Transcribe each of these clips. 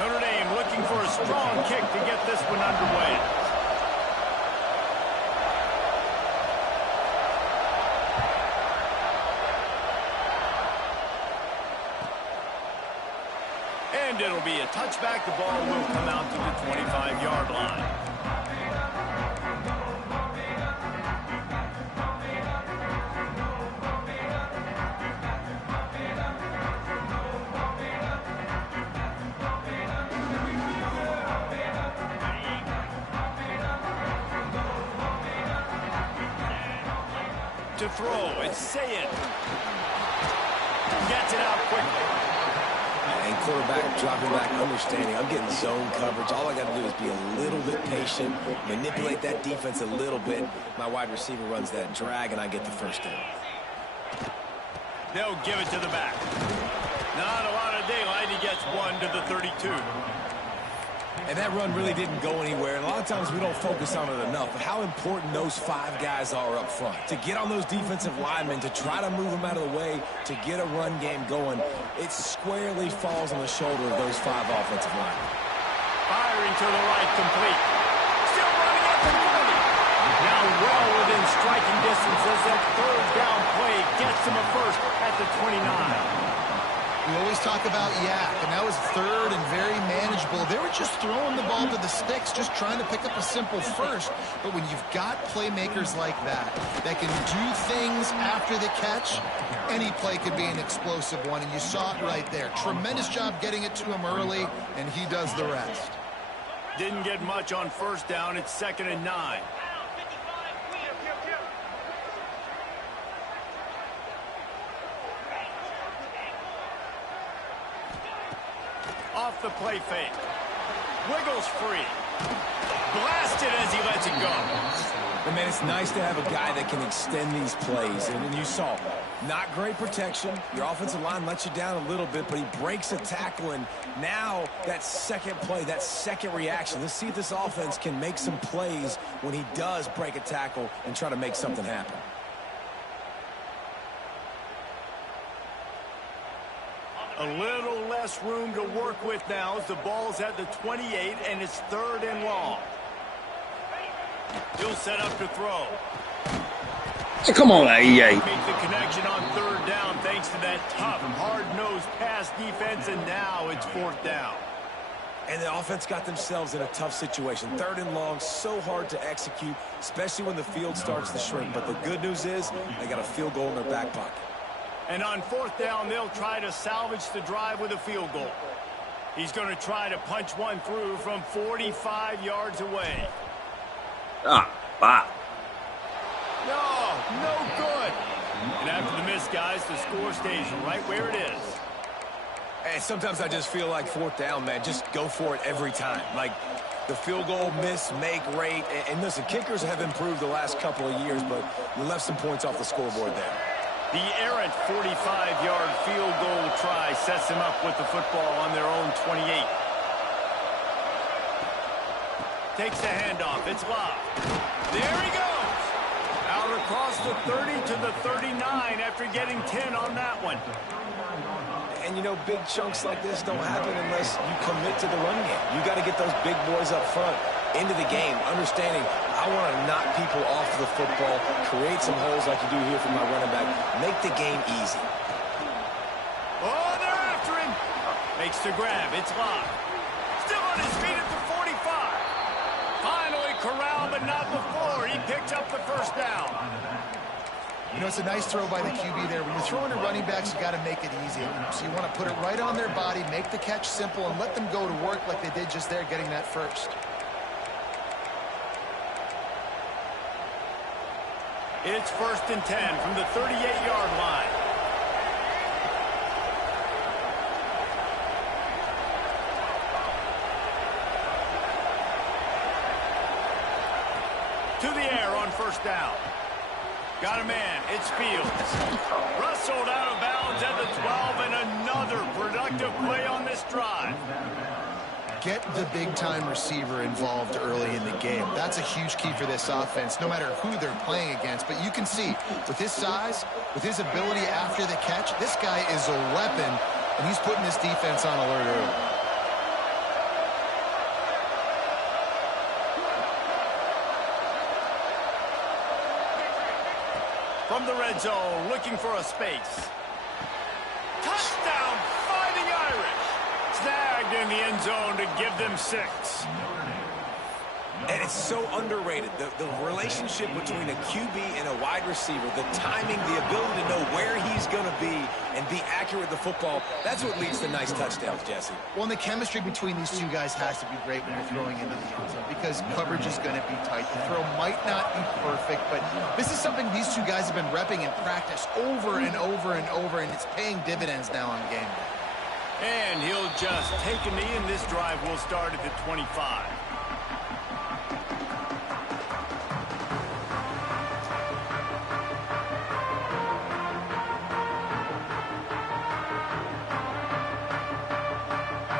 Notre Dame looking for a strong kick to get this one underway. And it'll be a touchback. The ball will come out to the 25-yard line. To throw, it's Sayed. Gets it out quickly. And quarterback dropping back, understanding. I'm getting zone coverage. All I got to do is be a little bit patient, manipulate that defense a little bit. My wide receiver runs that drag, and I get the first down. They'll give it to the back. Not a lot of daylight. He gets one to the 32. And that run really didn't go anywhere. And a lot of times we don't focus on it enough. But how important those 5 guys are up front. To get on those defensive linemen, to try to move them out of the way, to get a run game going, it squarely falls on the shoulder of those 5 offensive linemen. Firing to the right, complete. Still running at the 40. Now well within striking distance as that third down play gets him a first at the 29. We always talk about yak, and that was third and very manageable. They were just throwing the ball to the sticks, just trying to pick up a simple first. But when you've got playmakers like that can do things after the catch, any play could be an explosive one, and you saw it right there. Tremendous job getting it to him early, and he does the rest. Didn't get much on first down. It's 2nd and 9. Off the play fake. Wiggles free. Blasted as he lets it go. And man, it's nice to have a guy that can extend these plays. And you saw, not great protection. Your offensive line lets you down a little bit, but he breaks a tackle. And now that second play, that second reaction. Let's see if this offense can make some plays when he does break a tackle and try to make something happen. A little less room to work with now as the ball's at the 28 and it's 3rd and long. He'll set up to throw. Oh, come on, AEA. Make the connection on 3rd down thanks to that tough, hard-nosed pass defense, and now it's 4th down. And the offense got themselves in a tough situation. 3rd and long, so hard to execute, especially when the field starts to shrink. But the good news is they got a field goal in their back pocket. And on 4th down, they'll try to salvage the drive with a field goal. He's going to try to punch one through from 45 yards away. Ah, wow. No good. And after the miss, guys, the score stays right where it is. And sometimes I just feel like 4th down, man, just go for it every time. Like the field goal, miss, make, rate. And listen, kickers have improved the last couple of years, but you left some points off the scoreboard there. The errant 45-yard field goal try sets them up with the football on their own 28. Takes the handoff. It's Love. There he goes. Out across the 30 to the 39 after getting 10 on that one. And, you know, big chunks like this don't happen unless you commit to the run game. You got to get those big boys up front into the game, understanding I want to knock people off the football, create some holes like you do here from my running back, make the game easy. Oh, they're after him. Makes the grab. It's Love. Still on his feet at the 45. Finally corralled, but not before. He picked up the first down. You know, it's a nice throw by the QB there. When you're throwing to running backs, you got to make it easy. So you want to put it right on their body, make the catch simple, and let them go to work like they did just there, getting that first. It's 1st and 10 from the 38-yard line. the air on first down. Got a man. It's Fields. Rustled out of bounds at the 12, and another productive play on this drive. Get the big-time receiver involved early in the game. That's a huge key for this offense, no matter who they're playing against. But you can see, with his size, with his ability after the catch, this guy is a weapon, and he's putting this defense on alert early. From the red zone, looking for a space. Touchdown, Fighting Irish. Snagged in the end zone to give them 6. And it's so underrated. The relationship between a QB and a wide receiver, the timing, the ability to know where he's going to be and be accurate with the football, that's what leads to nice touchdowns, Jesse. Well, and the chemistry between these two guys has to be great when you're throwing into the end zone because coverage is going to be tight. The throw might not be perfect, but this is something these two guys have been repping in practice over and over and over, and it's paying dividends now on game day. And he'll just take a knee, and this drive will start at the 25.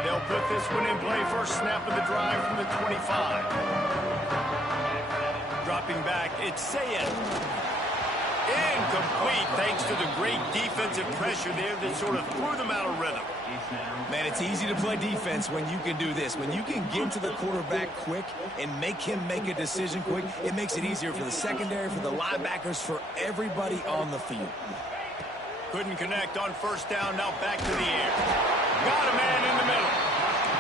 They'll put this one in play first snap of the drive from the 25. Dropping back, it's Sayed. Incomplete thanks to the great defensive pressure there that sort of threw them out of rhythm. Man, it's easy to play defense when you can do this. When you can get to the quarterback quick and make him make a decision quick, it makes it easier for the secondary, for the linebackers, for everybody on the field. Couldn't connect on first down, now back to the air. Got a man in the middle.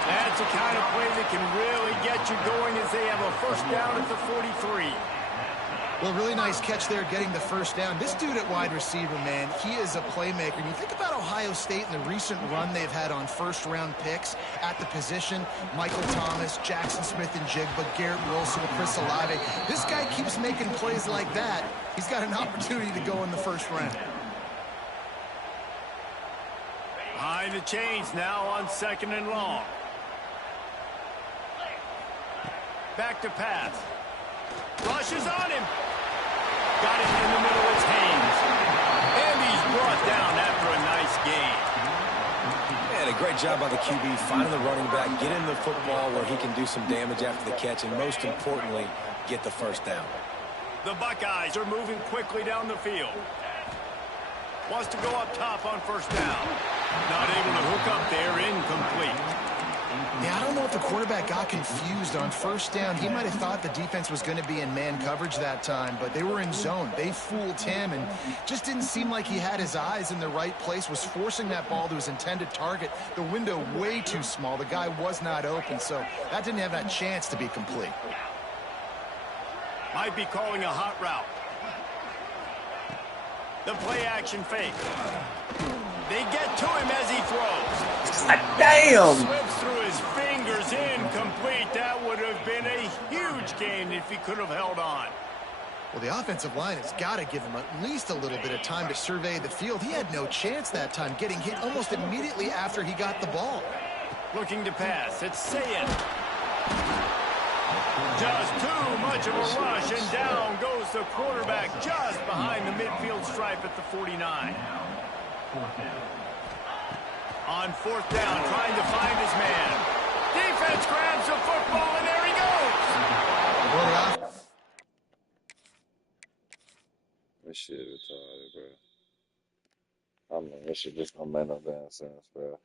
That's the kind of play that can really get you going as they have a first down at the 43. Well, really nice catch there getting the first down. This dude at wide receiver, man, he is a playmaker. And you think about Ohio State and the recent run they've had on first-round picks at the position. Michael Thomas, Jackson Smith and Jigba, Garrett Wilson, Chris Olave. This guy keeps making plays like that. He's got an opportunity to go in the first round. Behind the chains now on 2nd and long. Back to pass. Rushes on him. Got it in the middle, it's Haynes. And he's brought down after a nice gain. Man, a great job by the QB, finding the running back, getting the football where he can do some damage after the catch, and most importantly, get the first down. The Buckeyes are moving quickly down the field. Wants to go up top on first down. Not able to hook up there, incomplete. Yeah, I don't know if the quarterback got confused on first down. He might have thought the defense was going to be in man coverage that time, but they were in zone. They fooled him and just didn't seem like he had his eyes in the right place, was forcing that ball to his intended target. The window way too small. The guy was not open, so that didn't have that chance to be complete. Might be calling a hot route. The play action fake. They get to him as he throws. Damn! Slips through his fingers, incomplete. That would have been a huge gain if he could have held on. Well, the offensive line has got to give him at least a little bit of time to survey the field. He had no chance that time, getting hit almost immediately after he got the ball. Looking to pass. It's Sayed. Just too much of a rush, and down goes the quarterback just behind the midfield stripe at the 49. On 4th down, trying to find his man. Defense grabs the football, and there he goes. This shit retarded, bro. I mean, this shit just don't make no damn sense, bro.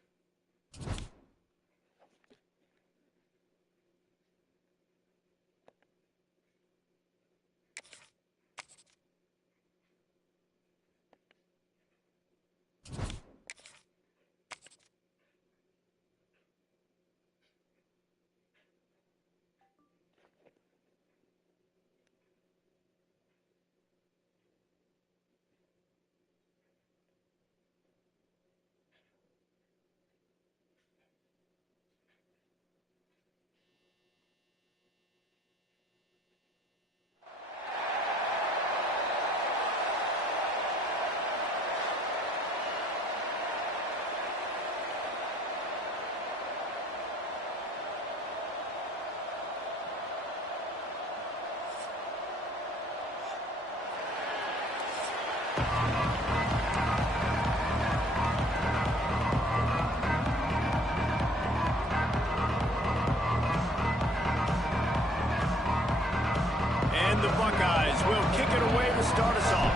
start us off.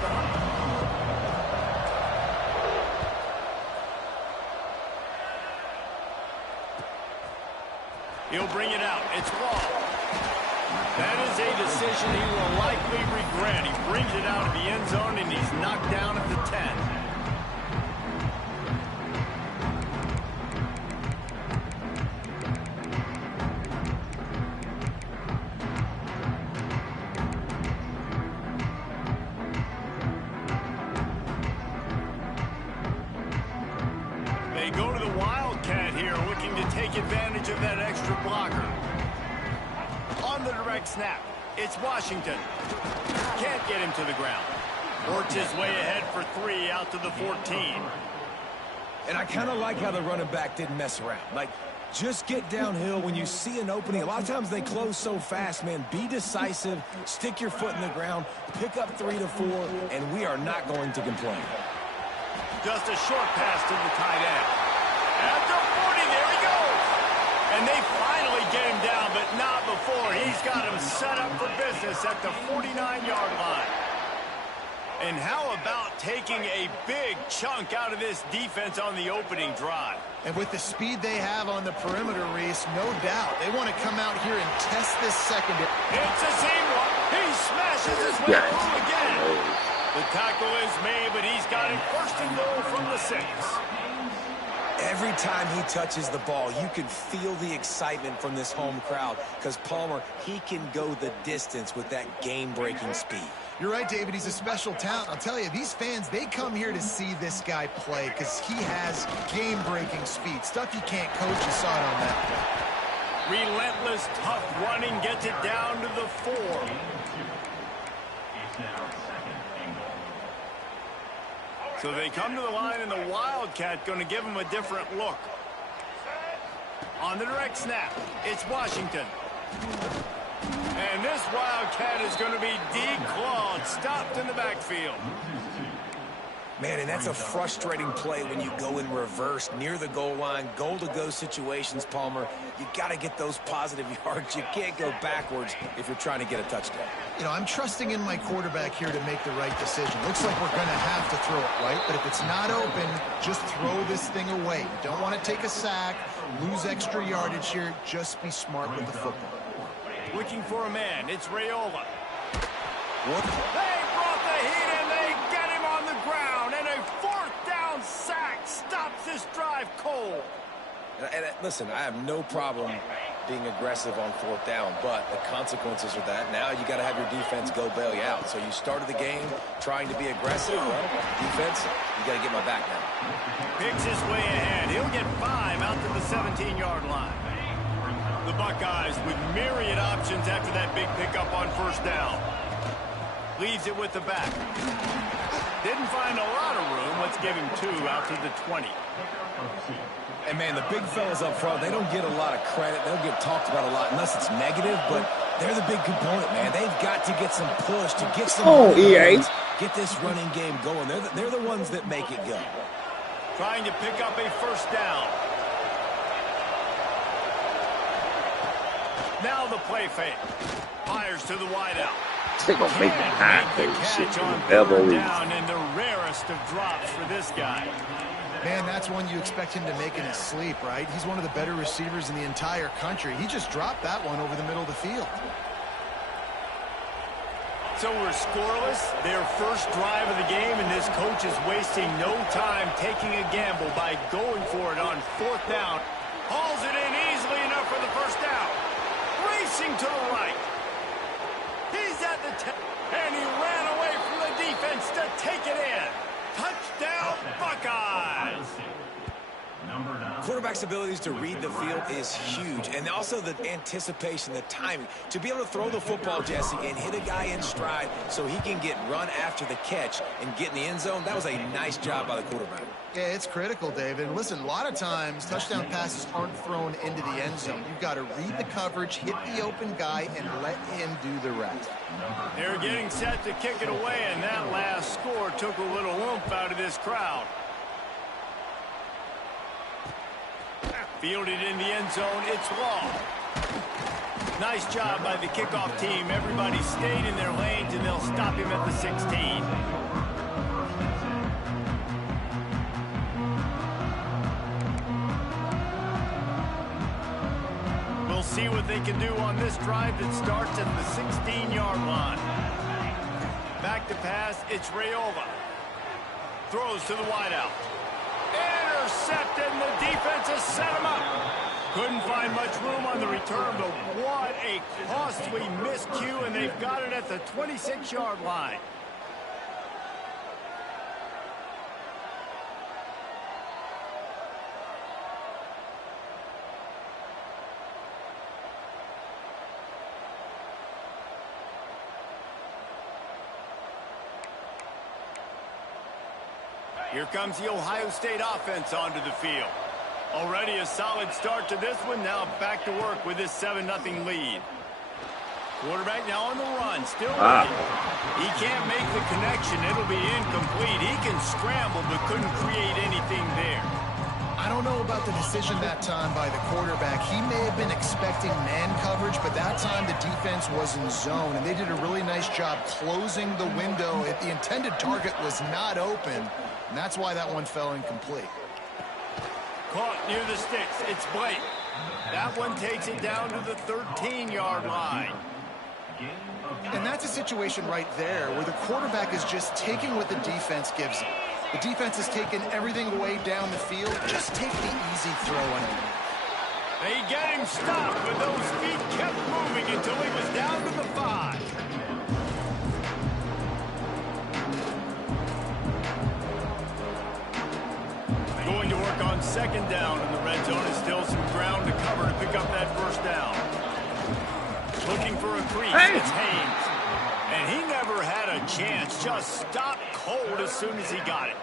He'll bring it out. It's long. That is a decision he will likely regret. He brings it out of the end zone, and he's knocked down at the 10. They go to the Wildcat here, looking to take advantage of that extra blocker. On the direct snap, it's Washington. Can't get him to the ground. Works his way ahead for 3 out to the 14. And I kind of like how the running back didn't mess around. Like, just get downhill when you see an opening. A lot of times they close so fast, man. Be decisive, stick your foot in the ground, pick up 3 to 4, and we are not going to complain. Just a short pass to the tight end. At the 40, there he goes. And they finally get him down, but not before. He's got him set up for business at the 49-yard line. And how about taking a big chunk out of this defense on the opening drive? And with the speed they have on the perimeter, Reese, no doubt, they want to come out here and test this secondary. It's a seam one. He smashes his way through again. The tackle is made, but he's got it first and goal from the 6. Every time he touches the ball, you can feel the excitement from this home crowd because Palmer, he can go the distance with that game-breaking speed. You're right, David. He's a special talent. I'll tell you, these fans, they come here to see this guy play because he has game-breaking speed. Stuff you can't coach. You saw it on that play. Relentless, tough running gets it down to the 4. So they come to the line, and the Wildcat going to give him a different look. On the direct snap, it's Washington. And this Wildcat is going to be declawed, stopped in the backfield. Man, and that's a frustrating play when you go in reverse near the goal line, goal-to-go situations, Palmer. You got to get those positive yards. You can't go backwards if you're trying to get a touchdown. You know, I'm trusting in my quarterback here to make the right decision. Looks like we're going to have to throw it, right? But if it's not open, just throw this thing away. You don't want to take a sack, lose extra yardage here. Just be smart with the football. Looking for a man. It's Raiola. What? They brought the heat and they get him on the ground. And a 4th down sack stops this drive cold. And listen, I have no problem being aggressive on 4th down, but the consequences are that now you got to have your defense go bail you out. So you started the game trying to be aggressive. Well, defense, you got to get my back now. Picks his way ahead. He'll get 5 out to the 17-yard line. The Buckeyes with myriad options after that big pickup on 1st down. Leaves it with the back. Didn't find a lot of room. Let's give him 2 out to the 20. And, man, the big fellas up front, they don't get a lot of credit. They don't get talked about a lot unless it's negative, but they're the big component, man. They've got to get some push to get some get this running game going. They're the ones that make it go. Trying to pick up a 1st down. Now the play fake. Fires to the wideout. They gonna make that high catch shit on elbow 3rd down, and the rarest of drops for this guy. Man, that's one you expect him to make in his sleep, right? He's one of the better receivers in the entire country. He just dropped that one over the middle of the field. So we're scoreless. Their first drive of the game, and this coach is wasting no time taking a gamble by going for it on 4th down. Hauls it in easily enough for the 1st down. Racing to the right. He's at the 10, and he ran away from the defense to take it in. Touchdown, Buckeyes! Quarterback's abilities to read the field is huge, and also the anticipation, the timing. To be able to throw the football, Jesse, and hit a guy in stride so he can get run after the catch and get in the end zone, that was a nice job by the quarterback. Yeah, it's critical, David. And listen, a lot of times touchdown passes aren't thrown into the end zone. You've got to read the coverage, hit the open guy, and let him do the rest. They're getting set to kick it away, and that last score took a little oomph out of this crowd. Fielded in the end zone, it's long. Nice job by the kickoff team. Everybody stayed in their lanes, and they'll stop him at the 16. We'll see what they can do on this drive that starts at the 16-yard line. Back to pass, it's Rayola. Throws to the wideout. Intercepted, and the defense has set him up. Couldn't find much room on the return, but what a costly miscue, and they've got it at the 26-yard line. Here comes the Ohio State offense onto the field. Already a solid start to this one. Now back to work with this 7-0 lead. Quarterback now on the run. Still looking. He can't make the connection. It'll be incomplete. He can scramble but couldn't create anything there. I don't know about the decision that time by the quarterback. He may have been expecting man coverage, but that time the defense was in zone, and they did a really nice job closing the window. The intended target was not open, and that's why that one fell incomplete. Caught near the sticks. It's Blake. That one takes it down to the 13-yard line. And that's a situation right there where the quarterback is just taking what the defense gives him. The defense has taken everything away down the field. Just take the easy throw on him. They get him stopped, but those feet kept moving until he was down to the 5. Going to work on second down in the red zone. Is still some ground to cover to pick up that first down. Looking for a crease. It's Haynes. And he never had a chance. Just stopped cold as soon as he got it.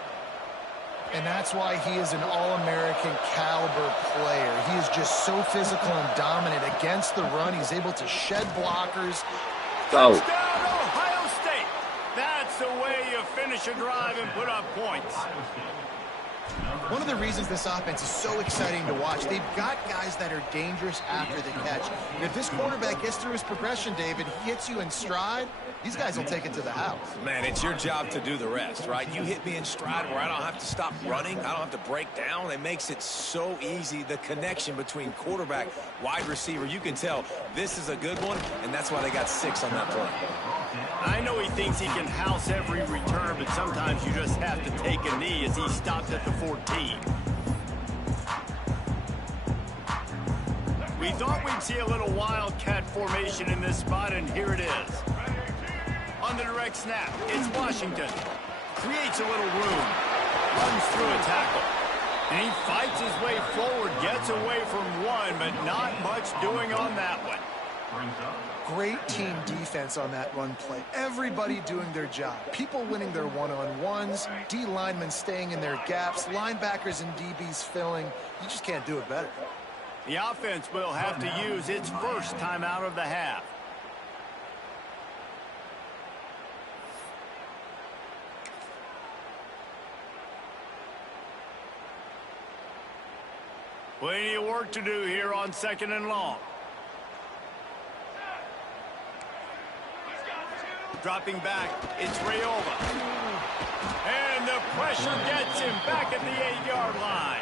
And that's why he is an All-American caliber player. He is just so physical and dominant against the run. He's able to shed blockers. Touchdown, Ohio State. That's the way you finish a drive and put up points. One of the reasons this offense is so exciting to watch, they've got guys that are dangerous after the catch. And if this quarterback gets through his progression, David, he hits you in stride, these guys will take it to the house. Man, it's your job to do the rest, right? You hit me in stride where I don't have to stop running. I don't have to break down. It makes it so easy. The connection between quarterback, wide receiver, you can tell this is a good one, and that's why they got 6 on that play. I know he thinks he can house every return, but sometimes you just have to take a knee as he stopped at the 14. We thought we'd see a little wildcat formation in this spot, and here it is. On the direct snap, it's Washington. Creates a little room. Runs through a tackle. And he fights his way forward, gets away from one, but not much doing on that one. Great team defense on that run play. Everybody doing their job. People winning their one-on-ones, D linemen staying in their gaps, linebackers and DBs filling. You just can't do it better. The offense will have to use its first timeout of the half. Plenty of work to do here on 2nd and long. Dropping back, it's Rayola. And the pressure gets him back at the 8-yard line.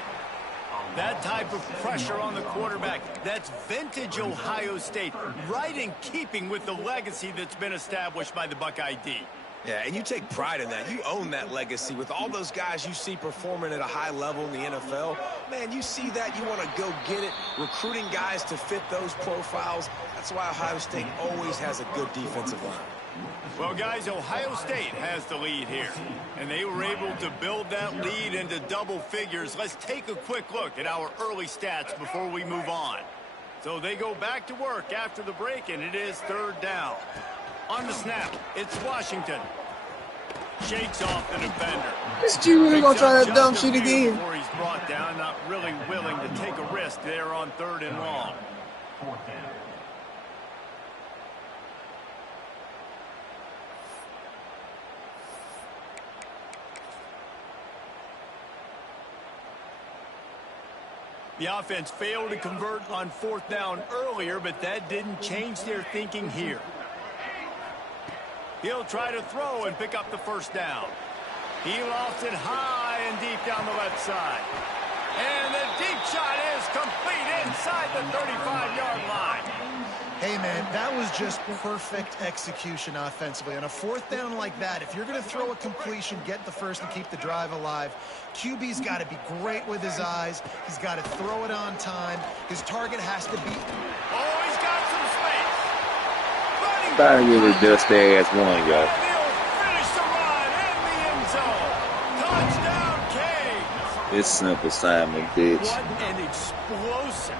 That type of pressure on the quarterback, that's vintage Ohio State, right in keeping with the legacy that's been established by the Buckeye D. Yeah, and you take pride in that. You own that legacy with all those guys you see performing at a high level in the NFL. Man, you see that, you want to go get it, recruiting guys to fit those profiles. That's why Ohio State always has a good defensive line. Well, guys, Ohio State has the lead here, and they were able to build that lead into double figures. Let's take a quick look at our early stats before we move on. So they go back to work after the break, and it is 3rd down. On the snap, it's Washington. Shakes off the defender. This G really gonna try that dumb shit again. Before he's brought down, not really willing to take a risk there on 3rd and long. The offense failed to convert on 4th down earlier, but that didn't change their thinking here. He'll try to throw and pick up the 1st down. He lofts it high and deep down the left side. And the deep shot is complete inside the 35-yard line. Hey, man, that was just perfect execution offensively. On a 4th down like that, if you're going to throw a completion, get the first and keep the drive alive, QB's got to be great with his eyes. He's got to throw it on time. His target has to be... Oh, he's got some space. Thought he was just there as one, y'all. And he'll finish the run in the end zone. Touchdown, Canes. It's simple, Simon, bitch. What an explosive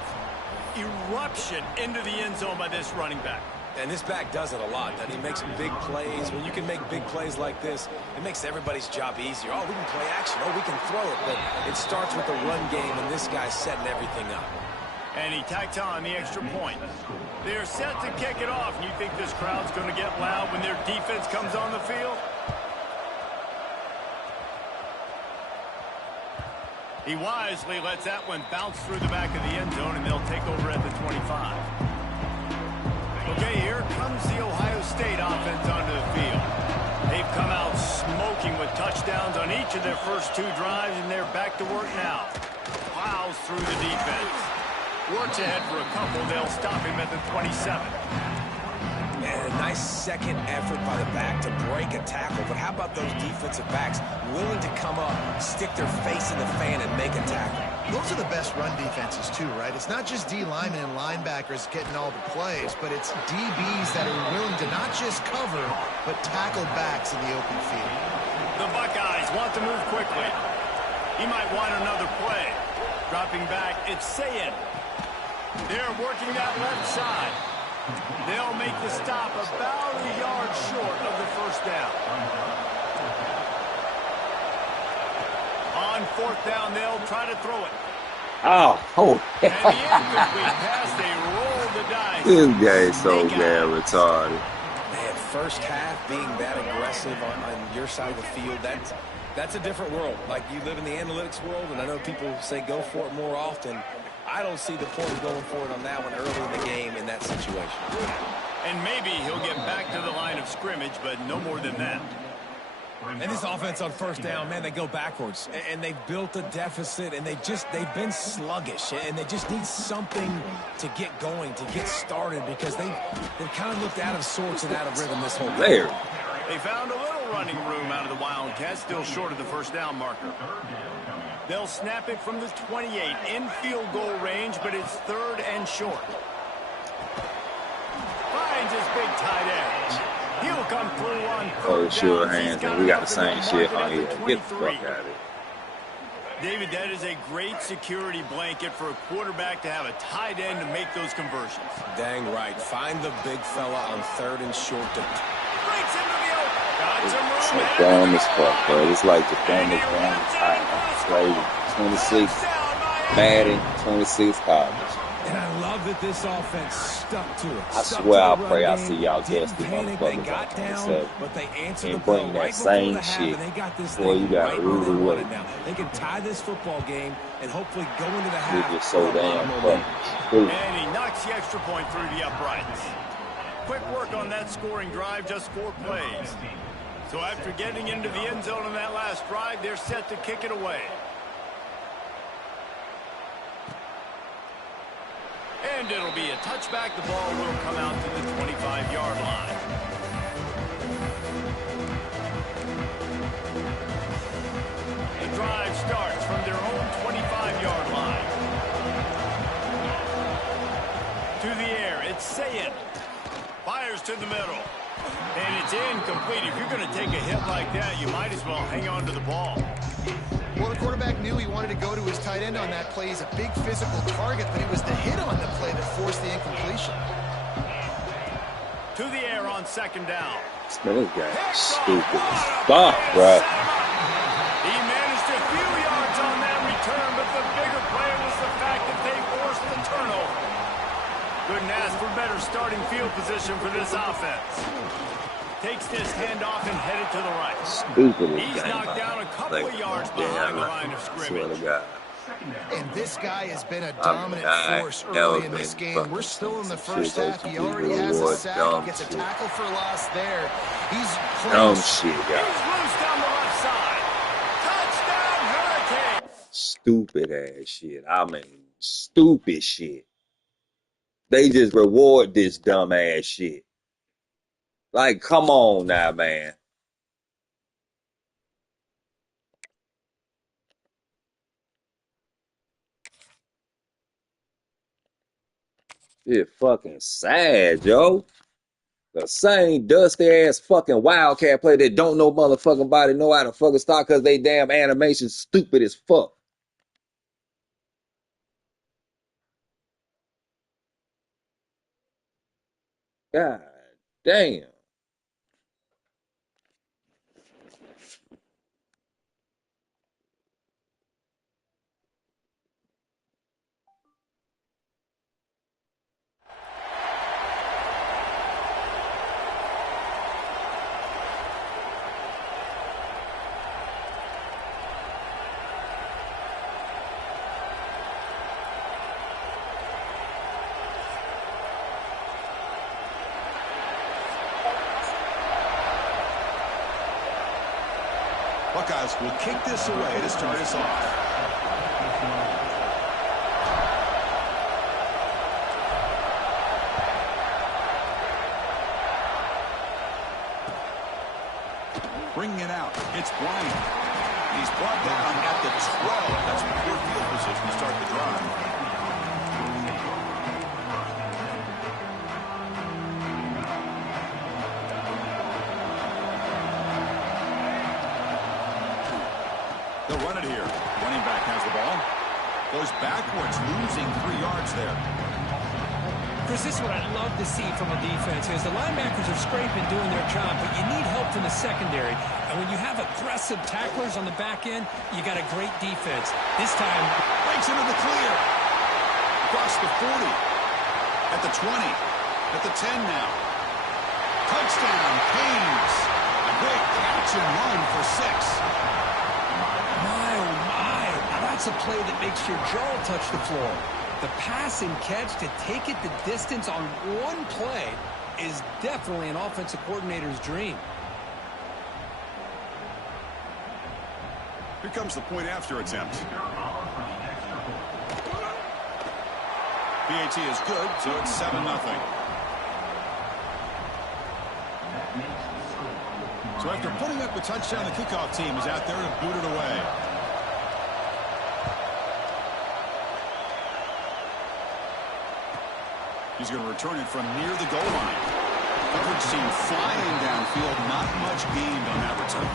eruption into the end zone by this running back. And this back does it a lot. That he makes big plays. When you can make big plays like this, it makes everybody's job easier. Oh, we can play action. Oh, we can throw it. But it starts with the run game, and this guy's setting everything up. And he tacks on the extra point. They're set to kick it off. And you think this crowd's going to get loud when their defense comes on the field? He wisely lets that one bounce through the back of the end zone, and they'll take over at the 25. Okay, here comes the Ohio State offense onto the field. They've come out smoking with touchdowns on each of their first 2 drives, and they're back to work now. Plows through the defense. Works ahead for a couple. They'll stop him at the 27. And a nice second effort by the back to break a tackle. But how about those defensive backs willing to come up, stick their face in the fan, and make a tackle? Those are the best run defenses, too, right? It's not just D linemen and linebackers getting all the plays, but it's DBs that are willing to not just cover, but tackle backs in the open field. The Buckeyes want to move quickly. He might want another play. Dropping back, it's Sayin. They're working that left side. They'll make the stop about a yard short of the 1st down. On 4th down, they'll try to throw it. Oh, And the incomplete pass, they roll the dice. this guy is so damn retarded. Man, first half being that aggressive on your side of the field, that's a different world. Like, you live in the analytics world, and I know people say go for it more often. I don't see the point of going for it on that one early in the game in that situation. And maybe he'll get back to the line of scrimmage, but no more than that. And this offense on 1st down, man, they go backwards. And they've built a deficit, and they've been sluggish. And they just need something to get going, to get started, because they've kind of looked out of sorts and out of rhythm this whole game. They found a little running room out of the Wildcats, still short of the 1st down marker. They'll snap it from the 28 in field goal range, but it's 3rd and short. Finds his big tight end. He'll come through on 3rd down. Sure, hands, and we got the same shit on here. Get the fuck out of it. David, that is a great security blanket for a quarterback to have a tight end to make those conversions. Dang right. Find the big fella on 3rd and short to... Breaks into the open. Got some room. It's like dumb as fuck, bro. It's like the dumbest damn time. 26 Madden, 26 college. And I love that this offense stuck to it. I swear I pray I see y'all dusty motherfuckers on 27 but they answered and the bell bring that right same before the half, shit. and they got this Boy, thing you got right where they rude want away. it now. They can tie this football game and hopefully go into the You're half. just so damn fucking And he knocks the extra point through the uprights. Quick work on that scoring drive, just 4 plays. So after getting into the end zone on that last drive, they're set to kick it away. And it'll be a touchback. The ball will come out to the 25-yard line. The drive starts from their own 25-yard line. To the air, it's Sayin. Fires to the middle. And it's incomplete. If you're going to take a hit like that, you might as well hang on to the ball. Well, the quarterback knew he wanted to go to his tight end on that play. He's a big physical target, but it was the hit on the play that forced the incompletion. To the air on 2nd down. Man, this guy is stupid as fuck, bro. He managed a few yards on that return, but the bigger play was the fact that they forced the turnover. Couldn't ask for better starting field position for this offense. Takes this handoff and headed to the right. Stupid as He's knocked down a couple of yards behind the line of scrimmage. Swear to God. And this guy has been a dominant force early in this game. We're still in the first half. He already has a sack. He gets a tackle for loss there. He's playing He's loose down the left side. Touchdown, Hurricane. Stupid ass shit. I mean, stupid shit. They just reward this dumb ass shit. Like, come on now, man. It's fucking sad, yo. The same dusty ass fucking Wildcat player that don't know motherfucking body know how to fucking start because they damn animation stupid as fuck. God damn. Buckeyes will kick this away to start us off. Bringing it out. It's Bryant. He's brought down at the 12. That's good field position to start the drive. They'll run it here. Running back has the ball. Goes backwards, losing 3 yards there. Chris, this is what I love to see from a defense is the linebackers are scraping, doing their job, but you need help from the secondary. And when you have aggressive tacklers on the back end, you got a great defense. This time, Breaks into the clear. Across the 40. At the 20. At the 10 now. Touchdown, Canes. A great catch and run for 6. my, oh my, now that's a play that makes your jaw touch the floor. The pass and catch to take it the distance on one play is definitely an offensive coordinator's dream. Here comes the point after attempt. PAT is good, so it's 7-0. So after putting up a touchdown, the kickoff team is out there to boot it away. He's going to return it from near the goal line. Coverage team flying downfield. Not much gained on that return.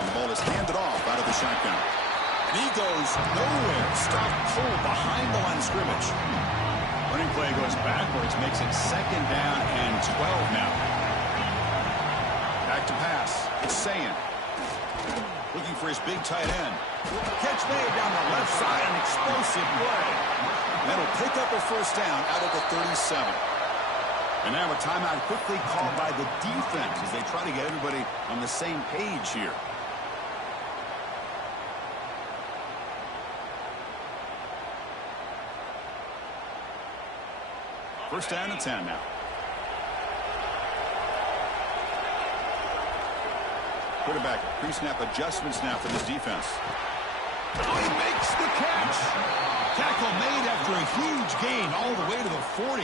And the ball is handed off out of the shotgun. And he goes nowhere. Stopped cold behind the line of scrimmage. Running play goes backwards. Makes it 2nd down and 12 now. Back to pass. It's Sayan. Looking for his big tight end. Catch made down the left side. An explosive play. That'll pick up a 1st down out of the 37. And now a timeout quickly called by the defense as they try to get everybody on the same page here. First down and 10 now. Quarterback pre-snap adjustments now for this defense. Oh, he makes the catch. Tackle made after a huge gain all the way to the 40.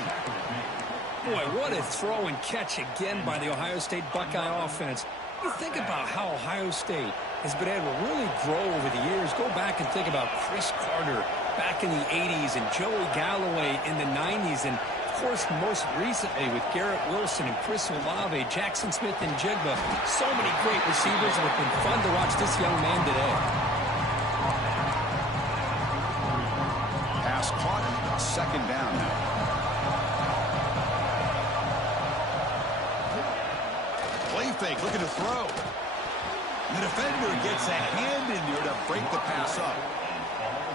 Boy, what a throw and catch again by the Ohio State Buckeye offense. You think about how Ohio State has been able to really grow over the years. Go back and think about Chris Carter back in the 80s and Joey Galloway in the 90s. And, of course, most recently with Garrett Wilson and Chris Olave, Jackson Smith and Jigba. So many great receivers, and it's been fun to watch this young man today. Pass caught. 2nd down now. Play fake, looking to throw. And the defender gets a hand in there to break the pass up.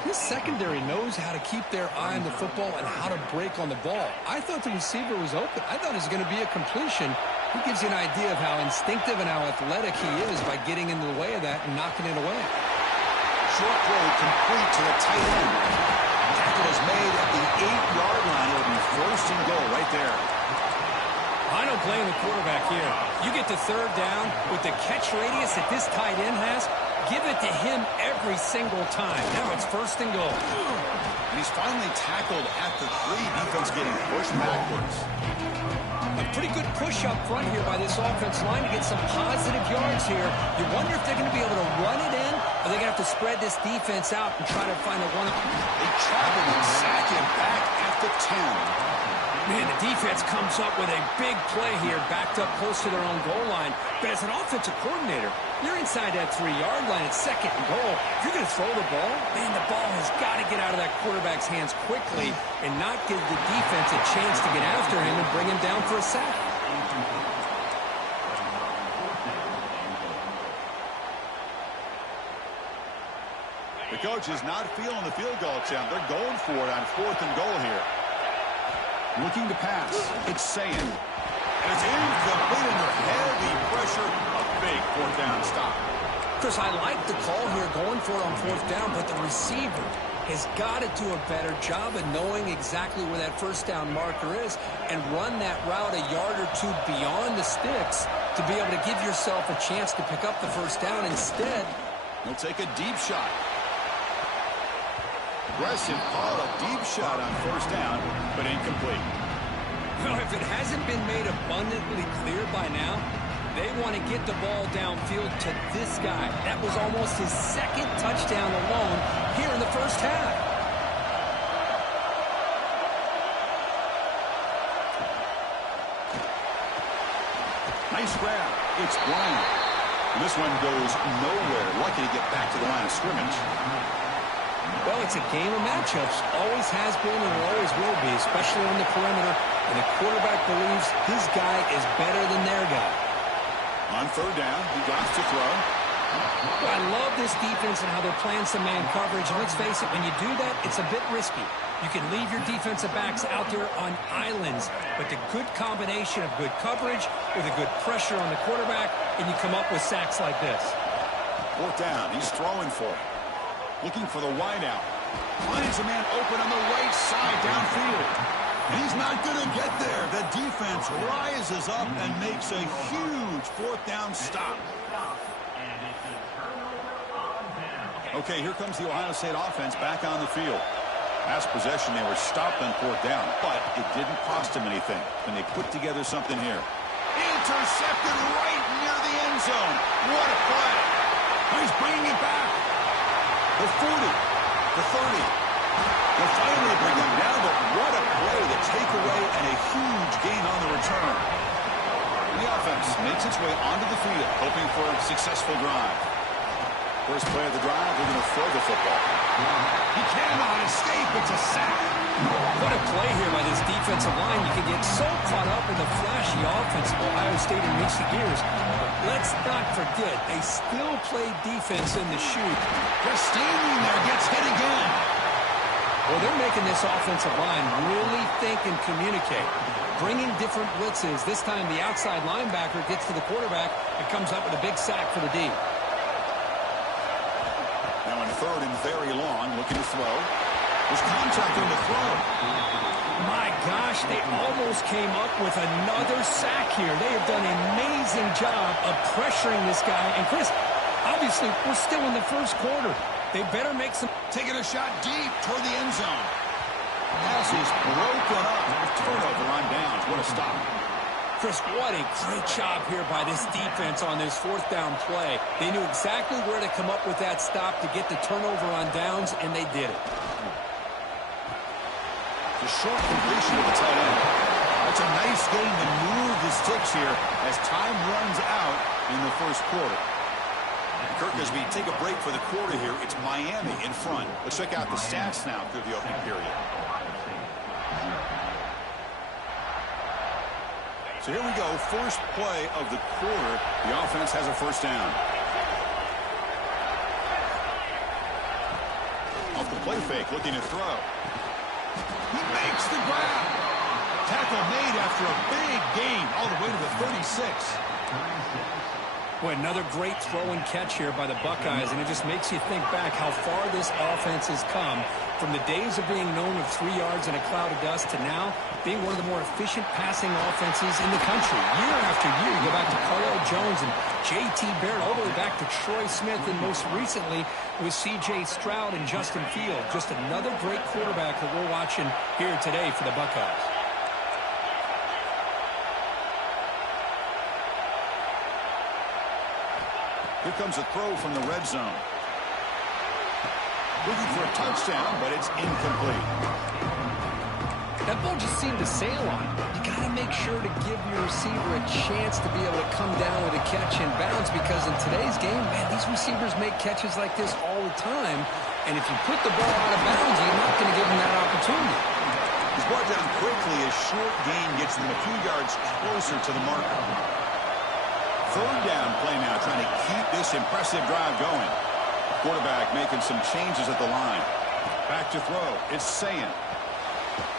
His secondary knows how to keep their eye on the football and how to break on the ball. I thought the receiver was open. I thought it was going to be a completion. He gives you an idea of how instinctive and how athletic he is by getting into the way of that and knocking it away. Short throw complete to the tight end. Tackle is made at the 8-yard line. It'll be first and goal right there. I don't blame the quarterback here. You get to third down with the catch radius that this tight end has, give it to him every single time. Now it's first and goal. And he's finally tackled at the 3. Defense getting pushed backwards. A pretty good push up front here by this offensive line to get some positive yards here. You wonder if they're going to be able to run it in, or they're going to have to spread this defense out and try to find a one. They travel and sack him back at the 10. Man, the defense comes up with a big play here, backed up close to their own goal line. But as an offensive coordinator, you're inside that 3-yard line at second and goal. If you're going to throw the ball, man, the ball has got to get out of that quarterback's hands quickly and not give the defense a chance to get after him and bring him down for a sack. The coach is not feeling the field goal attempt. They're going for it on 4th and goal here. Looking to pass. It's Sayan. And it's incomplete under heavy pressure. A big 4th down stop. Chris, I like the call here going for it on 4th down, but the receiver has got to do a better job of knowing exactly where that 1st down marker is and run that route a yard or 2 beyond the sticks to be able to give yourself a chance to pick up the 1st down. Instead, he'll take a deep shot. Aggressive call, a deep shot on 1st down, but incomplete. Well, if it hasn't been made abundantly clear by now, they want to get the ball downfield to this guy. That was almost his 2nd touchdown alone here in the 1st half. Nice grab. It's Bryant. This one goes nowhere. Lucky to get back to the line of scrimmage. Well, it's a game of matchups. Always has been and always will be, especially on the perimeter. And the quarterback believes his guy is better than their guy. On 3rd down, he drops to throw. Well, I love this defense and how they're playing some man coverage. And let's face it, when you do that, it's a bit risky. You can leave your defensive backs out there on islands. But the good combination of good coverage with a good pressure on the quarterback, and you come up with sacks like this. 4th down, he's throwing for it. Looking for the wideout. Finds a man open on the right side downfield. And he's not going to get there. The defense rises up and makes a huge 4th down stop. Okay, here comes the Ohio State offense back on the field. Last possession, they were stopped on 4th down, but it didn't cost them anything when they put together something here. Intercepted right near the end zone. What a play. He's bringing it back. The 40, the 30. They'll finally bring them down, but what a play, the takeaway, and a huge gain on the return. The offense makes its way onto the field, hoping for a successful drive. First play of the drive, they're going to throw the football. He cannot escape. It's a sack. What a play here by this defensive line. You can get so caught up in the flashy offense of Ohio State in recent years. Let's not forget, they still play defense in the shoot. Just standing there, gets hit again. Well, they're making this offensive line really think and communicate. Bringing different blitzes. This time the outside linebacker gets to the quarterback and comes up with a big sack for the D. Now in 3rd and very long, looking to throw. There's contact on the throw. My gosh, they almost came up with another sack here. They have done an amazing job of pressuring this guy. And Chris, obviously, we're still in the 1st quarter. They better make some... Taking a shot deep toward the end zone. Pass is broken up. Turnover on downs. What a stop. Chris, what a great job here by this defense on this 4th down play. They knew exactly where to come up with that stop to get the turnover on downs, and they did it. The short completion of the tight end. That's a nice game to move the sticks here as time runs out in the 1st quarter. Kirk, as we take a break for the quarter here, it's Miami in front. Let's check out the stats now through the opening period. So here we go, first play of the quarter. The offense has a 1st down. Off the play fake, looking to throw. He makes the grab. Tackle made after a big gain all the way to the 36. Boy, another great throw and catch here by the Buckeyes, and it just makes you think back how far this offense has come from the days of being known of 3 yards in a cloud of dust to now being one of the more efficient passing offenses in the country. Year after year, you go back to Carl Jones and J.T. Barrett, all the way back to Troy Smith, and most recently with C.J. Stroud and Justin Fields. Just another great quarterback that we're watching here today for the Buckeyes. Here comes a throw from the red zone. Looking for a touchdown, but it's incomplete. That ball just seemed to sail on. You got to make sure to give your receiver a chance to be able to come down with a catch and bounce, because in today's game, man, these receivers make catches like this all the time. And if you put the ball out of bounds, you're not going to give them that opportunity. He's brought down quickly. A short gain gets them a few yards closer to the marker. Third down play now, trying to keep this impressive drive going. Quarterback making some changes at the line. Back to throw. It's Sayin.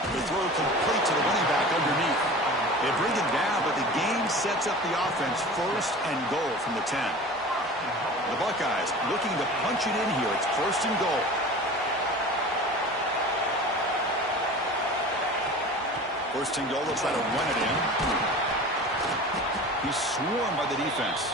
The throw complete to the running back underneath. They bring it down, but the game sets up the offense first and goal from the 10. The Buckeyes looking to punch it in here. It's first and goal. First and goal, they'll try to run it in. He's swarmed by the defense.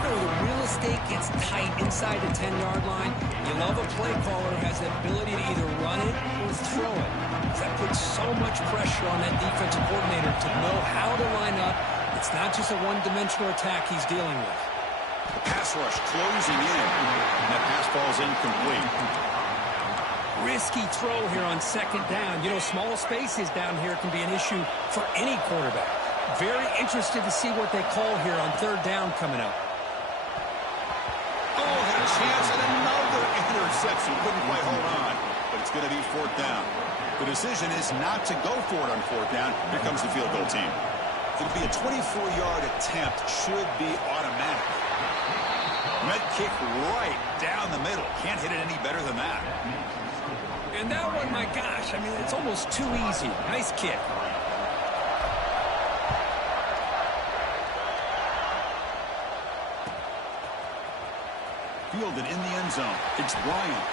The real estate gets tight inside the 10-yard line. You love a play caller who has the ability to either run it or throw it. That puts so much pressure on that defensive coordinator to know how to line up. It's not just a one-dimensional attack he's dealing with. The pass rush closing in, and that pass falls incomplete. Risky throw here on second down. You know, small spaces down here can be an issue for any quarterback. Very interested to see what they call here on third down coming up. Oh, had a chance and another interception. Couldn't quite hold on, but it's going to be fourth down. The decision is not to go for it on fourth down. Here comes the field goal team. It'll be a 24-yard attempt. Should be automatic. Met kick right down the middle. Can't hit it any better than that. And that one, my gosh, I mean, it's almost too easy. Nice kick. Fielded in the end zone. It's Bryant.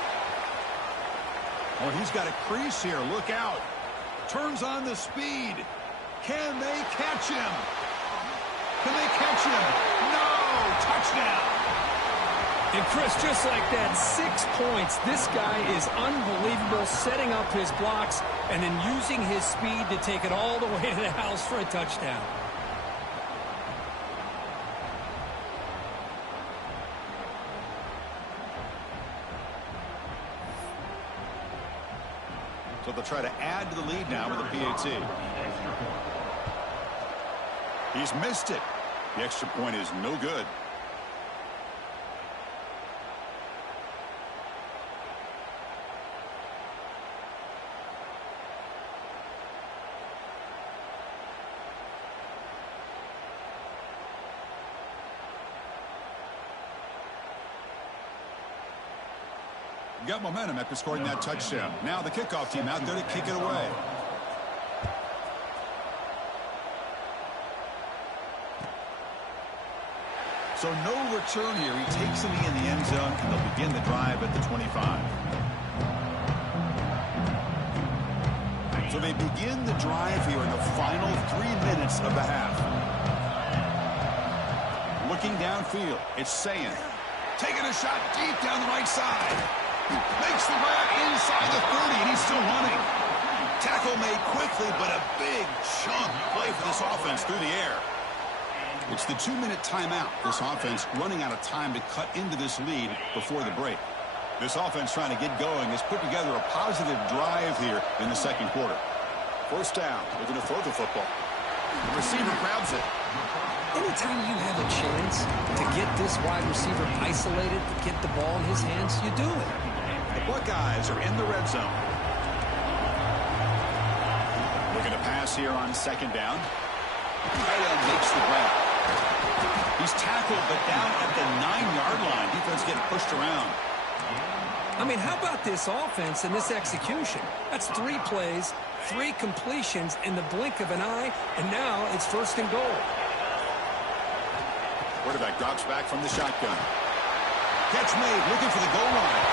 Oh, he's got a crease here. Look out. Turns on the speed. Can they catch him? Can they catch him? No! Touchdown! And Chris, just like that, 6 points. This guy is unbelievable, setting up his blocks and then using his speed to take it all the way to the house for a touchdown. So they'll try to add to the lead now with a PAT. He's missed it. The extra point is no good. Got momentum after scoring that touchdown. Now the kickoff team out there to kick it away. So no return here. He takes it in the end zone, and they'll begin the drive at the 25. So they begin the drive here in the final 3 minutes of the half. Looking downfield, it's Sayin. Taking a shot deep down the right side. Makes the grab inside the 30, and he's still running. Tackle made quickly, but a big chunk play for this offense through the air. It's the 2-minute timeout. This offense running out of time to cut into this lead before the break. This offense trying to get going has put together a positive drive here in the second quarter. First down, looking to throw the football. The receiver grabs it. Anytime you have a chance to get this wide receiver isolated, to get the ball in his hands, you do it. The Buckeyes are in the red zone. Looking to pass here on second down. Tight end makes the grab. He's tackled, but down at the 9-yard line. Defense getting pushed around. I mean, how about this offense and this execution? That's 3 plays, 3 completions in the blink of an eye, and now it's 1st and goal. Quarterback drops back from the shotgun. Catch made, looking for the goal line.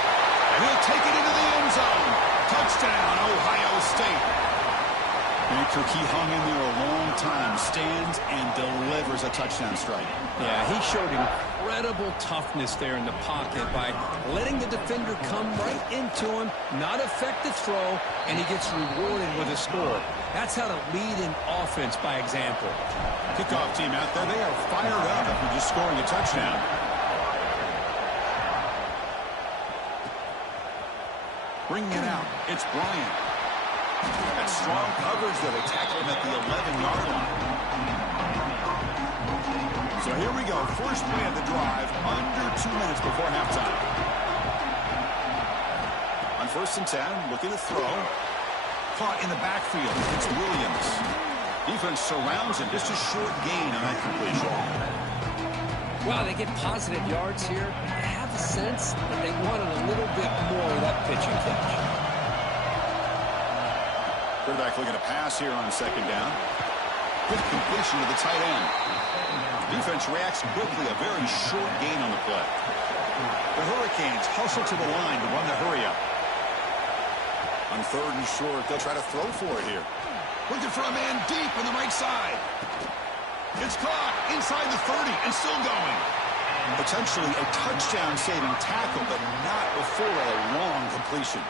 And he'll take it into the end zone. Touchdown, Ohio State. And Kirk, he hung in there a long time, stands and delivers a touchdown strike. Yeah, he showed incredible toughness there in the pocket by letting the defender come right into him, not affect the throw, and he gets rewarded with a score. That's how to lead an offense by example. Kickoff team out there, they are fired up after just scoring a touchdown. Bringing it out, it's Bryant. That strong coverage there. They tackle him at the 11-yard line. So here we go. First play of the drive, under 2 minutes before halftime. On 1st and 10, looking to throw. Caught in the backfield. It's Williams. Defense surrounds him. Just a short gain on that completion. Wow, they get positive yards here. I have a sense that they wanted a little bit more of that pitching catch. Quarterback looking to pass here on 2nd down. Quick completion to the tight end. Defense reacts quickly. A very short gain on the play. The Hurricanes hustle to the line to run the hurry up. On 3rd and short, they'll try to throw for it here. Looking for a man deep on the right side. It's caught inside the 30 and still going. Potentially a touchdown-saving tackle, but not before a long completion.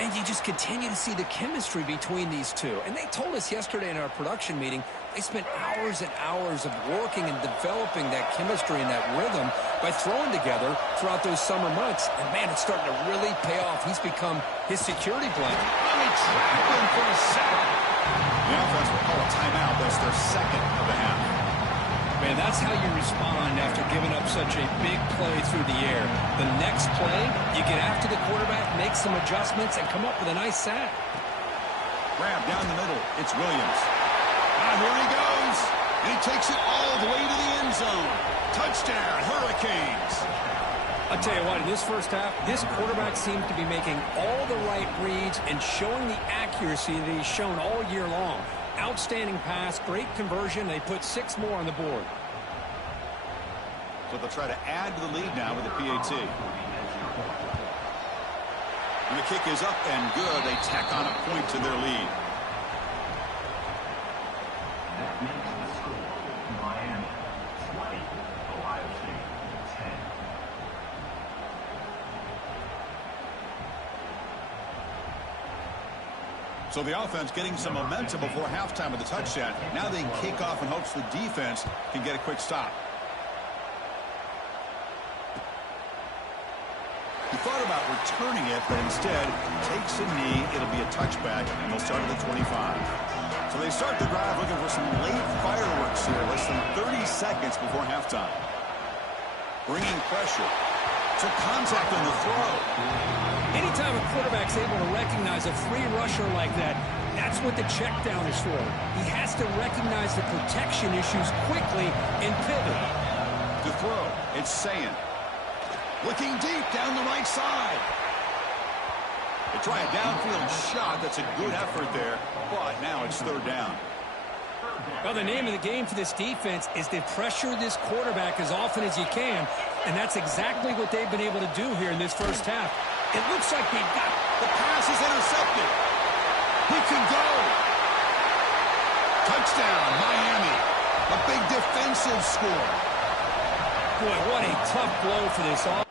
And you just continue to see the chemistry between these two. And they told us yesterday in our production meeting, they spent hours and hours of working and developing that chemistry and that rhythm by throwing together throughout those summer months. And, man, it's starting to really pay off. He's become his security blanket. They trapped him for a sack. The offense will call a timeout. That's their 2nd of the half. Man, that's how you respond after giving up such a big play through the air. The next play, you get after the quarterback, make some adjustments, and come up with a nice sack. Grab down the middle. It's Williams. And here he goes. And he takes it all the way to the end zone. Touchdown, Hurricanes. I'll tell you what, in this first half, this quarterback seems to be making all the right reads and showing the accuracy that he's shown all year long. Outstanding pass, great conversion. They put 6 more on the board. So they'll try to add to the lead now with the PAT. And the kick is up and good. They tack on a point to their lead. That makes the score Miami 20, Ohio State 10. So the offense getting some momentum before halftime with a touchdown. Now they kick off in hopes the defense can get a quick stop. He thought about returning it, but instead takes a knee. It'll be a touchback, and they'll start at the 25. So they start the drive looking for some late fireworks here, less than 30 seconds before halftime. Bringing pressure. Took contact on the throw. Anytime a quarterback's able to recognize a free rusher like that, that's what the check down is for. He has to recognize the protection issues quickly and pivot. To throw, it's Sayan. Looking deep down the right side. They try a downfield shot. That's a good effort there, but now it's 3rd down. Well, the name of the game for this defense is to pressure this quarterback as often as you can, and that's exactly what they've been able to do here in this first half. It looks like they've got... The pass is intercepted. He can go. Touchdown, Miami. A big defensive score. Boy, what a tough blow for this offense.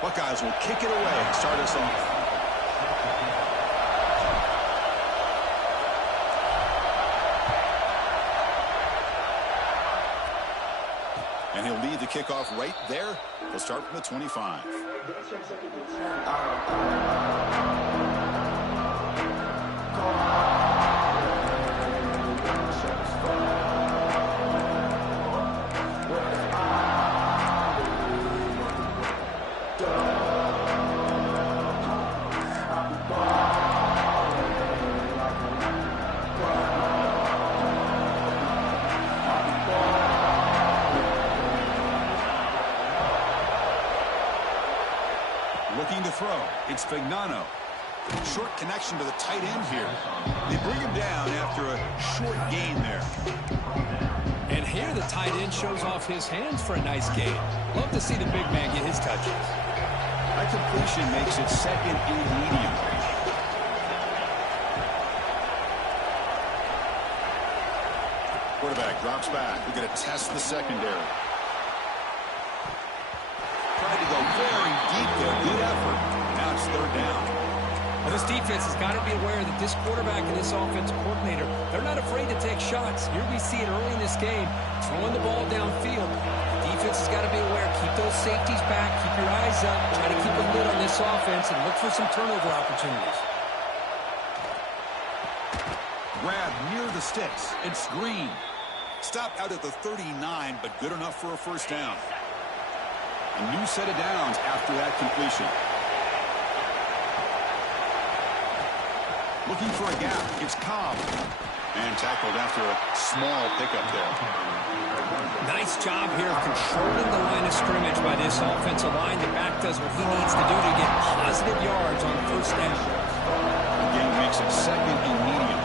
Buckeyes will kick it away and start us off. And he'll lead the kickoff right there. He'll start from the 25. Looking to throw. It's Vignano. Short connection to the tight end here. They bring him down after a short gain there. And here the tight end shows off his hands for a nice gain. Love to see the big man get his touches. That completion makes it second and medium. Quarterback drops back. We're going to test the secondary. Tried to go very deep there. Good effort. Now it's third down. Well, this defense has got to be aware that this quarterback and this offensive coordinator, they're not afraid to take shots. Here we see it early in this game, throwing the ball downfield. The defense has got to be aware. Keep those safeties back. Keep your eyes up. Try to keep a lid on this offense and look for some turnover opportunities. Grab near the sticks. It's Green. Stopped out at the 39, but good enough for a first down. A new set of downs after that completion. Looking for a gap. It's Cobb. And tackled after a small pickup there. Nice job here of controlling the line of scrimmage by this offensive line. The back does what he needs to do to get positive yards on first down. Again, makes it second and medium.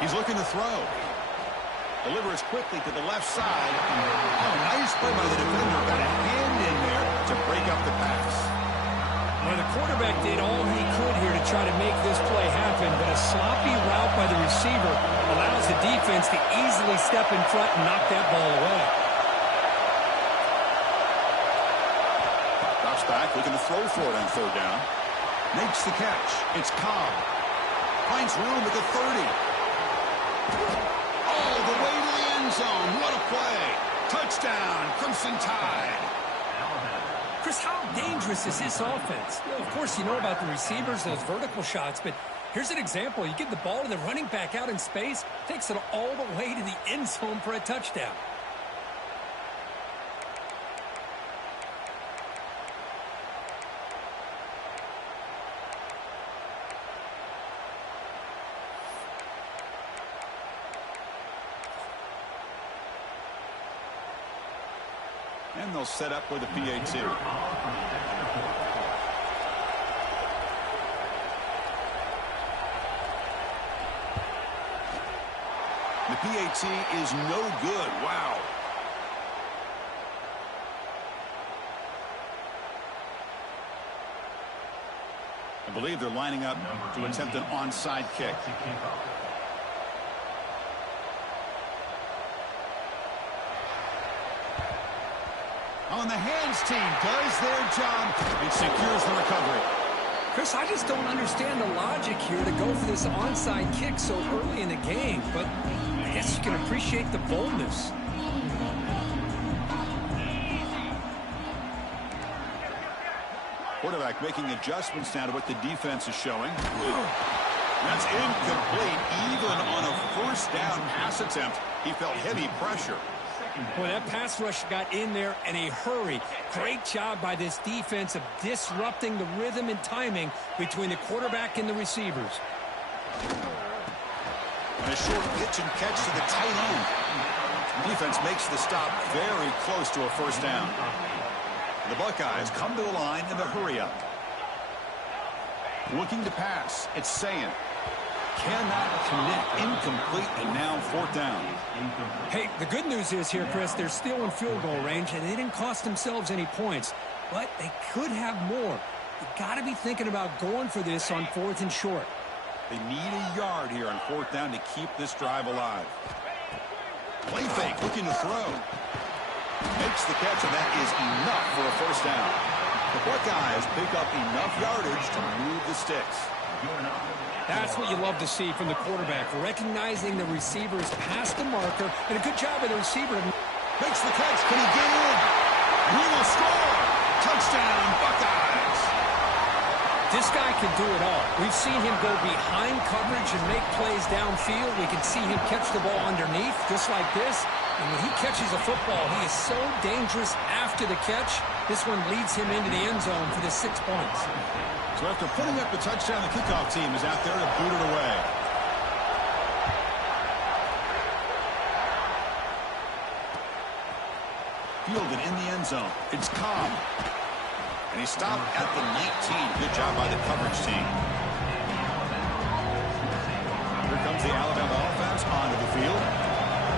He's looking to throw. Delivers quickly to the left side. Oh, nice play by the defender. Got a hand in there to break up the pass. Well, the quarterback did all he could here to try to make this play happen, but a sloppy route by the receiver allows the defense to easily step in front and knock that ball away. Drops back, looking to throw for it on third down. Makes the catch. It's Cobb. Finds room at the 30. Oh, the way to the end zone. What a play. Touchdown, Crimson Tide. Chris, how dangerous is this offense? Well, of course, you know about the receivers, those vertical shots, but here's an example. You give the ball to the running back out in space, takes it all the way to the end zone for a touchdown. And they'll set up with a PAT. The PAT is no good. Wow. I believe they're lining up to attempt an onside kick. On the hands team does their job and secures the recovery. Chris, I just don't understand the logic here to go for this onside kick so early in the game, but I guess you can appreciate the boldness. Quarterback making adjustments now to what the defense is showing. That's incomplete. Even on a first down pass attempt, he felt heavy pressure. Boy, that pass rush got in there in a hurry. Great job by this defense of disrupting the rhythm and timing between the quarterback and the receivers. And a short pitch and catch to the tight end. Defense makes the stop very close to a first down. The Buckeyes come to the line in the hurry-up. Looking to pass. It's Sayin. Cannot connect. Incomplete, and now fourth down. Hey, the good news is here, Chris, they're still in field goal range, and they didn't cost themselves any points. But they could have more. You got to be thinking about going for this on fourth and short. They need a yard here on 4th down to keep this drive alive. Play fake, looking to throw. Makes the catch, and that is enough for a first down. The Buckeyes pick up enough yardage to move the sticks. That's what you love to see from the quarterback, recognizing the receiver's past the marker, and a good job of the receiver. Makes the catch. Can he get in? He will score. Touchdown, Buckeyes. This guy can do it all. We've seen him go behind coverage and make plays downfield. We can see him catch the ball underneath, just like this. And when he catches a football, he is so dangerous after the catch. This one leads him into the end zone for the 6 points. So after putting up the touchdown, the kickoff team is out there to boot it away. Fielded in the end zone. It's Cobb. And he stopped at the 19. Good job by the coverage team. Here comes the Alabama offense onto the field.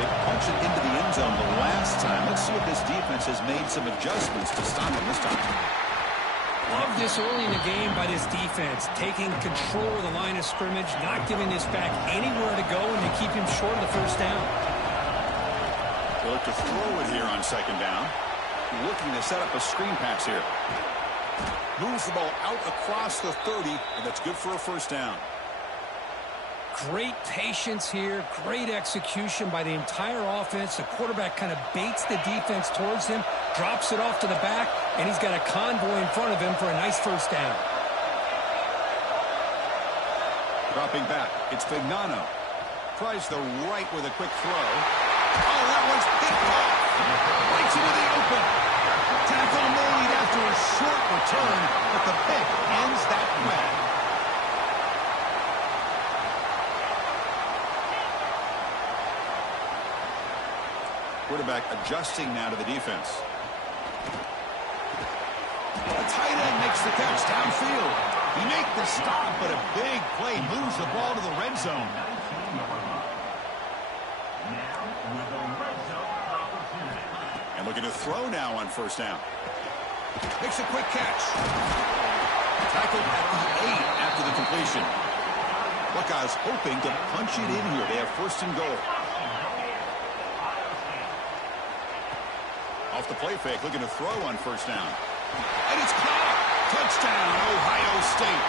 They punch it into the end zone the last time. Let's see if this defense has made some adjustments to stop him this time. Love this early in the game by this defense, taking control of the line of scrimmage, not giving this back anywhere to go, and they keep him short of the first down. They look to throw it here on 2nd down. Looking to set up a screen pass here. Moves the ball out across the 30, and that's good for a first down. Great patience here, great execution by the entire offense. The quarterback kind of baits the defense towards him, drops it off to the back, and he's got a convoy in front of him for a nice first down. Dropping back, it's Fignano. Tries the right with a quick throw. Oh, that one's picked off. Breaks into the open. Tackle made after a short return, but the pick ends that play. Quarterback adjusting now to the defense. The tight end makes the catch downfield. He makes the stop, but a big play moves the ball to the red zone. And looking to throw now on first down. Makes a quick catch. Tackled at the 8 after the completion. Buckeyes hoping to punch it in here. They have 1st and goal. Off the play fake, looking to throw on first down. And it's caught. Touchdown, Ohio State.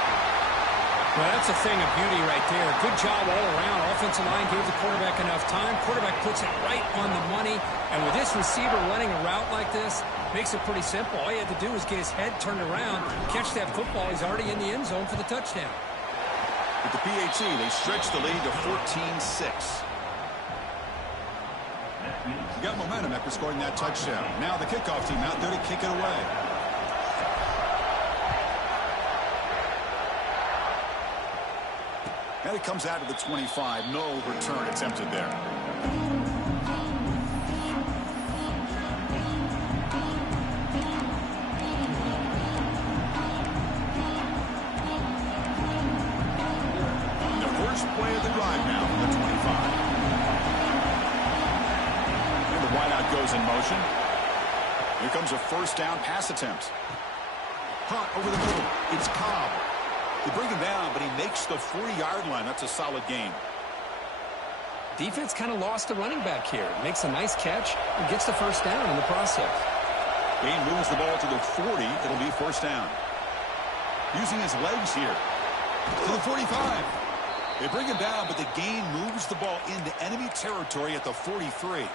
Well, that's a thing of beauty right there. Good job all around. Offensive line gave the quarterback enough time. Quarterback puts it right on the money. And with this receiver running a route like this, makes it pretty simple. All he had to do was get his head turned around, catch that football. He's already in the end zone for the touchdown. With the PAT, they stretch the lead to 14-6. Got momentum after scoring that touchdown. Now the kickoff team out there to kick it away. And it comes out to the 25. No return attempted there. And the first play of the drive now from the 25. Wideout goes in motion. Here comes a first down pass attempt. Hunt over the middle. It's Cobb. They bring him down, but he makes the 40-yard line. That's a solid gain. Defense kind of lost the running back here. Makes a nice catch and gets the first down in the process. Gain moves the ball to the 40. It'll be first down. Using his legs here. To the 45. They bring him down, but the gain moves the ball into enemy territory at the 43.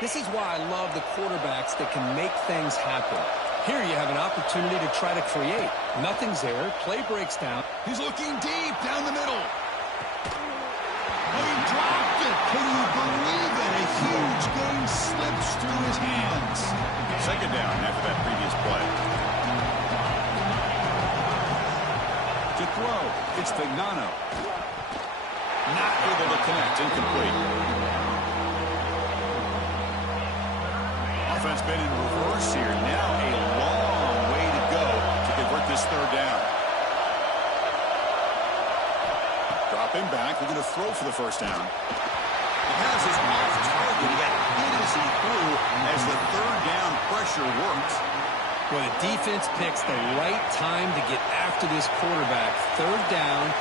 This is why I love the quarterbacks that can make things happen. Here you have an opportunity to try to create. Nothing's there. Play breaks down. He's looking deep down the middle. Oh, he dropped it. Can you believe it? A huge gain slips through his hands. 2nd down after that previous play. To throw, it's Fignano. Not able to connect. Incomplete. Offense been in reverse here. Now a long way to go to convert this 3rd down. Dropping back. We're going to throw for the first down. The pass is off target. He got hit as he threw as the 3rd down pressure worked. Well, the defense picks the right time to get after this quarterback. 3rd down,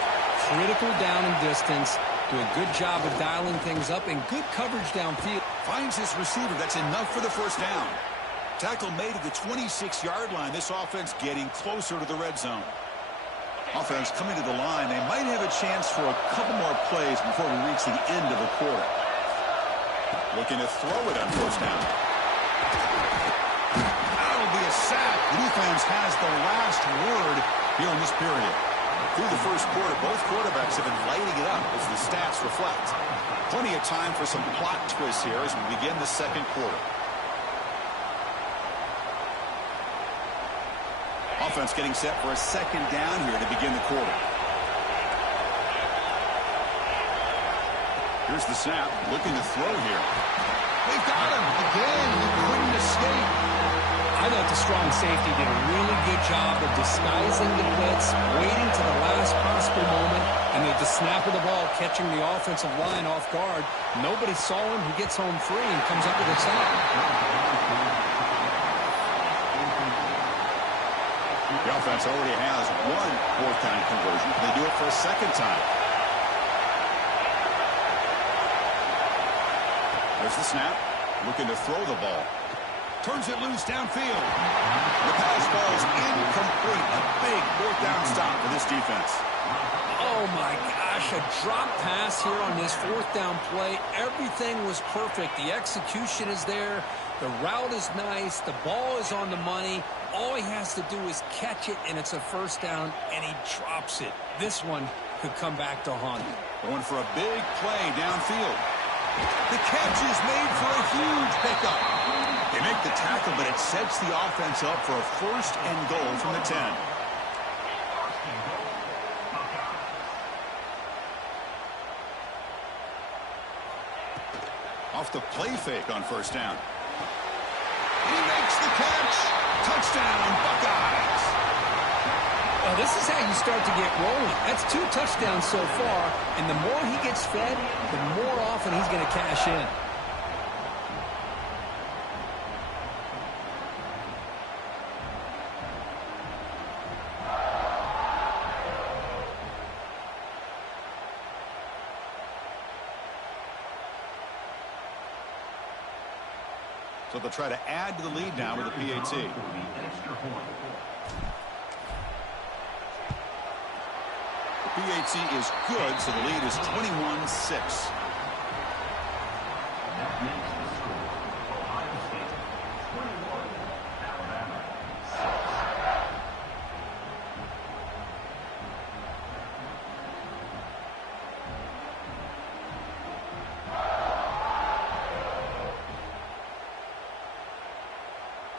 critical down and distance, do a good job of dialing things up, and good coverage downfield. Finds his receiver. That's enough for the first down. Tackle made at the 26-yard line. This offense getting closer to the red zone. Offense coming to the line. They might have a chance for a couple more plays before we reach the end of the quarter. Looking to throw it on first down. That'll be a sack. The defense has the last word here in this period. Through the first quarter, both quarterbacks have been lighting it up as the stats reflect. Plenty of time for some plot twists here as we begin the second quarter. Offense getting set for a second down here to begin the quarter. Here's the snap, looking to throw here. They've got him again. He couldn't escape. I thought the strong safety did a really good job of disguising the blitz, waiting to the last possible moment, and at the snap of the ball, catching the offensive line off guard. Nobody saw him. He gets home free and comes up with a sack. The offense already has one fourth-down conversion. They do it for a second time. There's the snap. Looking to throw the ball. Turns it loose downfield. The pass falls incomplete. A big fourth-down stop for this defense. Oh, my gosh, a drop pass here on this fourth-down play. Everything was perfect. The execution is there. The route is nice. The ball is on the money. All he has to do is catch it, and it's a first down, and he drops it. This one could come back to haunt him. Going for a big play downfield. The catch is made for a huge pickup. They make the tackle, but it sets the offense up for a first and goal from the 10. Off the play fake on first down. He makes the catch. Touchdown, Buckeyes. Well, this is how you start to get rolling. That's 2 touchdowns so far, and the more he gets fed, the more often he's going to cash in. So they'll try to add to the lead now with a PAT. The PAT is good, so the lead is 21-6. That makes the score Ohio State 21, Alabama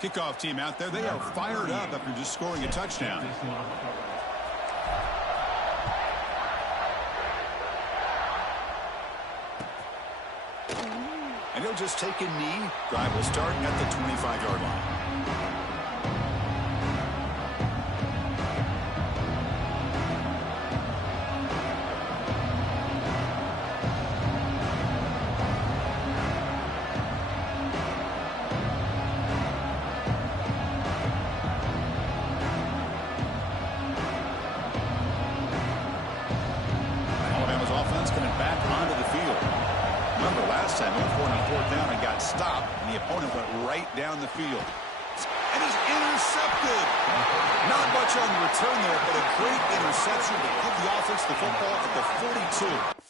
6. Kickoff team out there. They are fired up after just scoring a touchdown. And he'll just take a knee. Drive will start at the 25-yard line. Alabama's offense coming back onto the field. Remember last time, went for it on fourth down and got stopped, and the opponent went right down the field. And he's intercepted. Not much on the return there, but a great interception to give the offense the football at the 42.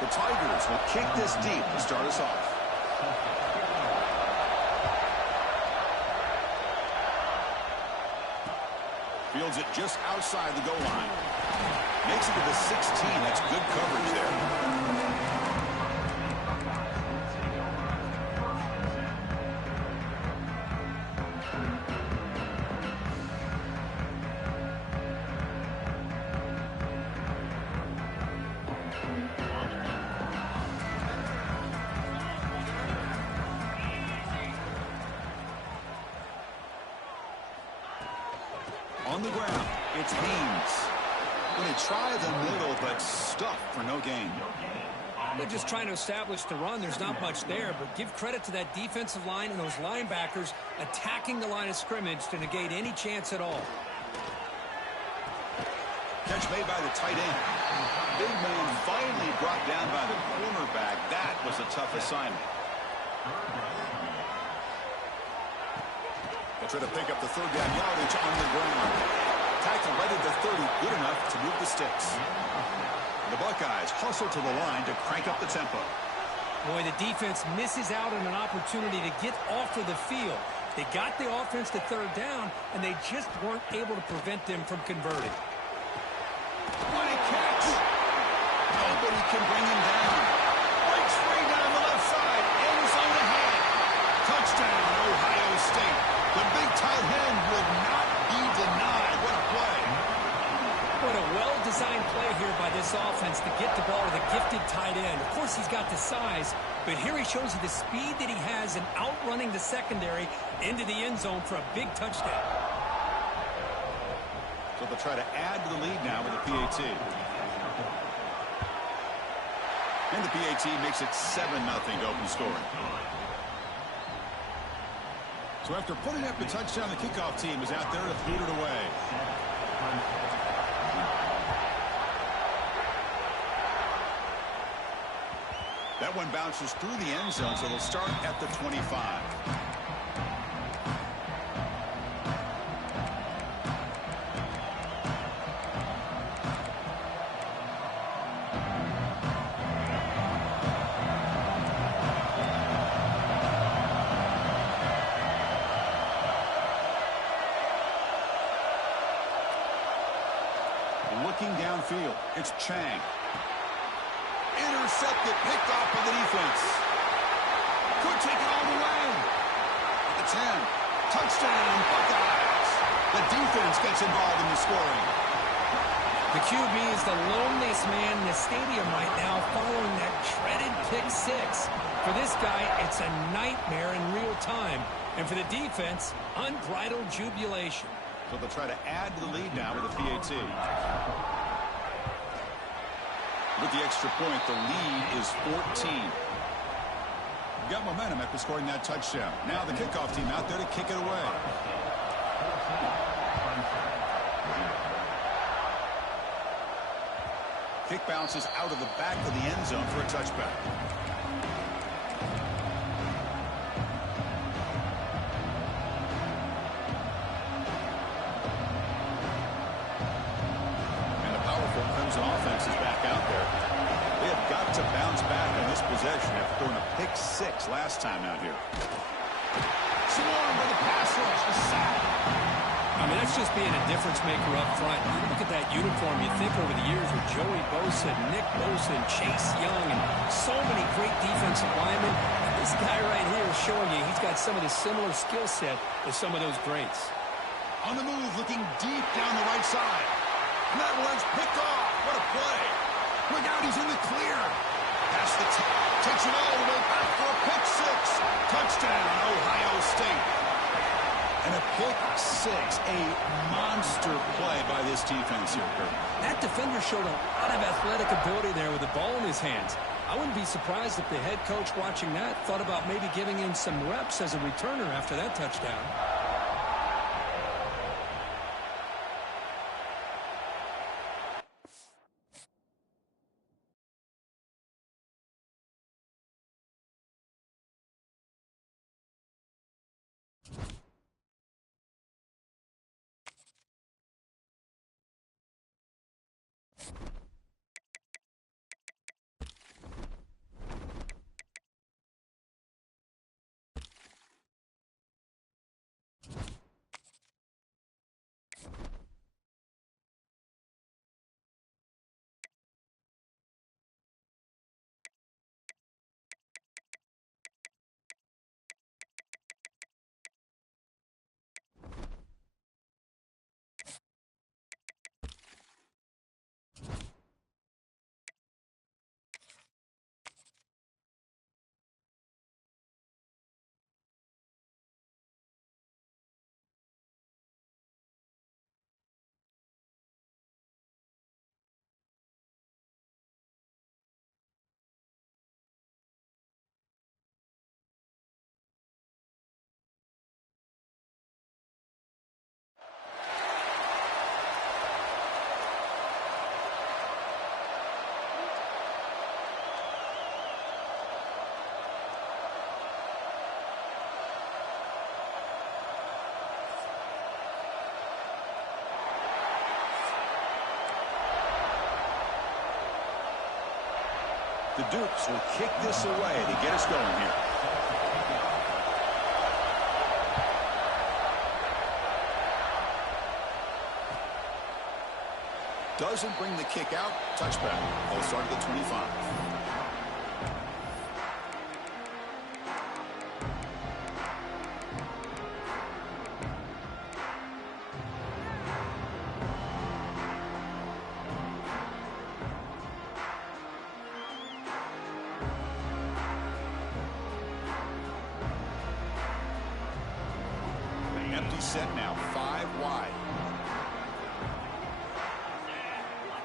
The Tigers will kick this deep to start us off. Fields it just outside the goal line. Makes it to the 16. That's good coverage there. On the ground, it's Haynes. Going to try the middle, but stuffed for no gain. They're just trying to establish the run. There's not much there, but give credit to that defensive line and those linebackers attacking the line of scrimmage to negate any chance at all. Catch made by the tight end. Big man finally brought down by the cornerback. That was a tough assignment. They'll try to pick up the third down yardage on the ground. Tackle right at the 30, good enough to move the sticks. The Buckeyes hustle to the line to crank up the tempo. Boy, the defense misses out on an opportunity to get off of the field. They got the offense to third down, and they just weren't able to prevent them from converting. What a catch! Nobody can bring him down. Breaks free down the left side. End zone ahead. Touchdown, Ohio State. The big tight end will not be denied. What a play. What a well-designed play here by this offense to get the ball to the gifted tight end. Of course, he's got the size, but here he shows you the speed that he has in outrunning the secondary into the end zone for a big touchdown. So they'll try to add to the lead now with a PAT. And the PAT makes it 7-0 to open scoring. So after putting up the touchdown, the kickoff team is out there to boot it away. That one bounces through the end zone, so they'll start at the 25. Looking downfield, it's Chang. Intercepted, picked off by the defense. Could take it all the way. At the 10. Touchdown, Buckeyes. The defense gets involved in the scoring. The QB is the loneliest man in the stadium right now following that dreaded pick six. For this guy, it's a nightmare in real time. And for the defense, unbridled jubilation. So they'll try to add to the lead now with a PAT. With the extra point, the lead is 14. Got momentum after scoring that touchdown. Now the kickoff team out there to kick it away. Kick bounces out of the back of the end zone for a touchback. Offense is back out there. They have got to bounce back on this possession after throwing a pick six last time out here. Swarm with the pass rush, a sack. I mean, that's just being a difference maker up front. You look at that uniform, you think over the years with Joey Bosa, Nick Bosa, and Chase Young, and so many great defensive linemen. And this guy right here is showing you he's got some of the similar skill set as some of those greats. On the move, looking deep down the right side. And that one's picked off. What a play. Look out, he's in the clear. Past the top. Takes it all the way back for a pick six. Touchdown, Ohio State. And a pick six. A monster play by this defense here, Kurt. That defender showed a lot of athletic ability there with the ball in his hands. I wouldn't be surprised if the head coach watching that thought about maybe giving him some reps as a returner after that touchdown. The Dukes will kick this away to get us going here. Doesn't bring the kick out. Touchback. They'll start at the 25. Empty set now, 5 wide.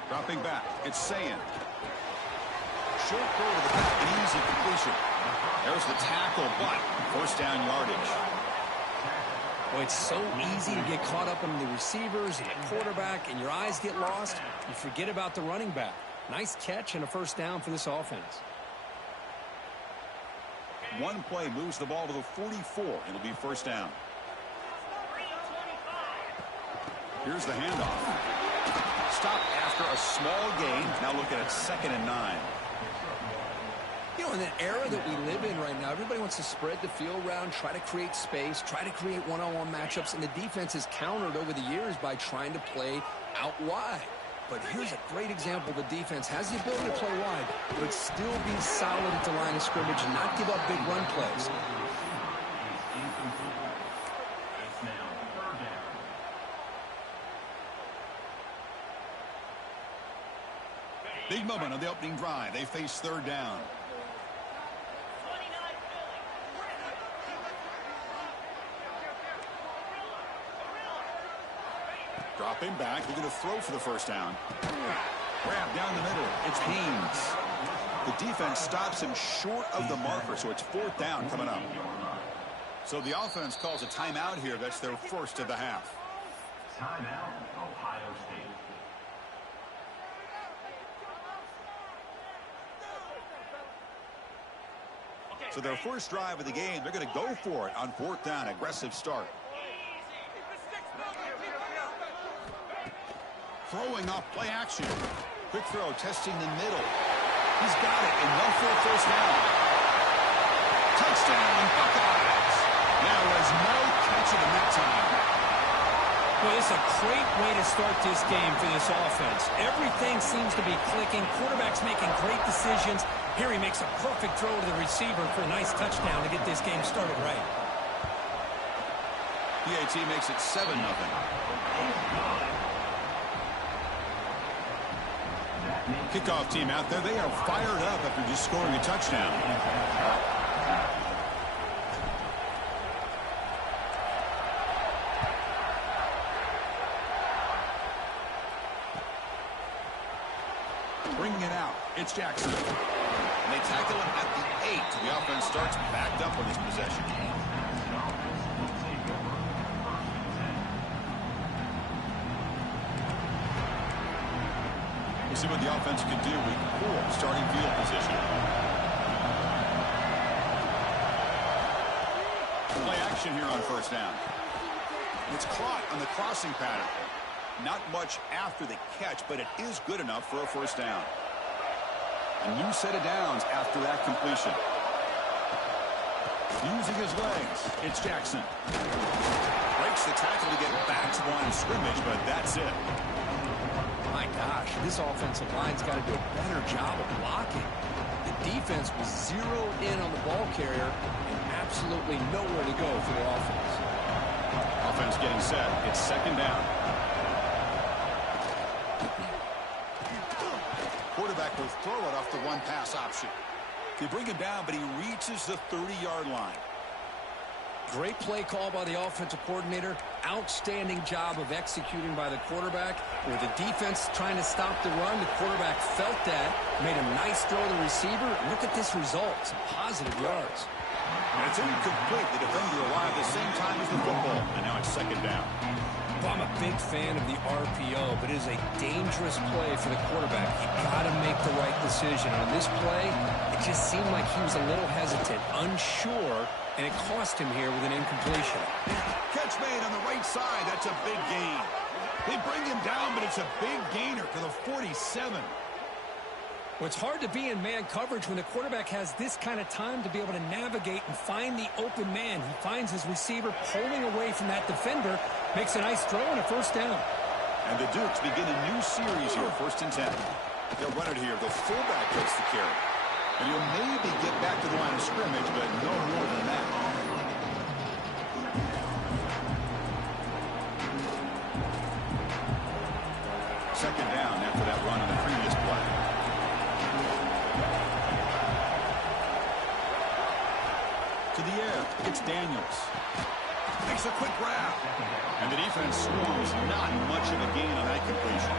Dropping back, it's Sayan. Short throw to the back, an easy completion. There's the tackle, but first down yardage. Well, it's so easy to get caught up in the receivers and the quarterback, and your eyes get lost. You forget about the running back. Nice catch and a first down for this offense. One play moves the ball to the 44. It'll be first down. Here's the handoff. Stop after a small gain. Now looking at 2nd and 9. You know, in that era that we live in right now, everybody wants to spread the field around, try to create space, try to create one-on-one matchups, and the defense is countered over the years by trying to play out wide. But here's a great example. The defense has the ability to play wide, but still be solid at the line of scrimmage and not give up big run plays. Big moment on the opening drive. They face 3rd down. Dropping back. They're going to throw for the first down. Grab down the middle. It's Haynes. The defense stops him short of the marker, so it's 4th down coming up. So the offense calls a timeout here. That's their first of the half. Timeout, Ohio State. So their first drive of the game, they're going to go for it on 4th down. Aggressive start. Throwing off play action. Quick throw, testing the middle. He's got it, enough for a first down. Touchdown, Buckeyes. Now there's no catching him that time. Well, it's a great way to start this game for this offense. Everything seems to be clicking. Quarterback's making great decisions. Here he makes a perfect throw to the receiver for a nice touchdown to get this game started right. PAT makes it 7-0. Kickoff team out there. They are fired up after just scoring a touchdown. Bringing it out. It's Jackson. And they tackle him at the 8. The offense starts backed up on this possession. We'll see what the offense can do with poor starting field position. Play action here on first down. It's caught on the crossing pattern. Not much after the catch, but it is good enough for a first down. A new set of downs after that completion. Using his legs, it's Jackson. Breaks the tackle to get back to the line of scrimmage, but that's it. My gosh, this offensive line's got to do a better job of blocking. The defense was zeroed in on the ball carrier and absolutely nowhere to go for the offense. Offense getting set. It's 2nd down. Quarterback will throw it off the one-pass option. They bring him down, but he reaches the 30-yard line. Great play call by the offensive coordinator. Outstanding job of executing by the quarterback. With the defense trying to stop the run, the quarterback felt that, made a nice throw to the receiver. Look at this result. Some positive yards. And it's incomplete. The defender arrived at the same time as the football. And now it's 2nd down. Well, I'm a big fan of the RPO, but it is a dangerous play for the quarterback. You got to make the right decision. On this play, it just seemed like he was a little hesitant, unsure, and it cost him here with an incompletion. Catch made on the right side. That's a big gain. They bring him down, but it's a big gainer to the 47. Well, it's hard to be in man coverage when the quarterback has this kind of time to be able to navigate and find the open man. He finds his receiver pulling away from that defender, makes a nice throw and a first down. And the Dukes begin a new series here, 1st and 10. They'll run it here. The fullback takes the carry. And he'll maybe get back to the line of scrimmage, but no more than that. Second down after that run on the previous play. To the air, it's Daniels. Makes a quick grab. And the defense swarms, not much of a gain on that completion.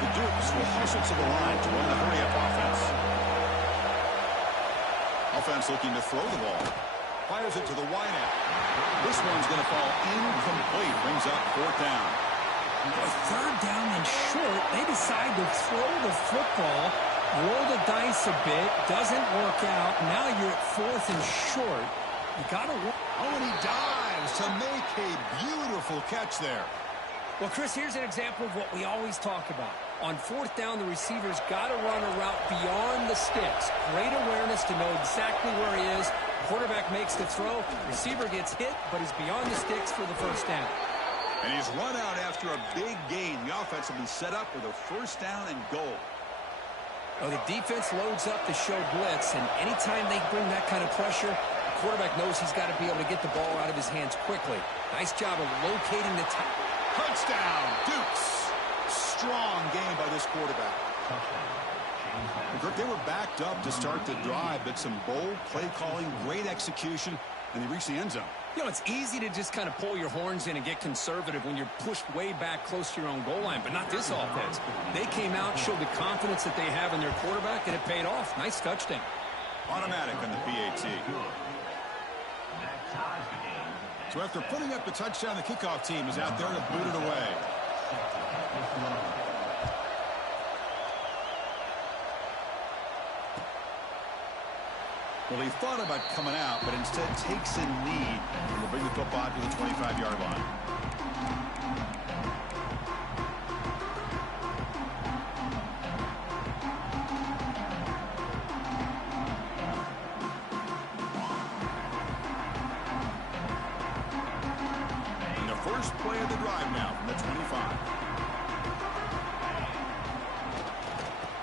The Dukes will hustle to the line to run the hurry-up offense. Offense looking to throw the ball. Fires it to the wideout. This one's going to fall incomplete. Brings up 4th down. A 3rd down and short. They decide to throw the football, roll the dice a bit, doesn't work out. Now you're at 4th and short. You got to work. Oh, and he dives to make a beautiful catch there. Well, Chris, here's an example of what we always talk about. On 4th down, the receiver's got to run a route beyond the sticks. Great awareness to know exactly where he is. Quarterback makes the throw. Receiver gets hit, but is beyond the sticks for the first down. And he's run out after a big gain. The offense will be set up with a first down and goal. Well, the defense loads up to show blitz, and anytime they bring that kind of pressure, the quarterback knows he's got to be able to get the ball out of his hands quickly. Nice job of locating the time. Touchdown, Dukes. Strong game by this quarterback. They were backed up to start the drive, but some bold play calling, great execution, and they reached the end zone. You know, it's easy to just kind of pull your horns in and get conservative when you're pushed way back close to your own goal line, but not this offense. They came out, showed the confidence that they have in their quarterback, and it paid off. Nice touchdown. Automatic on the PAT. So after putting up the touchdown, the kickoff team is out there to boot it away. Well, he thought about coming out, but instead takes a knee and will bring the football to the 25-yard line. And the first play of the drive now from the 25.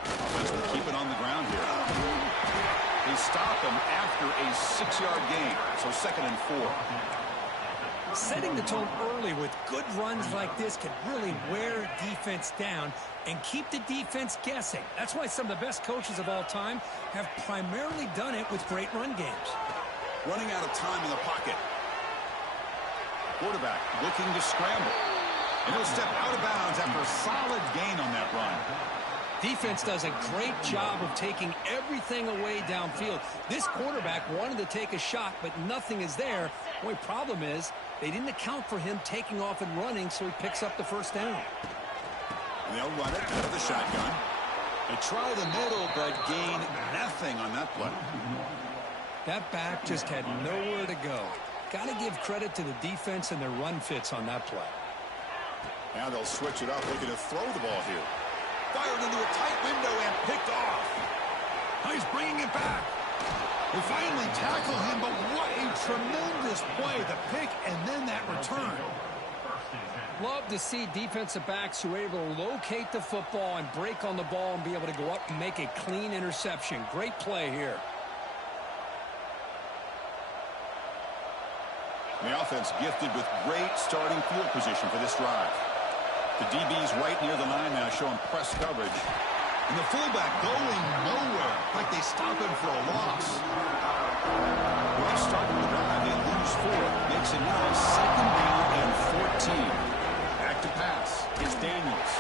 Offense will keep it on the ground here. They stop him after a 6-yard gain, so 2nd and 4. Setting the tone early with good runs like this can really wear defense down and keep the defense guessing. That's why some of the best coaches of all time have primarily done it with great run games. Running out of time in the pocket. Quarterback looking to scramble. And he'll step out of bounds after a solid gain on that run. Defense does a great job of taking everything away downfield. This quarterback wanted to take a shot, but nothing is there. The only problem is they didn't account for him taking off and running, so he picks up the first down. And they'll run it out of the shotgun. They try the middle, but gain nothing on that play. That back just had nowhere to go. Got to give credit to the defense and their run fits on that play. Now they'll switch it up, looking to throw the ball here. Fired into a tight window and picked off. Now he's bringing it back. They finally tackle him, but what a tremendous play. The pick and then that return. Love to see defensive backs who are able to locate the football and break on the ball and be able to go up and make a clean interception. Great play here. The offense gifted with great starting field position for this drive. The DB's right near the line now showing press coverage. And the fullback going nowhere. Like they stop him for a loss. Well, starting the drive, they lose 4. Makes it now 2nd down and 14. Back to pass is Daniels.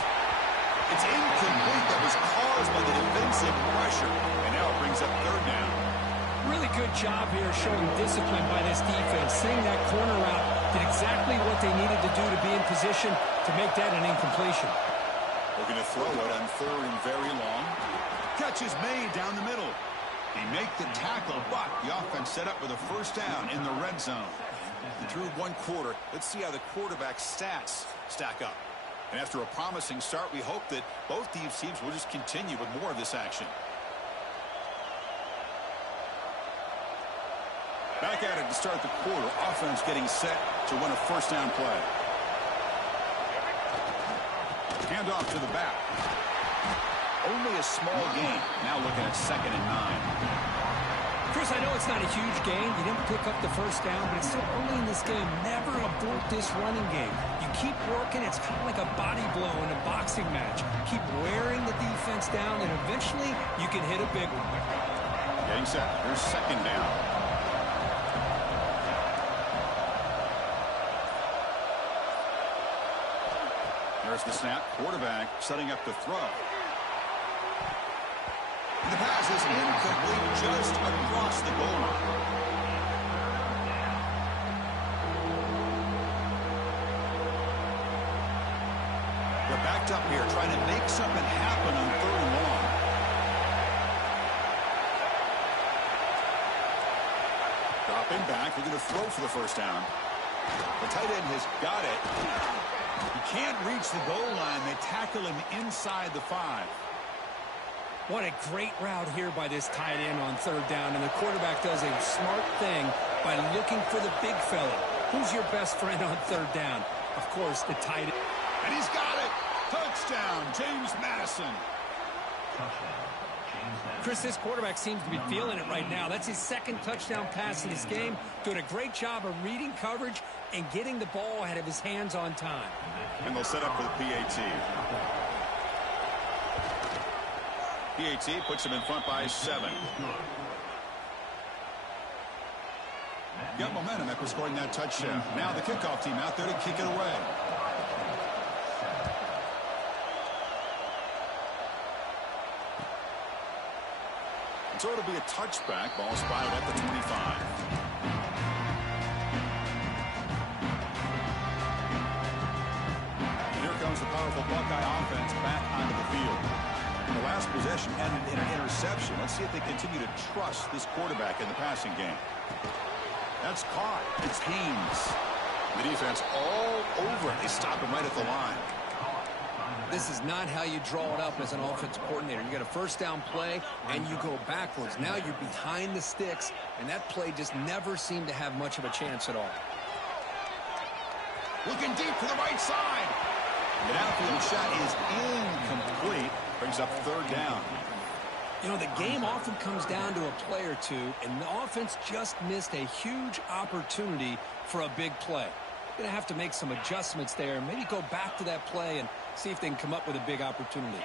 It's incomplete. That was caused by the defensive pressure. And now it brings up 3rd down. Really good job here showing discipline by this defense. Seeing that corner out did exactly what they needed to do to be in position to make that an incompletion. We're going to throw it on 3rd and very long. Catch is made down the middle. They make the tackle, but the offense set up with a first down in the red zone. And through 1 quarter, let's see how the quarterback's stats stack up. And after a promising start, we hope that both these teams will just continue with more of this action. Back at it to start the quarter. Offense getting set to win a first down play. Handoff to the back. Only a small gain. Now looking at 2nd and 9. Chris, I know it's not a huge gain. You didn't pick up the first down, but it's still early in this game. Never abort this running game. You keep working. It's kind of like a body blow in a boxing match. Keep wearing the defense down, and eventually you can hit a big one. Getting set. Here's 2nd down. There's the snap. Quarterback setting up the throw. The pass is incomplete just across the goal line. They're backed up here trying to make something happen on 3rd and long. Dropping back, looking to throw for the first down. The tight end has got it. He can't reach the goal line. They tackle him inside the 5. What a great route here by this tight end on 3rd down, and the quarterback does a smart thing by looking for the big fella. Who's your best friend on 3rd down? Of course, the tight end. And he's got it! Touchdown, James Madison. Chris, this quarterback seems to be feeling it right now. That's his 2nd touchdown pass in this game. Doing a great job of reading coverage and getting the ball out of his hands on time. And they'll set up for the PAT. PAT puts him in front by 7. Got momentum after scoring that touchdown. Now the kickoff team out there to kick it away. So it'll be a touchback. Ball spotted at the 25. Here comes the powerful Buckeye offense back onto the field. The last possession ended in an interception. Let's see if they continue to trust this quarterback in the passing game. That's caught. It's Haynes. The defense all over it. They stop him right at the line. This is not how you draw it up as an offensive coordinator. You got a first down play, and you go backwards. Now you're behind the sticks, and that play just never seemed to have much of a chance at all. Looking deep to the right side. The outfield shot is incomplete. Brings up 3rd down. You know, the game often comes down to a play or two, and the offense just missed a huge opportunity for a big play. Going to have to make some adjustments there and maybe go back to that play and see if they can come up with a big opportunity.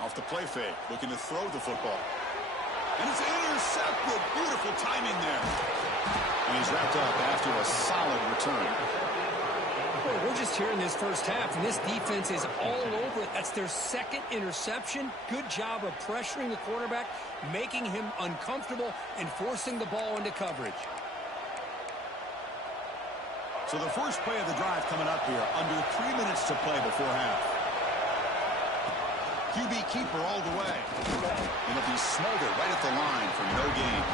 Off the play fake, looking to throw the football. And it's intercepted. Beautiful timing there. And he's wrapped up after a solid return. Boy, we're just here in this first half, and this defense is all over it. That's their 2nd interception. Good job of pressuring the quarterback, making him uncomfortable, and forcing the ball into coverage. So the first play of the drive coming up here, under 3 minutes to play before half. QB keeper all the way. And if he's smothered right at the line for no gain.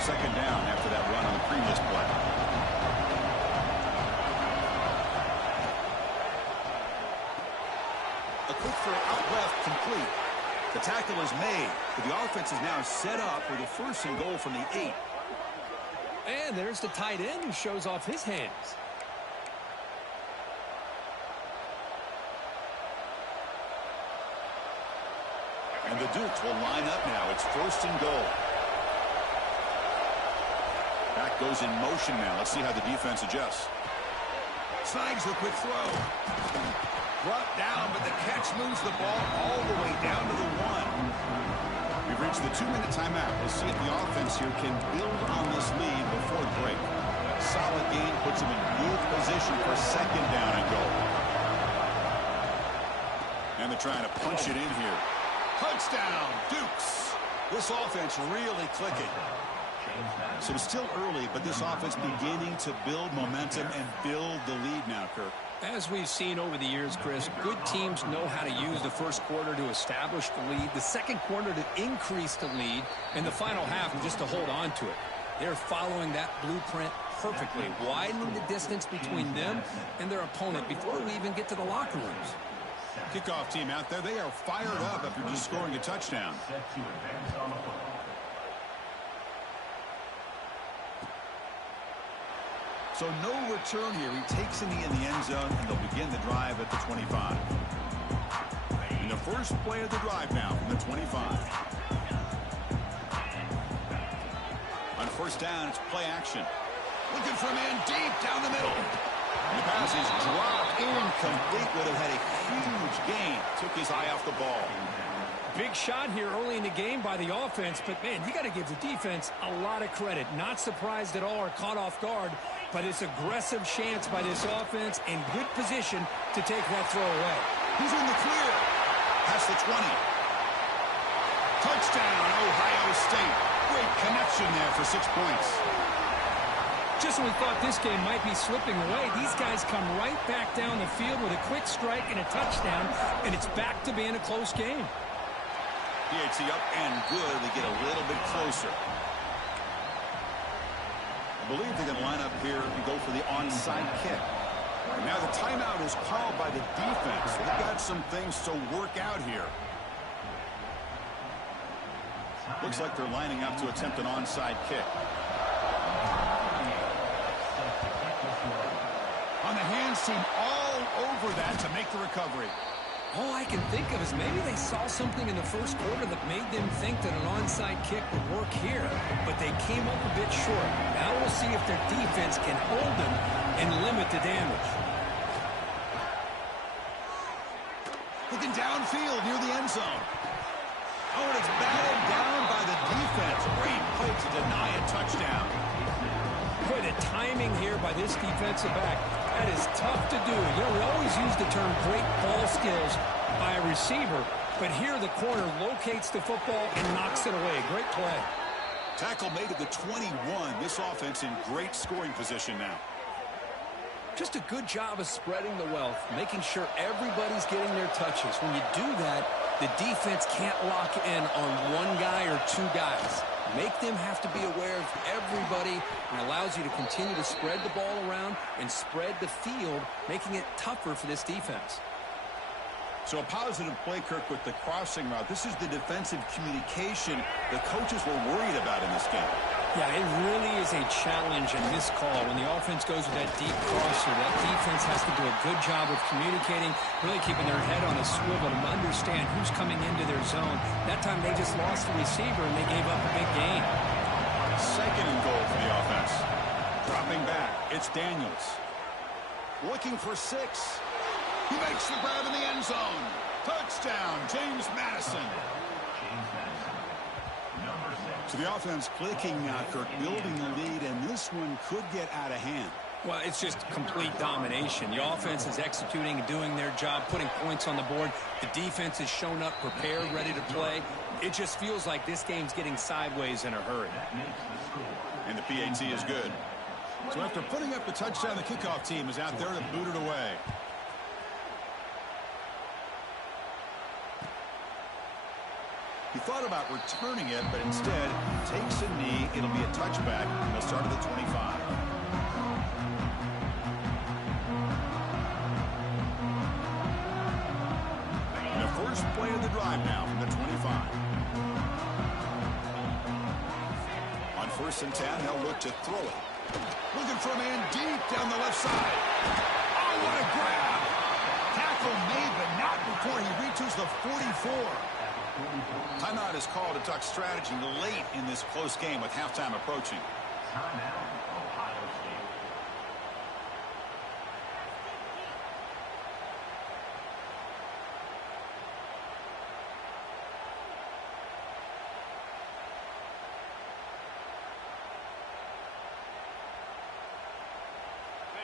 Second down after that run on the previous play. A quick throw out left, complete. The tackle is made, but the offense is now set up with a 1st and goal from the 8. And there's the tight end who shows off his hands. And the Dukes will line up now. It's 1st and goal. Back goes in motion now. Let's see how the defense adjusts. Snags the quick throw. Brought down, but the catch moves the ball all the way down to the 1. We've reached the 2-minute timeout. We'll see if the offense here can build on this lead before the break. Solid gain puts him in good position for 2nd down and goal. And they're trying to punch it in here. Touchdown, Dukes. This offense really clicking. So it's still early, but this offense beginning to build momentum and build the lead now, Kirk. As we've seen over the years, Chris, good teams know how to use the first quarter to establish the lead, the second quarter to increase the lead, and the final half just to hold on to it. They're following that blueprint perfectly, widening the distance between them and their opponent before we even get to the locker rooms. Kickoff team out there, they are fired up after just scoring a touchdown. So no return here. He takes in the end zone, and they'll begin the drive at the 25. And the first play of the drive now from the 25. On first down, it's play action. Looking for a man deep down the middle. And the pass is dropped incomplete. Would have had a huge gain. Took his eye off the ball. Big shot here early in the game by the offense, but, man, you got to give the defense a lot of credit. Not surprised at all or caught off guard, but it's aggressive chance by this offense in good position to take that throw away. He's in the clear. Past the 20. Touchdown, Ohio State. Great connection there for 6 points. Just when we thought this game might be slipping away, these guys come right back down the field with a quick strike and a touchdown, and it's back to being a close game. PAT up and good. They get a little bit closer. I believe they're going to line up here and go for the onside kick. And now the timeout is called by the defense. They've got some things to work out here. Looks like they're lining up to attempt an onside kick. On the hands team all over that to make the recovery. All I can think of is maybe they saw something in the first quarter that made them think that an onside kick would work here, but they came up a bit short. Now we'll see if their defense can hold them and limit the damage. Looking downfield near the end zone. Oh, and it's batted down by the defense. Great play to deny a touchdown. Boy, the timing here by this defensive back, that is tough to do. You know, we always use the term great ball skills by a receiver, but here the corner locates the football and knocks it away. Great play. Tackle made at the 21. This offense in great scoring position now. Just a good job of spreading the wealth, making sure everybody's getting their touches. When you do that, the defense can't lock in on one guy or two guys. Make them have to be aware of everybody, and allows you to continue to spread the ball around and spread the field, making it tougher for this defense. So a positive play, Kirk, with the crossing route. This is the defensive communication the coaches were worried about in this game. Yeah, it really is a challenge in this call. When the offense goes with that deep crosser, that defense has to do a good job of communicating, really keeping their head on a swivel to understand who's coming into their zone. That time they just lost the receiver and they gave up a big gain. Second and goal for the offense. Dropping back, it's Daniels. Looking for 6. He makes the grab in the end zone. Touchdown, James Madison. So the offense clicking now, Kirk, building the lead, and this one could get out of hand. Well, it's just complete domination. The offense is executing and doing their job, putting points on the board. The defense has shown up, prepared, ready to play. It just feels like this game's getting sideways in a hurry. And the PAT is good. So after putting up the touchdown, the kickoff team is out there to boot it away. He thought about returning it, but instead takes a knee. It'll be a touchback, and they'll start at the 25. And the first play of the drive now from the 25. On first and 10, they'll look to throw it. Looking for a man deep down the left side. Oh, what a grab! Tackle made, but not before he reaches the 44. Timeout is called to talk strategy late in this close game with halftime approaching. Timeout, Ohio State.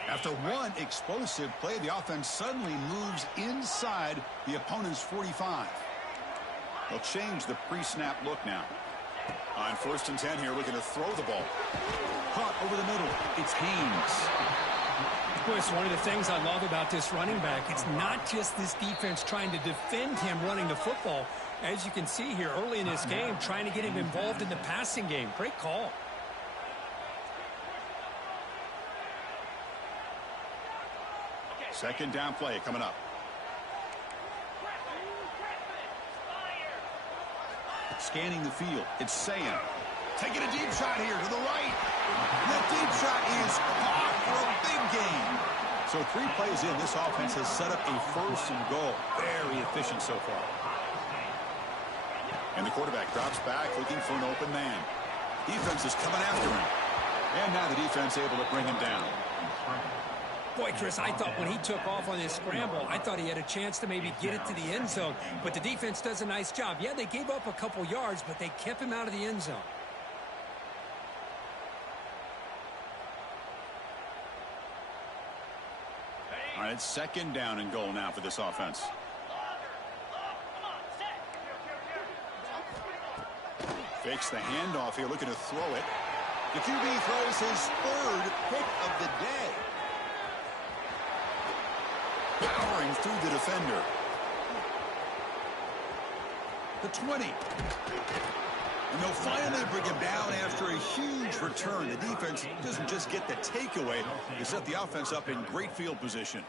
After one explosive play, the offense suddenly moves inside the opponent's 45. They'll change the pre-snap look now. On 1st and 10 here, looking to throw the ball. Caught over the middle. It's Haynes. Boy, it's one of the things I love about this running back. It's not just this defense trying to defend him running the football. As you can see here early in this game, trying to get him involved in the passing game. Great call. Second down play coming up. Scanning the field. It's Sam. Taking a deep shot here to the right. That deep shot is caught for a big gain. So 3 plays in, this offense has set up a 1st and goal. Very efficient so far. And the quarterback drops back looking for an open man. Defense is coming after him. And now the defense able to bring him down. Boy, Chris, I thought when he took off on this scramble, I thought he had a chance to maybe get it to the end zone. But the defense does a nice job. Yeah, they gave up a couple yards, but they kept him out of the end zone. All right, it's 2nd down and goal now for this offense. Fakes the handoff here, looking to throw it. The QB throws his 3rd pick of the day. Powering through the defender. The 20. And they'll finally bring him down after a huge return. The defense doesn't just get the takeaway. They set the offense up in great field position.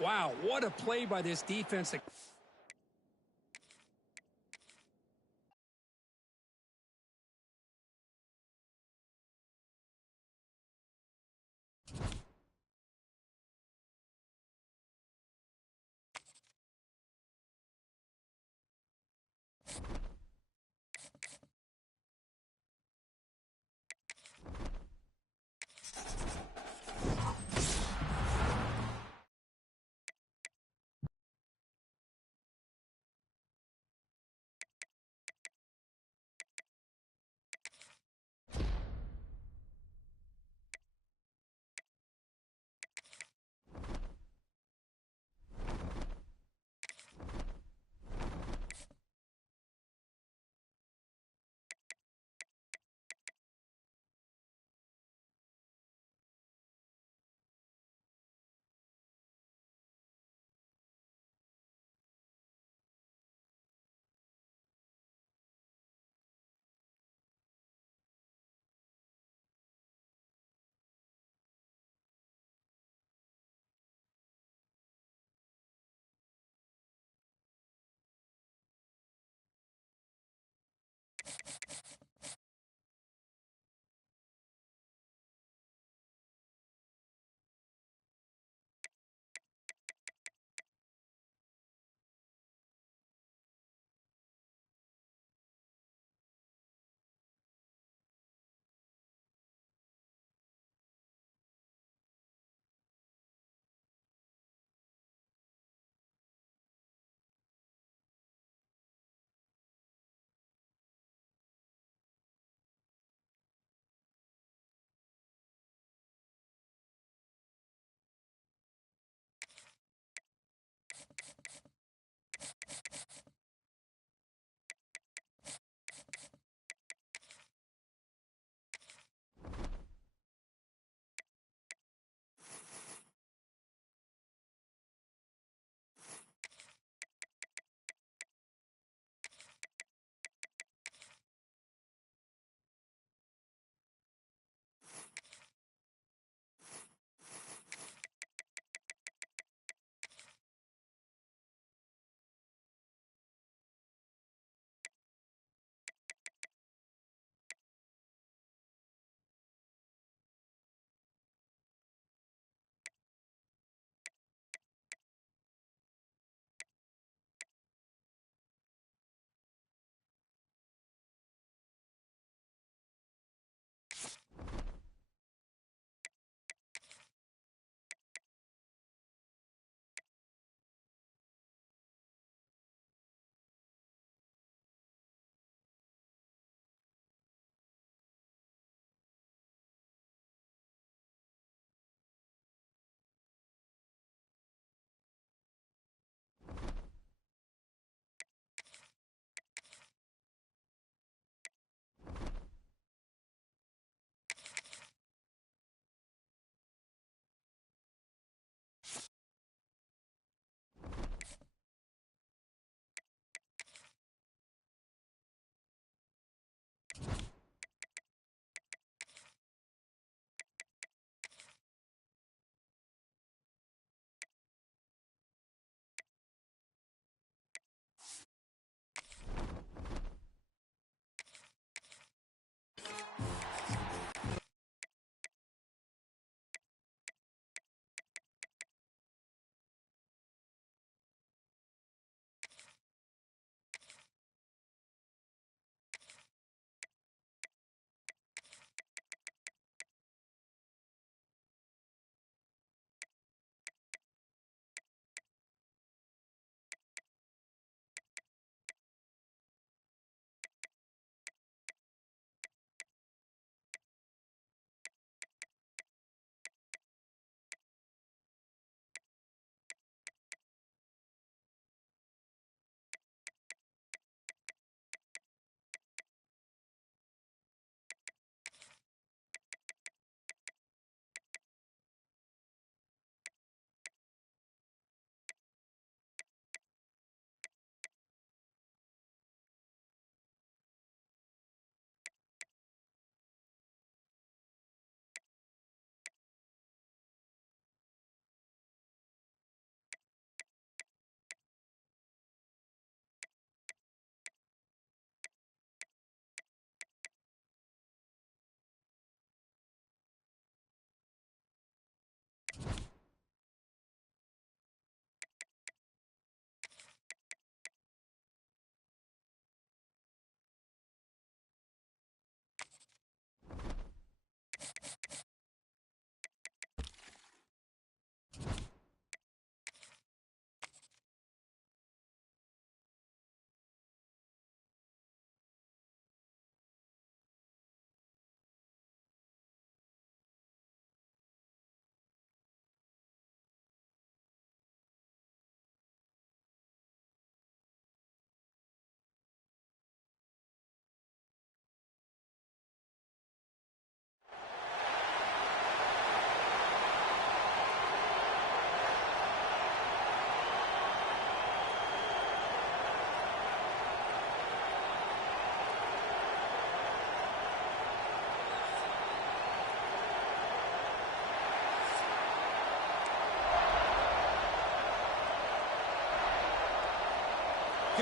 Wow, what a play by this defense.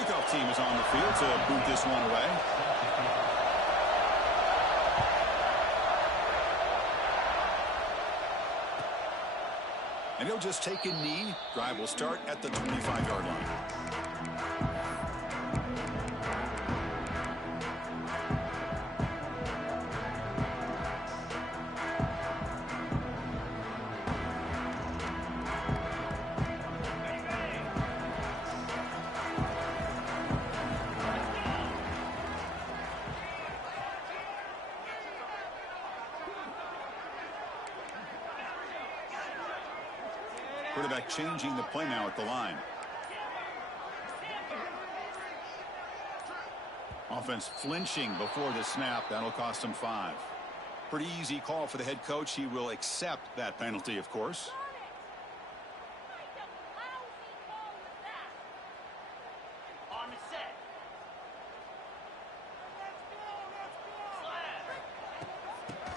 kickoff team is on the field to boot this one away. And he'll just take a knee. Drive will start at the 25-yard line. Quarterback changing the play now at the line. Offense flinching before the snap. That'll cost him 5. Pretty easy call for the head coach. He will accept that penalty, of course.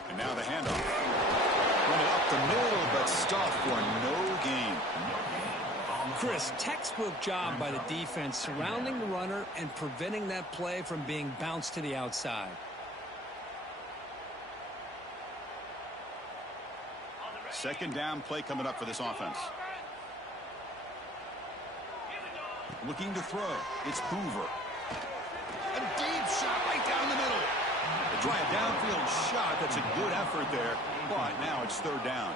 And now the handoff. Run it up the middle, but stuffed for no gain. Chris, textbook job by the defense surrounding the runner and preventing that play from being bounced to the outside. Second down play coming up for this offense. Looking to throw. It's Hoover. A deep shot right down the middle. They try a downfield shot. That's a good effort there. But now it's third down.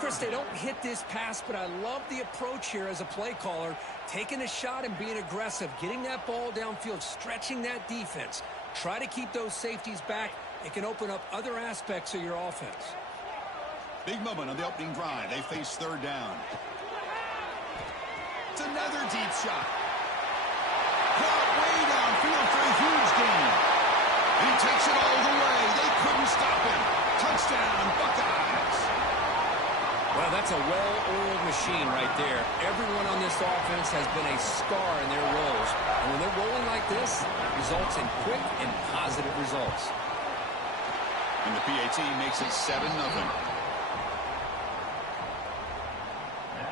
Chris, they don't hit this pass, but I love the approach here as a play caller. Taking a shot and being aggressive. Getting that ball downfield. Stretching that defense. Try to keep those safeties back. It can open up other aspects of your offense. Big moment on the opening drive. They face third down. It's another deep shot. Caught way downfield for a huge gain. And he takes it all the way. They couldn't stop him. Touchdown, Buckeyes. Well, that's a well-oiled machine right there. Everyone on this offense has been a star in their roles. And when they're rolling like this, it results in quick and positive results. And the PAT makes it 7-0.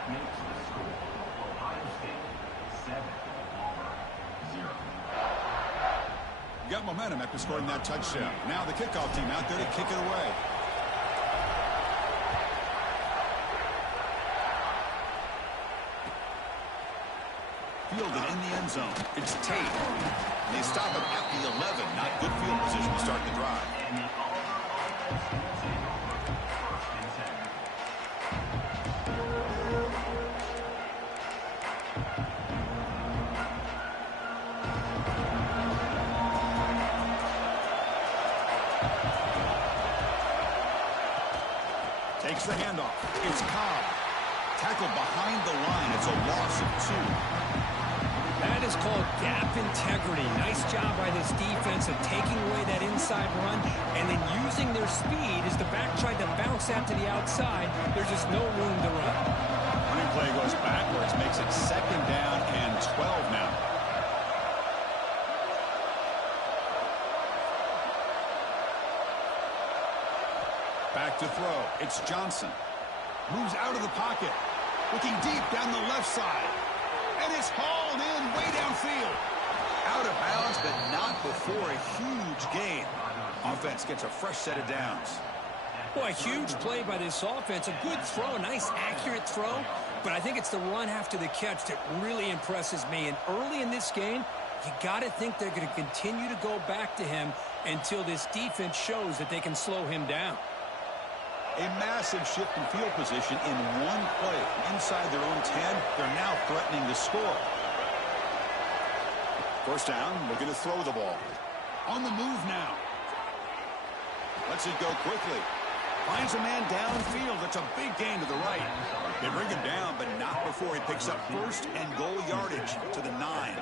Makes the score Ohio State 7, Auburn 0. Got momentum after scoring that touchdown. Now the kickoff team out there to kick it away. Fielded in the end zone. It's Tate. They stop him at the 11. Not good field position to start the drive. Takes the handoff. It's Cobb. Tackled behind the line. It's a loss of 2. That is called gap integrity. Nice job by this defense of taking away that inside run and then using their speed as the back tried to bounce that to the outside. There's just no room to run. Running play goes backwards. Makes it second down and 12 now. Back to throw. It's Johnson. Moves out of the pocket. Looking deep down the left side. And it's hauled in way downfield. Out of bounds, but not before a huge gain. Offense gets a fresh set of downs. Boy, a huge play by this offense. A good throw, a nice accurate throw. But I think it's the run after the catch that really impresses me. And early in this game, you got to think they're going to continue to go back to him until this defense shows that they can slow him down. A massive shift in field position in one play. Inside their own 10, they're now threatening to score. First down, looking to throw the ball. On the move now. Lets it go quickly. Finds a man downfield. That's a big gain to the right. They bring him down, but not before he picks up first and goal yardage to the 9.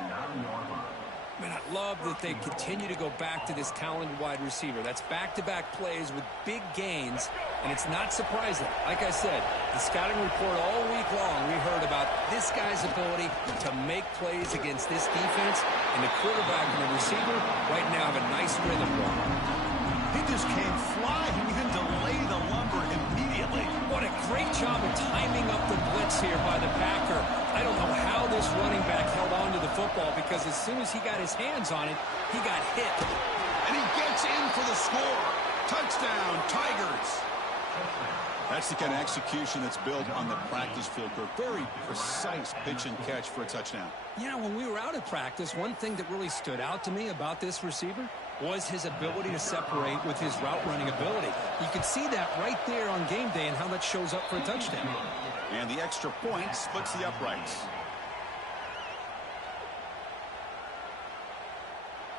Man, I love that they continue to go back to this talented wide receiver. That's back-to-back plays with big gains, and it's not surprising. Like I said, the scouting report all week long, we heard about this guy's ability to make plays against this defense, and the quarterback and the receiver right now have a nice rhythm going. He just came flying. He can delay the lumber immediately. What a great job of timing up the blitz here by the Packer. I don't know how this this running back held on to the football because as soon as he got his hands on it, he got hit. And he gets in for the score. Touchdown, Tigers. That's the kind of execution that's built on the practice field. A very precise pitch and catch for a touchdown. Yeah, when we were out at practice, one thing that really stood out to me about this receiver was his ability to separate with his route running ability. You could see that right there on game day and how that shows up for a touchdown. And the extra point splits the uprights.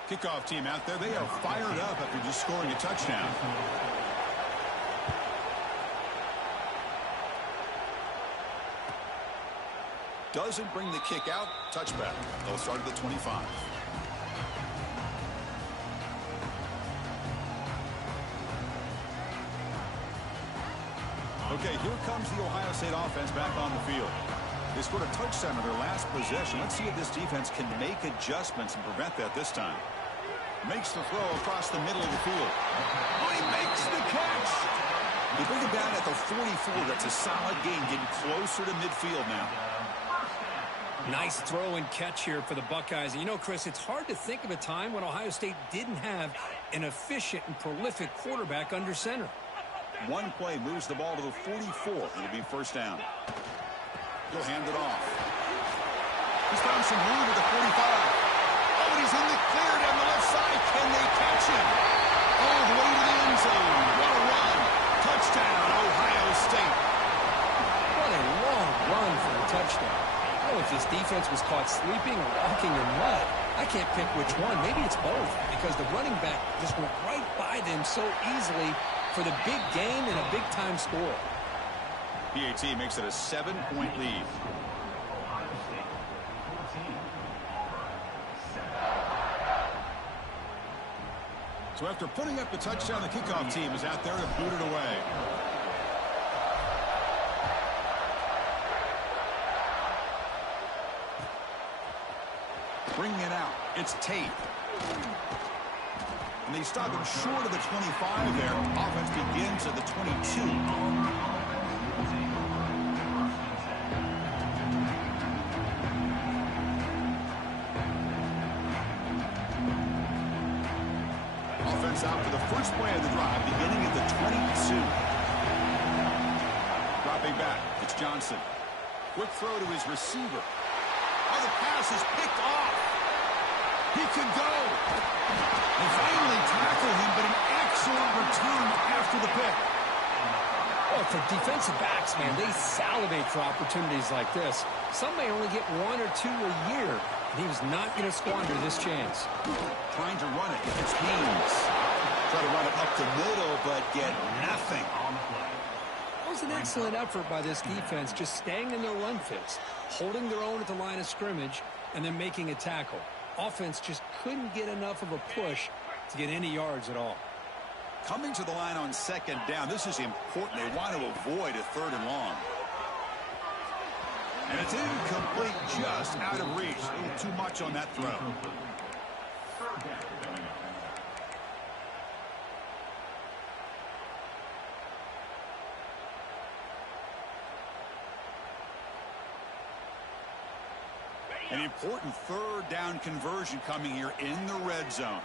Kickoff team out there. They are fired up after just scoring a touchdown. Doesn't bring the kick out. Touchback. They'll start at the 25. Okay, here comes the Ohio State offense back on the field. They scored a touchdown on their last possession. Let's see if this defense can make adjustments and prevent that this time. Makes the throw across the middle of the field. Oh, he makes the catch. They bring it down at the 44. That's a solid gain, getting closer to midfield now. Nice throw and catch here for the Buckeyes. And you know, Chris, it's hard to think of a time when Ohio State didn't have an efficient and prolific quarterback under center. One play moves the ball to the 44. It'll be first down. He'll hand it off. He's found some room at the 45. Oh, and he's in the clear down the left side. Can they catch him? All the way to the end zone. What a run. Touchdown, Ohio State. What a long run for a touchdown. Oh, if this defense was caught sleeping or walking in mud, I can't pick which one. Maybe it's both because the running back just went right by them so easily for the big gain and a big-time score. PAT makes it a 7-point lead. So after putting up the touchdown, the kickoff team is out there to boot it away. Bringing it out. It's Tate. And they stop him short of the 25 there. Offense begins at the 22. Offense out for the first play of the drive, beginning at the 22. Dropping back, it's Johnson. Quick throw to his receiver. Oh, the pass is picked off. He could go. They finally tackle him, but an excellent return after the pick. Oh, for defensive backs, man, they salivate for opportunities like this. Some may only get one or two a year, and he was not going to squander this chance. Trying to run it. It's Haynes. Try to run it up the middle, but get nothing. That was an excellent effort by this defense, just staying in their run fits, holding their own at the line of scrimmage, and then making a tackle. Offense just couldn't get enough of a push to get any yards at all. Coming to the line on second down. This is important. They want to avoid a third and long. And it's incomplete, just out of reach. A little too much on that throw. An important third down conversion coming here in the red zone.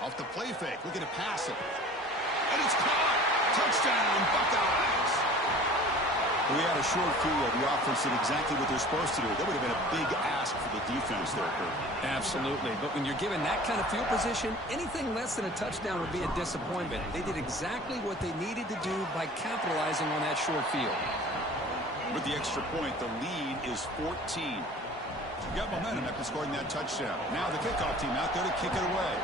Off the play fake, looking to pass it. And it's caught! Touchdown, Buckeyes! We had a short field. The offense did exactly what they're supposed to do. That would have been a big ask for the defense there, Kurt. Absolutely. But when you're given that kind of field position, anything less than a touchdown would be a disappointment. They did exactly what they needed to do by capitalizing on that short field. With the extra point, the lead is 14. You got momentum after scoring that touchdown. Now the kickoff team out there to kick it away.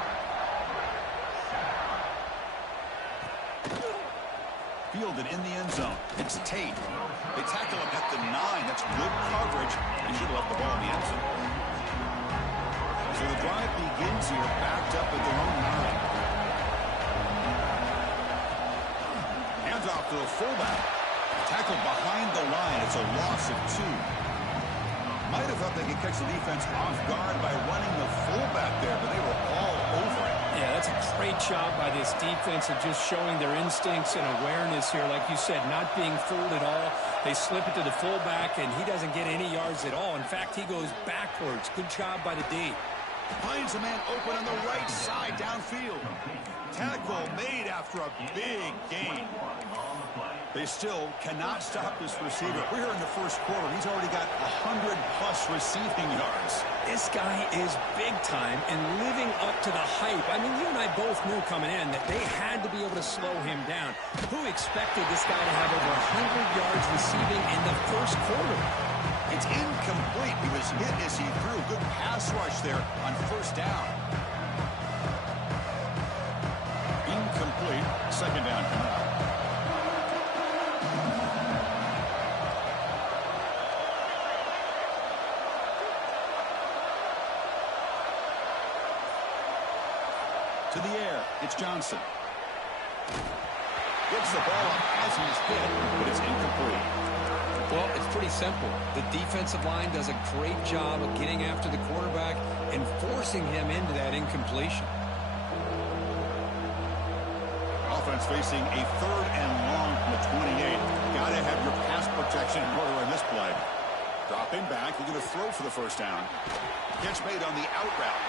Fielded in the end zone. It's Tate. They tackle him at the 9. That's good coverage. They should have left the ball in the end zone. So the drive begins here, backed up at their own 9. Hands off to the fullback. Tackled behind the line. It's a loss of 2. Might have thought they could catch the defense off guard by running the fullback there, but they were all over it. Yeah, that's a great job by this defense of just showing their instincts and awareness here. Like you said, not being fooled at all. They slip it to the fullback, and he doesn't get any yards at all. In fact, he goes backwards. Good job by the D. Finds a man open on the right side downfield. Tackle made after a big gain. They still cannot stop this receiver. We're here in the first quarter. He's already got 100-plus receiving yards. This guy is big time and living up to the hype. I mean, you and I both knew coming in that they had to be able to slow him down. Who expected this guy to have over 100 yards receiving in the first quarter? It's incomplete. He was hit as he threw. Good pass rush there on first down. Incomplete. Second down coming up. To the air, it's Johnson. Gets the ball up as he's hit, but it's incomplete. Well, it's pretty simple. The defensive line does a great job of getting after the quarterback and forcing him into that incompletion. Offense facing a third and long from the 28. Got to have your pass protection in order in this play. Dropping back, looking to throw for the first down. Catch made on the out route.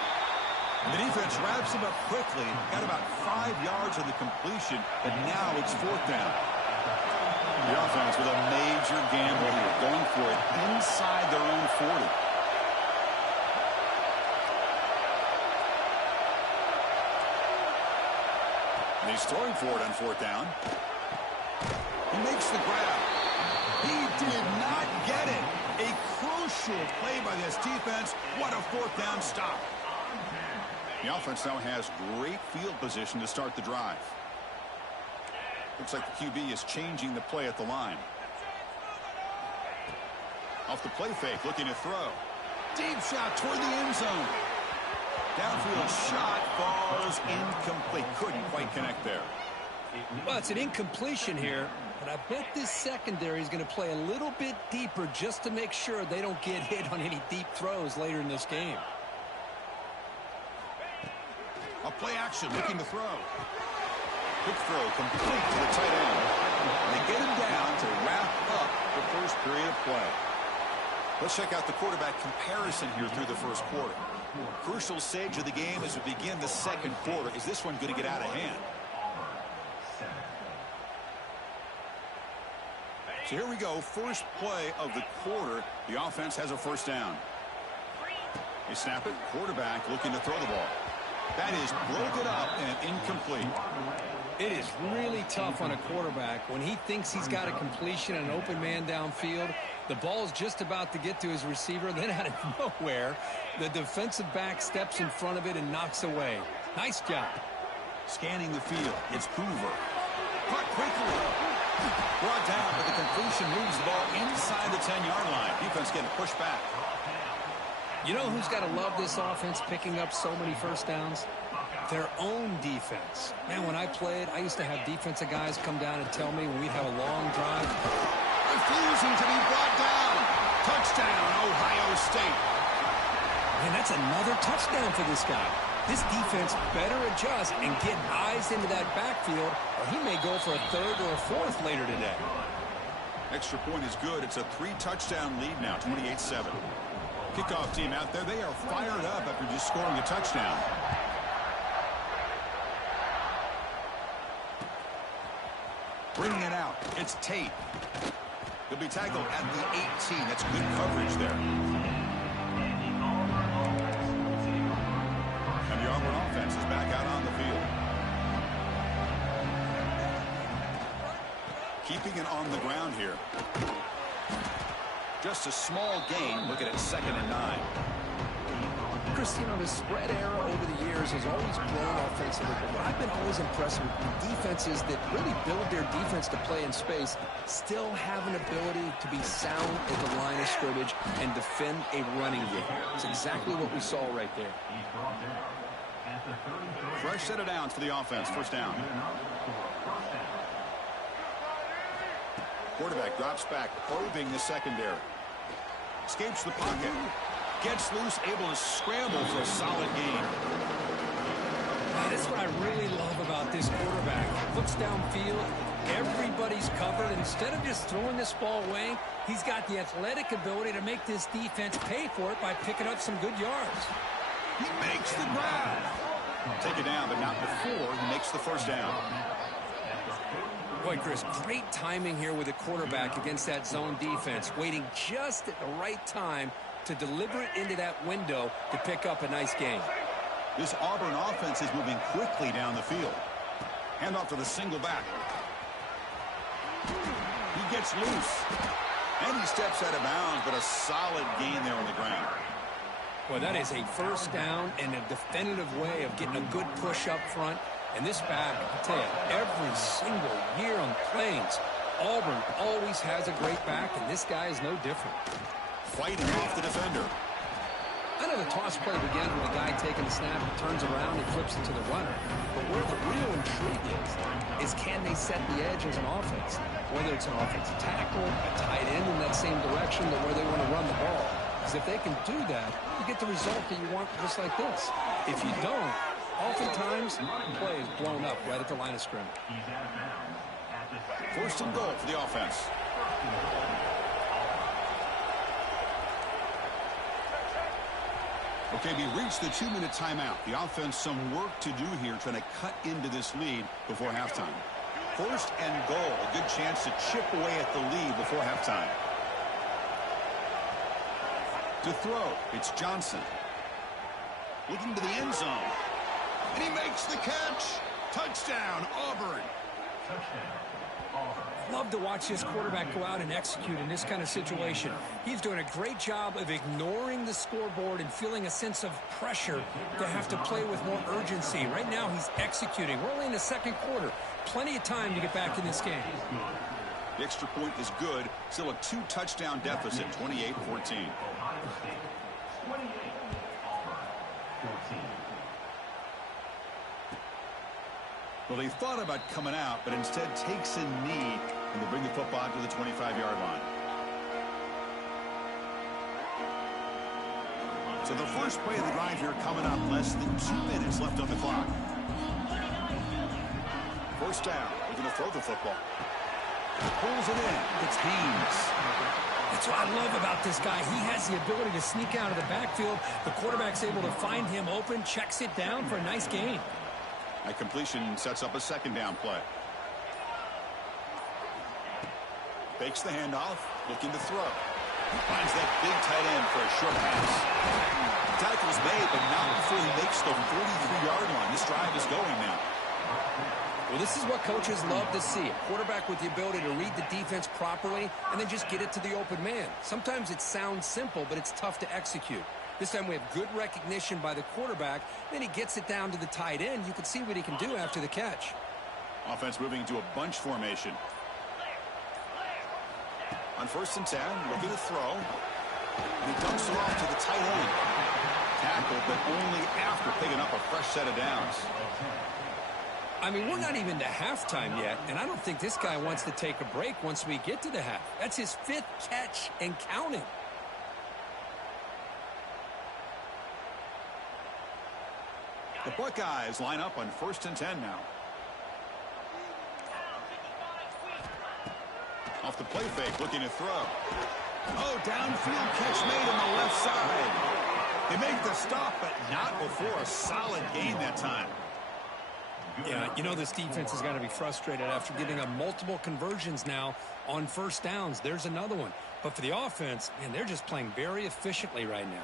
And the defense wraps him up quickly. Got about 5 yards on the completion, but now it's fourth down. The offense with a major gamble here, going for it inside their own 40. And he's throwing for it on fourth down. He makes the grab. He did not get it. A crucial play by this defense. What a fourth down stop. The offense now has great field position to start the drive. Looks like the QB is changing the play at the line. Off the play fake, looking to throw. Deep shot toward the end zone. Downfield shot falls incomplete. Couldn't quite connect there. Well, it's an incompletion here, but I bet this secondary is going to play a little bit deeper just to make sure they don't get hit on any deep throws later in this game. A play action, looking to throw. Quick throw, complete to the tight end. They get him down to wrap up the first period of play. Let's check out the quarterback comparison here through the first quarter. Crucial stage of the game as we begin the second quarter. Is this one going to get out of hand? So here we go, first play of the quarter. The offense has a first down. They snap it, quarterback looking to throw the ball. That is broken up and incomplete. It is really tough on a quarterback when he thinks he's got a completion and an open man downfield. The ball's just about to get to his receiver. Then out of nowhere, the defensive back steps in front of it and knocks away. Nice job. Scanning the field, it's Hoover. Caught quickly. Brought down, but the completion moves the ball inside the 10-yard line. Defense getting pushed back. You know who's got to love this offense picking up so many first downs? Their own defense. Man, when I played, I used to have defensive guys come down and tell me when we'd have a long drive. Refusing to be brought down. Touchdown, Ohio State. Man, that's another touchdown for this guy. This defense better adjust and get eyes into that backfield, or he may go for a third or a fourth later today. Extra point is good. It's a 3-touchdown lead now, 28-7. Kickoff team out there, they are fired up after just scoring a touchdown. Bringing it out, it's Tate. He'll be tackled at the 18. That's good coverage there. And the Auburn offense is back out on the field. Keeping it on the ground here. Just a small gain. Looking at 2nd and 9. Christine, the spread era over the years has always grown offensively, but I've been always impressed with the defenses that really build their defense to play in space, still have an ability to be sound at the line of scrimmage and defend a running game. It's exactly what we saw right there. Fresh set of downs for the offense. First down. Quarterback drops back, probing the secondary. Escapes the pocket. Gets loose, able to scramble for a solid gain. Man, That's what I really love about this quarterback. Looks downfield, everybody's covered. Instead of just throwing this ball away, he's got the athletic ability to make this defense pay for it by picking up some good yards. He makes the grab. Take it down, but not before he makes the first down. Boy, Chris, great timing here with the quarterback against that zone defense, waiting just at the right time to deliver it into that window to pick up a nice gain. This Auburn offense is moving quickly down the field. Hand off to the single back. He gets loose. And he steps out of bounds, but a solid gain there on the ground. Well, that is a first down and a definitive way of getting a good push up front. And this back, I tell you, every single year on the Plains, Auburn always has a great back, and this guy is no different. Fighting off the defender. I know the toss play begins with the guy taking the snap, turns around, and flips it to the runner. But where the real intrigue is can they set the edge as an offense? Whether it's an offensive tackle, a tight end in that same direction, or where they want to run the ball. Because if they can do that, you get the result that you want just like this. If you don't, oftentimes, the play is blown up right at the line of scrimmage. First and goal for the offense. Okay, we reached the 2-minute timeout. The offense some work to do here trying to cut into this lead before halftime. First and goal, a good chance to chip away at the lead before halftime. To throw, it's Johnson. Looking to the end zone. And he makes the catch. Touchdown, Auburn. Love to watch this quarterback go out and execute in this kind of situation. He's doing a great job of ignoring the scoreboard and feeling a sense of pressure to have to play with more urgency. Right now, he's executing. We're only in the second quarter. Plenty of time to get back in this game. The extra point is good. Still a 2-touchdown deficit, 28-14. Well, they thought about coming out, but instead takes a knee, and they bring the football to the 25-yard line. So the first play of the drive here coming up, less than 2 minutes left on the clock. First down, they're going to throw the football. Pulls it in. It's Haynes. That's what I love about this guy. He has the ability to sneak out of the backfield. The quarterback's able to find him open, checks it down for a nice gain. That completion sets up a second down play. Fakes the handoff, looking to throw. Finds that big tight end for a short pass. The tackle's made, but not before he makes the 43-yard line. This drive is going now. Well, this is what coaches love to see. A quarterback with the ability to read the defense properly and then just get it to the open man. Sometimes it sounds simple, but it's tough to execute. This time we have good recognition by the quarterback. Then he gets it down to the tight end. You can see what he can do after the catch. Offense moving to a bunch formation. On 1st and 10, looking to throw. And he dumps it off to the tight end. Tackled, but only after picking up a fresh set of downs. I mean, we're not even to halftime yet, and I don't think this guy wants to take a break once we get to the half. That's his 5th catch and counting. The Buckeyes line up on 1st and 10 now. Off the play fake, looking to throw. Oh, downfield catch made on the left side. They make the stop, but not before a solid gain that time. Yeah, you know this defense has got to be frustrated after giving up multiple conversions now on first downs. There's another one. But for the offense, man, they're just playing very efficiently right now.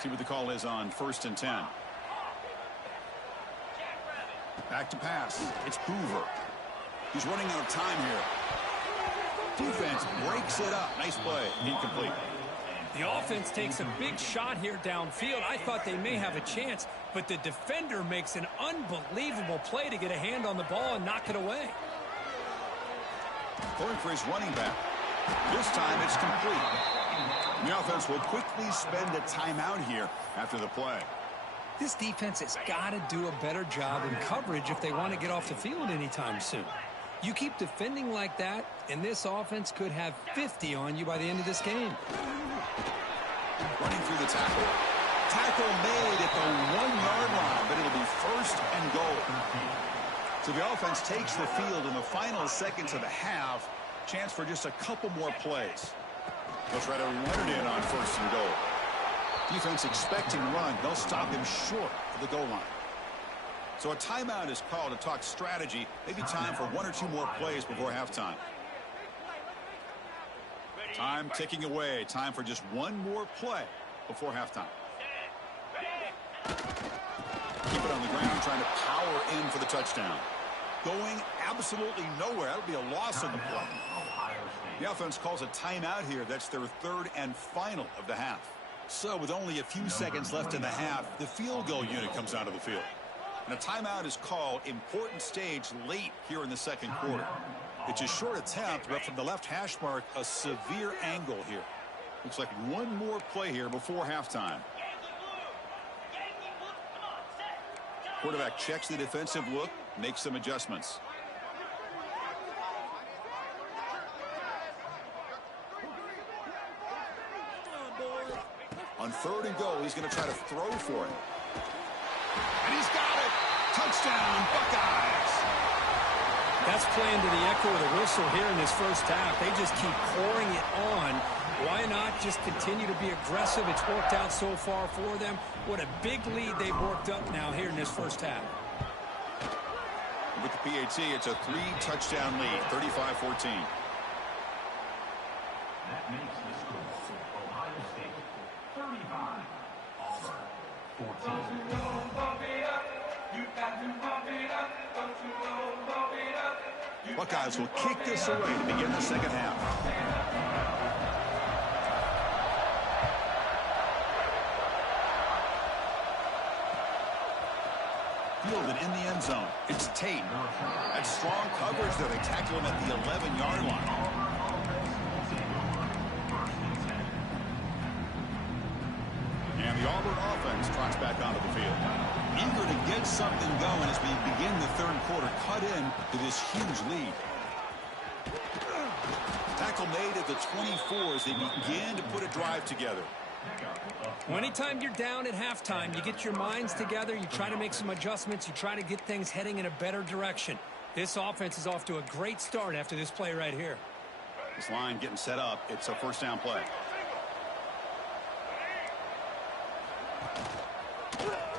See what the call is on 1st and 10. Back to pass. It's Hoover. He's running out of time here. Defense breaks it up. Nice play. Incomplete. The offense takes a big shot here downfield. I thought they may have a chance, but the defender makes an unbelievable play to get a hand on the ball and knock it away. Going for his running back. This time it's complete. The offense will quickly spend a timeout here after the play. This defense has got to do a better job in coverage if they want to get off the field anytime soon. You keep defending like that, and this offense could have 50 on you by the end of this game. Running through the tackle. Tackle made at the 1-yard line, but it'll be first and goal. So the offense takes the field in the final seconds of the half. Chance for just a couple more plays. They'll try to run it in on first and goal. Defense expecting run. They'll stop him short of the goal line. So a timeout is called to talk strategy. Maybe time for 1 or 2 more plays before halftime. Time ticking away. Time for just 1 more play before halftime. Keep it on the ground, trying to power in for the touchdown. Going absolutely nowhere. That'll be a loss on the play. The offense calls a timeout here. That's their 3rd and final of the half. So with only a few seconds left in the half, the field goal unit comes out of the field. And a timeout is called. Important stage late here in the second quarter. It's a short attempt, but from the left hash mark, a severe angle here. Looks like 1 more play here before halftime. Quarterback checks the defensive look, makes some adjustments. On 3rd and goal, he's going to try to throw for it. And he's got it! Touchdown, Buckeyes! That's playing to the echo of the whistle here in this first half. They just keep pouring it on. Why not just continue to be aggressive? It's worked out so far for them. What a big lead they've worked up now here in this first half. With the PAT, it's a 3-touchdown lead, 35-14. That makes the score Ohio State 35, Auburn 14. Buckeyes will kick this away to begin the second half. Fielded in the end zone. It's Tate. That's strong coverage there. They tackle him at the 11-yard line. And the Auburn offense trots back onto the field. Eager to get something going as we begin the 3rd quarter. Cut in to this huge lead. Tackle made at the 24 as they begin to put a drive together. Well, anytime you're down at halftime, you get your minds together, you try to make some adjustments, you try to get things heading in a better direction. This offense is off to a great start after this play right here. This line getting set up. It's a first down play.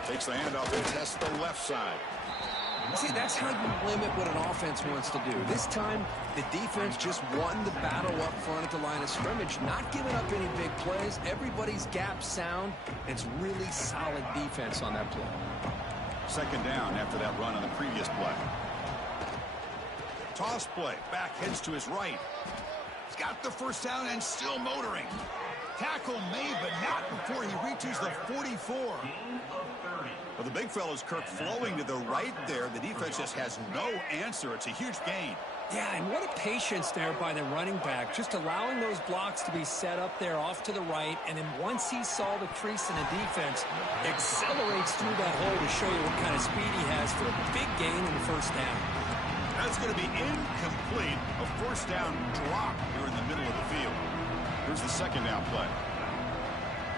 Takes the handoff and tests the left side. See, that's how you limit what an offense wants to do. This time, the defense just won the battle up front at the line of scrimmage, not giving up any big plays. Everybody's gap sound. It's really solid defense on that play. Second down after that run on the previous play. Toss play. Back heads to his right. He's got the first down and still motoring. Tackle made, but not before he reaches the 44. Well, the big fella's Kirk flowing to the right there. The defense just has no answer. It's a huge gain. Yeah, and what a patience there by the running back, just allowing those blocks to be set up there off to the right, and then once he saw the crease in the defense, accelerates through that hole to show you what kind of speed he has for a big gain in the first down. That's going to be incomplete. A first down drop here in the middle of the field. Here's the second down play.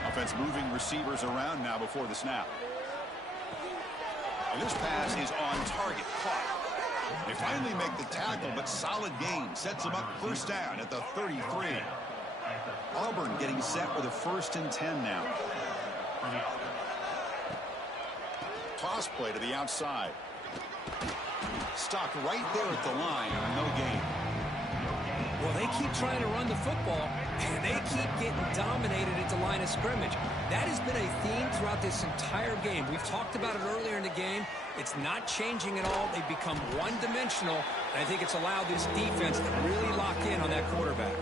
Offense moving receivers around now before the snap. And this pass is on target, caught. They finally make the tackle, but solid gain sets them up first down at the 33. Auburn getting set with a 1st and 10 now. Toss play to the outside. Stopped right there at the line, no gain. Well, they keep trying to run the football, and they keep getting dominated at the line of scrimmage. That has been a theme throughout this entire game. We've talked about it earlier in the game. It's not changing at all. They've become one-dimensional, and I think it's allowed this defense to really lock in on that quarterback.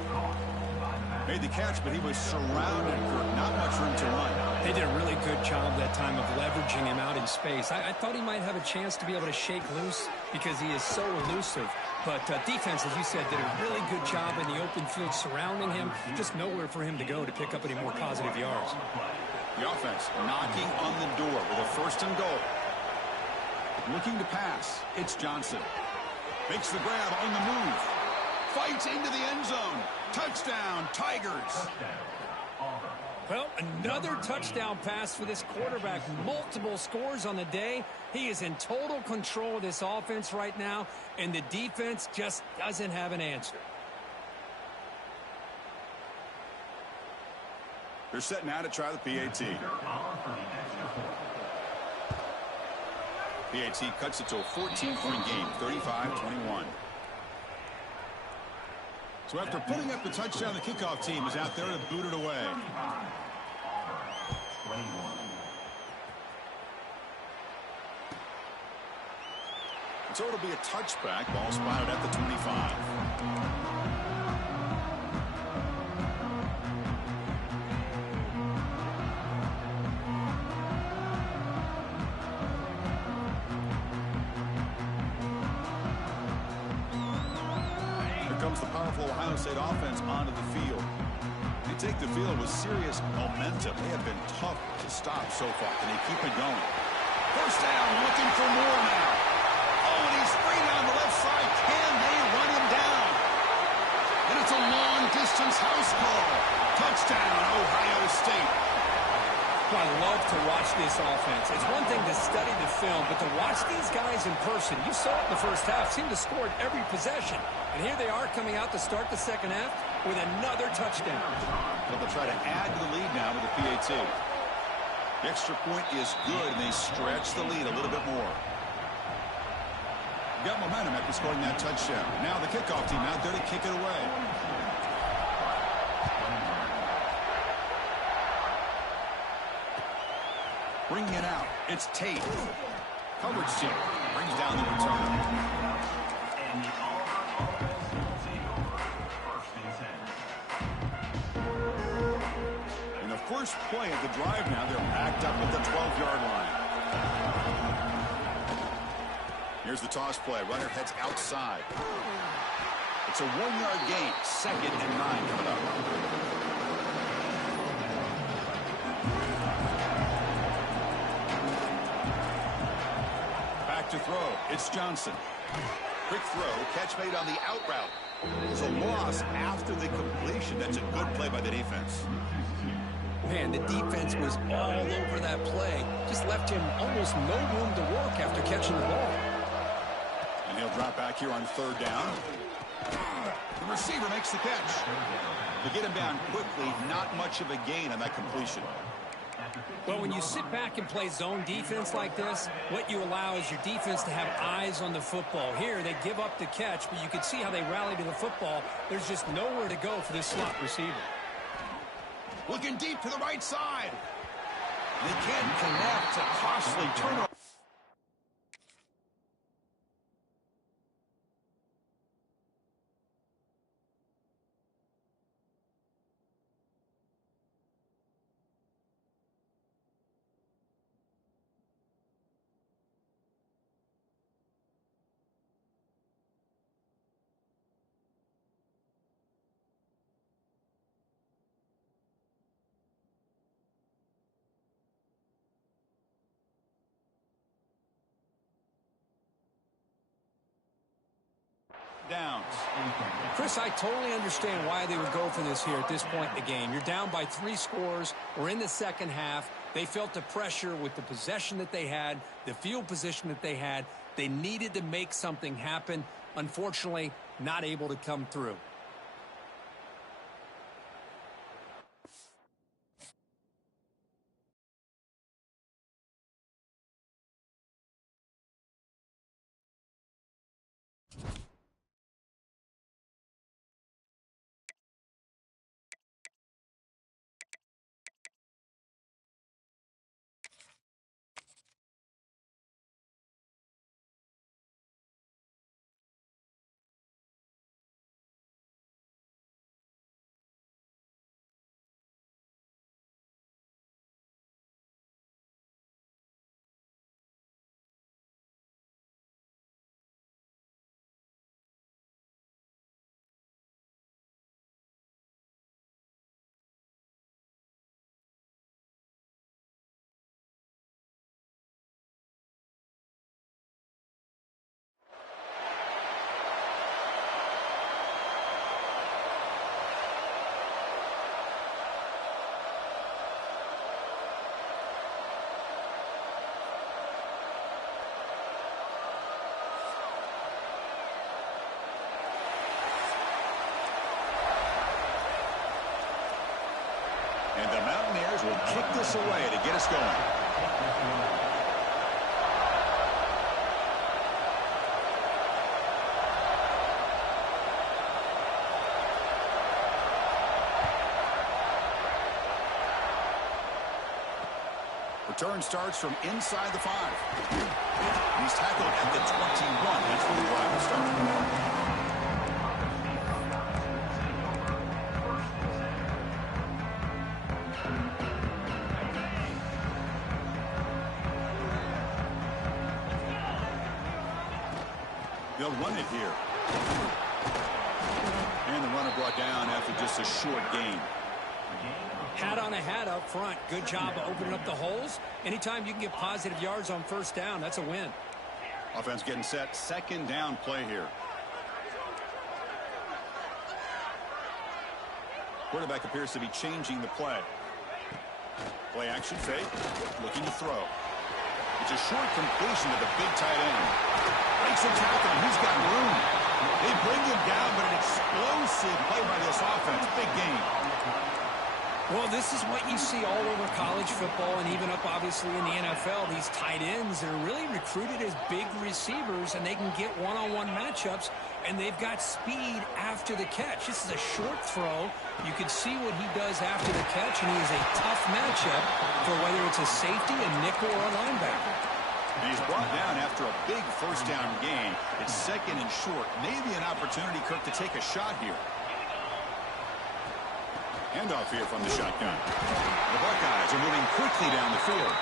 Made the catch, but he was surrounded for not much room to run. They did a really good job that time of leveraging him out in space. I thought he might have a chance to be able to shake loose because he is so elusive. But defense, as you said, did a really good job in the open field surrounding him. Just nowhere for him to go to pick up any more positive yards. The offense knocking on the door with a 1st and goal. Looking to pass. It's Johnson. Makes the grab on the move. Fights into the end zone. Touchdown, Tigers. Well, another touchdown pass for this quarterback. Multiple scores on the day. He is in total control of this offense right now, and the defense just doesn't have an answer. They're set now to try the PAT. PAT cuts it to a 14-point game, 35-21. So after putting up the touchdown, the kickoff team is out there to boot it away. So it'll be a touchback. Ball spotted at the 25. Comes the powerful Ohio State offense onto the field. They take the field with serious momentum. They have been tough to stop so far, and they keep it going. First down, looking for more now. Oh, and he's free down the left side. Can they run him down? And it's a long-distance house call. Touchdown, Ohio State. I love to watch this offense. It's one thing to study the film, but to watch these guys in person, you saw it in the first half, seemed to score at every possession. And here they are coming out to start the second half with another touchdown. Well, they'll try to add to the lead now with the PAT. The extra point is good, and they stretch the lead a little bit more. Got momentum after scoring that touchdown. Now the kickoff team out there to kick it away. Bringing it out, it's Tate. Coverage team brings down the return. In the first play of the drive now, they're backed up at the 12-yard line. Here's the toss play. Runner heads outside. It's a 1-yard gain. 2nd and 9 coming up. To throw, it's Johnson. Quick throw, catch made on the out route. It's a loss after the completion. That's a good play by the defense. Man, the defense was all over that play. Just left him almost no room to work after catching the ball. And he'll drop back here on 3rd down. The receiver makes the catch. To get him down quickly, not much of a gain on that completion. Well, when you sit back and play zone defense like this, what you allow is your defense to have eyes on the football. Here, they give up the catch, but you can see how they rally to the football. There's just nowhere to go for this slot receiver. Looking deep to the right side. They can't connect. A costly turnover. Downs. Chris, I totally understand why they would go for this here at this point in the game. You're down by 3 scores. We're in the second half. They felt the pressure with the possession that they had, the field position that they had. They needed to make something happen. Unfortunately, not able to come through. Buckeyes will kick this away to get us going. Return starts from inside the 5. He's tackled at the 21. That's where the drive will start. They'll run it here. And the runner brought down after just a short gain. Hat on a hat up front. Good job of opening up the holes. Anytime you can get positive yards on first down, that's a win. Offense getting set. Second down play here. Quarterback appears to be changing the play. Play action fake. Looking to throw. It's a short completion to the big tight end. Breaks a tackle. He's got room. They bring him down, but an explosive play by this offense. Big game. Well, this is what you see all over college football and even up, obviously, in the NFL. These tight ends are really recruited as big receivers, and they can get one-on-one matchups, and they've got speed after the catch. This is a short throw. You can see what he does after the catch, and he is a tough matchup for whether it's a safety, a nickel, or a linebacker. He's brought down after a big first down gain. It's second and short. Maybe an opportunity, Kirk, to take a shot here. Handoff here from the shotgun. The Buckeyes are moving quickly down the field.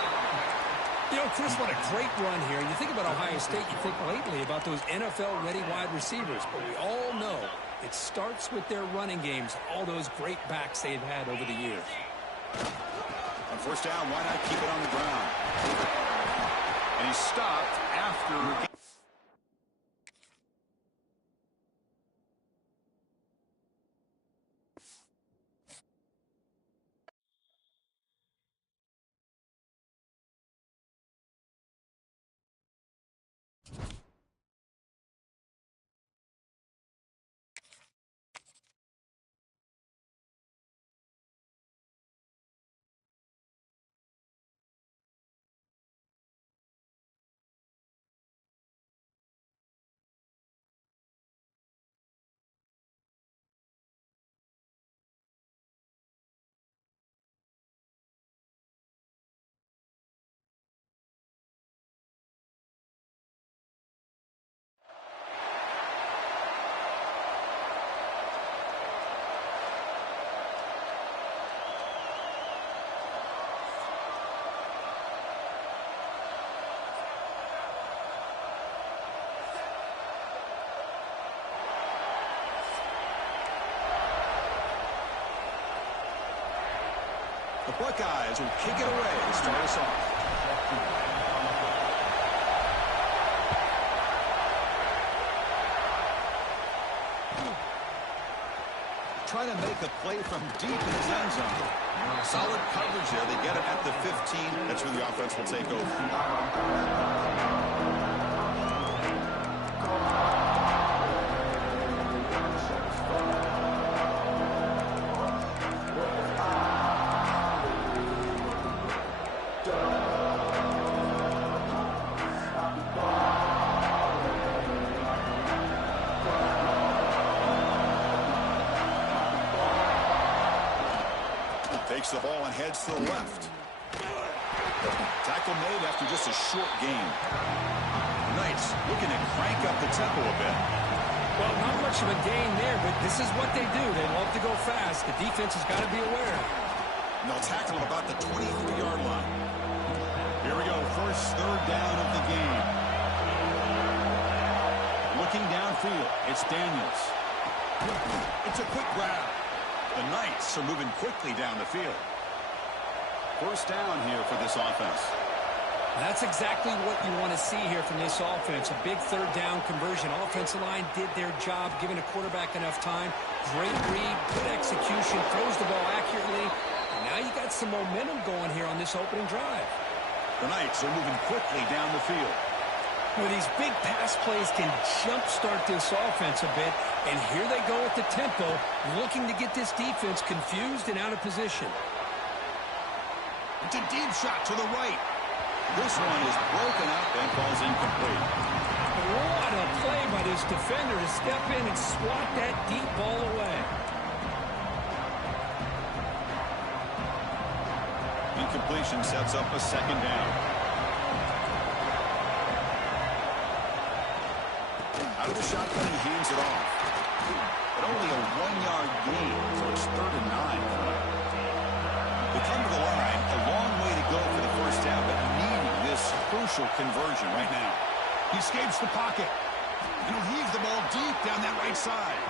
You know, Chris, what a great run here. You think about Ohio State, you think lately about those NFL-ready wide receivers. But we all know it starts with their running games, all those great backs they've had over the years. On first down, why not keep it on the ground? And he stopped after... The Buckeyes will kick it away to start us off. Trying to make a play from deep in his end zone. Solid coverage there. They get it at the 15. That's where the offense will take over. Takes the ball and heads to the left. Tackle made after just a short gain. Knights looking to crank up the tempo a bit. Well, not much of a gain there, but this is what they do. They love to go fast. The defense has got to be aware. And they'll tackle at about the 23-yard line. Here we go, first third down of the game. Looking downfield, it's Daniels. It's a quick grab. The Knights are moving quickly down the field. First down here for this offense. That's exactly what you want to see here from this offense. A big third down conversion. Offensive line did their job, giving a quarterback enough time. Great read, good execution, throws the ball accurately. And now you got some momentum going here on this opening drive. The Knights are moving quickly down the field. Well, these big pass plays can jumpstart this offense a bit. And here they go at the tempo, looking to get this defense confused and out of position. It's a deep shot to the right. This one is broken up and falls incomplete. What a play by this defender to step in and swat that deep ball away. Incompletion sets up a second down. Out of the shotgun, he hands it off. But only a 1-yard gain, so it's 3rd and 9. They come to the line, a long way to go for the first down, but needing this crucial conversion right now. He escapes the pocket, and he'll heave the ball deep down that right side.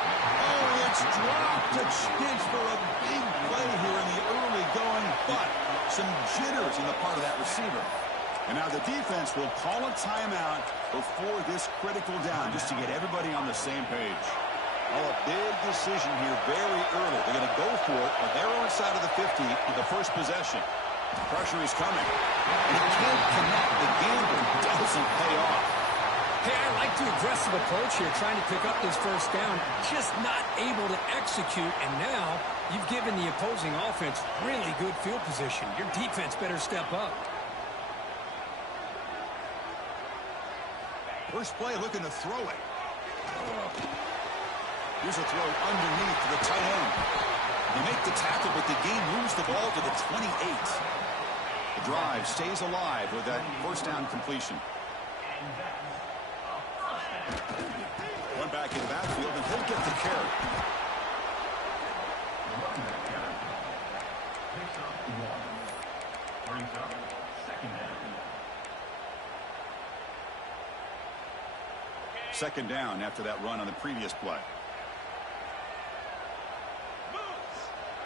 Oh, it's dropped. A chance for a big play here in the early going, but some jitters on the part of that receiver. And now the defense will call a timeout before this critical down, just to get everybody on the same page. Oh, a big decision here very early. They're going to go for it on their own side of the 50 with the first possession. Pressure is coming. And he can't connect. The gamble doesn't pay off. Hey, I like the aggressive approach here, trying to pick up this first down, just not able to execute. And now you've given the opposing offense really good field position. Your defense better step up. First play looking to throw it. Here's a throw underneath to the tight end. They make the tackle, but the game moves the ball to the 28. The drive stays alive with that first down completion. One back in the backfield, and he'll get the carry. Second down after that run on the previous play.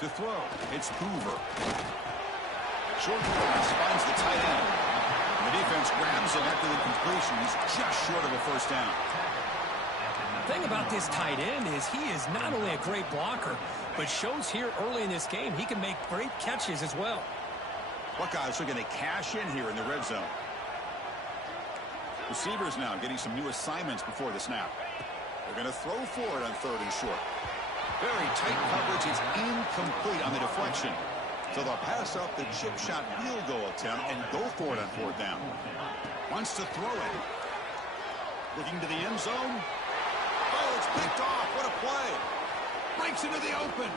To throw, it's Hoover. Short pass finds the tight end. And the defense grabs him after the completion. He's just short of a first down. The thing about this tight end is he is not only a great blocker, but shows here early in this game he can make great catches as well. Buckeyes are going to cash in here in the red zone. Receivers now getting some new assignments before the snap. They're going to throw for it on 3rd and short. Very tight coverage. It's incomplete on the deflection. So they'll pass up the chip shot field goal attempt and go for it on 4th down. Wants to throw it. Looking to the end zone. Oh, it's picked off. What a play. Breaks into the open.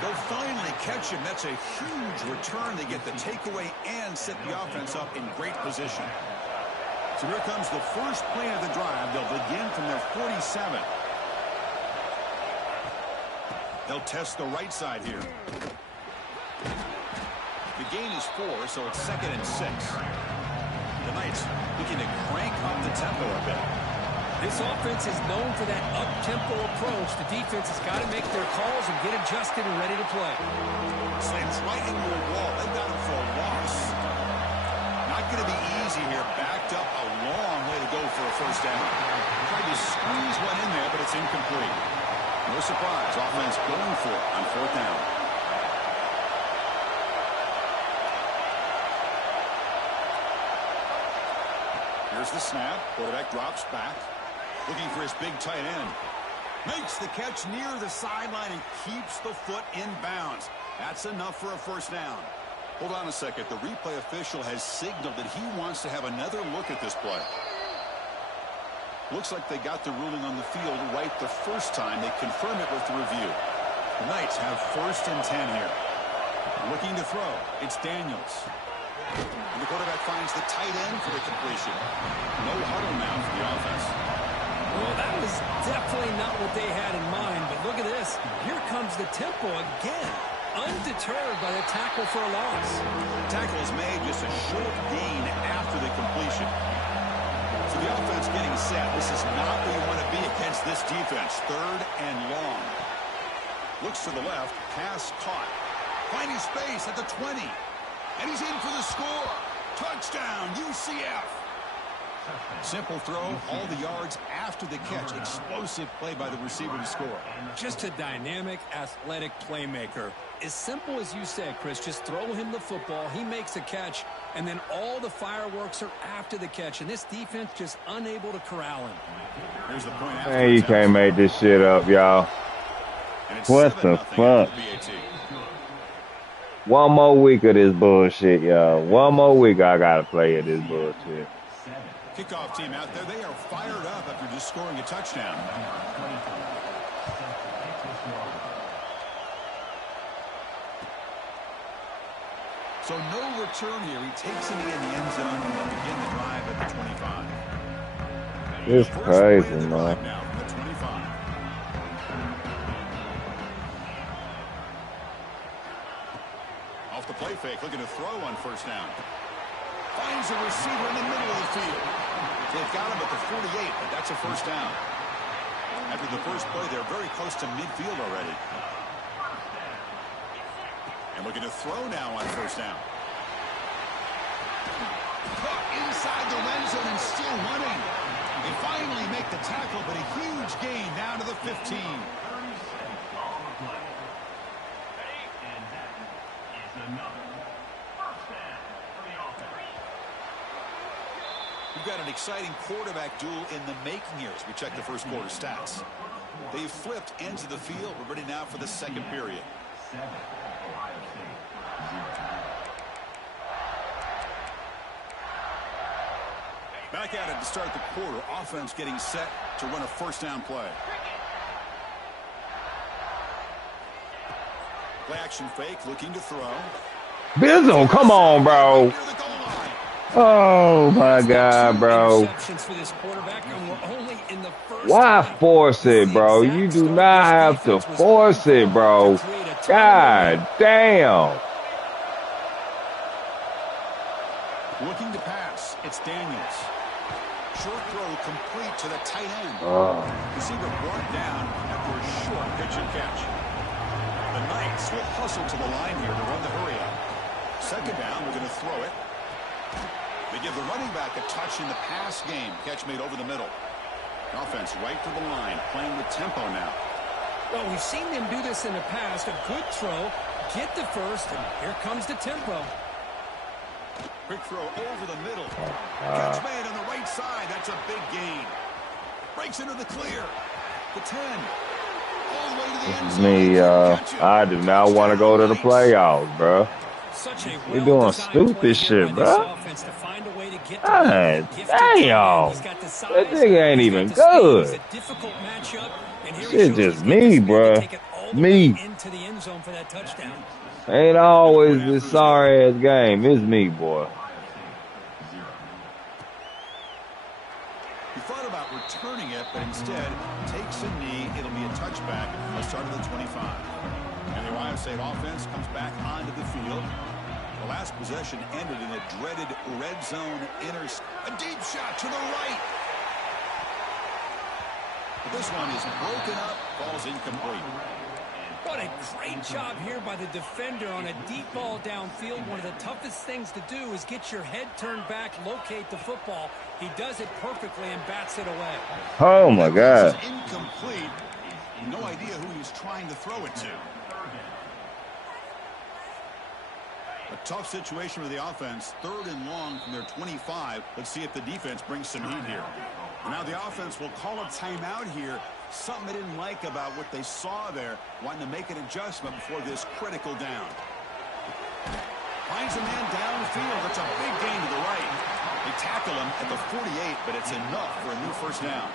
They'll finally catch him. That's a huge return. They get the takeaway and set the offense up in great position. So here comes the first play of the drive. They'll begin from their 47. They'll test the right side here. The gain is 4, so it's 2nd and 6. The Knights looking to crank up the tempo a bit. This offense is known for that up-tempo approach. The defense has got to make their calls and get adjusted and ready to play. Slams right into a wall. They got him for a loss. Not going to be easy here. Backed up a long way to go for a first down. Tried to squeeze one in there, but it's incomplete. No surprise. Offense going for it on 4th down. Here's the snap. Quarterback drops back. Looking for his big tight end. Makes the catch near the sideline and keeps the foot in bounds. That's enough for a first down. Hold on a second. The replay official has signaled that he wants to have another look at this play. Looks like they got the ruling on the field right the first time. They confirm it with the review. The Knights have 1st and 10 here. Looking to throw. It's Daniels. And the quarterback finds the tight end for the completion. No huddle now for the offense. Well, that was definitely not what they had in mind, but look at this. Here comes the tempo again, undeterred by the tackle for a loss. Tackle is made, just a short gain after the completion. So the offense getting set. This is not where you want to be against this defense. 3rd and long. Looks to the left, pass caught. Finding space at the 20. And he's in for the score. Touchdown, UCF. Simple throw, all the yards after the catch. Explosive play by the receiver to score. Just a dynamic, athletic playmaker. As simple as you said, Chris, just throw him the football, he makes a catch, and then all the fireworks are after the catch, and this defense just unable to corral him. Here's the point. Man, you can't make this shit up, y'all. And it's What the 7-0 fuck? after the PAT. One more week of this bullshit, y'all. One more week I gotta play of this bullshit. Kickoff team out there, they are fired up after just scoring a touchdown. So no return here. He takes it in the end zone and begin the drive at the 25. It's First crazy, play of the man. drive now from the 25. Off the play fake, looking to throw on first down. Finds a receiver in the middle of the field. They've got him at the 48, but that's a first down. After the first play, they're very close to midfield already. And looking to throw now on first down. Caught inside the red zone and still running. They finally make the tackle, but a huge gain down to the 15. We've got an exciting quarterback duel in the making here as we check the first quarter stats. They've flipped ends of the field. We're ready now for the second period. Back at it to start the quarter. Offense getting set to run a first down play. Play action fake, looking to throw. Bizzle, come on, bro. Oh my God, bro. Why force it, bro? You do not have to force it, bro. God damn. Looking to pass. It's Daniels. Short throw complete to the tight end. Receiver brought down after a short pitch and catch. The Knights will hustle to the line here to run the hurry up. Second down, we're going to throw it. They give the running back a touch in the pass game. Catch made over the middle. Offense right to the line, playing with tempo now. Well, we've seen them do this in the past. A good throw, get the first, and here comes the tempo. Quick throw over the middle. Catch made on the right side. That's a big gain. Breaks into the clear. The 10. All the way to the end This is zone. me, I do not want to go to the playoffs, bro. We're doing stupid shit, bro. God damn. That nigga ain't even good. Shit just me, bro. Me. Ain't always this sorry ass game. It's me, boy. He thought about returning it, but instead takes a knee. It'll be a touchback at the start of the 25. And the Ohio State offense comes back onto the field. The last possession ended in a dreaded red zone a deep shot to the right. But this one is broken up, falls incomplete. What a great job here by the defender on a deep ball downfield. One of the toughest things to do is get your head turned back, locate the football. He does it perfectly and bats it away. Oh, my God. Incomplete. No idea who he was trying to throw it to. A tough situation for the offense. 3rd and long from their 25. Let's see if the defense brings some heat here. Now the offense will call a timeout here. Something they didn't like about what they saw there. Wanting to make an adjustment before this critical down. Finds a man downfield. That's a big gain to the right. They tackle him at the 48, but it's enough for a new first down.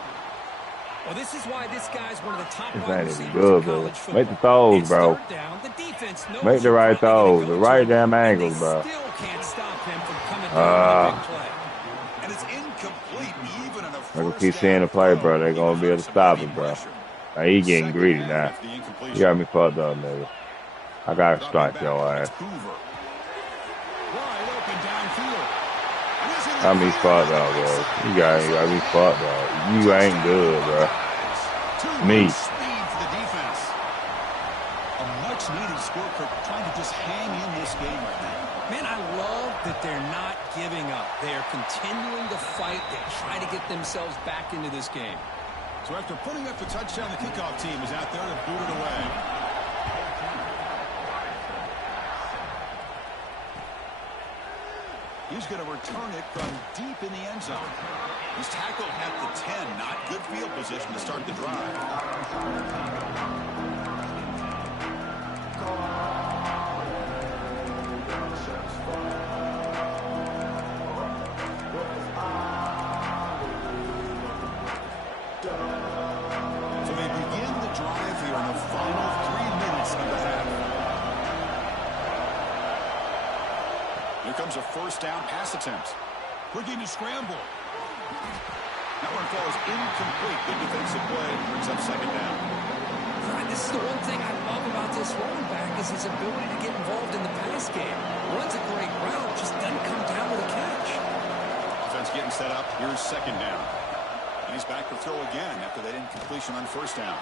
Well, this is why this guy's one of the top This wide ain't receivers even good, in bro. college football. Make the throws, It's bro. 3rd down. The defense knows Make the right throws. The right damn angles, bro. Still can't stop him from coming down with a big play. And it's incomplete even in a They're going to keep seeing the play, bro. They're going to be able to stop it, bro. Now, he getting greedy now. You got me fucked up, nigga. I got to strike your ass. I me fucked up, bro. You got me fucked up. You ain't good, bro. Me. A much-needed score, trying to just hang in this game right now. Man, I love that they're not giving up. They are continuing to fight. They try to get themselves back into this game. So after putting up the touchdown, the kickoff team is out there to boot it away. He's going to return it from deep in the end zone. He's tackled at the 10. Not good field position to start the drive. So they begin the drive here in the final 3 minutes of the half. Here comes a first down pass attempt. Looking to scramble. That one falls incomplete. Good defensive play. Brings up second down. This is the one thing I love about this running back is his ability to get involved in the pass game. Runs a great route, just doesn't come down with a catch. Offense getting set up. Here's second down. And he's back to throw again after that incompletion on first down.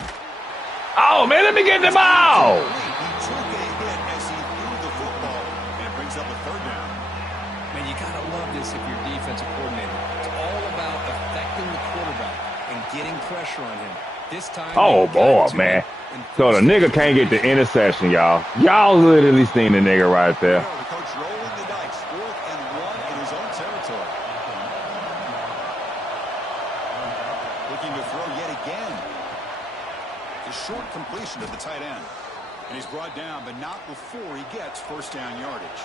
Oh, man, let me get the ball. He took a hit as he threw the football and brings up a third down. Man, you got to love this if you're defensive coordinator. It's all about affecting the quarterback and getting pressure on him. This time, oh, boy, man. So the nigga can't get the interception, y'all. Y'all literally seen the nigga right there. The coach rolling the dice. 4th and 1 in his own territory. Looking to throw yet again. The short completion to the tight end. And he's brought down, but not before he gets first down yardage.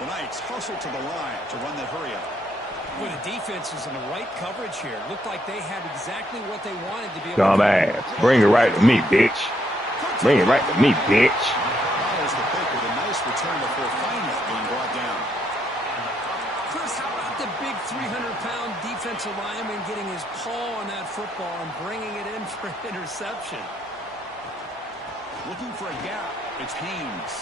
The Knights hustle to the line to run that hurry up. Well, the defense is in the right coverage here. Looked like they had exactly what they wanted to be able Dumbass. Bring it right to me, bitch. Bring it right to me, bitch. Follows the pick with a nice return before finally being brought down. Chris, how about the big 300-pound defensive lineman getting his paw on that football and bringing it in for an interception? Looking for a gap. It's Haynes.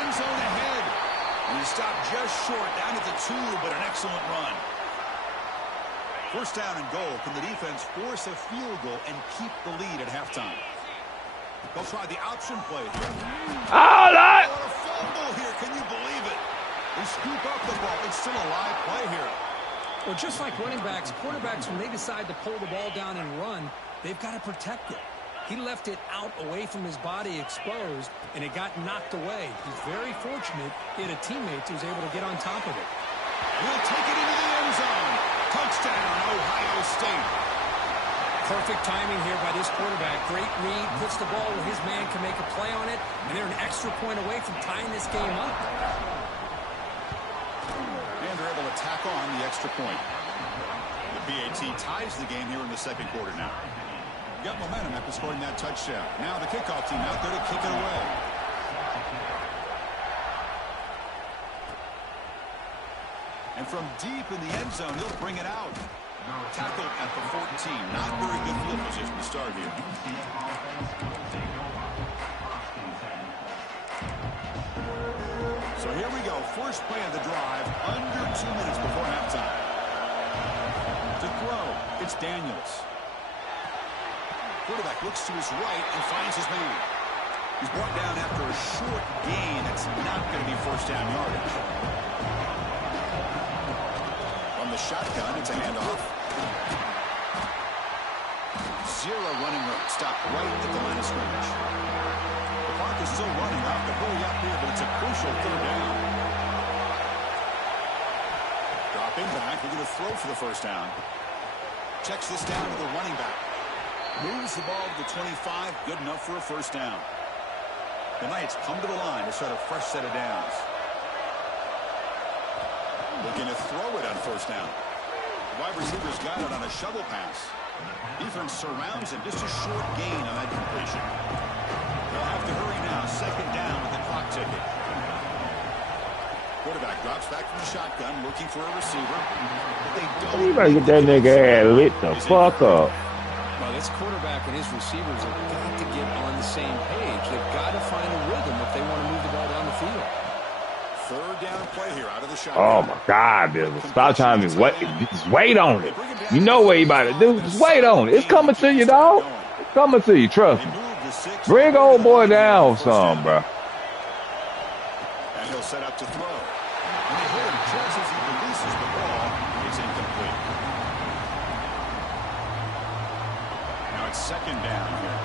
End zone ahead. And he stopped just short, down at the 2, but an excellent run. First down and goal. Can the defense force a field goal and keep the lead at halftime? They'll try the option play here. Oh, Lord. What a fumble here. Can you believe it? They scoop up the ball. It's still a live play here. Well, just like running backs, quarterbacks, when they decide to pull the ball down and run, they've got to protect it. He left it out away from his body exposed, and it got knocked away. He's very fortunate he had a teammate who was able to get on top of it. We'll take it into the end zone. Touchdown, Ohio State. Perfect timing here by this quarterback. Great read, puts the ball where his man can make a play on it, and they're an extra point away from tying this game up. And they're able to tack on the extra point. The PAT ties the game here in the second quarter now. Got momentum after scoring that touchdown. Now the kickoff team out there to kick it away. And from deep in the end zone, he'll bring it out. Tackled at the 14. Not very good field position to start here. So here we go. First play of the drive. Under 2 minutes before halftime. To throw, it's Daniels. Quarterback looks to his right and finds his man. He's brought down after a short gain. It's not going to be first down yardage. From the shotgun, it's a handoff. Zero running room. Stopped right at the line of scrimmage. The clock is still running. Off to hurry up here, but it's a crucial third down. Dropping back. We're going to throw for the first down. Checks this down to the running back. Moves the ball to the 25. Good enough for a first down. The Knights come to the line to start a fresh set of downs. Looking to throw it on first down. The wide receiver's got it on a shovel pass. Defense surrounds him. Just a short gain on that completion. They'll have to hurry now. Second down with the clock ticking. Quarterback drops back from the shotgun, looking for a receiver. But they don't. You better get that nigga ass lit the fuck up. Well, this quarterback and his receivers have got to get on the same page. They've got to find a rhythm if they want to move the ball down the field. Third down play here out of the shotgun. Oh, my God, Bill. Stop trying to just wait on it. You know what you about to do. Just wait on it. It's coming to you, dog. It's coming to you. Trust me. Bring old boy down some, bro. And he'll set up to throw. And they hit him just as he releases the ball. It's incomplete. Now it's second down here.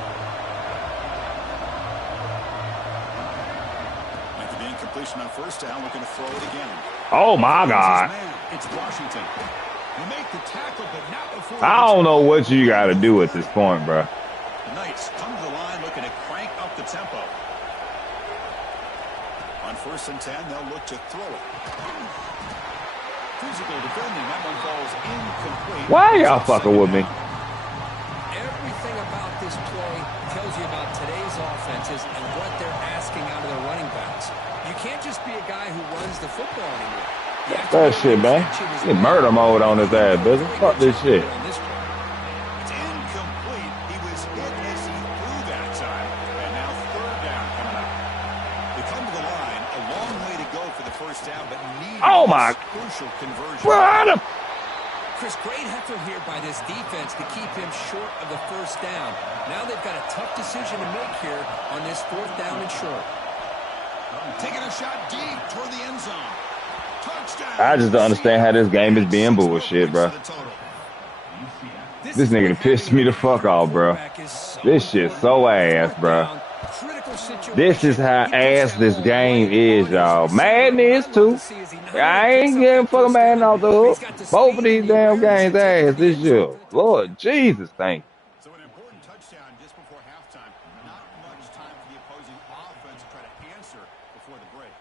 After the incompletion on first down, looking to throw it again. Oh, my God. It's Washington. He made the tackle, but not before. I don't know what you got to do at this point, bro. The Knights come to the line looking to crank up the tempo. On 1st and 10, they'll look to throw it. Physical defending. That one falls incomplete. Why y'all fucking with me? Everything about this play tells you about today's offenses and what they're asking out of their running backs. You can't just be a guy who runs the football anymore. That shit, man. Get murder mode on his ass, bitch. Fuck this shit. It's incomplete. He was hit as he threw that time. And now 3rd down coming up. They come to the line. A long way to go for the 1st down, but need crucial conversion. Chris, great effort here by this defense to keep him short of the 1st down. Now they've got a tough decision to make here on this 4th down and short. Taking a shot deep toward the end zone. Touchdown. I just don't understand how this game is being bullshit, bro. This nigga pissed me the fuck off, bro. This shit so ass, bro. This is how ass this game is, y'all. Madden is too. I ain't getting fucking Madden off the hook. Both of these damn games ass this year. Lord Jesus, thank you. So an important touchdown just before halftime. Not much time for the opposing offense to try to answer before the break.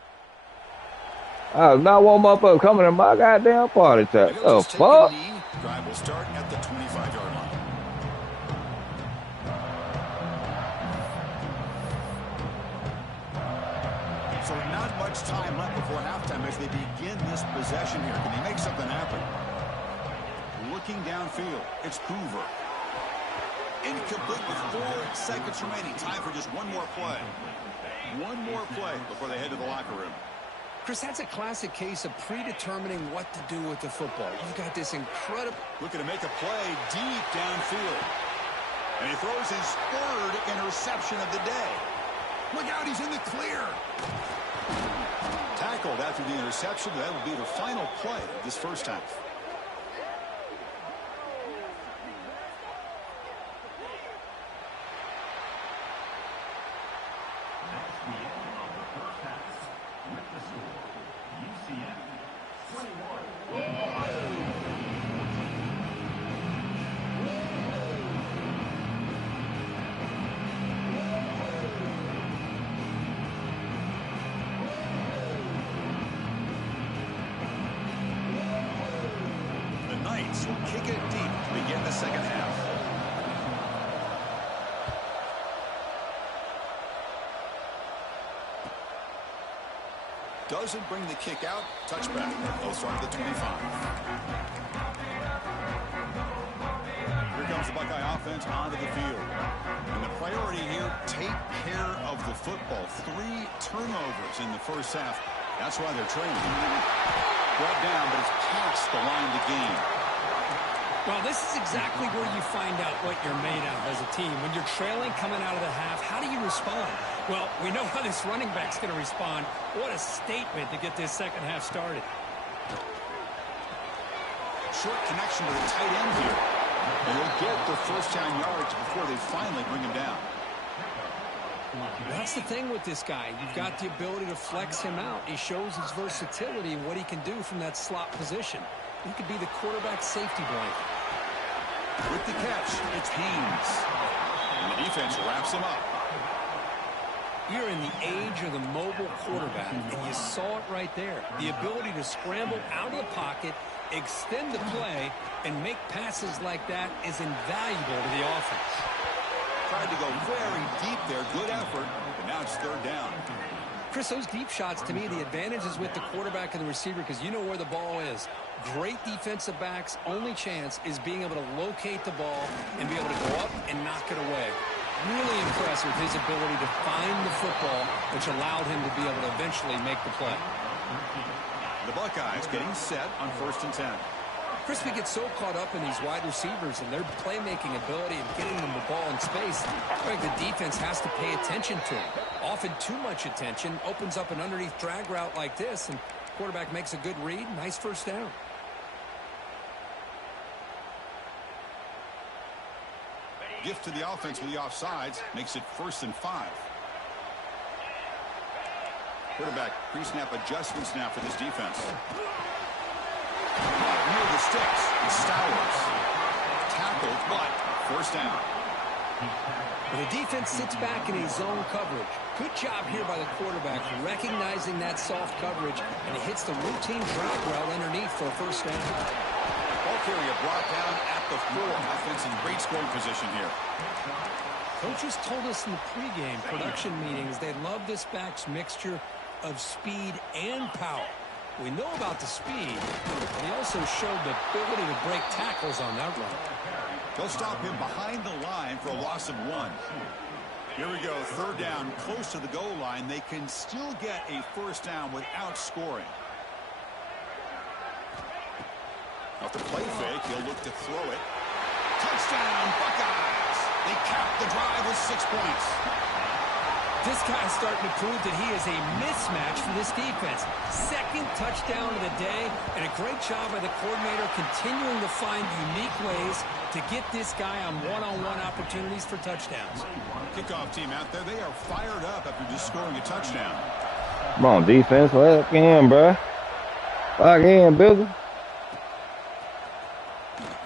I do not want motherfuckers coming to my goddamn party time. The fuck? Drive will start at the 25-yard line. So not much time left before halftime as they begin this possession here. Can they make something happen? Looking downfield, it's Hoover. Incomplete with 4 seconds remaining. Time for just one more play. One more play before they head to the locker room. Chris, that's a classic case of predetermining what to do with the football. You've got this incredible... Looking to make a play deep downfield. And he throws his 3rd interception of the day. Look out, he's in the clear. Tackled after the interception. That will be the final play of this 1st half. Will kick it deep to begin the 2nd half. Doesn't bring the kick out. Touchback. They'll start at the 25. Here comes the Buckeye offense onto the field. And the priority here, take care of the football. 3 turnovers in the 1st half. That's why they're trailing. Brought down, but it's past the line of the game. Well, this is exactly where you find out what you're made of as a team. When you're trailing coming out of the half, how do you respond? Well, we know how this running back's going to respond. What a statement to get this 2nd half started. Short connection to the tight end here. And he'll get the 1st down yards before they finally bring him down. That's the thing with this guy. You've got the ability to flex him out. He shows his versatility and what he can do from that slot position. He could be the quarterback safety blanket. With the catch, it's Haynes. And the defense wraps him up. You're in the age of the mobile quarterback, and you saw it right there. The ability to scramble out of the pocket, extend the play, and make passes like that is invaluable to the offense. Tried to go very deep there. Good effort, but now it's 3rd down. Chris, those deep shots, to me, the advantage is with the quarterback and the receiver because you know where the ball is. Great defensive backs' only chance is being able to locate the ball and be able to go up and knock it away. Really impressed with his ability to find the football, which allowed him to be able to eventually make the play. The Buckeyes getting set on 1st and 10. Chris, we get so caught up in these wide receivers and their playmaking ability and getting them the ball in space. I think the defense has to pay attention to them. Often too much attention opens up an underneath drag route like this, and quarterback makes a good read. Nice 1st down. Gift to the offense with the offsides makes it 1st and 5. Quarterback pre-snap adjustments now for this defense. Near the sticks, it's Stowers. Tackled, but 1st down. Well, the defense sits back in a zone coverage. Good job here by the quarterback, recognizing that soft coverage, and he hits the routine drag route underneath for a first down. Ball carrier brought down at the 4. Offense in great scoring position here. Coaches told us in the pregame production meetings they love this back's mixture of speed and power. We know about the speed, and he also showed the ability to break tackles on that run. They'll stop him behind the line for a loss of 1. Here we go, third down, close to the goal line. They can still get a first down without scoring. Off the play fake, he'll look to throw it. Touchdown, Buckeyes! They cap the drive with 6 points. This guy's starting to prove that he is a mismatch for this defense. Second touchdown of the day, and a great job by the coordinator continuing to find unique ways to get this guy on one-on-one opportunities for touchdowns. Kickoff team out there, they are fired up after just scoring a touchdown. Come on, defense. Lock in, bro. Lock in, Bill.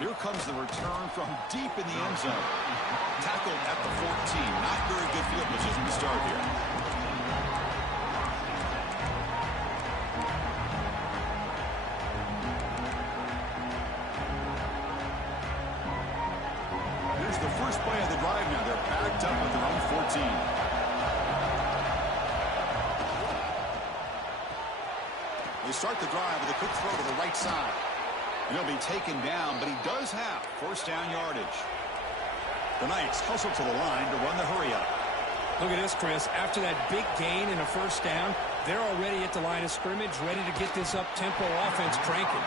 Here comes the return from deep in the end zone. Tackled at the 14. Not very good field position to start here. Here's the first play of the drive now. They're backed up with their own 14. They start the drive with a quick throw to the right side. And he'll be taken down, but he does have first down yardage. The Knights hustle to the line to run the hurry-up. Look at this, Chris. After that big gain and a first down, they're already at the line of scrimmage, ready to get this up-tempo offense cranking.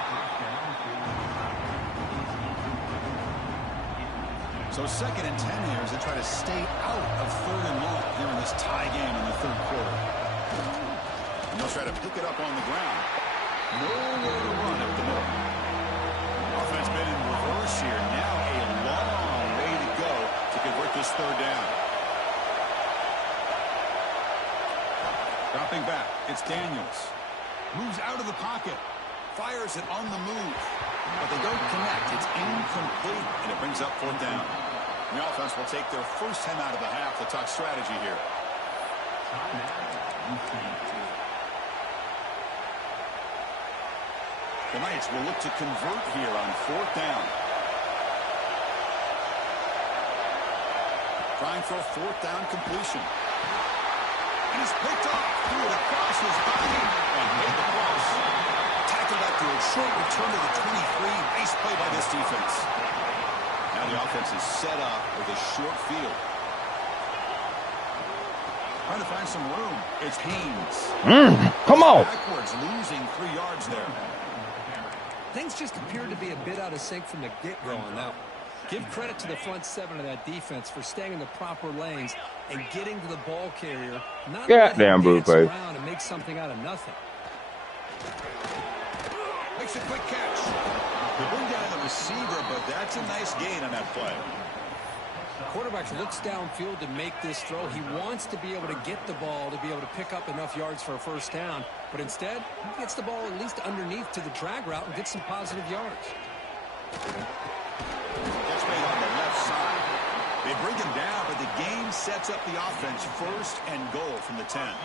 So 2nd and 10 here as they try to stay out of 3rd and long here in this tie game in the 3rd quarter. And they'll try to pick it up on the ground. Nowhere to run up the middle. Offense been in reverse here. Now a long way to go to convert this 3rd down. Dropping back, it's Daniels. Moves out of the pocket. Fires it on the move. But they don't connect. It's incomplete, and it brings up 4th down. The offense will take their first 10 out of the half to talk strategy here. The Knights will look to convert here on 4th down. Trying for a 4th down completion. And it's picked off. Threw it across his body and made the cross. Tackled after a short return to the 23. Nice play by this defense. Now the offense is set up with a short field. Trying to find some room. It's Haynes. Come on. Backwards, losing 3 yards there. Things just appeared to be a bit out of sync from the get-go on that one. Give credit to the front 7 of that defense for staying in the proper lanes and getting to the ball carrier. Not goddamn dance Blueface. around and make something out of nothing. Makes a quick catch. They bring down the receiver, but that's a nice gain on that play. Quarterback looks downfield to make this throw. He wants to be able to get the ball to be able to pick up enough yards for a first down. But instead, he gets the ball at least underneath to the drag route and gets some positive yards. Catch made on the left side. They bring him down, but the game sets up the offense 1st and goal from the 10.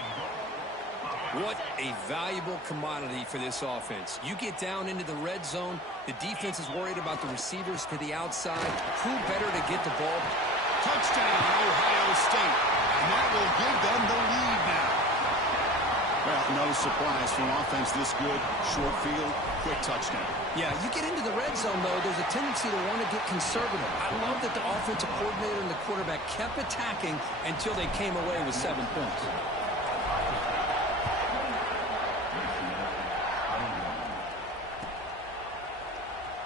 What a valuable commodity for this offense. You get down into the red zone, the defense is worried about the receivers to the outside. Who better to get the ball? Touchdown, Ohio State. And that will give them the lead now. Well, no surprise from offense this good. Short field, quick touchdown. Yeah, you get into the red zone, though, there's a tendency to want to get conservative. I love that the offensive coordinator and the quarterback kept attacking until they came away with 7 points.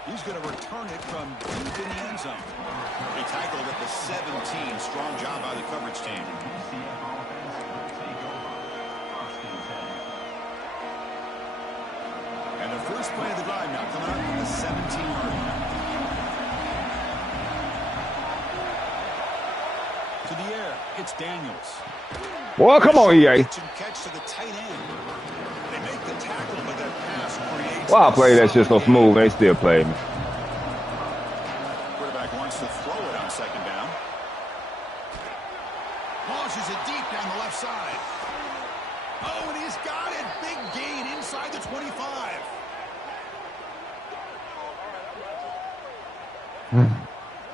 He's going to return it from deep in the end zone. They tackled at the 17. Strong job by the coverage team. And the first play of the drive now coming up from the 17-yard line. To the air, it's Daniels. Boy, come on, EA. Catch to the tight end. They make the tackle, but that pass creates. Wow, play that shit so smooth, and they still play me. Quarterback wants to throw it on 2nd down.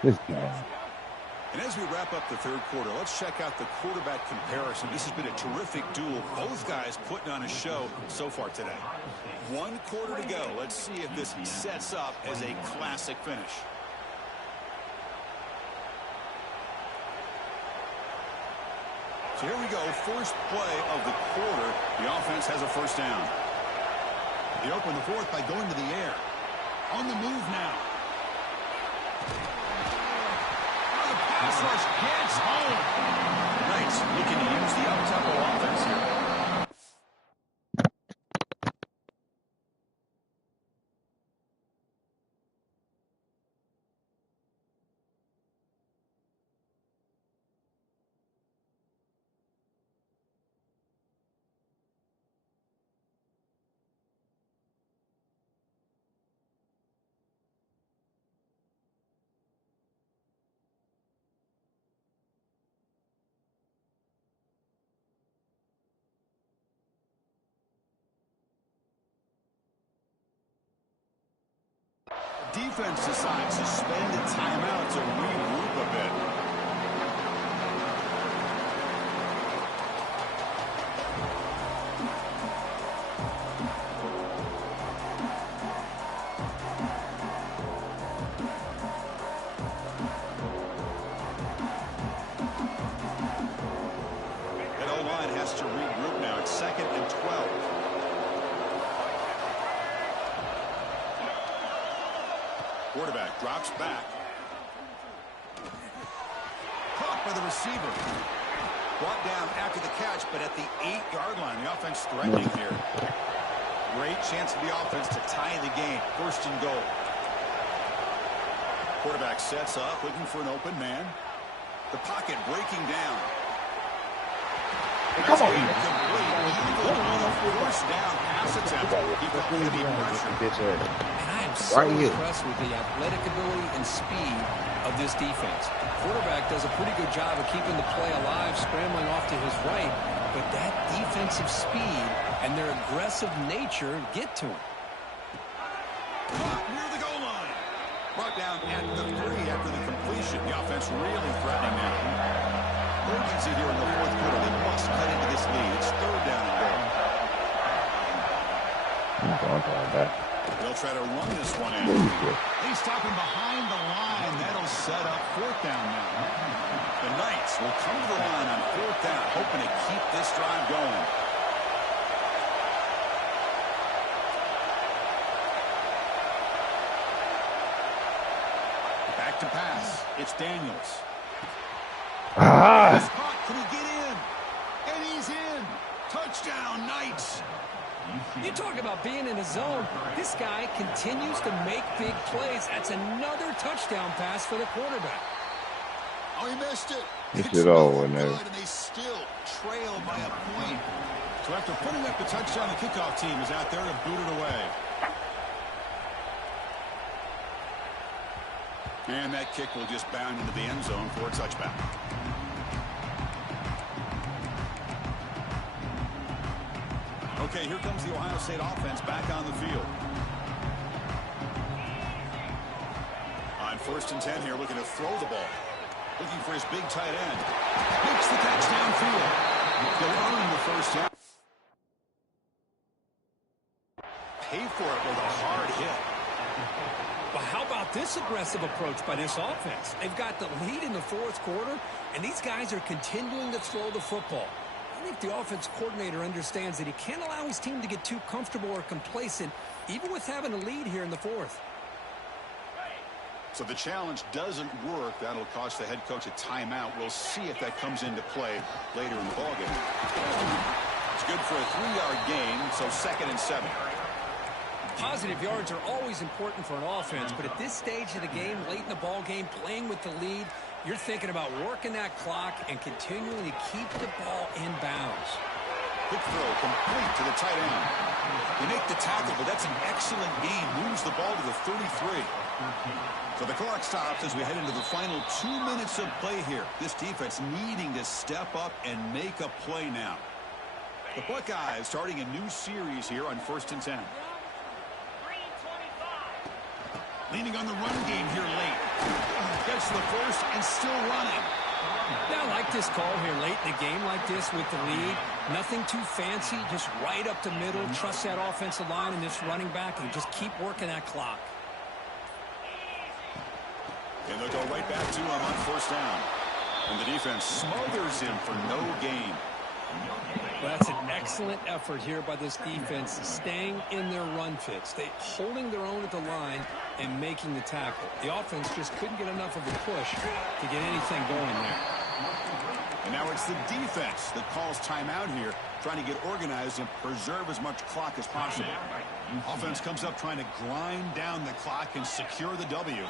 This guy. And as we wrap up the third quarter, let's check out the quarterback comparison. This has been a terrific duel. Both guys putting on a show so far today. 1 quarter to go. Let's see if this sets up as a classic finish. So here we go. First play of the quarter. The offense has a first down. They open the fourth by going to the air. On the move now. Pass rush gets home. Knights looking to use the up-tempo offense here. Defense decides to spend a timeout to regroup a bit. That O-line has to regroup now. It's 2nd and 12. Quarterback drops back. Caught by the receiver. Brought down after the catch, but at the 8-yard line. The offense threatening here. Great chance for the offense to tie the game. 1st and goal. Quarterback sets up, looking for an open man. The pocket breaking down. Come on. First down pass attempt. He felt heavy pressure. So impressed with the athletic ability and speed of this defense. Quarterback does a pretty good job of keeping the play alive, scrambling off to his right, but that defensive speed and their aggressive nature get to him. Near the goal line. Brought down at the 3 after the completion. The offense really threatening now. Urgency here in the 4th quarter. They must cut into this lead. It's 3rd down and goal. They'll try to run this one in. He's stopping behind the line. That'll set up 4th down now. The Knights will come to the line on 4th down, hoping to keep this drive going. Back to pass. It's Daniels. He's caught. Can he get in? And he's in. Touchdown, Knights. You talk about being in a zone. This guy continues to make big plays. That's another touchdown pass for the quarterback. Oh, he missed it. It's over now. And they still trail by a point. So after putting up the touchdown, the kickoff team is out there to boot it away. And that kick will just bound into the end zone for a touchback. Okay, here comes the Ohio State offense back on the field. On 1st and 10 here, looking to throw the ball. Looking for his big tight end. Makes the catch downfield. Delivering the first down. Pay for it with a hard hit. Well, how about this aggressive approach by this offense? They've got the lead in the 4th quarter, and these guys are continuing to throw the football. I think the offense coordinator understands that he can't allow his team to get too comfortable or complacent, even with having a lead here in the 4th. So the challenge doesn't work. That'll cost the head coach a timeout. We'll see if that comes into play later in the ballgame. It's good for a 3-yard gain, so 2nd and 7. Positive yards are always important for an offense, but at this stage of the game, late in the ball game, playing with the lead, you're thinking about working that clock and continuing to keep the ball in bounds. Quick throw complete to the tight end. They make the tackle, but that's an excellent gain. Moves the ball to the 33. So the clock stops as we head into the final 2 minutes of play here. This defense needing to step up and make a play now. The Buckeyes starting a new series here on 1st and 10. Leaning on the run game here late. Gets the first and still running. Yeah, I like this call here late in the game like this with the lead. Nothing too fancy, just right up the middle. Trust that offensive line and this running back and just keep working that clock. And they'll go right back to him on first down. And the defense smothers him for no gain. Well, that's an excellent effort here by this defense, staying in their run fits. They holding their own at the line and making the tackle. The offense just couldn't get enough of a push to get anything going there. And now it's the defense that calls timeout here, trying to get organized and preserve as much clock as possible. Offense comes up trying to grind down the clock and secure the W.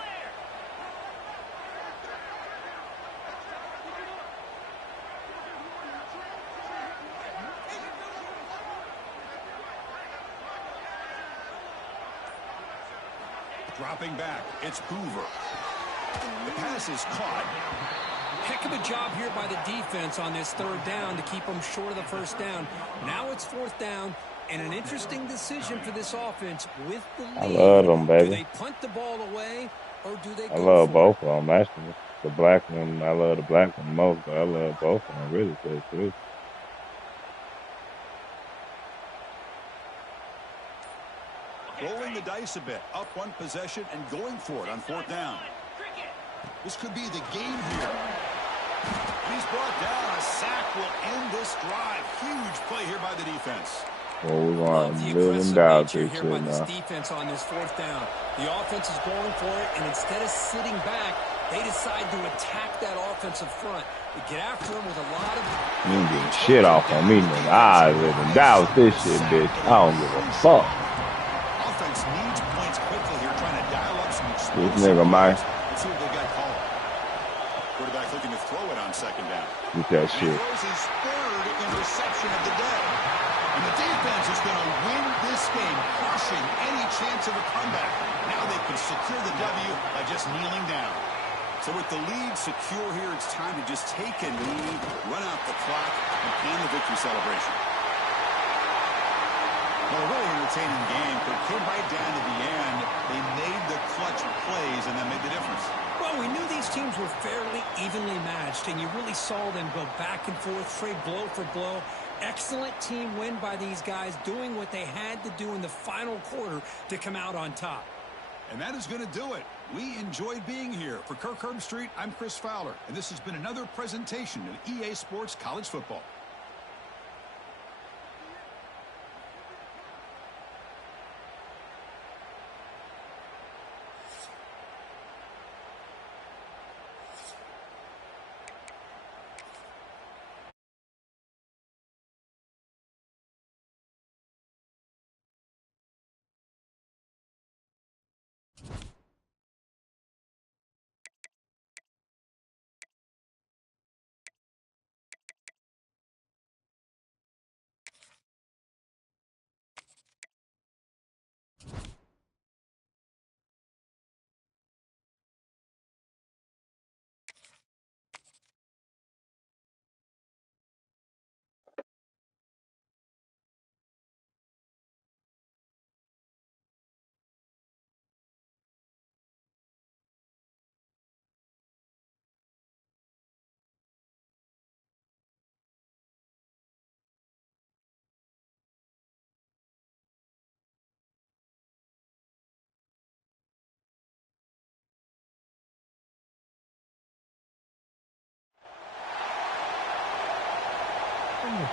Dropping back, it's Hoover. The pass is caught. Heck of a job here by the defense on this third down to keep them short of the first down. Now it's fourth down, and an interesting decision for this offense with the lead. I love them, baby. Do they punt the ball away, or do they go I love for both of them, actually. The black one, I love the black one most, but I love both of them, really, too. Rolling the dice a bit, up one possession and going for it on fourth down. This could be the game here. And he's brought down. A sack will end this drive. Huge play here by the defense. Well, we're going to live and die with this here shit by this now. defense on this fourth down. The offense is going for it, and instead of sitting back, they decide to attack that offensive front. They get after him with a lot of... You ain't getting shit off on me, nigga. I live and die with this shit, bitch. I don't give a fuck. Offense needs points quickly here, trying to dial up some explosive. This nigga, Mike. Let's see what they got called. Quarterback looking to throw it on second down. Get that And he shit. throws his third interception of the day. And the defense is going to win this game, crushing any chance of a comeback. Now they can secure the W by just kneeling down. So with the lead secure here, it's time to just take a knee, run out the clock, and plan the victory celebration. Well, a really entertaining game, but it came right down to the end. They made the clutch plays, and that made the difference. Well, we knew these teams were fairly evenly matched, and you really saw them go back and forth, trade blow for blow. Excellent team win by these guys, doing what they had to do in the final quarter to come out on top. And that is going to do it. We enjoyed being here. For Kirk Herbstreit, I'm Chris Fowler, and this has been another presentation of EA Sports College Football.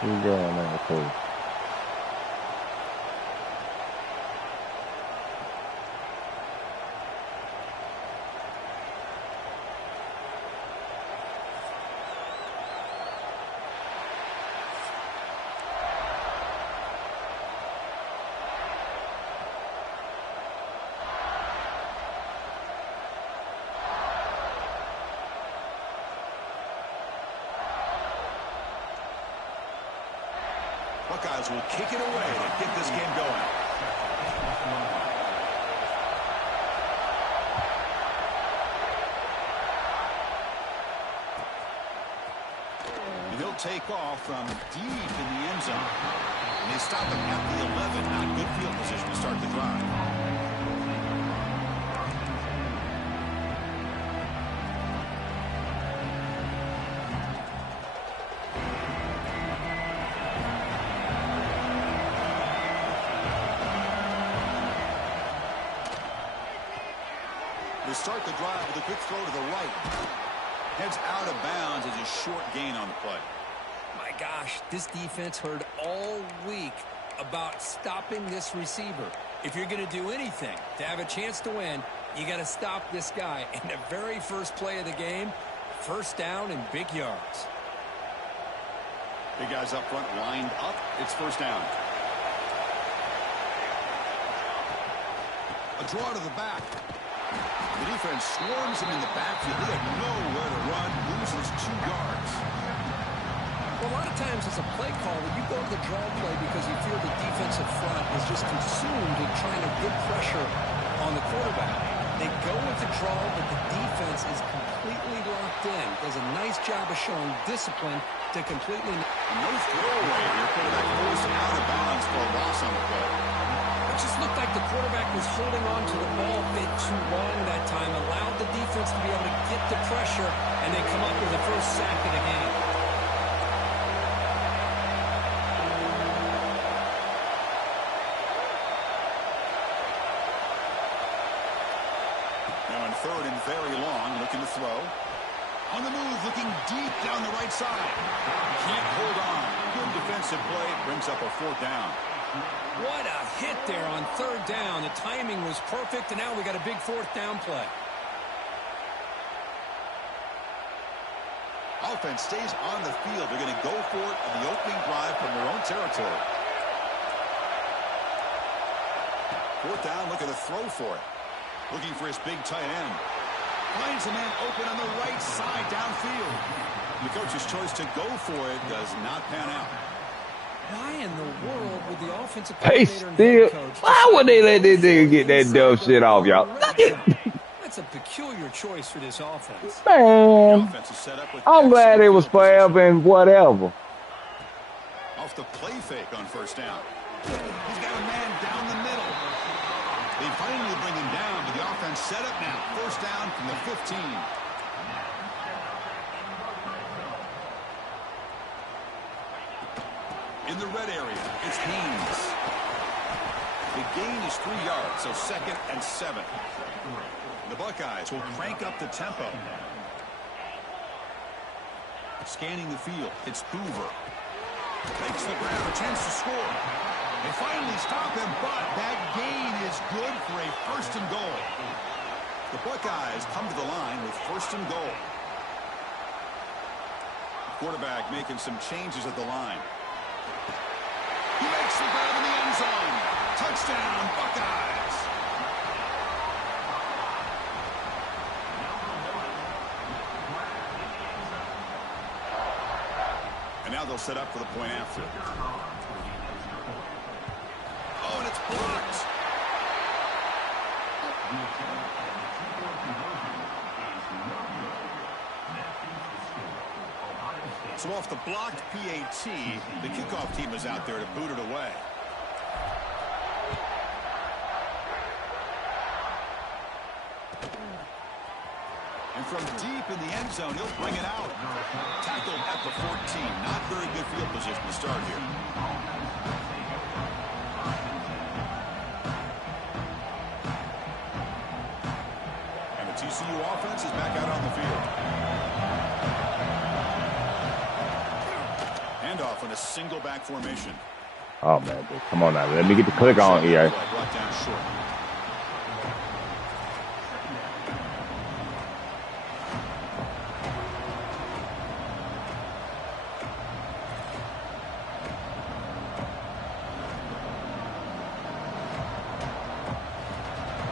What's going on, too? Buckeyes will kick it away to get this game going. And he'll take off from deep in the end zone. And they stop him at the 11. Not good field position to start the drive. They start the drive with a quick throw to the right. Heads out of bounds as a short gain on the play. My gosh, this defense heard all week about stopping this receiver. If you're going to do anything to have a chance to win, you got to stop this guy. And the very first play of the game, first down and big yards. Big guys up front lined up. It's first down. A draw to the back. The defense swarms him in the backfield. They have nowhere to run. Loses 2 yards. Well, a lot of times as a play caller, you go to the draw play because you feel the defensive front is just consumed in trying to get pressure on the quarterback. They go with the draw, but the defense is completely locked in. Does a nice job of showing discipline to completely... No throwaway here. Quarterback forced out of bounds for a loss on the play. It just looked like the quarterback was holding on to the ball a bit too long that time, allowed the defense to be able to get the pressure, and they come up with the first sack of the game. Now on third and very long, looking to throw. On the move, looking deep down the right side. Can't hold on. Good defensive play. Brings up a 4th down. What a hit there on 3rd down. The timing was perfect, and now we got a big 4th down play. Offense stays on the field. They're going to go for it on the opening drive from their own territory. 4th down, looking to throw for it. Looking for his big tight end. Finds a man open on the right side downfield. The coach's choice to go for it does not pan out. Why in the world would the offensive Hey, coordinator and still, head coach... why would they let this nigga get that dumb shit off, y'all? That's a peculiar choice for this offense. Man, I'm glad it was forever and whatever. Off the play fake on first down. He's got a man down the middle. They finally bring him down, but the offense set up now. First down from the 15. In the red area, it's Haynes. The gain is 3 yards, so 2nd and 7. The Buckeyes will crank up the tempo. Scanning the field, it's Hoover. Makes the grab, a chance to score. They finally stop him, but that gain is good for a 1st and goal. The Buckeyes come to the line with 1st and goal. Quarterback making some changes at the line. He makes the grab in the end zone. Touchdown, Buckeyes. And now they'll set up for the point after. Oh, and it's blocked. So off the blocked PAT, the kickoff team is out there to boot it away. And from deep in the end zone, he'll bring it out. Tackled at the 14. Not very good field position to start here. And the TCU offense is back out on the field. Handoff in a single back formation. Oh, man, dude. Come on now. Let me get the click on here. Brought down short.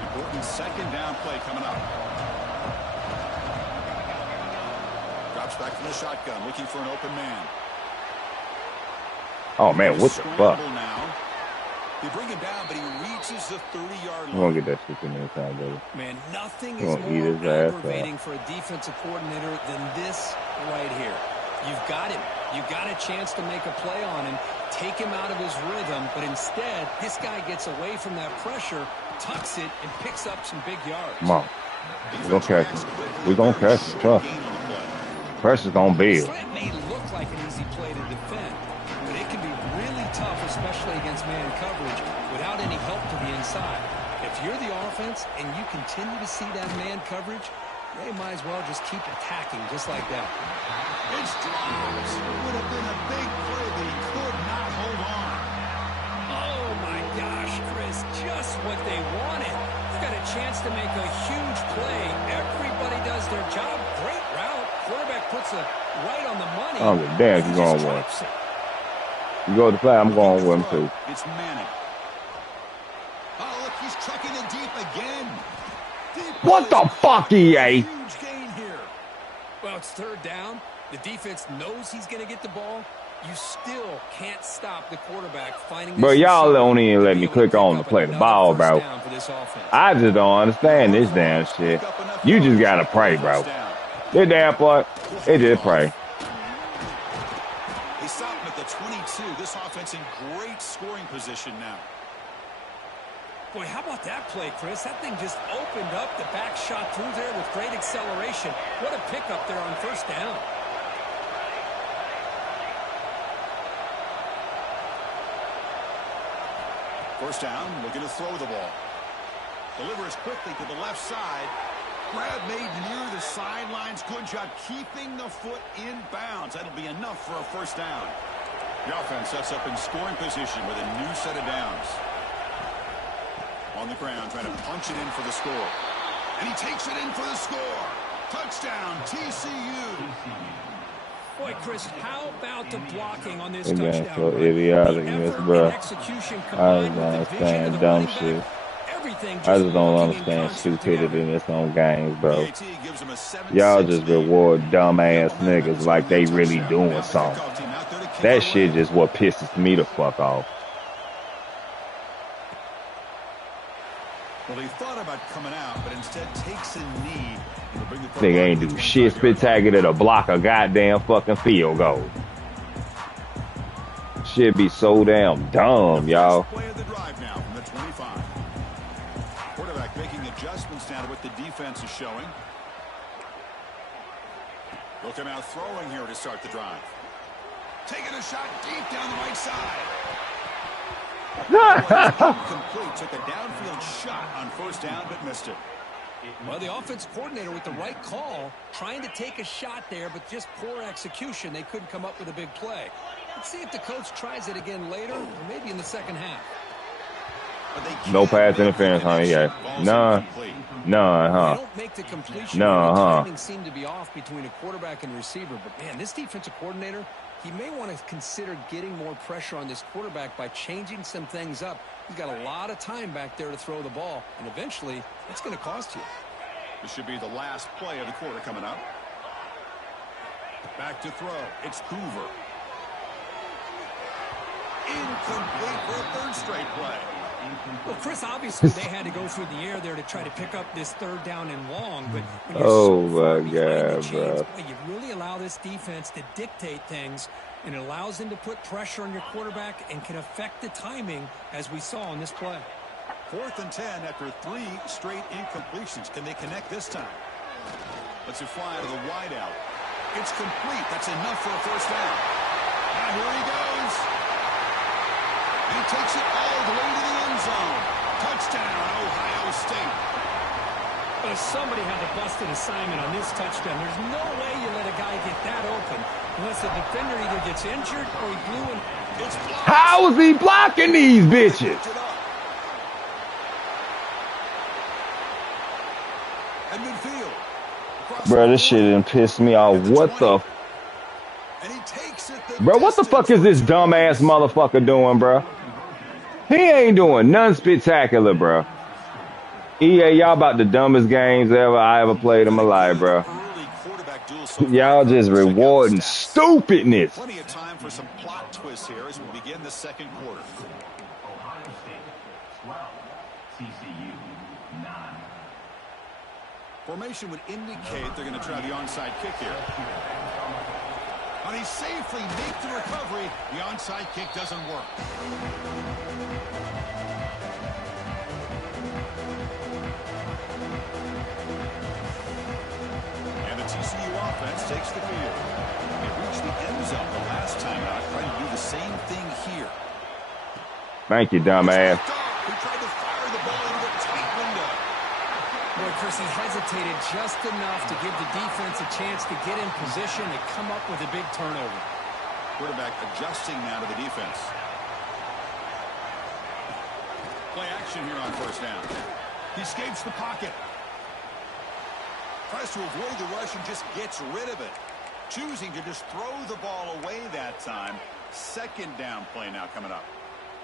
Important 2nd down play coming up. Drops back from the shotgun, looking for an open man. Oh, man, what the fuck? Now. They bring him down, but he reaches the 30-yard line. I'm going to get that shit in there time, baby. Man, nothing is more aggravating for a defensive coordinator than this right here. You've got him. You've got a chance to make a play on him, take him out of his rhythm, but instead, this guy gets away from that pressure, tucks it, and picks up some big yards. Come on. We're going to catch him. We're going to catch him. Trust me. Pressure's going to build. Slant may look like an easy play to defend, but it can be really tough, especially against man coverage, without any help to the inside. If you're the offense and you continue to see that man coverage, they might as well just keep attacking just like that. It's dropped. Would have been a big play, but he could not hold on. Oh, my gosh, Chris, just what they wanted. They've got a chance to make a huge play. Everybody does their job. Great route. Quarterback puts it right on the money. Oh, damn, you're going with him. You go to the play, I'm going with him, too. It's Manning. Oh, look, he's trucking it deep again. What the fuck, EA? Huge gain here. Well, it's third down. The defense knows he's going to get the ball. You still can't stop the quarterback finding. Bro, y'all don't even let me click on to play the ball, bro. I just don't understand this damn shit. You just gotta pray, bro. This damn boy, it just pray. They stop him at the 22. This offense in great scoring position now. Boy, how about that play, Chris? That thing just opened up. The back shot through there with great acceleration. What a pickup there on first down. First down, looking to throw the ball. Delivers quickly to the left side. Grab made near the sidelines. Good job keeping the foot in bounds. That'll be enough for a first down. The offense sets up in scoring position with a new set of downs. On the ground, trying to punch it in for the score. And he takes it in for the score. Touchdown, TCU. Boy, Chris, how about the blocking on this touchdown? So idiotic, bro. I just don't understand dumb shit. I just don't understand stupidity in this own games, bro. Y'all just reward dumbass niggas like they really doing something. That shit just what pisses me the fuck off. Well, they thought about coming out, but instead takes a knee. Nigga ain't do shit spectacular to block a goddamn fucking field goal. Shit be so damn dumb, y'all. Play of the drive now from the 25. Quarterback making adjustments now to what the defense is showing. Looking out throwing here to start the drive. Taking a shot deep down the right side. Complete, took a downfield shot on first down, but missed it. Well, the offense coordinator with the right call, trying to take a shot there, but just poor execution. They couldn't come up with a big play. Let's see if the coach tries it again later, or maybe in the second half. No pass interference, huh? Yeah. None, huh? They don't make the completion. No, the huh? timing seemed to be off between a quarterback and receiver. But, man, this defensive coordinator, he may want to consider getting more pressure on this quarterback by changing some things up. He's got a lot of time back there to throw the ball, and eventually it's going to cost you. This should be the last play of the quarter coming up. Back to throw. It's Hoover. Incomplete for a third straight play. Well, Chris, obviously they had to go through the air there to try to pick up this third down and long, but when you're so far behind the chains, boy, you really allow this defense to dictate things, and it allows them to put pressure on your quarterback and can affect the timing, as we saw on this play. 4th and 10 after 3 straight incompletions. Can they connect this time? Let's it fly to the wide out. It's complete. That's enough for a first down. Now here he goes. He takes it all the way to the end zone. Touchdown, Ohio State. Well, somebody had to bust an assignment on this touchdown. There's no way you let a guy get that open unless the defender either gets injured or he blew an... How is he blocking these bitches? Bro, this shit done pissed me off. What the... Bro, what the fuck is this dumbass motherfucker doing, bro? He ain't doing nothing spectacular, bro. EA, y'all about the dumbest games I ever played in my life, bro. Y'all just rewarding stupidness. Plenty of time for some plot twists here as we begin the second quarter. Ohio State 12, TCU 9. Formation would indicate they're going to try the onside kick here. But he safely makes the recovery. The onside kick doesn't work. And the TCU offense takes the field. They reached the end zone the last time out, trying to do the same thing here. Thank you, dumbass. He tried to fire the ball into a tight window. Boy, Chris, he hesitated just enough to give the defense a chance to get in position and come up with a big turnover. Quarterback adjusting now to the defense. Play action here on first down. He escapes the pocket. Tries to avoid the rush and just gets rid of it. Choosing to just throw the ball away that time. Second down play now coming up.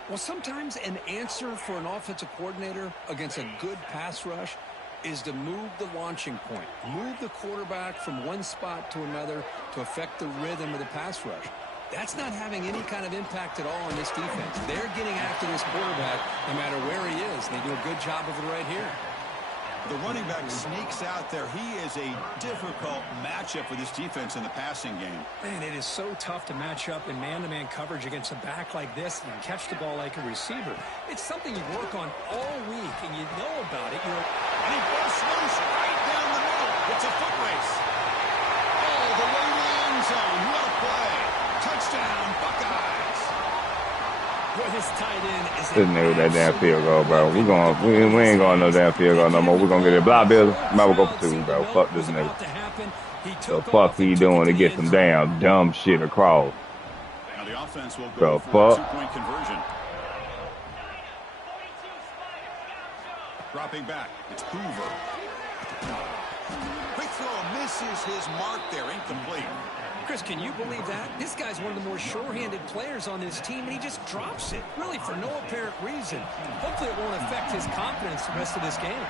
Well, sometimes an answer for an offensive coordinator against a good pass rush is to move the launching point. Move the quarterback from one spot to another to affect the rhythm of the pass rush. That's not having any kind of impact at all on this defense. They're getting after this quarterback no matter where he is. They do a good job of it right here. The running back sneaks out there. He is a difficult matchup for this defense in the passing game. Man, it is so tough to match up in man-to-man coverage against a back like this and catch the ball like a receiver. It's something you work on all week, and you know about it. And he busts loose right down the middle. It's a foot race. All the way to the end zone. What a play. Touchdown, Buckeyes. Boy, this tight end is This nigga that damn field goal, bro. We ain't going no damn field goal no more. We're gonna get it. Block Billy. Might well go for 2, bro. Fuck this nigga. The fuck he doing to get some damn dumb shit across? Now the offense will go for a 2-point conversion. Dropping back. It's Hoover. Quick throw misses his mark there. Incomplete. Chris, can you believe that? This guy's one of the more sure-handed players on this team, and he just drops it, really for no apparent reason. Hopefully it won't affect his confidence the rest of this game.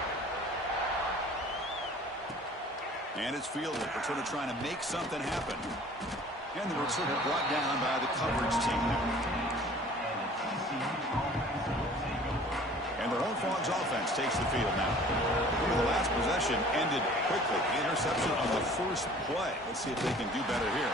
And it's fielded. Returner trying to make something happen. And the returner brought down by the coverage team. And the Horned Frogs offense takes the field now. The last possession ended quickly. Interception on the first play. Let's see if they can do better here.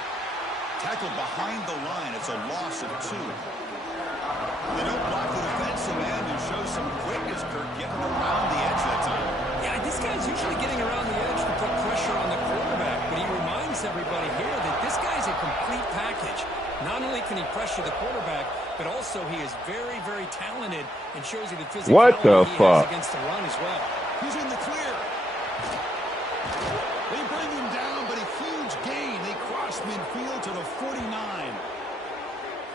Tackled behind the line. It's a loss of 2. They don't block the defensive end and show some quickness, Kirk, getting around the edge that time. Yeah, this guy's usually getting around the edge to put pressure on the quarterback, but he reminds everybody here that this guy's a complete package. Not only can he pressure the quarterback, but also he is very, very talented and shows you the physicality he has against the run as well. He's in the clear. They bring him down, but a huge gain. They cross midfield to the 49.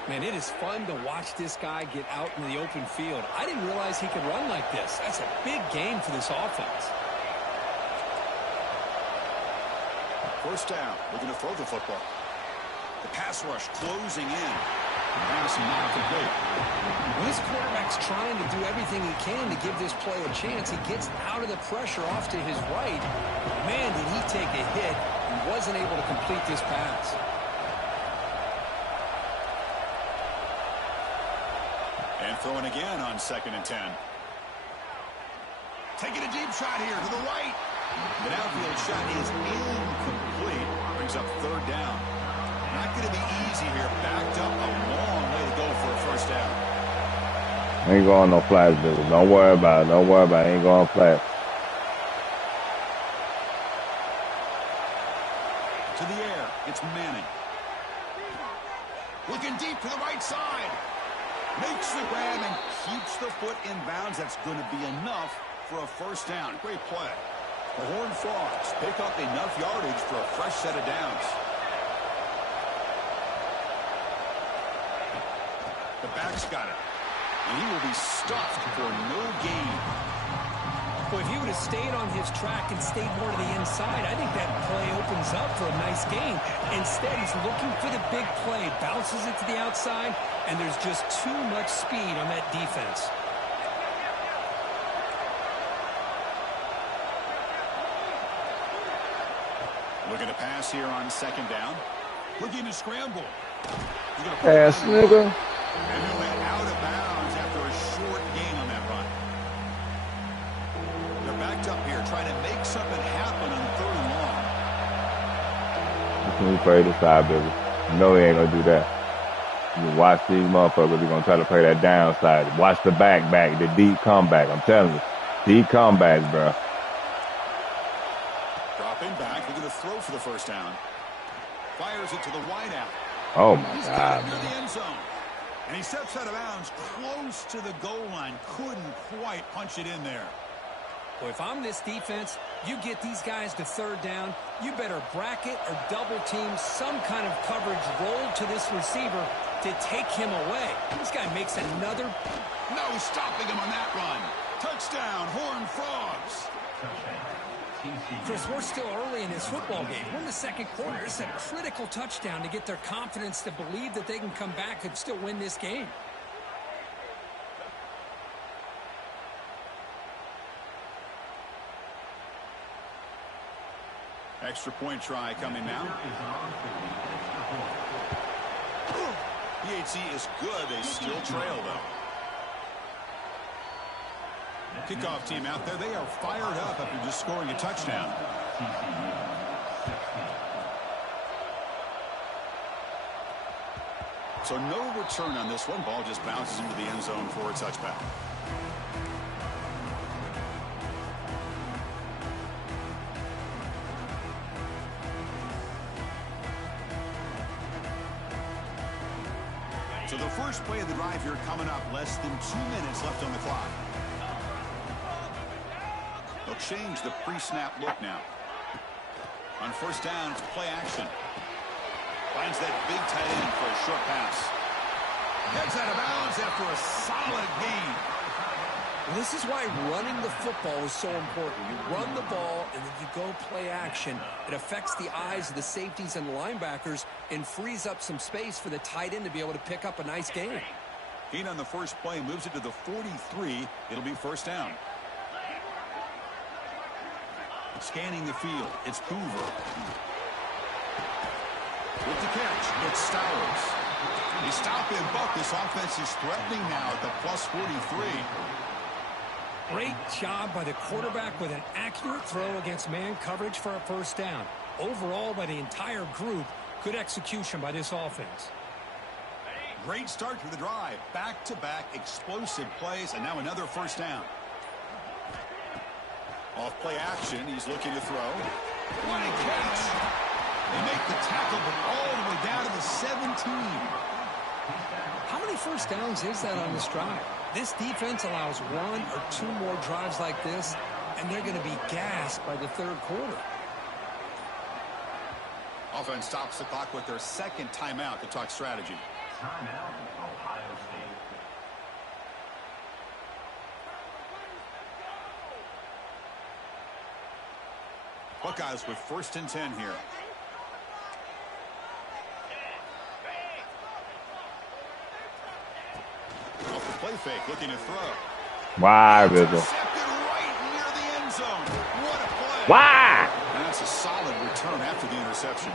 Man, it is fun to watch this guy get out in the open field. I didn't realize he could run like this. That's a big game for this offense. First down. Looking to throw the football. The pass rush closing in. Pass not complete. When this quarterback's trying to do everything he can to give this play a chance, he gets out of the pressure off to his right. Man, did he take a hit and wasn't able to complete this pass. And throwing again on 2nd and 10. Taking a deep shot here to the right. The downfield shot is incomplete. Brings up 3rd down. Not going to be easy here. Backed up a long way to go for a first down. Ain't going no flats, dude. Don't worry about it. Don't worry about it. Ain't going flat. To the air. It's Manning. Looking deep to the right side. Makes the grab and keeps the foot in bounds. That's going to be enough for a first down. Great play. The Horned Frogs pick up enough yardage for a fresh set of downs. The back's got it. And he will be stuffed for no gain. Well, if he would have stayed on his track and stayed more to the inside, I think that play opens up for a nice gain. Instead, he's looking for the big play, bounces it to the outside, and there's just too much speed on that defense. Looking to pass here on 2nd down. Looking to scramble. Pass, nigga. And he went out of bounds after a short gain on that run. They're backed up here trying to make something happen on 3rd and long. Can we play the side, baby? No, he ain't gonna do that. You watch these motherfuckers. He's gonna try to play that downside. Watch the back, the deep comeback. I'm telling you, deep comebacks, bro. Dropping back, looking to throw for the first down. Fires it to the wide out. Oh my He's God. near the end zone. And he steps out of bounds close to the goal line. Couldn't quite punch it in there. Well, if I'm this defense, you get these guys to third down, you better bracket or double team some kind of coverage roll to this receiver to take him away. This guy makes another. No stopping him on that run. Touchdown, Horned Frogs. Chris, we're still early in this football game. We're in the second quarter. It's a critical touchdown to get their confidence to believe that they can come back and still win this game. Extra point try coming now. PHC is good. They still trail, though. Kickoff team out there. They are fired up after just scoring a touchdown. So no return on this one. Ball just bounces into the end zone for a touchback. So the first play of the drive here coming up. Less than 2 minutes left on the clock. They'll change the pre-snap look now. On first down, it's play action. Finds that big tight end for a short pass. Heads out of bounds after a solid gain. This is why running the football is so important. You run the ball, and then you go play action. It affects the eyes of the safeties and the linebackers and frees up some space for the tight end to be able to pick up a nice gain. Gain on the first play moves it to the 43. It'll be first down. Scanning the field, it's Hoover. With the catch, it's Stowers. They stop him, but this offense is threatening now at the plus 43. Great job by the quarterback with an accurate throw against man coverage for a first down. Overall, by the entire group, good execution by this offense. Great start to the drive. Back-to-back explosive plays, and now another first down. Off play action, he's looking to throw. What a catch! They make the tackle, but all the way down to the 17. How many first downs is that on this drive? This defense allows 1 or 2 more drives like this, and they're going to be gassed by the third quarter. Offense stops the clock with their second timeout to talk strategy. Timeout, Ohio State. Buckeyes with 1st and 10 here. Off the play fake, looking to throw. Why, Bizzle? Right near the end zone. What a play. Why? And that's a solid return after the interception.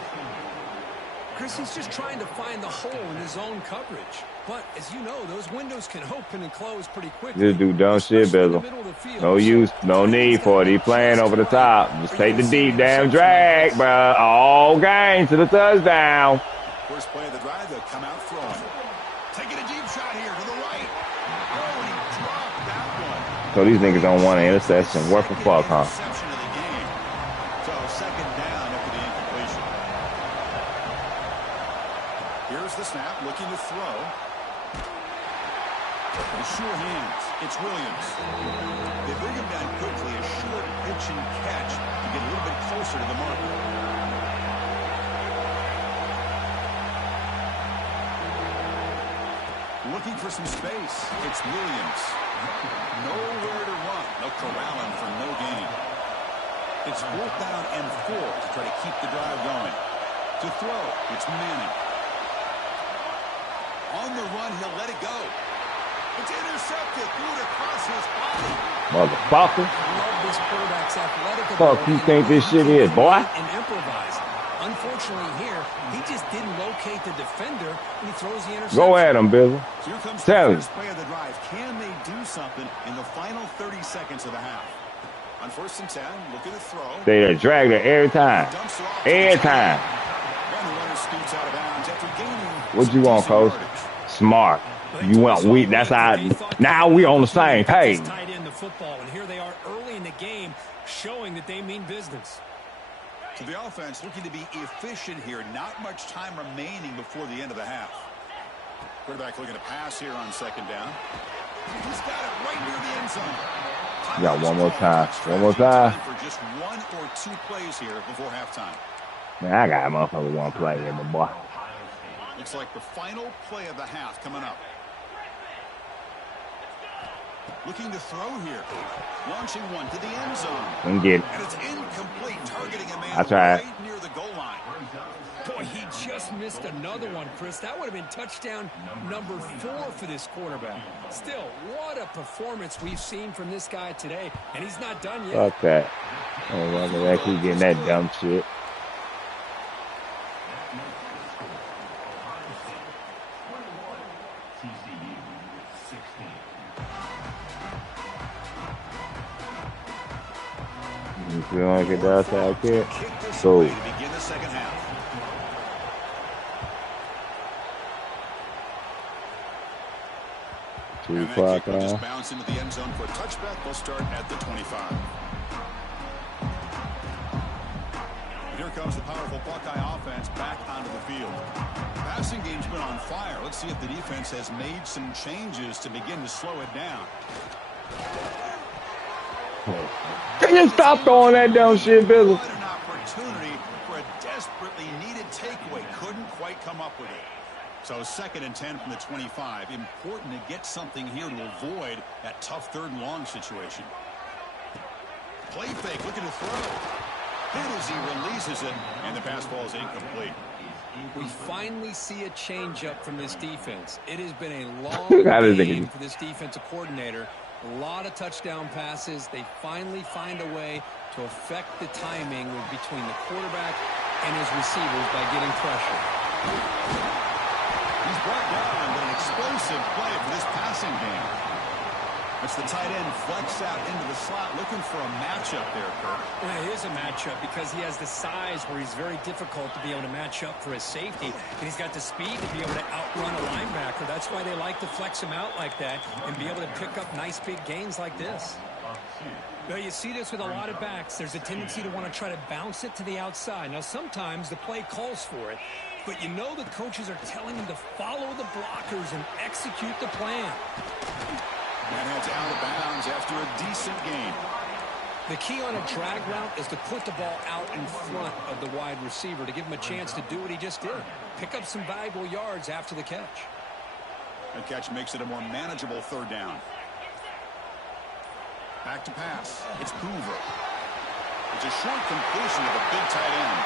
Chris, he's just trying to find the hole in his own coverage. But, as you know, those windows can open and close pretty quickly. Just do dumb shit, Bizzle. No use, no need for it. He playing over the top. Just take the deep damn drag, bro. All game to the touchdown. First play of the drive, they'll come out throwing. Taking a deep shot here to the right. Oh, he dropped that one. So these niggas don't want an interception. What the fuck, huh? Interception of the game. So second down after the incompletion. Here's the snap, looking to throw. The sure hands. It's Williams. They bring him down quickly. A short pitch and catch to get a little bit closer to the marker. Looking for some space. It's Williams. Nowhere to run. They'll corral him for no gain. It's 4th down and 4 to try to keep the drive going. To throw, it's Manning. On the run, he'll let it go. It's intercepted. Threw it across his body. Motherfucker. Love this quarterback's athletic Fuck you think this shit is, boy? And improvise. Unfortunately here, he just didn't locate the defender, and he throws the interception. Go at him, Bizzle. So here comes Tell the him. first play of the drive. Can they do something in the final 30 seconds of the half? On 1st and 10, looking to throw. They drag it every time. Dumps it off Every to the time. And the runner scoots out of bounds after gaining What you want, some coach? yardage. Smart. You want weak. That's how. Now we on the same page. Tight end the football, and here they are early in the game, showing that they mean business. So the offense looking to be efficient here. Not much time remaining before the end of the half. Quarterback looking to pass here on second down. He's got it right near the end zone. You got one more time. One more time. For just 1 or 2 plays here before halftime. Man, I got a motherfucker one play here, my boy. Looks like the final play of the half coming up. Looking to throw here. Launching one to the end zone. And get it. And it's incomplete, targeting a man right near the goal line. Boy, he just missed another one, Chris. That would have been touchdown number 4 for this quarterback. Still, what a performance we've seen from this guy today. And he's not done yet. Fuck that. Oh, well, I keep getting that dumb shit. If you want to get the outside kick, so. Begin the second half. Two o'clock now. Just bounce into the end zone for a touchback. We'll start at the 25. And here comes the powerful Buckeye offense back onto the field. Passing game's been on fire. Let's see if the defense has made some changes to begin to slow it down. Can you stop throwing that dumb shit, Bill? What an opportunity for a desperately needed takeaway. Couldn't quite come up with it. So 2nd and 10 from the 25. Important to get something here to avoid that tough 3rd and long situation. Play fake, looking to throw. Hit as he releases it, and the pass ball is incomplete. We finally see a change-up from this defense. It has been a long game for this defensive coordinator. A lot of touchdown passes. They finally find a way to affect the timing between the quarterback and his receivers by getting pressure. He's brought down, but an explosive play for this passing game. It's the tight end flex out into the slot, looking for a matchup there, Kirk. Well, it is a matchup because he has the size where he's very difficult to be able to match up for his safety, and he's got the speed to be able to outrun a linebacker. That's why they like to flex him out like that and be able to pick up nice big gains like this. Well, you see this with a lot of backs. There's a tendency to want to try to bounce it to the outside. Now, sometimes the play calls for it, but you know the coaches are telling them to follow the blockers and execute the plan. And it's out of bounds after a decent gain. The key on a drag route is to put the ball out in front of the wide receiver to give him a chance to do what he just did. Pick up some valuable yards after the catch. The catch makes it a more manageable 3rd down. Back to pass. It's Hoover. It's a short completion to the big tight end.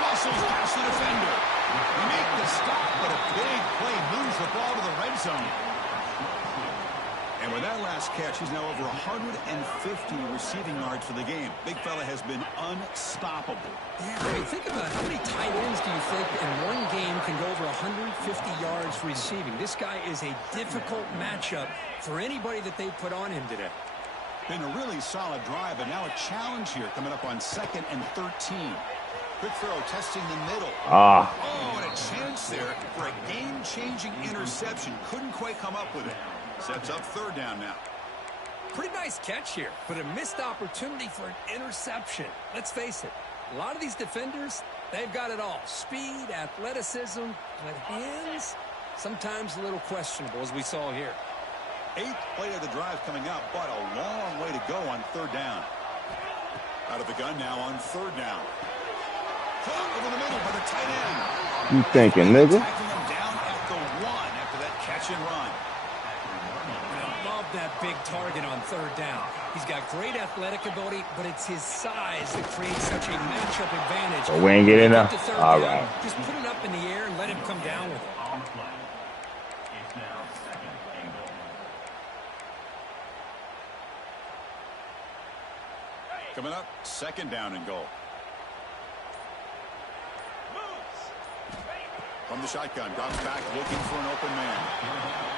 Muscles past the defender. They make the stop, but a big play moves the ball to the red zone. And with that last catch, he's now over 150 receiving yards for the game. Big fella has been unstoppable. Yeah, I mean, think about how many tight ends do you think in one game can go over 150 yards receiving? This guy is a difficult matchup for anybody that they put on him today. Been a really solid drive, and now a challenge here coming up on 2nd and 13. Quick throw, testing the middle. Oh, and a chance there for a game-changing interception. Couldn't quite come up with it. Sets up 3rd down now. Pretty nice catch here, but a missed opportunity for an interception. Let's face it, a lot of these defenders, they've got it all. Speed, athleticism, but hands, sometimes a little questionable, as we saw here. 8th play of the drive coming up, but a long way to go on 3rd down. Out of the gun now on 3rd down. Caught over the middle by the tight end. You thinking, nigga? Tackling him down at the 1 after that catch and run. That big target on 3rd down. He's got great athletic ability, but it's his size that creates such a matchup advantage. Oh, we ain't getting enough. All right. Just put it up in the air and let him come down with it. Coming up, 2nd down and goal. From the shotgun, drops back looking for an open man.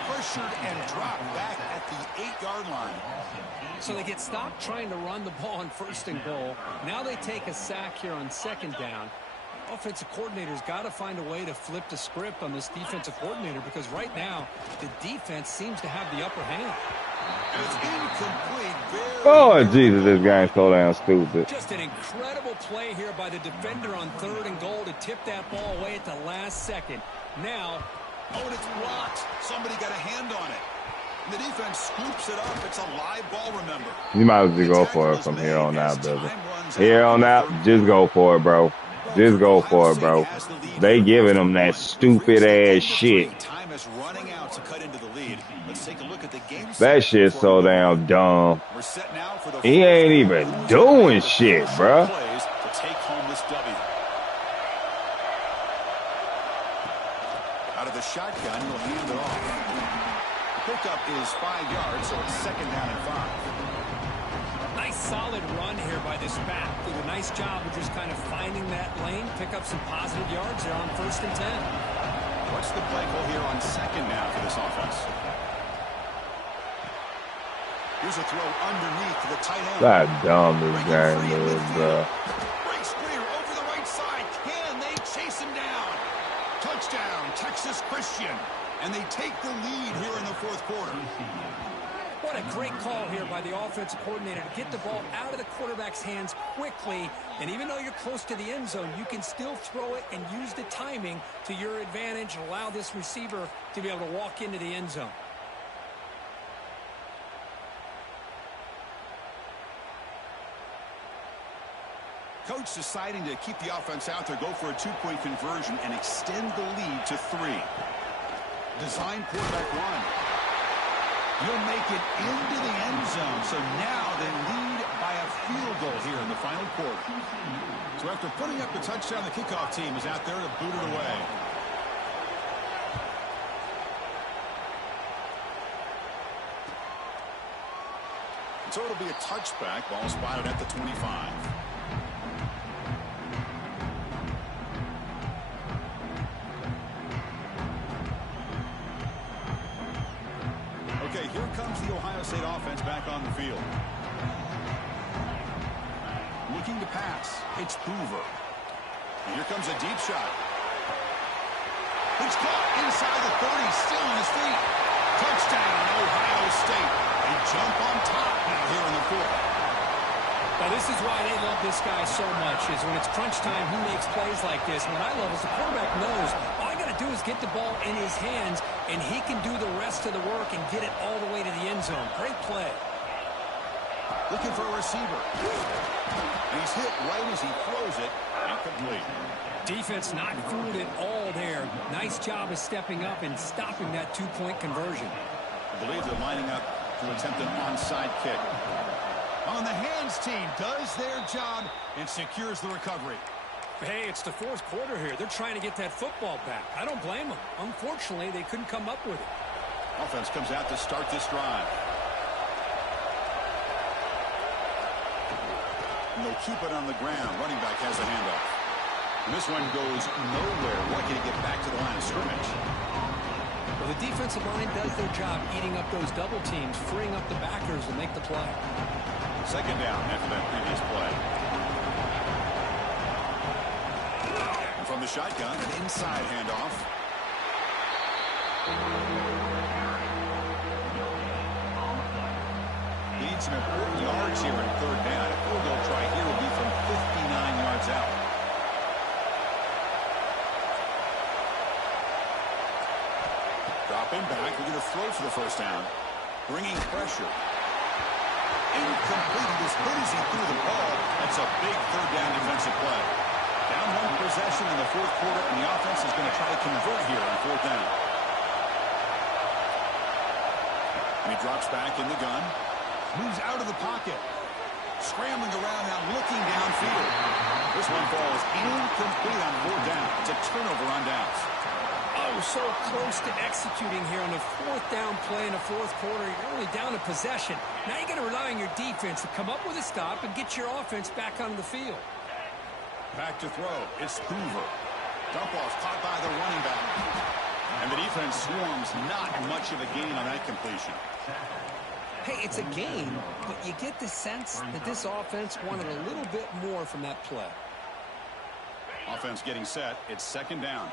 Pressured and dropped back at the 8-yard line. So they get stopped trying to run the ball on 1st and goal. Now they take a sack here on 2nd down. The offensive coordinator's got to find a way to flip the script on this defensive coordinator because right now the defense seems to have the upper hand. And it's incomplete. Oh, Jesus, this guy's so damn stupid. Just an incredible play here by the defender on 3rd and goal to tip that ball away at the last second. Now, and it's blocked. Somebody got a hand on it. The defense scoops it up. It's a live ball, remember. You might as well go for it from here on out, brother. Here on out, just go for it, bro. Just go for it, bro. They giving them that stupid ass shit. Time is running out to cut into the lead. Let's take a look at the game. That shit's so damn dumb. He ain't even doing shit, bro. To take home this W. Out of the shotgun, he'll hand it off. The pickup is 5 yards, so it's 2nd down and 5. Nice solid run here by this back. Did a nice job of just kind of finding that lane, pick up some positive yards there on 1st and 10. What's the play call here on 2nd down for this offense? Here's a throw underneath to the tight end. That dumb this game is, bro. Breaks clear over the right side. Can they chase him down? Touchdown, Texas Christian. And they take the lead here in the 4th quarter. What a great call here by the offensive coordinator to get the ball out of the quarterback's hands quickly. And even though you're close to the end zone, you can still throw it and use the timing to your advantage and allow this receiver to be able to walk into the end zone. Coach deciding to keep the offense out there, go for a 2-point conversion and extend the lead to 3. Design quarterback run. He'll make it into the end zone. So now they lead by a field goal here in the final quarter. So after putting up the touchdown, the kickoff team is out there to boot it away. So it'll be a touchback. Ball spotted at the 25. Okay, here comes the Ohio State offense back on the field. Looking to pass. It's Hoover. And here comes a deep shot. It's caught inside the 30, still on his feet. Touchdown, Ohio State. They jump on top now here in the 4th. Now, this is why they love this guy so much, is when it's crunch time, he makes plays like this. And what I love is the quarterback knows all I got to do is get the ball in his hands, and he can do the rest of the work and get it all the way to the end zone. Great play. Looking for a receiver. And he's hit right as he throws it. Incomplete. Defense not fooled at all there. Nice job of stepping up and stopping that 2-point conversion. I believe they're lining up to attempt an onside kick. On the hands team does their job and secures the recovery. Hey, it's the 4th quarter here. They're trying to get that football back. I don't blame them. Unfortunately, they couldn't come up with it. Offense comes out to start this drive. And they'll keep it on the ground. Running back has the handoff. And this one goes nowhere. Lucky to get back to the line of scrimmage. Well, the defensive line does their job eating up those double teams, freeing up the backers to make the play. 2nd down after that previous play. And from the shotgun, an inside handoff. Needs some important yards here in 3rd down. A field goal try here will be from 59 yards out. Dropping back, we're going to throw for the 1st down. Bringing pressure. Incomplete. As good as he threw the ball, that's a big 3rd down defensive play. Down 1 possession in the 4th quarter, and the offense is going to try to convert here on 4th down. And he drops back in the gun. Moves out of the pocket. Scrambling around now, looking downfield. This one falls incomplete on 4th down. It's a turnover on downs. Oh, so close to executing here on the 4th down play in the 4th quarter. You're only down a possession. Now you got to rely on your defense to come up with a stop and get your offense back onto the field. Back to throw. It's Hoover. Dump off caught by the running back. And the defense swarms. Not much of a gain on that completion. Hey, it's a gain, but you get the sense that this offense wanted a little bit more from that play. Offense getting set. It's 2nd down.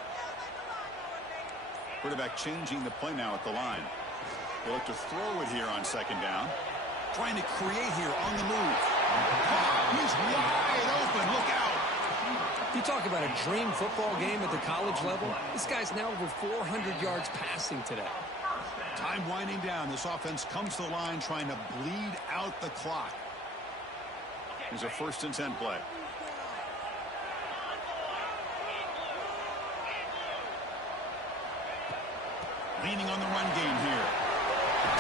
Quarterback changing the play now at the line. They look to throw it here on 2nd down. Trying to create here on the move. Oh, he's wide open. Look out. You talk about a dream football game at the college level. This guy's now over 400 yards passing today. Time winding down. This offense comes to the line trying to bleed out the clock. Here's a 1st and 10 play. Leaning on the run game here.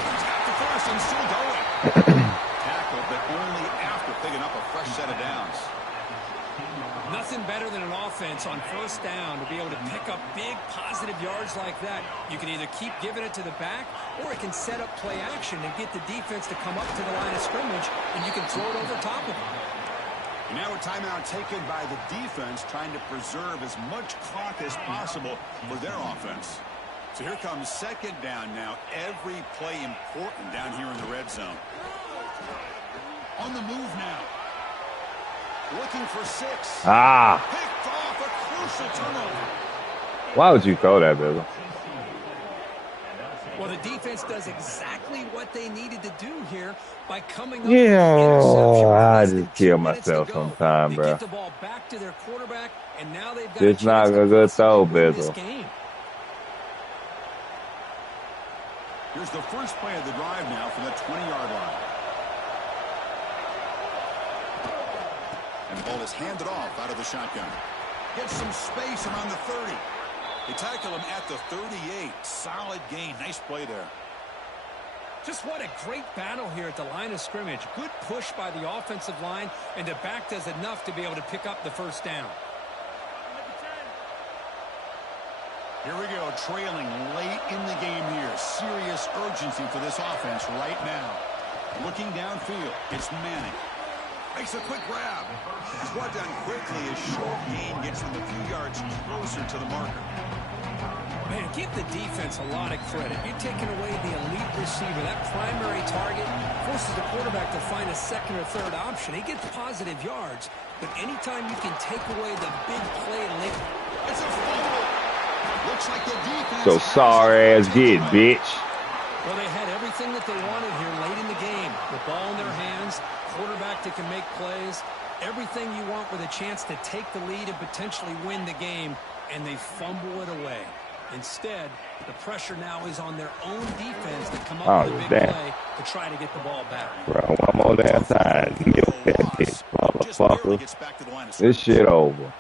He's got the first and still going. Tackle, but only after picking up a fresh set of downs. Nothing better than an offense on 1st down to be able to pick up big positive yards like that. You can either keep giving it to the back, or it can set up play action and get the defense to come up to the line of scrimmage, and you can throw it over top of them. And now a timeout taken by the defense, trying to preserve as much clock as possible for their offense. So here comes 2nd down now. Every play important down here in the red zone. On the move now. Looking for 6. Picked off a crucial turnover. Why would you throw that, Bill? Well, the defense does exactly what they needed to do here by coming up Yeah, with the interception. I just kill myself sometime, bro. Get the ball back to their quarterback, and now they've got It's not a good throw, Bill. Here's the first play of the drive now from the 20-yard line. And the ball is handed off out of the shotgun. Gets some space around the 30. They tackle him at the 38. Solid gain. Nice play there. Just what a great battle here at the line of scrimmage. Good push by the offensive line, and the back does enough to be able to pick up the 1st down. Here we go, trailing late in the game here. Serious urgency for this offense right now. Looking downfield, it's Manning. Makes a quick grab. He's brought down quickly. A short gain gets them a few yards closer to the marker. Man, give the defense a lot of credit. You're taking away the elite receiver. That primary target forces the quarterback to find a 2nd or 3rd option. He gets positive yards, but anytime you can take away the big play late. It's a fumble. Looks like the defense. So sorry ass kid, bitch. Well, they had everything that they wanted here late in the game. The ball in their hands, quarterback that can make plays, everything you want with a chance to take the lead and potentially win the game, and they fumble it away. Instead, the pressure now is on their own defense to come up with a big play to try to get the ball back. Bro, one more damn time. Motherfucker. This shit over.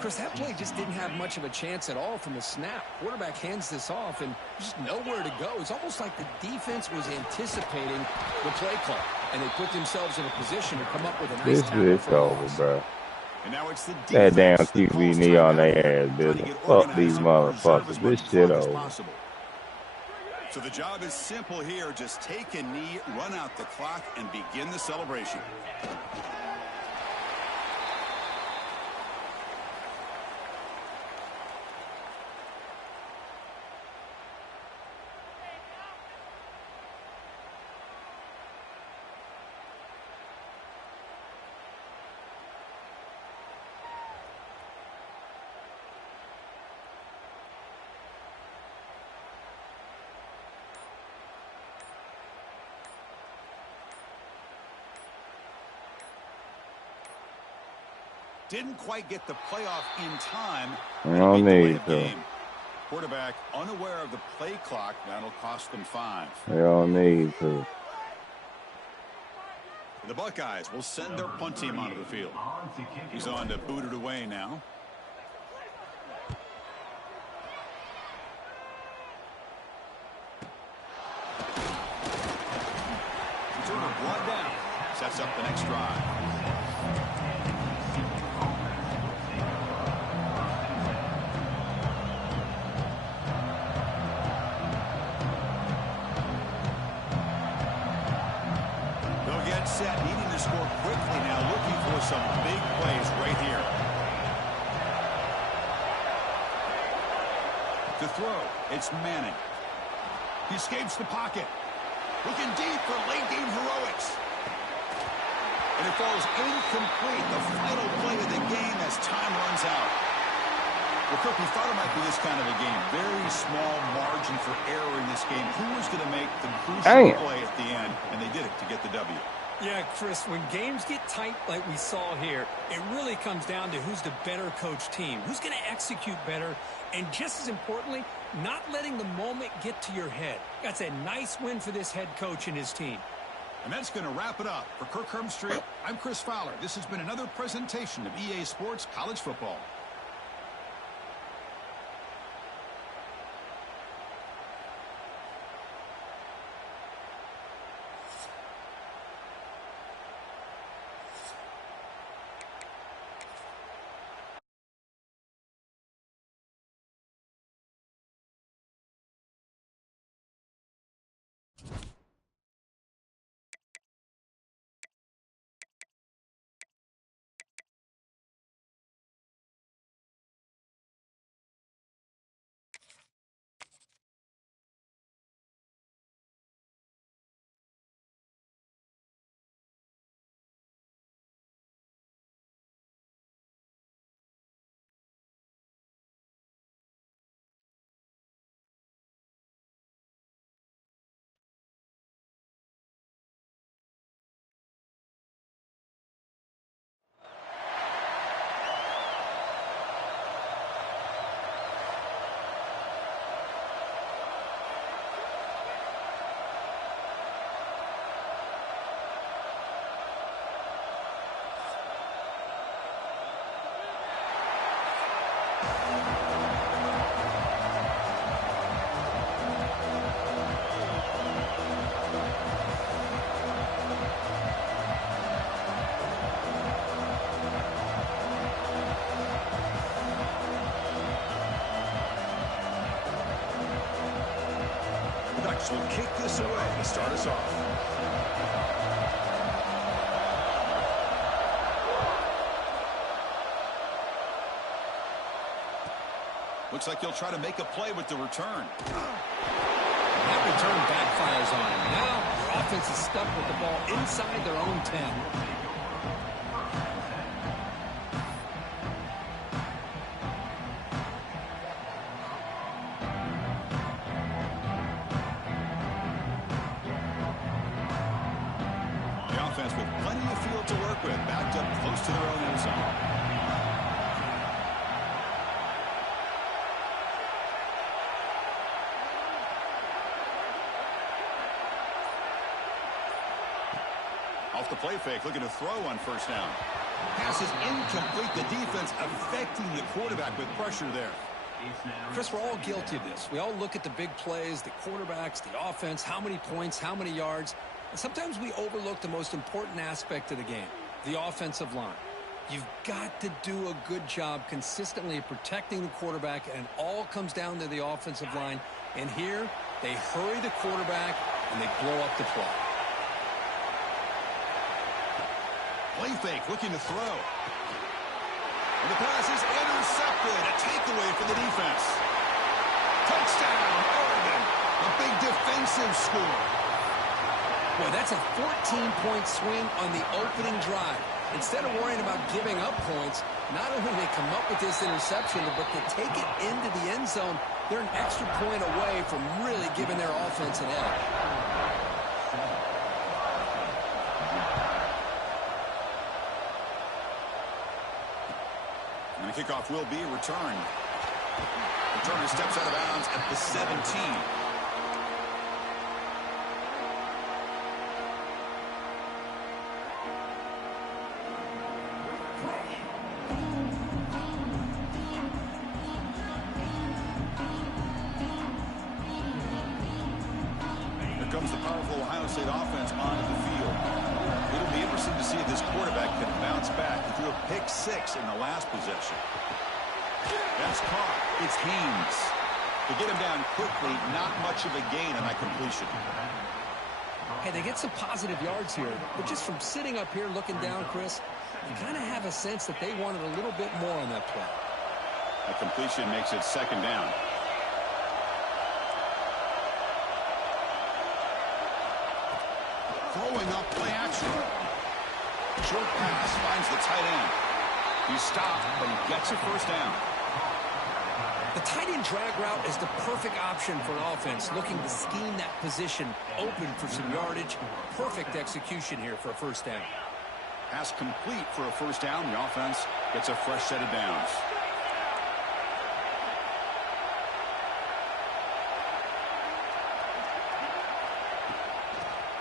Chris, that play just didn't have much of a chance at all from the snap. Quarterback hands this off, and just nowhere to go. It's almost like the defense was anticipating the play call, and they put themselves in a position to come up with a nice tackle. This shit's over, bro. And now it's the that damn QB knee on their ass, bitch. Fuck these motherfuckers. This shit over. So the job is simple here. Just take a knee, run out the clock, and begin the celebration. Didn't quite get the playoff in time. No need to. Quarterback unaware of the play clock. That'll cost them 5. They don't need to. The Buckeyes will send their punt team onto the field. He's on to boot it away now. Turner brought down. Sets up the next drive. Set, needing to score quickly now, looking for some big plays right here. To throw, it's Manning. He escapes the pocket. Looking deep for late game heroics. And it falls incomplete, the final play of the game as time runs out. Well, Kirk, we thought it might be this kind of a game. Very small margin for error in this game. Who was going to make the crucial play at the end? And they did it to get the W. Yeah, Chris, when games get tight like we saw here, it really comes down to who's the better coach team, who's going to execute better, and just as importantly, not letting the moment get to your head. That's a nice win for this head coach and his team. And that's going to wrap it up. For Kirk Herbstreit, I'm Chris Fowler. This has been another presentation of EA Sports College Football. Will kick this away to start us off. Looks like he'll try to make a play with the return. That return backfires on him. Now the offense is stuck with the ball inside their own 10. With plenty of field to work with, backed up close to their own end zone. Off the play fake, looking to throw on first down. Pass is incomplete. The defense affecting the quarterback with pressure there. Chris, we're all guilty of this. We all look at the big plays, the quarterbacks, the offense, how many points, how many yards. And sometimes we overlook the most important aspect of the game, the offensive line. You've got to do a good job consistently protecting the quarterback, and it all comes down to the offensive line. And here, they hurry the quarterback, and they blow up the play. Play fake, looking to throw. And the pass is intercepted. A takeaway for the defense. Touchdown, Oregon. A big defensive score. Boy, that's a 14-point swing on the opening drive. Instead of worrying about giving up points, not only do they come up with this interception, but to take it into the end zone, they're an extra point away from really giving their offense an edge. And the kickoff will be returned. Returner steps out of bounds at the 17. Comes the powerful Ohio State offense onto the field. It'll be interesting to see if this quarterback can bounce back. He threw a pick 6 in the last possession. That's caught. It's Haynes. To get him down quickly, not much of a gain on that completion. Hey, they get some positive yards here, but just from sitting up here looking down, Chris, you kind of have a sense that they wanted a little bit more on that play. A completion makes it second down. Throwing up play action. Short pass finds the tight end. He stopped, but he gets a first down. The tight end drag route is the perfect option for an offense looking to scheme that position open for some yardage. Perfect execution here for a first down. Pass complete for a first down. The offense gets a fresh set of downs.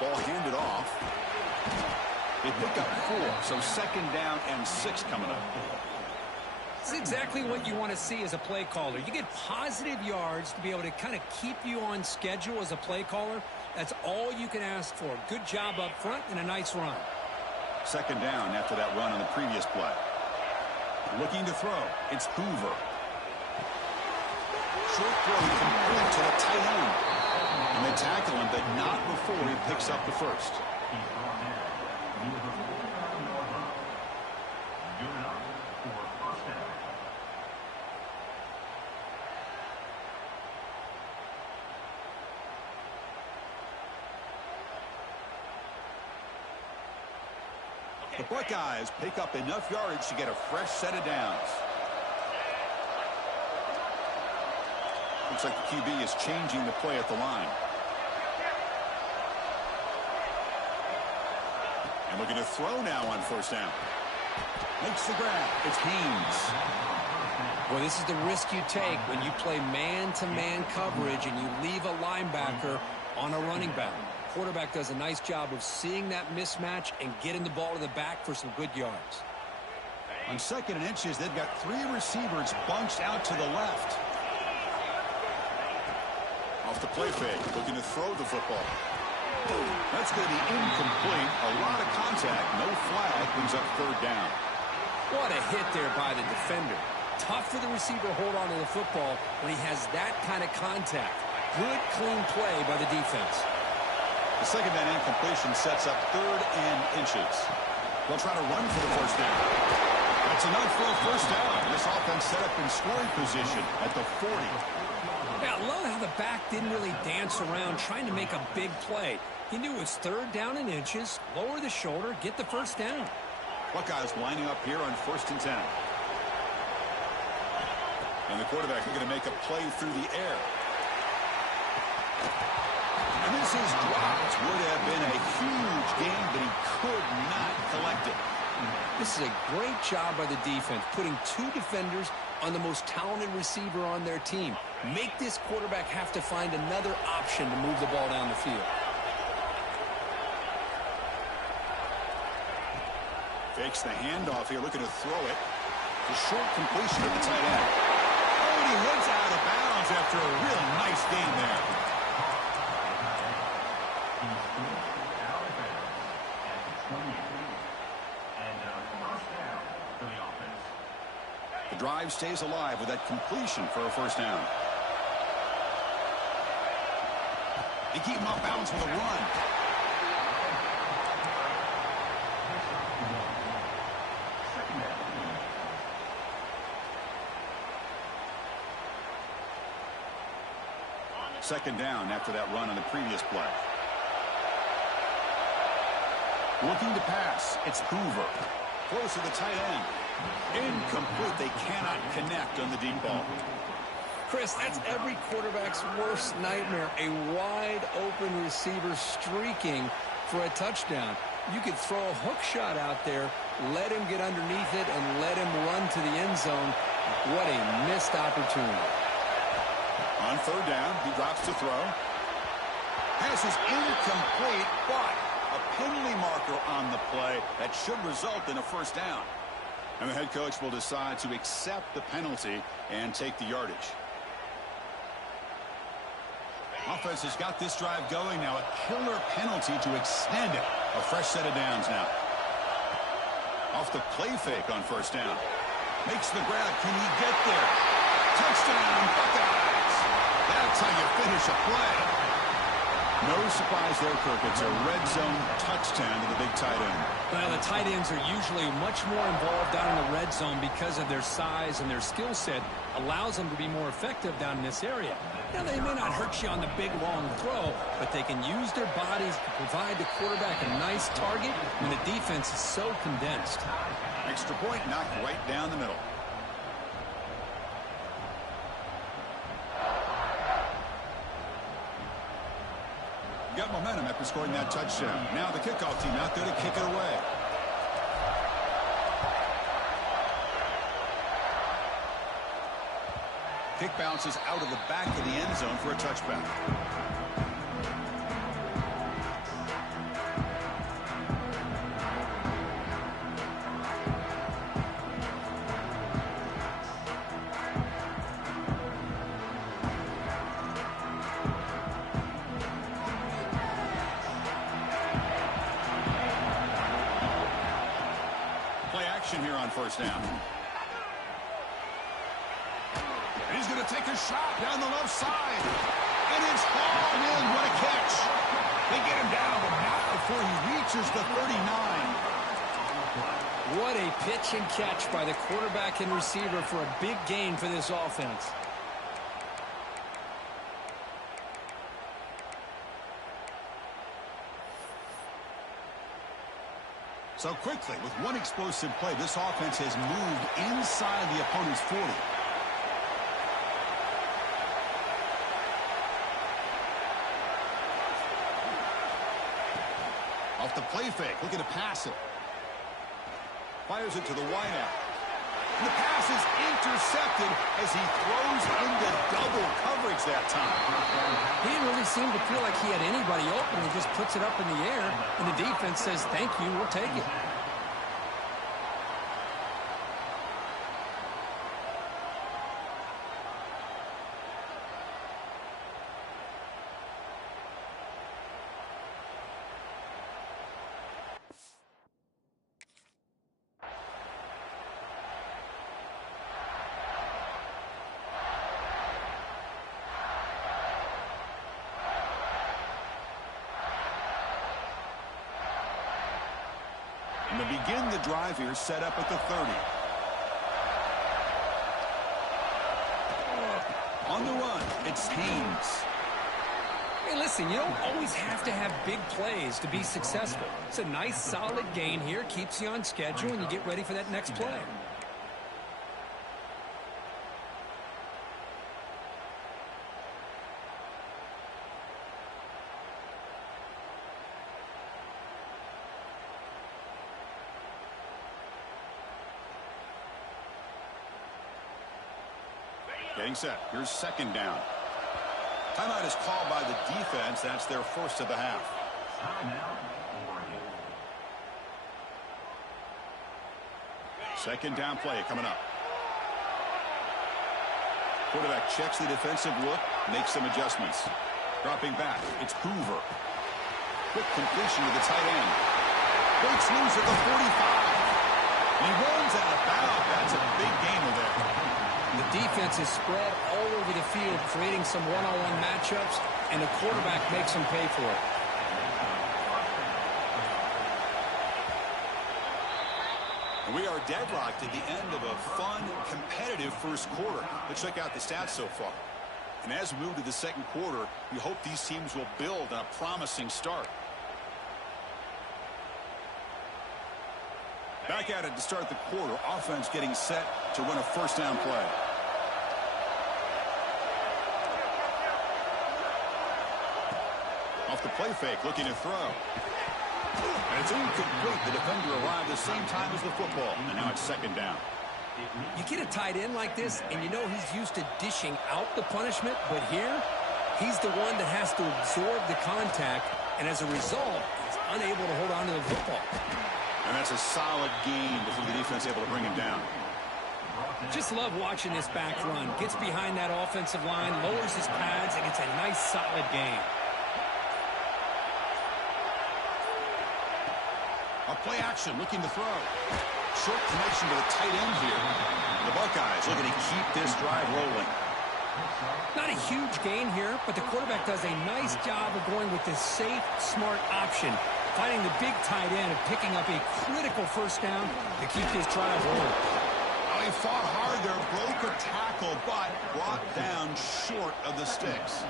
Ball handed off. They pick up 4, so second down and 6 coming up. It's exactly what you want to see as a play caller. You get positive yards to be able to kind of keep you on schedule as a play caller. That's all you can ask for. Good job up front and a nice run. Second down after that run on the previous play. Looking to throw. It's Hoover. Short throw complete to the tight end. And they tackle him, but not before he picks up the first. The Buckeyes pick up enough yardage to get a fresh set of downs. Looks like the QB is changing the play at the line. And looking to throw now on first down. Makes the grab. It's Haynes. Well, this is the risk you take when you play man-to-man coverage and you leave a linebacker on a running back. Quarterback does a nice job of seeing that mismatch and getting the ball to the back for some good yards. On second and inches, they've got 3 receivers bunched out to the left. Off the play fake, looking to throw the football. That's going to be incomplete. A lot of contact, no flag, brings up third down. What a hit there by the defender. Tough for the receiver to hold on to the football when he has that kind of contact. Good, clean play by the defense. The second down incompletion sets up third and inches. They'll try to run for the first down. That's enough for a first down. This offense set up in scoring position at the 40. Yeah, I love how the back didn't really dance around trying to make a big play. He knew it was third down and inches, lower the shoulder, get the first down. Buckeyes lining up here on 1st and 10. And the quarterback is going to make a play through the air. And this is dropped. Would have been a huge gain, but he could not collect it. This is a great job by the defense, putting 2 defenders on the most talented receiver on their team. Make this quarterback have to find another option to move the ball down the field. Fakes the handoff here, looking to throw it. The short completion of the tight end. Oh, and he heads out of bounds after a real nice gain there. The drive stays alive with that completion for a first down. They keep him off balance with a run. Second down after that run on the previous play. Looking to pass. It's Hoover. Close to the tight end. Incomplete. They cannot connect on the deep ball. Chris, that's every quarterback's worst nightmare. A wide-open receiver streaking for a touchdown. You could throw a hook shot out there, let him get underneath it, and let him run to the end zone. What a missed opportunity. On third down, he drops to throw. Pass is incomplete, but a penalty marker on the play that should result in a first down. And the head coach will decide to accept the penalty and take the yardage. Offense has got this drive going now. A killer penalty to extend it. A fresh set of downs now. Off the play fake on first down. Makes the grab. Can he get there? Touchdown, Buckeyes. That's how you finish a play. No surprise there, Kirk. It's a red zone touchdown to the big tight end. Well, the tight ends are usually much more involved down in the red zone because of their size and their skill set allows them to be more effective down in this area. Now, they may not hurt you on the big, long throw, but they can use their bodies to provide the quarterback a nice target when the defense is so condensed. Extra point knocked right down the middle. Got momentum after scoring that touchdown. Now the kickoff team out there to kick it away. Kick bounces out of the back of the end zone for a touchback. Play action here on first down. He's going to take a shot down the left side. And it's hauled in. What a catch. They get him down, but not before he reaches the 39. What a pitch and catch by the quarterback and receiver for a big gain for this offense. So quickly, with one explosive play, this offense has moved inside the opponent's 40. Off the play fake, looking to pass it. Fires it to the wideout. The pass is intercepted as he throws into double coverage that time. He didn't really seem to feel like he had anybody open. He just puts it up in the air, and the defense says, thank you, we'll take it. And to begin the drive here, set up at the 30. On the run, it's Haynes. Hey, listen, you don't always have to have big plays to be successful. It's a nice, solid gain here, keeps you on schedule, and you get ready for that next play. Getting set. Here's second down. Timeout is called by the defense. That's their first of the half. Second down play coming up. Quarterback checks the defensive look, makes some adjustments. Dropping back, it's Hoover. Quick completion to the tight end. Breaks loose at the 45. He runs out of bounds. That's a big gainer there. The defense is spread all over the field, creating some one-on-one matchups, and the quarterback makes them pay for it. And we are deadlocked at the end of a fun, competitive first quarter. Let's check out the stats so far. And as we move to the second quarter, we hope these teams will build on a promising start. Back at it to start the quarter. Offense getting set to run a first down play. Off the play fake, looking to throw. And it's incomplete. The defender arrived the same time as the football. And now it's second down. You get a tight end like this, and you know he's used to dishing out the punishment, but here, he's the one that has to absorb the contact, and as a result, he's unable to hold on to the football. And that's a solid gain before the defense able to bring him down. Just love watching this back run. Gets behind that offensive line, lowers his pads, and it's a nice, solid gain. A play action, looking to throw. Short connection to the tight end here. The Buckeyes looking to keep this drive rolling. Not a huge gain here, but the quarterback does a nice job of going with this safe, smart option, finding the big tight end and picking up a critical first down to keep this drive rolling. Oh, he fought hard there, broke a tackle, but brought down short of the sticks.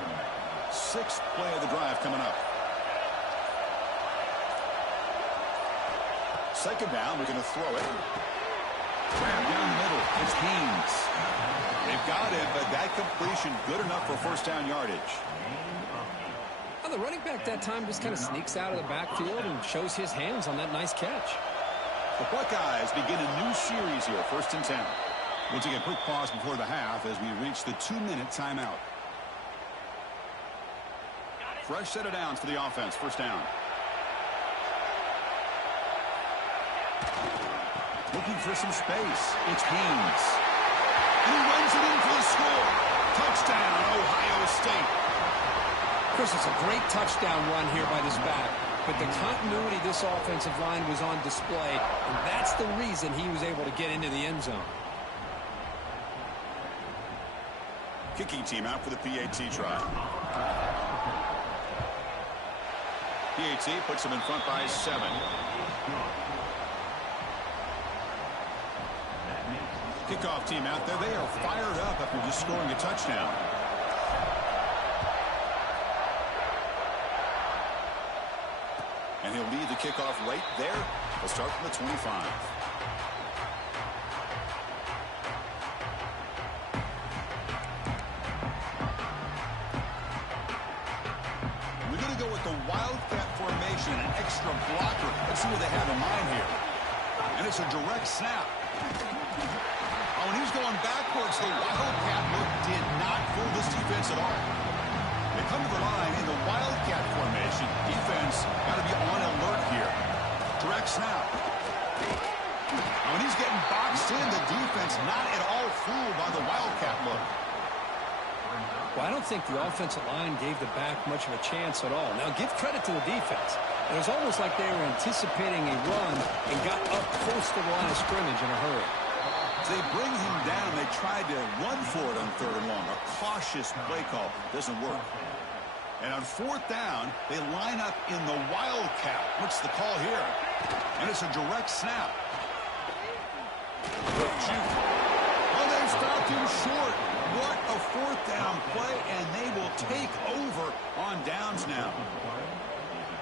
Sixth play of the drive coming up. Second down, we're going to throw it. Down the middle, it's Haynes. They've got it, but that completion good enough for first down yardage. Now the running back that time just kind of sneaks out of the backfield and shows his hands on that nice catch. The Buckeyes begin a new series here, 1st and 10. We'll take a quick pause before the half as we reach the 2-minute timeout. Fresh set of downs for the offense, 1st down. Looking for some space. It's Haynes. And he runs it in for the score. Touchdown, Ohio State. Chris, it's a great touchdown run here by this back. But the continuity of this offensive line was on display, and that's the reason he was able to get into the end zone. Kicking team out for the PAT try. PAT puts them in front by 7. Kickoff team out there. They are fired up after just scoring a touchdown. And he'll lead the kickoff right there. We'll start from the 25. We're going to go with the Wildcat formation, an extra blocker. Let's see what they have in mind here. And it's a direct snap. Oh, and he's going backwards. The Wildcat look did not fool this defense at all. They come to the line in the Wildcat formation. Defense got to be on alert here. Direct snap. Oh, and he's getting boxed in. The defense not at all fooled by the Wildcat look. Well, I don't think the offensive line gave the back much of a chance at all. Now, give credit to the defense. It was almost like they were anticipating a run and got up close to the line of scrimmage in a hurry. They bring him down. They tried to run for it on 3rd and long. A cautious play call. Doesn't work. And on 4th down, they line up in the Wildcat. What's the call here? And it's a direct snap. Oh, they stopped him short. What a 4th down play, and they will take over on downs now.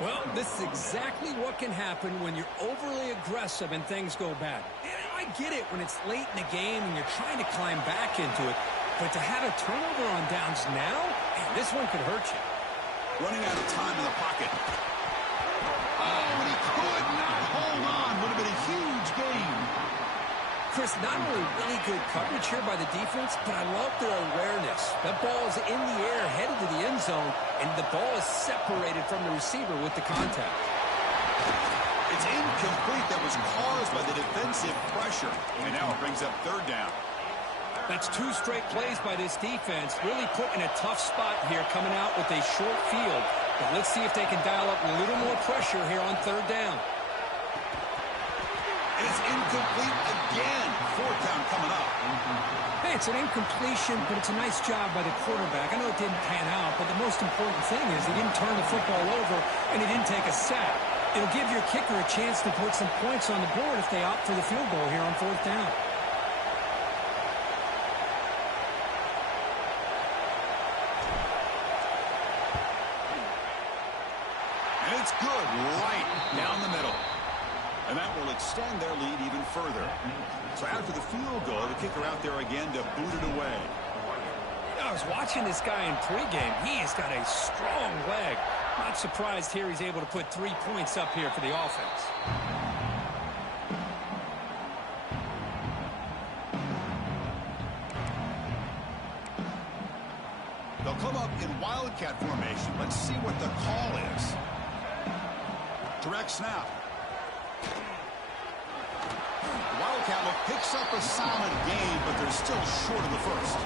Well, this is exactly what can happen when you're overly aggressive and things go bad. And I get it when it's late in the game and you're trying to climb back into it. But to have a turnover on downs now, man, this one could hurt you. Running out of time in the pocket. Oh, and he could not hold on. Would have been a huge gain. Chris, not only really good coverage here by the defense, but I love their awareness. That ball is in the air, headed to the end zone, and the ball is separated from the receiver with the contact. It's incomplete. That was caused by the defensive pressure. And now it brings up 3rd down. That's 2 straight plays by this defense. Really put in a tough spot here, coming out with a short field. But let's see if they can dial up a little more pressure here on 3rd down. And it's incomplete again. 4th down coming up. Hey, it's an incompletion, but it's a nice job by the quarterback. I know it didn't pan out, but the most important thing is he didn't turn the football over and he didn't take a sack. It'll give your kicker a chance to put some points on the board if they opt for the field goal here on 4th down. And it's good right down the middle. And that will extend their lead even further. So after the field goal, the kicker out there again to boot it away. I was watching this guy in pregame. He has got a strong leg. Not surprised here he's able to put 3 points up here for the offense. They'll come up in Wildcat formation. Let's see what the call is. Direct snap. The Wildcat look picks up a solid gain, but they're still short of the 1st.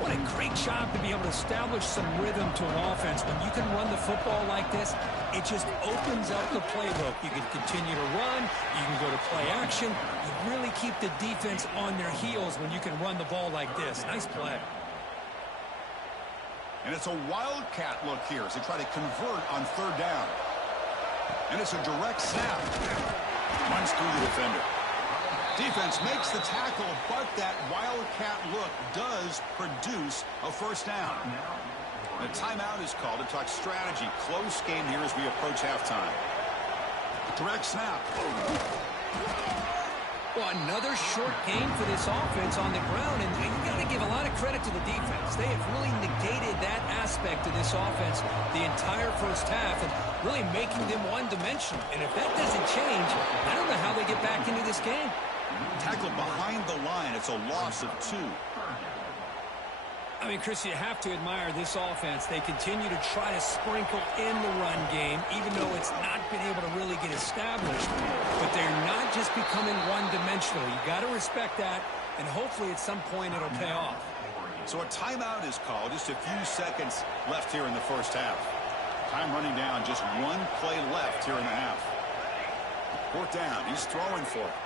What a great job to be able to establish some rhythm to an offense. When you can run the football like this, it just opens up the playbook. You can continue to run. You can go to play action. You really keep the defense on their heels when you can run the ball like this. Nice play. And it's a Wildcat look here as they try to convert on 3rd down. And it's a direct snap. Runs through the defender. Defense makes the tackle, but that Wildcat look does produce a 1st down. The timeout is called to talk strategy. Close game here as we approach halftime. Direct snap. Well, another short gain for this offense on the ground, and you got to give a lot of credit to the defense. They have really negated that aspect of this offense the entire first half and really making them one-dimensional. And if that doesn't change, I don't know how they get back into this game. Tackled behind the line. It's a loss of 2. I mean, Chris, you have to admire this offense. They continue to try to sprinkle in the run game, even though it's not been able to really get established. But they're not just becoming one-dimensional. You got to respect that, and hopefully at some point it'll pay off. So a timeout is called. Just a few seconds left here in the first half. Time running down. Just 1 play left here in the half. 4th down. He's throwing for it.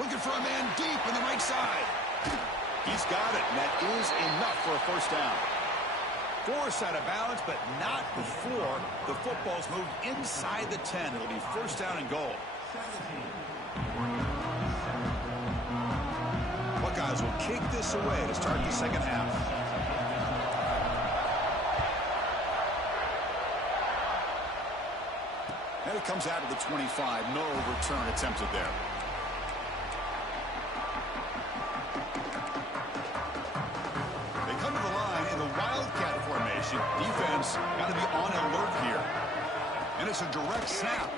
Looking for a man deep on the right side. He's got it, and that is enough for a first down. Forced out of bounds, but not before the football's moved inside the 10. It'll be first down and goal. Buckeyes will kick this away to start the second half. And it comes out of the 25. No return attempted there. Defense got to be on alert here. And it's a direct snap.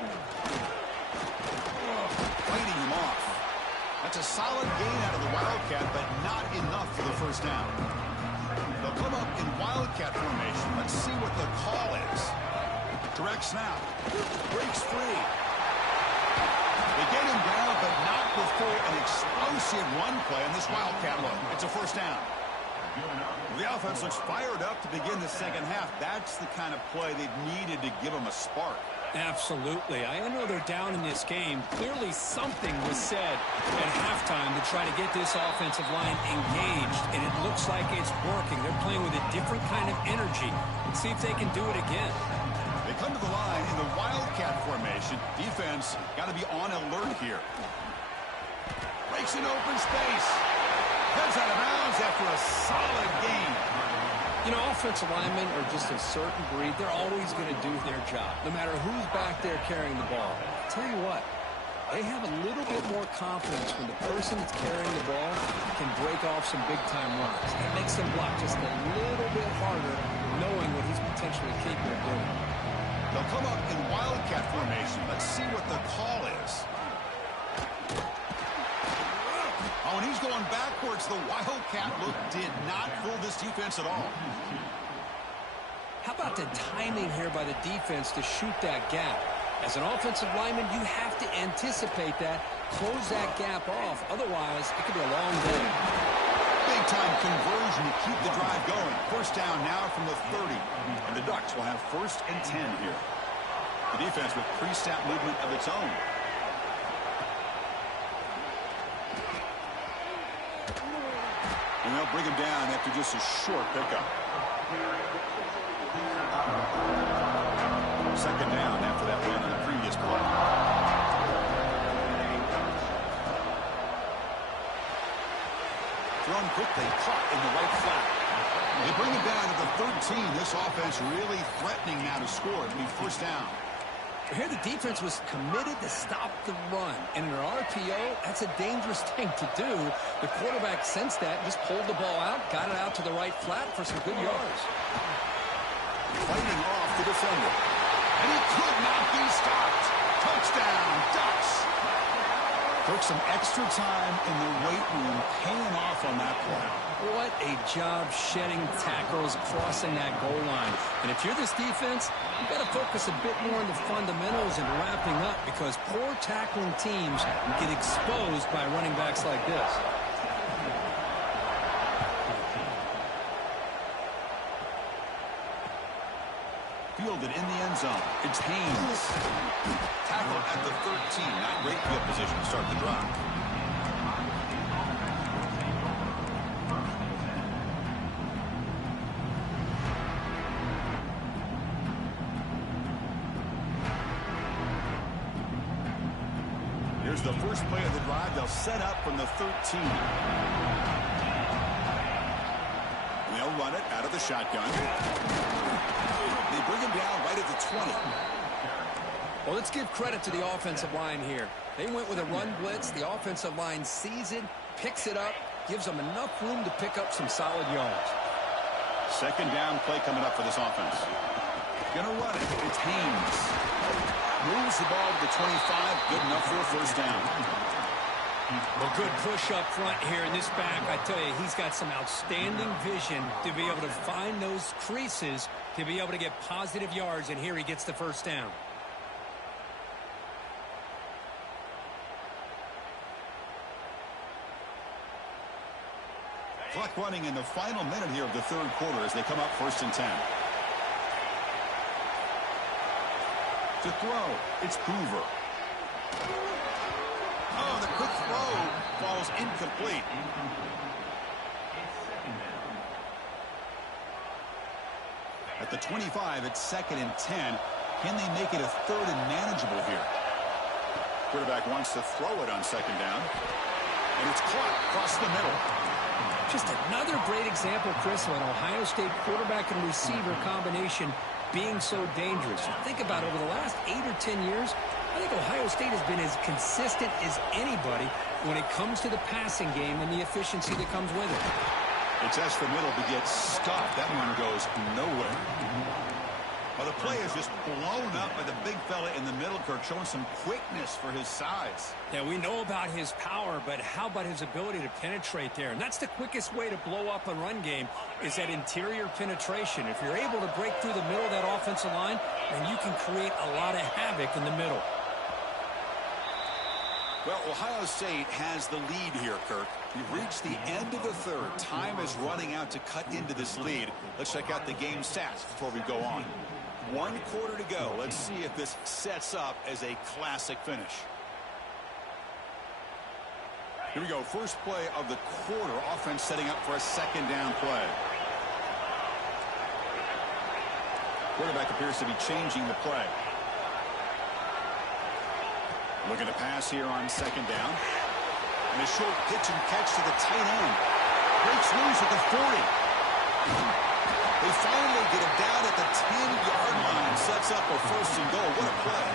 Fighting him off. That's a solid gain out of the Wildcat, but not enough for the first down. They'll come up in Wildcat formation. Let's see what the call is. Direct snap. Breaks free. They get him down, but not before an explosive run play on this Wildcat look. It's a first down. The offense looks fired up to begin the second half. That's the kind of play they've needed to give them a spark. Absolutely. I know they're down in this game. Clearly something was said at halftime to try to get this offensive line engaged, and it looks like it's working. They're playing with a different kind of energy. Let's see if they can do it again. They come to the line in the Wildcat formation. Defense got to be on alert here. Breaks an open space. Heads out of bounds after a solid game. You know, offensive linemen are just a certain breed. They're always going to do their job, no matter who's back there carrying the ball. I'll tell you what, they have a little bit more confidence when the person that's carrying the ball can break off some big-time runs. It makes them block just a little bit harder, knowing what he's potentially capable of doing. They'll come up in Wildcat formation. Let's see what the call is. Oh, and he's going backwards. The Wildcat look did not fool this defense at all. How about the timing here by the defense to shoot that gap? As an offensive lineman, you have to anticipate that, close that gap off. Otherwise, it could be a long day. Big-time conversion to keep the drive going. First down now from the 30. And the Ducks will have 1st and 10 here. The defense with pre-snap movement of its own. And they'll bring him down after just a short pickup. Second down after that run on the previous play. Thrown quickly, caught in the right flat. They bring him down to the 13. This offense really threatening now to score. It'll be first down. Here the defense was committed to stop the run. And in an RPO, that's a dangerous thing to do. The quarterback sensed that, just pulled the ball out, got it out to the right flat for some good yards. Fighting off the defender. And he could not be stopped. Touchdown, Ducks. Took some extra time in the weight room, paying off on that play. What a job shedding tackles, crossing that goal line. And if you're this defense, you've got to focus a bit more on the fundamentals and wrapping up, because poor tackling teams get exposed by running backs like this. Fielded in the end zone. It's Haynes. Tackle at the 13. Not great field position to start the drive. Here's the first play of the drive. They'll set up from the 13. And they'll run it out of the shotgun. They bring him down right at the 20. Well, let's give credit to the offensive line here. They went with a run blitz. The offensive line sees it, picks it up, gives them enough room to pick up some solid yards. Second down play coming up for this offense. Gonna run it. It's Haynes. Moves the ball to the 25. Good enough for a first down. A good push up front here in this back. I tell you, he's got some outstanding vision to be able to find those creases to be able to get positive yards, and here he gets the first down. Clock running in the final minute here of the third quarter as they come up 1st and 10. To throw, it's Hoover. Oh, the quick throw falls incomplete. At the 25, it's 2nd and 10. Can they make it a 3rd and manageable here? Quarterback wants to throw it on 2nd down. And it's caught across the middle. Just another great example, Chris, of an Ohio State quarterback and receiver combination being so dangerous. Think about it, over the last 8 or 10 years, I think Ohio State has been as consistent as anybody when it comes to the passing game and the efficiency that comes with it. It's S the middle to get stopped. That one goes nowhere. Well, the play is just blown up by the big fella in the middle, Kirk, showing some quickness for his size. Yeah, we know about his power, but how about his ability to penetrate there? And that's the quickest way to blow up a run game, is that interior penetration. If you're able to break through the middle of that offensive line, then you can create a lot of havoc in the middle. Well, Ohio State has the lead here, Kirk. We've reached the end of the third. Time is running out to cut into this lead. Let's check out the game stats before we go on. 1 quarter to go. Let's see if this sets up as a classic finish. Here we go. First play of the quarter. Offense setting up for a 2nd down play. Quarterback appears to be changing the play. Looking to pass here on 2nd down. And a short pitch and catch to the tight end. Breaks loose at the 40. They finally get him down at the 10-yard line. Sets up a 1st and goal. What a play.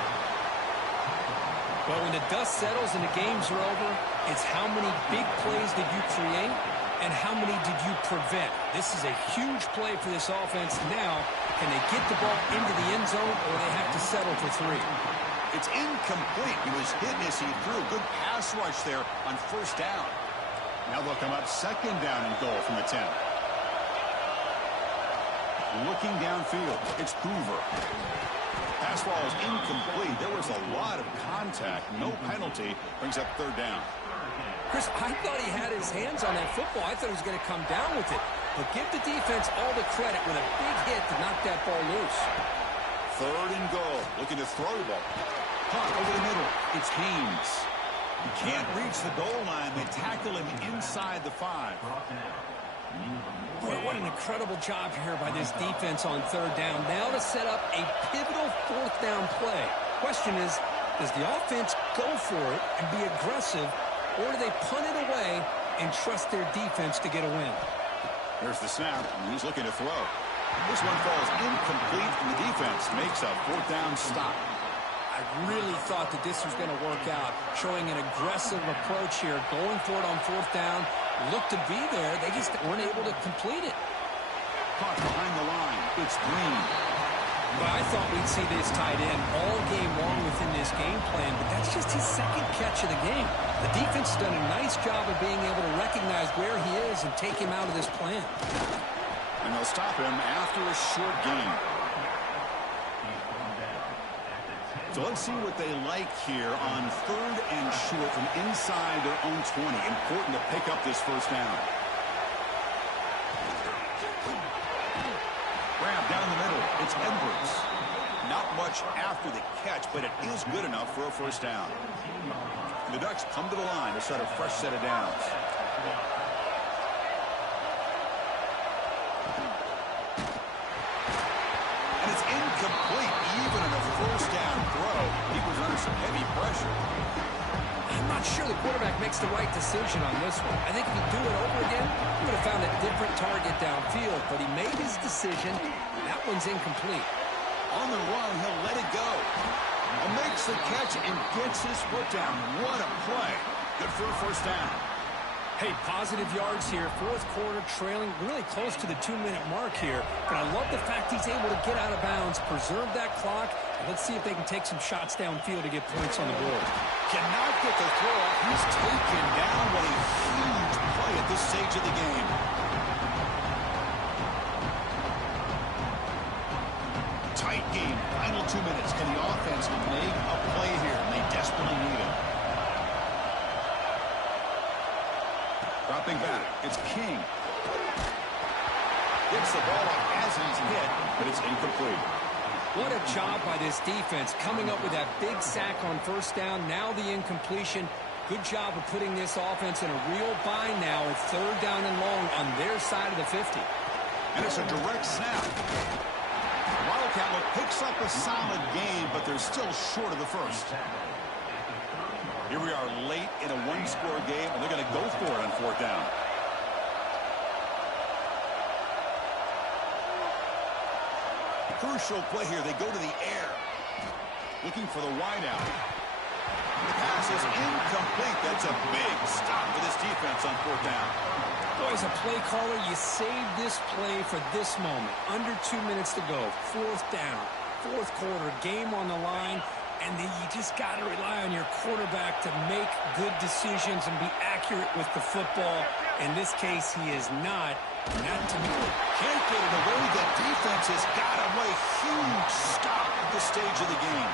Well, when the dust settles and the games are over, it's how many big plays did you create and how many did you prevent. This is a huge play for this offense. Now, can they get the ball into the end zone, or they have to settle for 3? It's incomplete. He was hit as he threw. Good pass rush there on 1st down. Now they'll come up 2nd down and goal from the 10. Looking downfield, it's Hoover. Pass ball is incomplete. There was a lot of contact. No penalty. Brings up 3rd down. Chris, I thought he had his hands on that football. I thought he was going to come down with it. But give the defense all the credit with a big hit to knock that ball loose. 3rd and goal. Looking to throw the ball. Caught over the middle. It's Haynes. He can't reach the goal line. They tackle him inside the 5. Boy, what an incredible job here by this defense on 3rd down. Now to set up a pivotal 4th down play. Question is, does the offense go for it and be aggressive, or do they punt it away and trust their defense to get a win? There's the snap, and he's looking to throw. This one falls incomplete, and the defense makes a 4th down stop. I really thought that this was going to work out, showing an aggressive approach here, going for it on 4th down. Looked to be there. They just weren't able to complete it. Caught behind the line. It's Green. But I thought we'd see this tight end all game long within this game plan, but that's just his 2nd catch of the game. The defense has done a nice job of being able to recognize where he is and take him out of this plan. And they'll stop him after a short gain. So let's see what they like here on 3rd and short from inside their own 20. Important to pick up this 1st down. Grab down the middle. It's Edwards. Not much after the catch, but it is good enough for a 1st down. The Ducks come to the line to start a fresh set of downs. And it's incomplete. Even on a 1st down throw, he was under some heavy pressure. I'm not sure the quarterback makes the right decision on this one. I think if he'd do it over again, he would have found a different target downfield, but he made his decision. That one's incomplete. On the run, he'll let it go. Makes the catch and gets his foot down. What a play. Good for a first down. Hey, positive yards here. Fourth quarter trailing really close to the 2-minute mark here. But I love the fact he's able to get out of bounds, preserve that clock, and let's see if they can take some shots downfield to get points on the board. Cannot get the throw off. He's taken down. What a huge play at this stage of the game. Tight game. Final 2 minutes. Can the offense make a play here? And they desperately need it. Dropping back. It's King. Gets the ball off as he's hit, but it's incomplete. What a job by this defense coming up with that big sack on first down. Now the incompletion. Good job of putting this offense in a real bind now at third down and long on their side of the 50. And it's a direct snap. Wildcat picks up a solid game, but they're still short of the first. Here we are late in a one-score game, and they're going to go for it on fourth down. Crucial play here. They go to the air. Looking for the wideout. The pass is incomplete. That's a big stop for this defense on fourth down. Boy, as a play caller, you saved this play for this moment. Under 2 minutes to go. Fourth down. Fourth quarter. Game on the line. And then you just got to rely on your quarterback to make good decisions and be accurate with the football. In this case, he is not. Not to me. Can't get it away. The defense has got away. Huge stop at this stage of the game.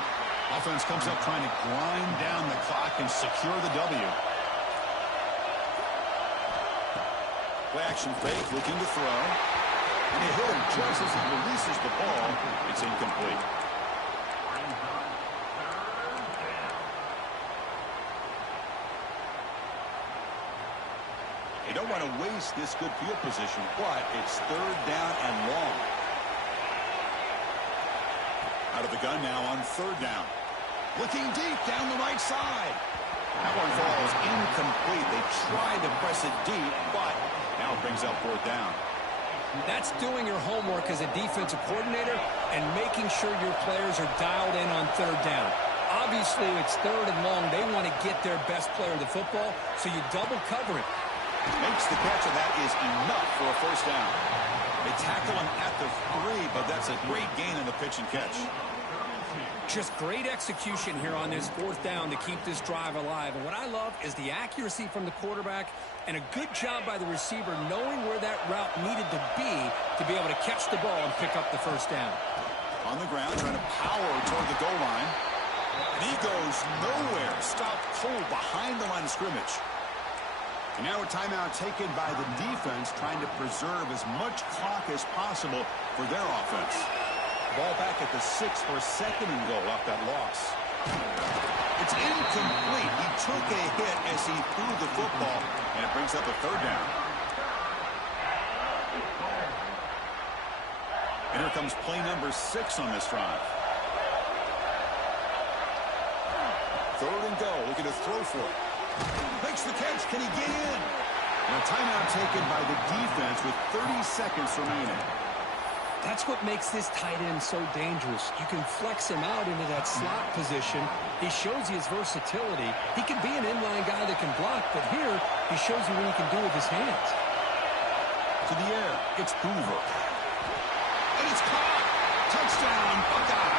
Offense comes up trying to grind down the clock and secure the W. Play action fake, looking to throw. And he hit him just as he releases the ball. It's incomplete. They don't want to waste this good field position, but it's third down and long. Out of the gun now on third down. Looking deep down the right side. That one falls incomplete. They tried to press it deep, but now it brings up fourth down. That's doing your homework as a defensive coordinator and making sure your players are dialed in on third down. Obviously, it's third and long. They want to get their best player to the football, so you double cover it. Makes the catch, and that is enough for a first down. They tackle him at the 3, but that's a great gain in the pitch and catch. Just great execution here on this fourth down to keep this drive alive. And what I love is the accuracy from the quarterback and a good job by the receiver knowing where that route needed to be able to catch the ball and pick up the first down. On the ground, trying to power toward the goal line. And he goes nowhere. Stopped cold behind the line of scrimmage. And now a timeout taken by the defense, trying to preserve as much clock as possible for their offense. Ball back at the 6 for a second and goal off that loss. It's incomplete. He took a hit as he threw the football, and it brings up a third down. And here comes play number 6 on this drive. Third and goal, looking to throw for it. Makes the catch. Can he get in? And a timeout taken by the defense with 30 seconds remaining. That's what makes this tight end so dangerous. You can flex him out into that slot position. He shows you his versatility. He can be an inline guy that can block, but here he shows you what he can do with his hands. To the air, it's Hoover. And it's caught. Touchdown, Buckeyes.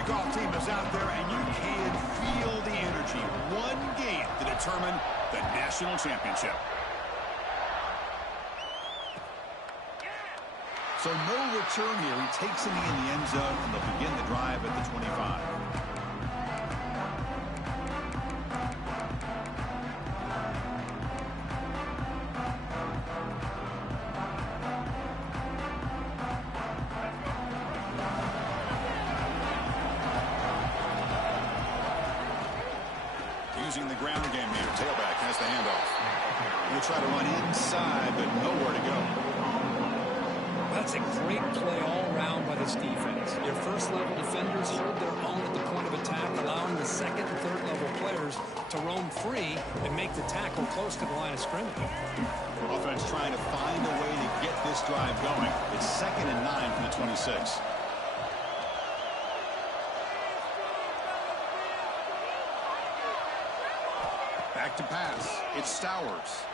kickoff team is out there, and you can feel the energy. One game to determine the national championship. So no return here. He takes it in the end zone, and they'll begin the drive at the 25. Using the ground game here. Tailback has the handoff. He'll try to run inside, but nowhere to go. That's a great play all around by this defense. Your first-level defenders hold their own at the point of attack, allowing the second and third-level players to roam free and make the tackle close to the line of scrimmage. Offense trying to find a way to get this drive going. It's 2nd and 9 from the 26. Back to pass. It's Stowers.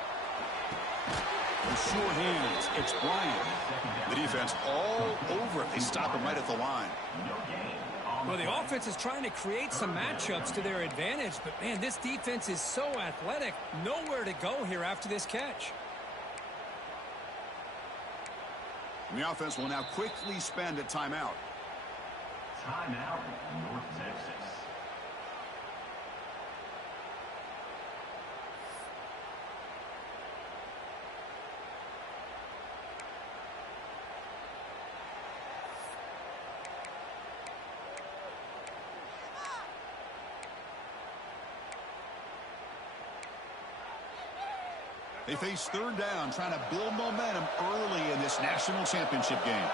With sure hands, it's Bryant. The defense all over it. They stop him right at the line. Well, the offense is trying to create some matchups to their advantage, but, man, this defense is so athletic. Nowhere to go here after this catch. And the offense will now quickly spend a timeout. Timeout, North Texas. They face 3rd down, trying to build momentum early in this national championship game.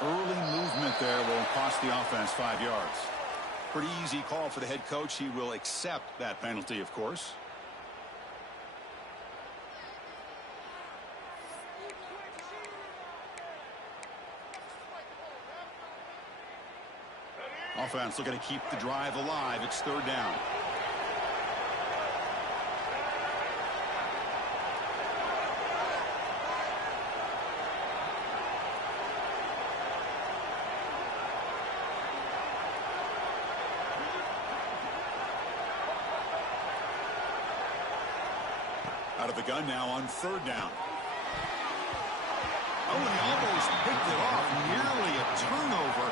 Early movement there will cost the offense 5 yards. Pretty easy call for the head coach. He will accept that penalty, of course. Offense looking to keep the drive alive. It's 3rd down. Out of the gun now on 3rd down. Oh, and he almost picked it off. Nearly a turnover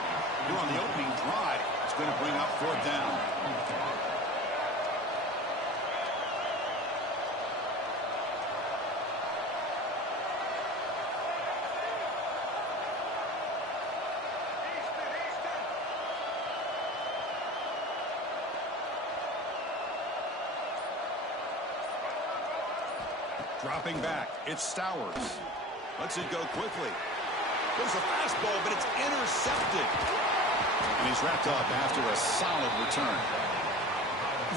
here on the opening drive. It's going to bring up 4th down. Dropping back, it's Stowers. Lets it go quickly. There's a fastball, but it's intercepted. And he's wrapped up after a solid return.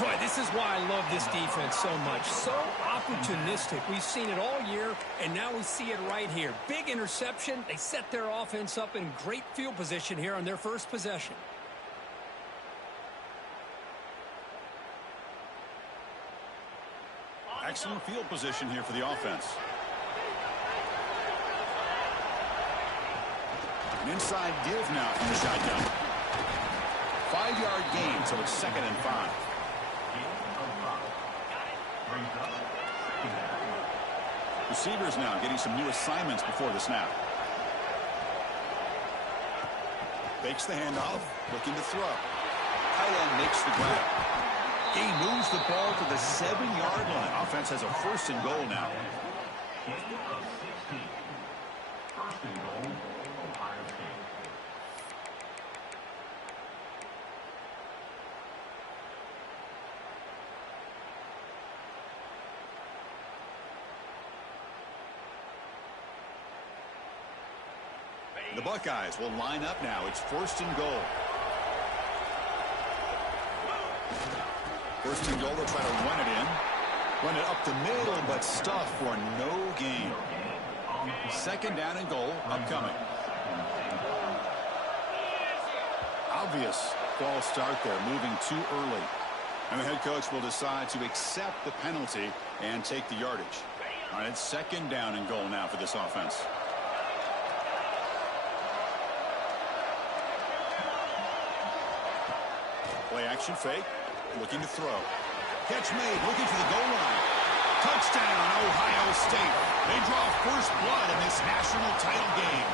Boy, this is why I love this defense so much. So opportunistic. We've seen it all year, and now we see it right here. Big interception. They set their offense up in great field position here on their first possession. Excellent field position here for the offense. An inside give now from the shotgun. 5-yard gain, so it's 2nd and 5. Receivers now getting some new assignments before the snap. Fakes the handoff, looking to throw. Tight end makes the grab. He moves the ball to the 7-yard line. Offense has a 1st and goal now. First and goal, Ohio State. The Buckeyes will line up now. It's 1st and goal. 1st and goal, they'll try to run it in. Run it up the middle, but stuff for no gain. 2nd down and goal, upcoming. Obvious false start there, moving too early. And the head coach will decide to accept the penalty and take the yardage. All right, it's second down and goal now for this offense. Play action fake, looking to throw. Catch made, looking for the goal line. Touchdown, Ohio State. They draw first blood in this national title game.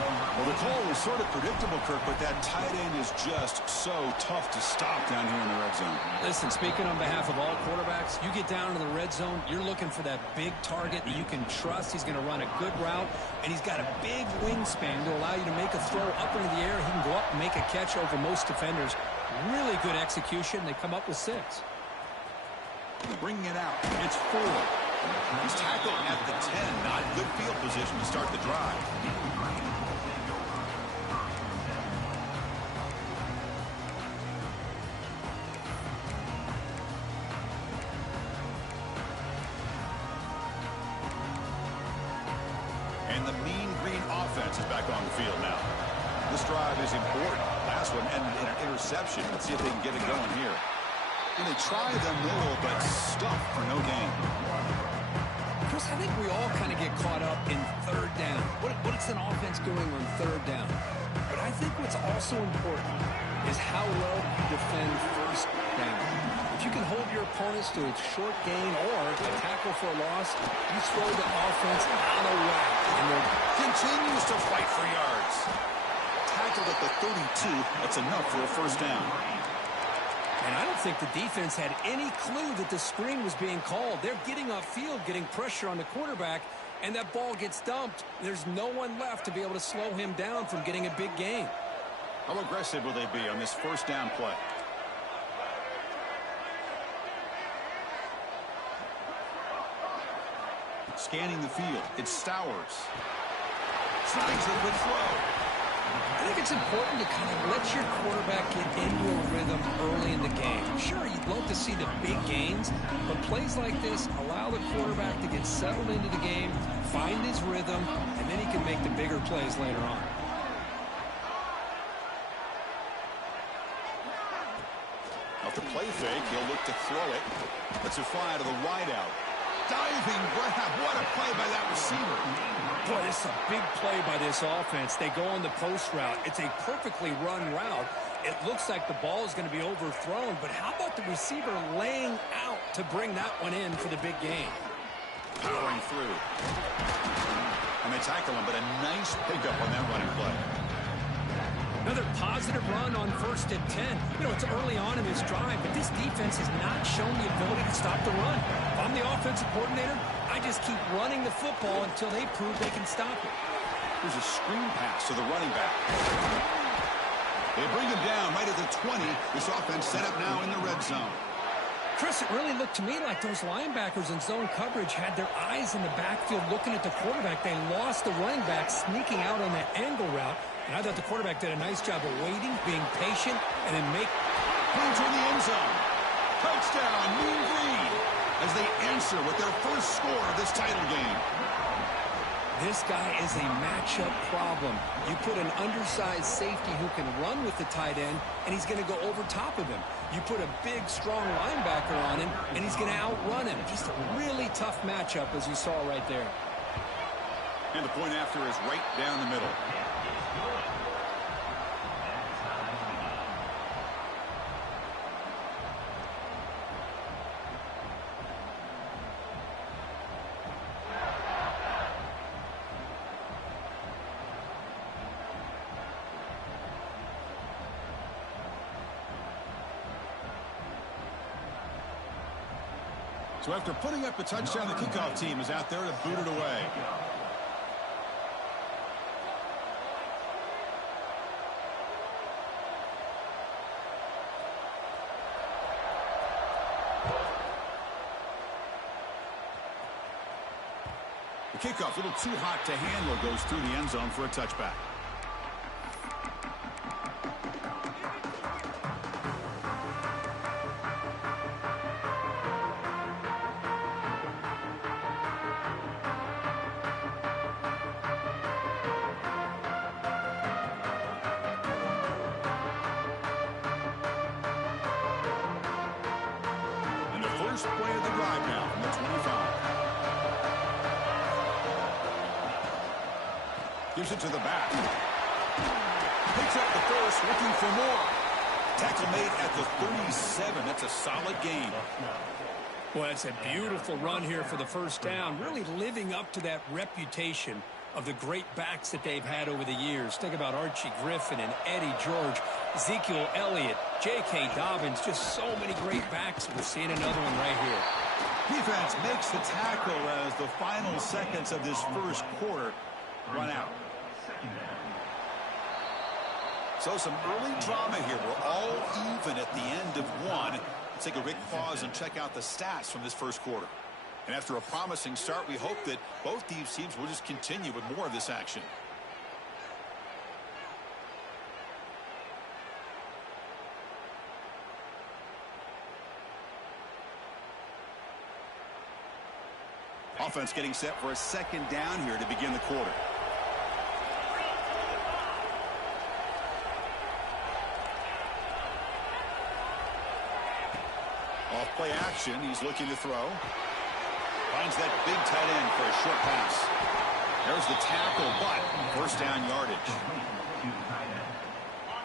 Well, the call was sort of predictable, Kirk, but that tight end is just so tough to stop down here in the red zone. Listen, speaking on behalf of all quarterbacks, you get down to the red zone, you're looking for that big target that you can trust. He's going to run a good route, and he's got a big wingspan to allow you to make a throw up into the air. He can go up and make a catch over most defenders. Really good execution. They come up with 6. Bringing it out. It's 4. He's tackled at the 10. Not good field position to start the drive. And the mean green offense is back on the field now. This drive is important. Last one ended in an interception. Let's see if they can get it going here. And they try the middle, but stuff for no gain. Chris, I think we all kind of get caught up in third down. What's an offense doing on third down? But I think what's also important is how well you defend first down. If you can hold your opponents to a short gain or a tackle for a loss, you throw the offense out of whack. And continues to fight for yards. Tackled at the 32. That's enough for a first down. And I don't think the defense had any clue that the screen was being called. They're getting upfield, getting pressure on the quarterback, and that ball gets dumped. There's no one left to be able to slow him down from getting a big gain. How aggressive will they be on this first down play? Scanning the field. It's Stowers. Slides a good throw. I think it's important to kind of let your quarterback get into a rhythm early in the game. Sure, you'd love to see the big gains, but plays like this allow the quarterback to get settled into the game, find his rhythm, and then he can make the bigger plays later on. Off the play fake, he'll look to throw it. Lets it fly to the wideout. Diving grab. What a play by that receiver. Boy, this is a big play by this offense. They go on the post route. It's a perfectly run route. It looks like the ball is going to be overthrown, but how about the receiver laying out to bring that one in for the big game? Powering through. And they tackle him, but a nice pickup on that running play. Another positive run on 1st and 10. You know, it's early on in this drive, but this defense has not shown the ability to stop the run. If I'm the offensive coordinator, I just keep running the football until they prove they can stop it. There's a screen pass to the running back. They bring him down right at the 20. This offense set up now in the red zone. Chris, it really looked to me like those linebackers in zone coverage had their eyes in the backfield looking at the quarterback. They lost the running back sneaking out on that angle route. And I thought the quarterback did a nice job of waiting, being patient, and then Put toward the end zone. Touchdown, Mean Green, as they answer with their first score of this title game. This guy is a matchup problem. You put an undersized safety who can run with the tight end, and he's going to go over top of him. You put a big, strong linebacker on him, and he's going to outrun him. Just a really tough matchup, as you saw right there. And the point after is right down the middle. So after putting up the touchdown, the kickoff team is out there to boot it away. The kickoff, a little too hot to handle, goes through the end zone for a touchback. first play of the drive now from the 25. Gives it to the back. Picks up the first, looking for more. Tackle made at the 37. That's a solid gain. Well, it's a beautiful run here for the first down, really living up to that reputation of the great backs that they've had over the years. Think about Archie Griffin and Eddie George, Ezekiel Elliott, J.K. Dobbins, just so many great backs. We're seeing another one right here. Defense makes the tackle as the final seconds of this first quarter run out. So some early drama here. We're all even at the end of one. Let's take a quick pause and check out the stats from this first quarter. And after a promising start, we hope that both these teams will just continue with more of this action. Offense getting set for a second down here to begin the quarter. Off play action, he's looking to throw. Finds that big tight end for a short pass. There's the tackle, but first down yardage.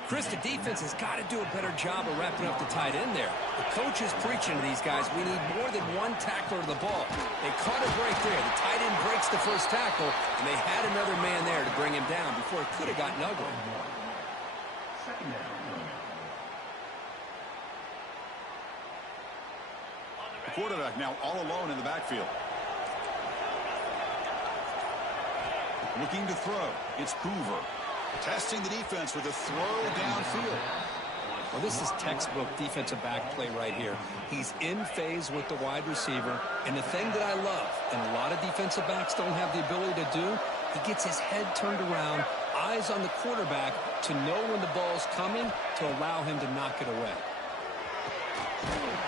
Chris, the defense has got to do a better job of wrapping up the tight end there. The coach is preaching to these guys, we need more than one tackler to the ball. They caught a break there. The tight end breaks the first tackle, and they had another man there to bring him down before it could have gotten ugly. The quarterback now all alone in the backfield. Looking to throw. It's Hoover. Testing the defense with a throw downfield. Well, this is textbook defensive back play right here. He's in phase with the wide receiver. And the thing that I love, and a lot of defensive backs don't have the ability to do, he gets his head turned around, eyes on the quarterback to know when the ball's coming to allow him to knock it away.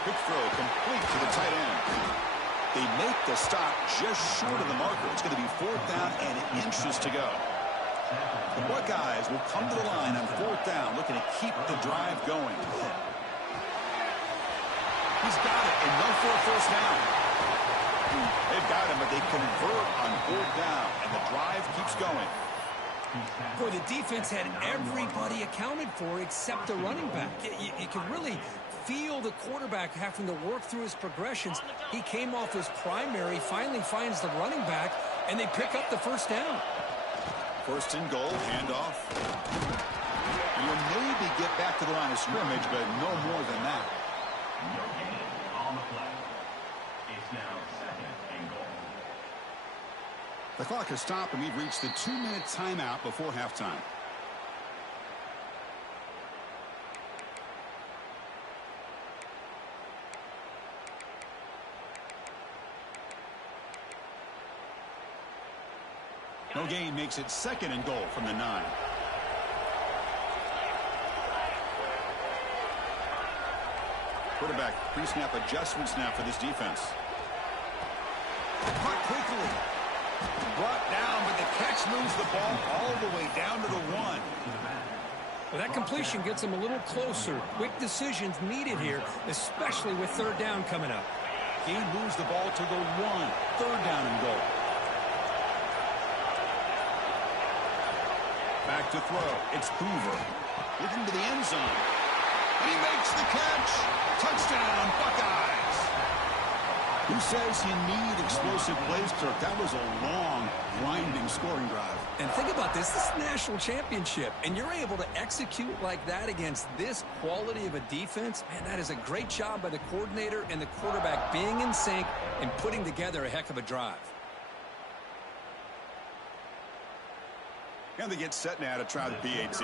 Quick throw complete to the tight end. They make the stop just short of the marker. It's going to be fourth down and inches to go. The Buckeyes will come to the line on fourth down, looking to keep the drive going. He's got it, enough for a first down. They've got him, but they convert on fourth down, and the drive keeps going. Boy, the defense had everybody accounted for except the running back. You can really feel the quarterback having to work through his progressions. He came off his primary, finally finds the running back, and they pick up the first down. First and goal, handoff. You'll maybe get back to the line of scrimmage, but no more than that. No gain on the play. It's now second and goal. The clock has stopped, and we've reached the 2-minute timeout before halftime. No gain makes it second and goal from the 9. Quarterback pre-snap adjustments now for this defense. Caught quickly. Brought down, but the catch moves the ball all the way down to the 1. Well, that completion gets them a little closer. Quick decisions needed here, especially with third down coming up. He moves the ball to the 1. Third down and goal. Back to throw. It's Hoover. Looking to the end zone. And he makes the catch. Touchdown, Buckeyes. Who says you need explosive plays, Kirk? That was a long, grinding scoring drive. And think about this. This is a national championship, and you're able to execute like that against this quality of a defense. Man, that is a great job by the coordinator and the quarterback being in sync and putting together a heck of a drive. And they get set now to try the PAT.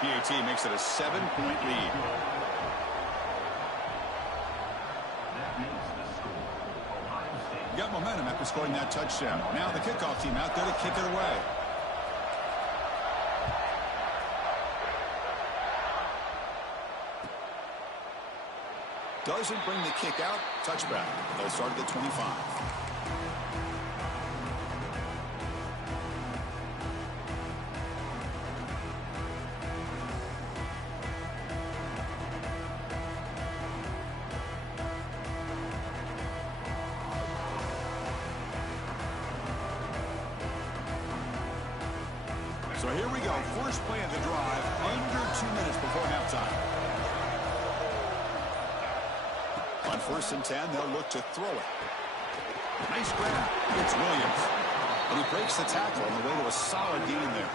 PAT makes it a 7-point lead. Got momentum after scoring that touchdown. Now the kickoff team out there to kick it away. Doesn't bring the kick out. Touchback. They'll start at the 25. So here we go. First play of the drive, under 2 minutes before halftime. On 1st and 10, they'll look to throw it. Nice grab. It's Williams. And he breaks the tackle on the way to a solid gain there.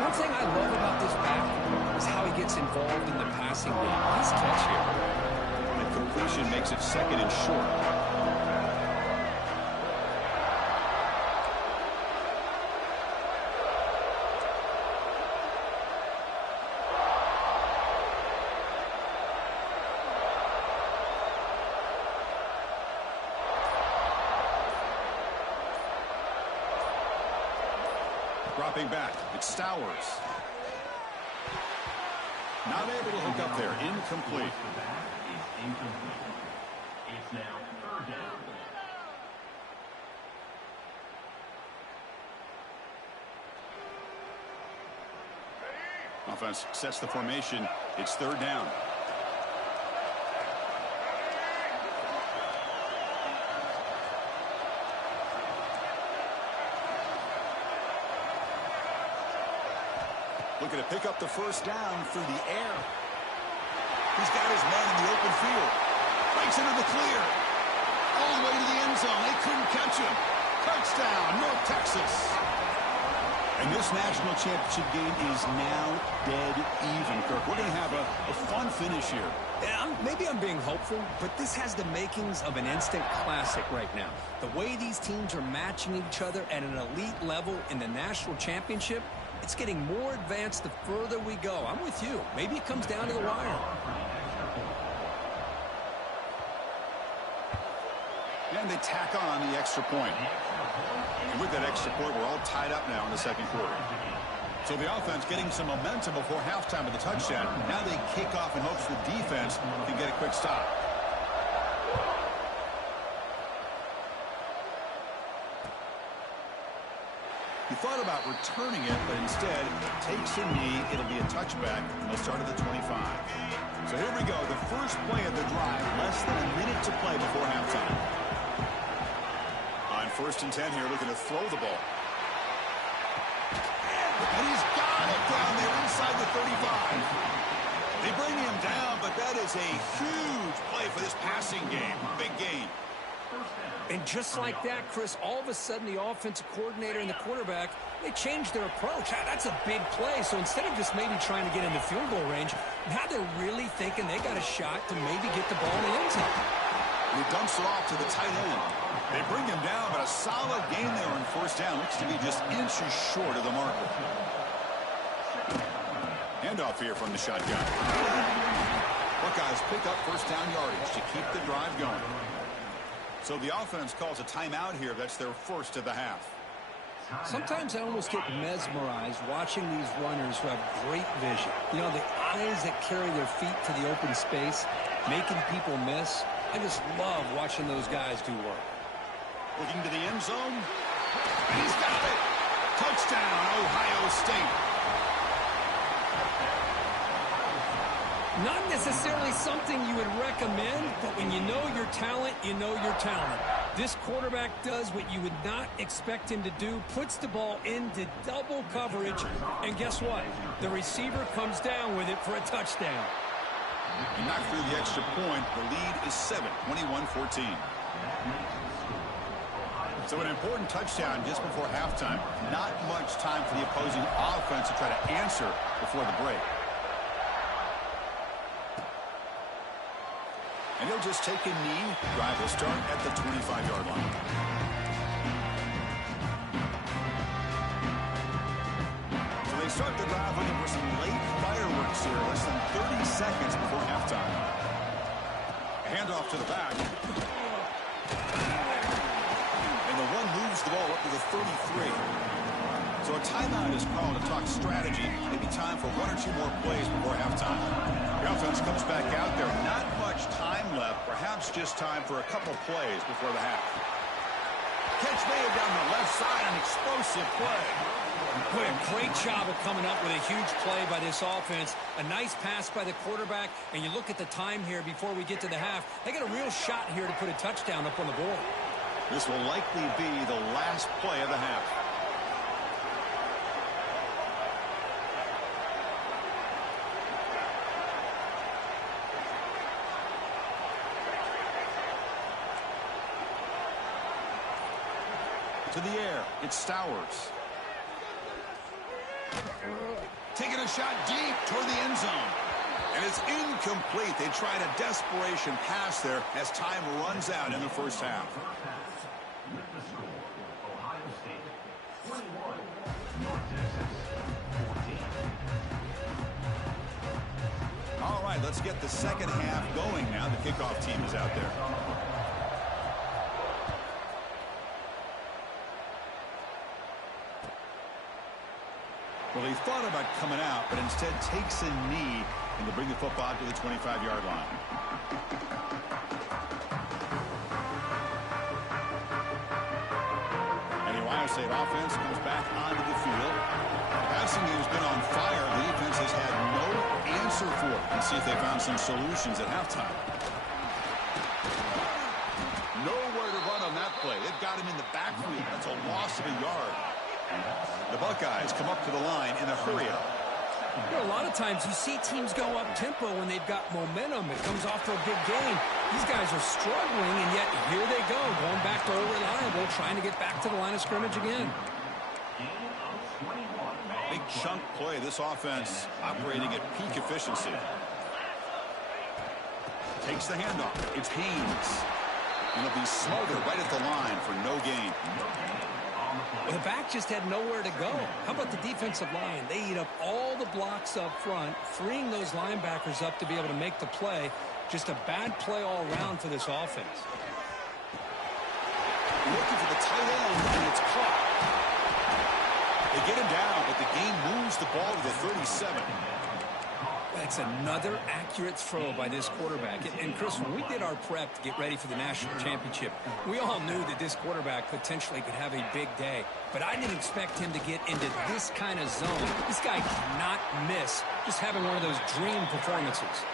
One thing I love about this back is how he gets involved in the passing game. Nice catch here. The completion makes it 2nd and short. Dropping back, it's Stowers. Not able to hook up there, incomplete. It's now 3rd down. Offense sets the formation. It's 3rd down. Looking to pick up the 1st down through the air. He's got his man in the open field. Breaks into the clear. All the way to the end zone. They couldn't catch him. Touchdown, North Texas. And this national championship game is now dead even, Kirk. We're going to have a fun finish here. Yeah, maybe I'm being hopeful, but this has the makings of an instant classic right now. The way these teams are matching each other at an elite level in the national championship, it's getting more advanced the further we go. I'm with you. Maybe it comes down to the wire. And they tack on the extra point. And with that extra point, we're all tied up now in the 2nd quarter. So the offense getting some momentum before halftime with the touchdown. Now they kick off in hopes the defense can get a quick stop. He thought about returning it, but instead takes a knee. It'll be a touchback, and they'll start at the 25. So here we go, the first play of the drive, less than a minute to play before halftime. On 1st and 10 here, looking to throw the ball. And he's got it down there inside the 35. They bring him down, but that is a huge play for this passing game. Big gain. And just like that, Chris, all of a sudden the offensive coordinator and the quarterback, they changed their approach. That's a big play. So instead of just maybe trying to get in the field goal range, now they're really thinking they got a shot to maybe get the ball in the end zone. He dumps it off to the tight end. They bring him down, but a solid gain there on 1st down. Looks to be just inches short of the marker. Handoff here from the shotgun. Buckeyes pick up 1st down yardage to keep the drive going. So the offense calls a timeout here. That's their 1st of the half. Sometimes I almost get mesmerized watching these runners who have great vision. You know, the eyes that carry their feet to the open space, making people miss. I just love watching those guys do work. Looking to the end zone. And he's got it. Touchdown, Ohio State. Not necessarily something you would recommend, but when you know your talent, you know your talent. This quarterback does what you would not expect him to do, puts the ball into double coverage, and guess what? The receiver comes down with it for a touchdown. He knocked through the extra point. The lead is 7, 21-14. So an important touchdown just before halftime. Not much time for the opposing offense to try to answer before the break. And he'll just take a knee. Drive will start at the 25-yard line. So they start the drive looking for some late fireworks here. Less than 30 seconds before halftime. A handoff to the back. And the one moves the ball up to the 33. So a timeout is called to talk strategy. Maybe time for 1 or 2 more plays before halftime. The offense comes back out there. Not much time left. Perhaps just time for a couple plays before the half. Catch made down the left side. An explosive play. What a great job of coming up with a huge play by this offense. A nice pass by the quarterback. And you look at the time here before we get to the half. They got a real shot here to put a touchdown up on the board. This will likely be the last play of the half. To the air. It's Stowers. Taking a shot deep toward the end zone. And it's incomplete. They tried a desperation pass there as time runs out in the first half. All right, let's get the second half going now. The kickoff team is out there. Well, he thought about coming out, but instead takes a knee and to bring the football to the 25-yard line. And the Ohio State offense comes back onto the field. The passing game's been on fire. The defense has had no answer for it. Let's see if they found some solutions at halftime. Nowhere to run on that play. They've got him in the backfield. That's a loss of a yard. The Buckeyes come up to the line in a hurry-up. You know, a lot of times you see teams go up-tempo when they've got momentum. It comes off to a big gain. These guys are struggling, and yet here they go, going back to old reliable, trying to get back to the line of scrimmage again. Big chunk play. This offense operating at peak efficiency. Takes the handoff. It's Haynes. And it'll be smothered right at the line for no gain. Well, the back just had nowhere to go. How about the defensive line? They eat up all the blocks up front, freeing those linebackers up to be able to make the play. Just a bad play all around for this offense. Looking for the tight end, and it's caught. They get him down, but the game moves the ball to the 37. That's another accurate throw by this quarterback. And Chris, when we did our prep to get ready for the national championship, we all knew that this quarterback potentially could have a big day. But I didn't expect him to get into this kind of zone. This guy cannot miss, just having one of those dream performances.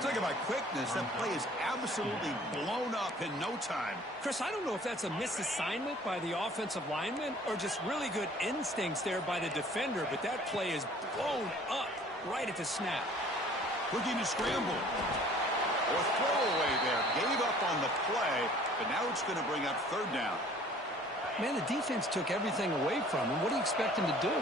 Talk about quickness. That play is absolutely blown up in no time. Chris, I don't know if that's a misassignment by the offensive lineman or just really good instincts there by the defender, but that play is blown up right at the snap. Looking to scramble. Or throwaway there. Gave up on the play, but now it's going to bring up third down. Man, the defense took everything away from him. What do you expect him to do?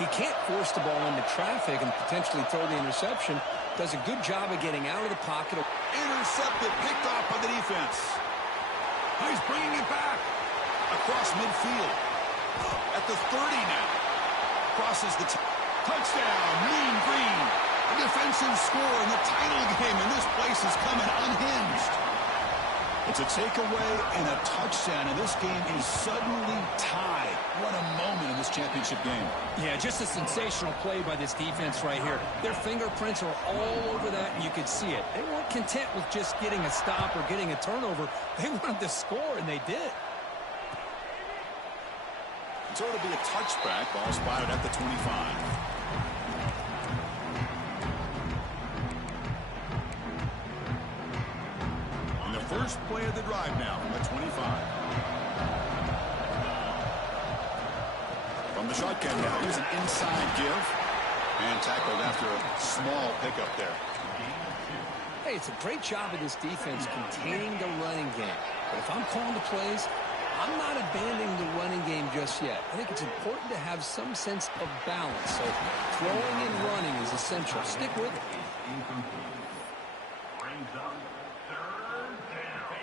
He can't force the ball into traffic and potentially throw the interception. Does a good job of getting out of the pocket. Intercepted, picked off by the defense. He's bringing it back. Across midfield. At the 30 now. Crosses the touchdown, Mean Green. A defensive score in the title game, and this place is coming unhinged. It's a takeaway and a touchdown, and this game is suddenly tied. What a moment in this championship game. Yeah, just a sensational play by this defense right here. Their fingerprints are all over that, and you could see it. They weren't content with just getting a stop or getting a turnover. They wanted to score, and they did. So it'll be a touchback. Ball spotted at the 25. And the first play of the drive now from the 25. From the shotgun now, here's an inside give. And tackled after a small pickup there. Hey, it's a great job of this defense containing the running game. But if I'm calling the plays, I'm not abandoning the running game just yet. I think it's important to have some sense of balance. So throwing and running is essential. Stick with it.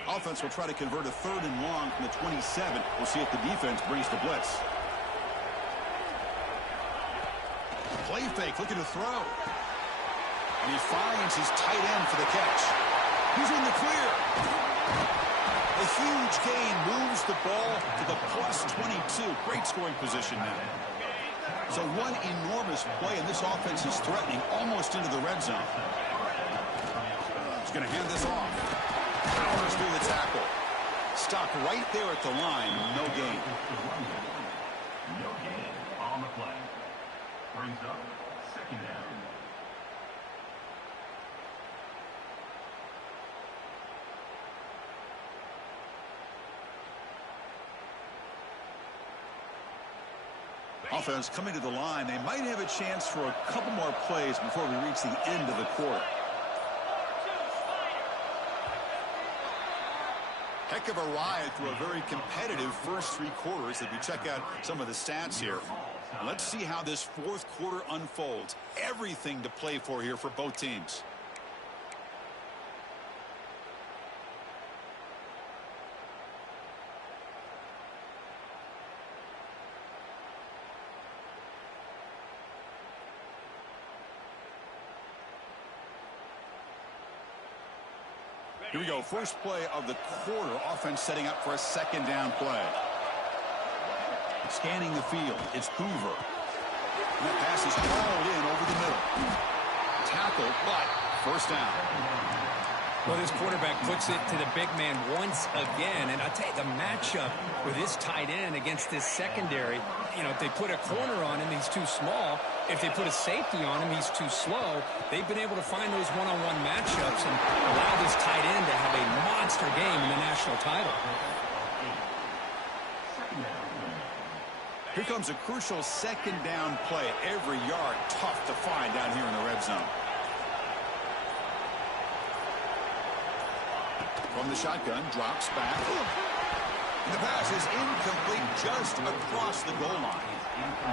Offense will try to convert a third and long from the 27. We'll see if the defense brings the blitz. Play fake, looking to throw. And he finds his tight end for the catch. He's in the clear. A huge gain moves the ball to the plus 22. Great scoring position now. So one enormous play, and this offense is threatening almost into the red zone. He's going to hand this off. Powers through the tackle. Stopped right there at the line. No gain. No gain on the play. Brings up second down. Offense coming to the line. They might have a chance for a couple more plays before we reach the end of the quarter. Heck of a ride through a very competitive first 3 quarters as we check out some of the stats here. Let's see how this fourth quarter unfolds. Everything to play for here for both teams. Here we go. First play of the quarter. Offense setting up for a second down play. Scanning the field. It's Hoover. And that pass is hauled in over the middle. Tackle, but first down. Well, this quarterback puts it to the big man once again. And I'll tell you, the matchup with this tight end against this secondary, you know, if they put a corner on him, he's too small. If they put a safety on him, he's too slow. They've been able to find those one-on-one matchups and allow this tight end to have a monster game in the national title. Here comes a crucial second down play. Every yard tough to find down here in the red zone. From the shotgun, drops back. And the pass is incomplete just across the goal line.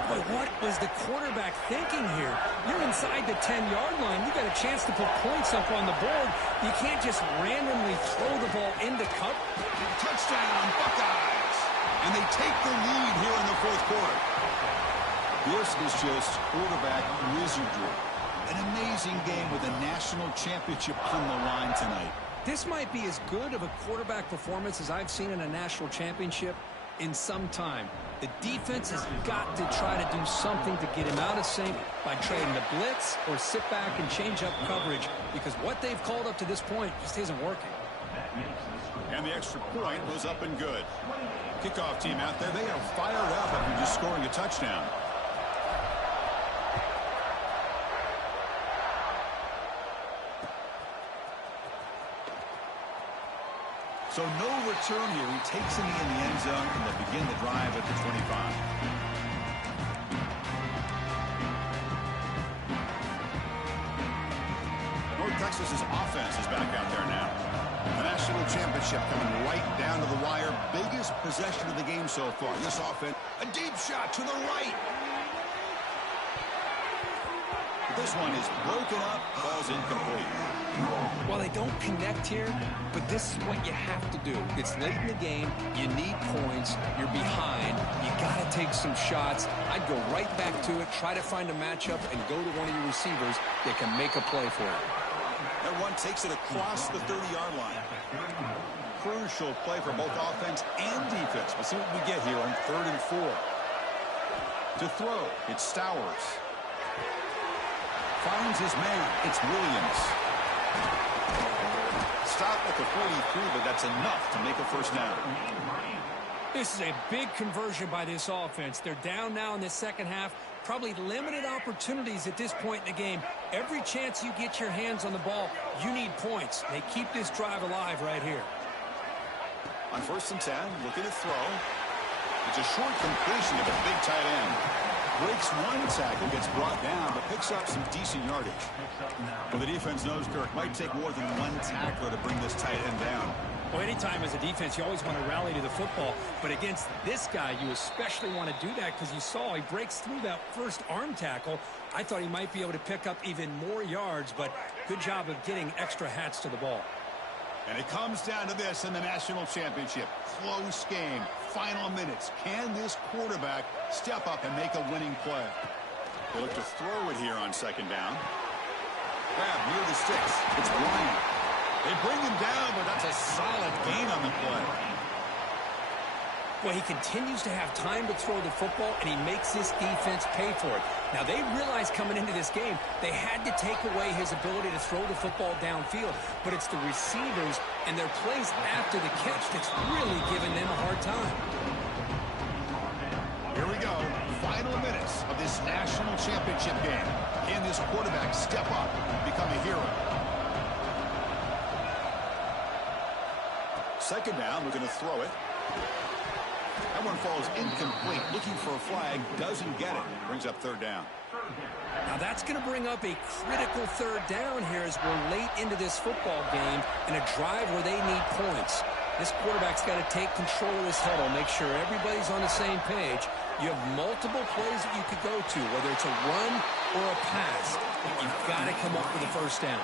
But what was the quarterback thinking here? You're inside the 10-yard line. You got a chance to put points up on the board. You can't just randomly throw the ball into cover. Touchdown, Buckeyes! And they take the lead here in the fourth quarter. This is just quarterback wizardry. An amazing game with a national championship on the line tonight. This might be as good of a quarterback performance as I've seen in a national championship in some time. The defense has got to try to do something to get him out of sync by trading the blitz or sit back and change up coverage, because what they've called up to this point just isn't working. And the extra point was up and good. Kickoff team out there, they are fired up after just scoring a touchdown. So no return here. He takes it in the end zone, and they begin the drive at the 25. North Texas's offense is back out there now. The national championship coming right down to the wire. Biggest possession of the game so far. This offense, a deep shot to the right. This one is broken up, ball's incomplete. Well, they don't connect here, but this is what you have to do. It's late in the game. You need points. You're behind. You got to take some shots. I'd go right back to it, try to find a matchup, and go to one of your receivers that can make a play for it. That one takes it across the 30-yard line. Crucial play for both offense and defense. Let's see what we get here on 3rd and 4. To throw, it's Stowers. Finds his man. It's Williams. Stop at the 43, but that's enough to make a first down. This is a big conversion by this offense. They're down now in the second half. Probably limited opportunities at this point in the game. Every chance you get your hands on the ball, you need points. They keep this drive alive right here. On 1st and 10, looking to throw. It's a short completion of a big tight end. Breaks one tackle, gets brought down, but picks up some decent yardage. Well, the defense knows, Kirk, might take more than one tackler to bring this tight end down. Well, anytime as a defense, you always want to rally to the football. But against this guy, you especially want to do that because you saw he breaks through that first arm tackle. I thought he might be able to pick up even more yards, but good job of getting extra hats to the ball. And it comes down to this in the national championship. Close game. Final minutes. Can this quarterback step up and make a winning play? They look to throw it here on 2nd down. Grab near the sticks. It's Bryant. They bring him down, but that's a solid gain on the play. Well, he continues to have time to throw the football, and he makes this defense pay for it. Now, they realized coming into this game, they had to take away his ability to throw the football downfield. But it's the receivers and their plays after the catch that's really giving them a hard time. Here we go. Final minutes of this national championship game. Can this quarterback step up and become a hero? 2nd down, we're going to throw it. That one falls incomplete. Looking for a flag, doesn't get it. Brings up 3rd down. Now that's going to bring up a critical 3rd down here as we're late into this football game in a drive where they need points. This quarterback's got to take control of this huddle, make sure everybody's on the same page. You have multiple plays that you could go to, whether it's a run or a pass. But you've got to come up with a first down.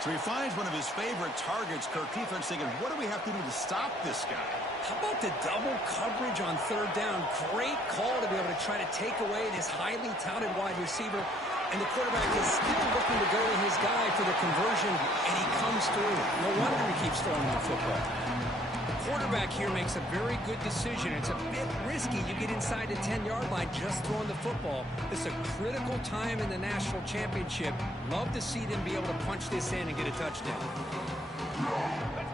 So he finds one of his favorite targets. Kirk, defense thinking, what do we have to do to stop this guy? How about the double coverage on third down? Great call to be able to try to take away this highly touted wide receiver. And the quarterback is still looking to go to his guy for the conversion, and he comes through. No wonder he keeps throwing the football. The quarterback here makes a very good decision. It's a bit risky. You get inside the 10-yard line just throwing the football. It's a critical time in the national championship. Love to see them be able to punch this in and get a touchdown.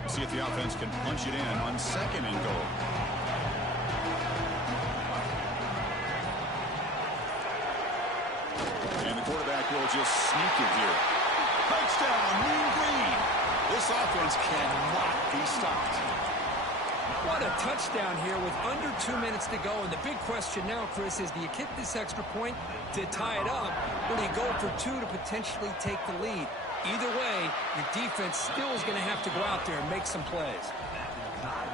See if the offense can punch it in on second and goal. And the quarterback will just sneak it here. Touchdown, Mean Green. This offense cannot be stopped. What a touchdown here with under 2 minutes to go. And the big question now, Chris, is do you kick this extra point to tie it up, or do you go for 2 to potentially take the lead? Either way, your defense still is going to have to go out there and make some plays.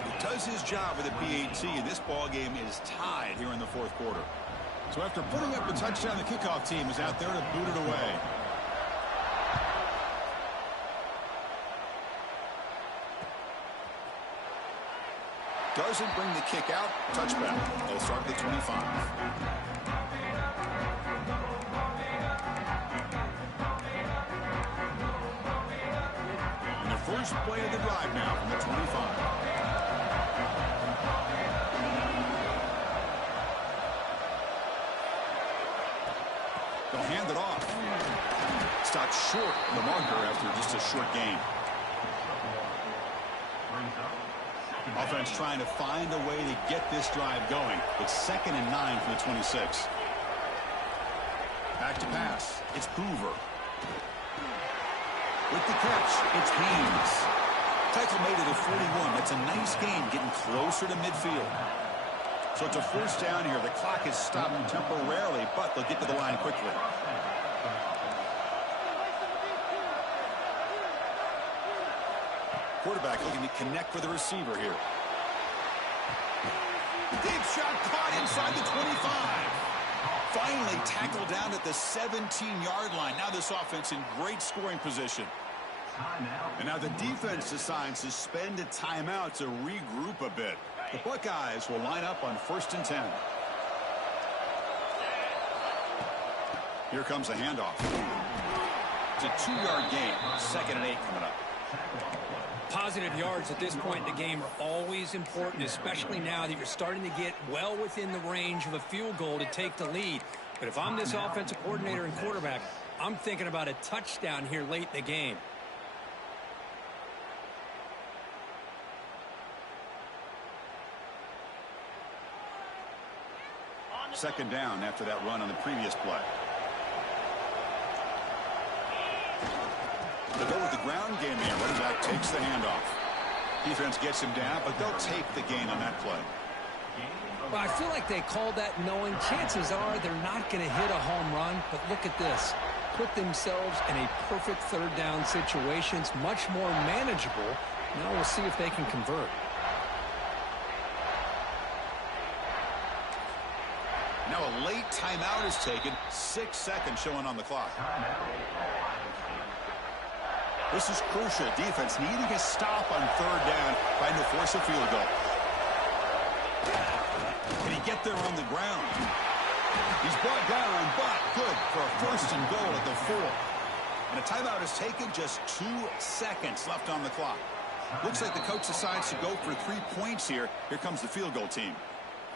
He does his job with the PAT, and this ball game is tied here in the fourth quarter. So after putting up a touchdown, the kickoff team is out there to boot it away. Doesn't bring the kick out. Touchback. They'll start at the 25. And the first play of the drive now from the 25. They'll hand it off. Stopped short of the marker after just a short gain. Offense trying to find a way to get this drive going. It's 2nd and 9 from the 26. Back to pass. It's Hoover. With the catch, it's Haynes. Tackle made it at 41. That's a nice gain, getting closer to midfield. So it's a first down here. The clock is stopped temporarily, but they'll get to the line quickly. Quarterback looking to connect with the receiver here. Deep shot caught inside the 25. Finally tackled down at the 17-yard line. Now this offense in great scoring position. And now the defense decides to spend a timeout to regroup a bit. The Buckeyes will line up on 1st and 10. Here comes a handoff. It's a 2-yard gain. 2nd and 8 coming up. Positive yards at this point in the game are always important, especially now that you're starting to get well within the range of a field goal to take the lead. But if I'm this offensive coordinator and quarterback, I'm thinking about a touchdown here late in the game. Second down after that run on the previous play. They'll go with the ground game here. Running back takes the handoff. Defense gets him down, but they'll take the gain on that play. Well, I feel like they called that knowing chances are they're not going to hit a home run. But look at this. Put themselves in a perfect third down situation. It's much more manageable. Now we'll see if they can convert. Now a late timeout is taken. 6 seconds showing on the clock. This is crucial. Defense needing a stop on third down, trying to force a field goal. Can he get there on the ground? He's brought down, but good for a 1st and goal at the 4. And a timeout is taken. Just 2 seconds left on the clock. Looks like the coach decides to go for 3 points here. Here comes the field goal team.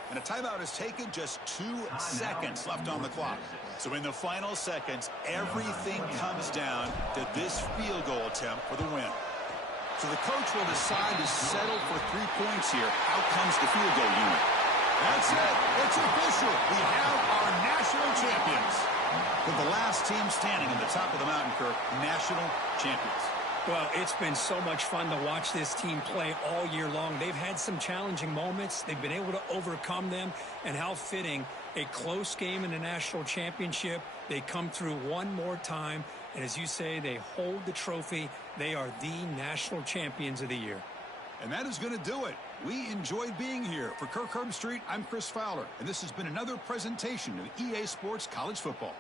And a timeout is taken. Just 2 seconds left on the clock. So in the final seconds, everything comes down to this field goal attempt for the win. So the coach will decide to settle for 3 points here. Out comes the field goal unit. That's it. It's official. We have our national champions. With the last team standing at the top of the mountain, Kirk, national champions. Well, it's been so much fun to watch this team play all year long. They've had some challenging moments. They've been able to overcome them. And how fitting, a close game in the national championship. They come through one more time. And as you say, they hold the trophy. They are the national champions of the year. And that is going to do it. We enjoyed being here. For Kirk Herbstreit, I'm Chris Fowler, and this has been another presentation of EA Sports College Football.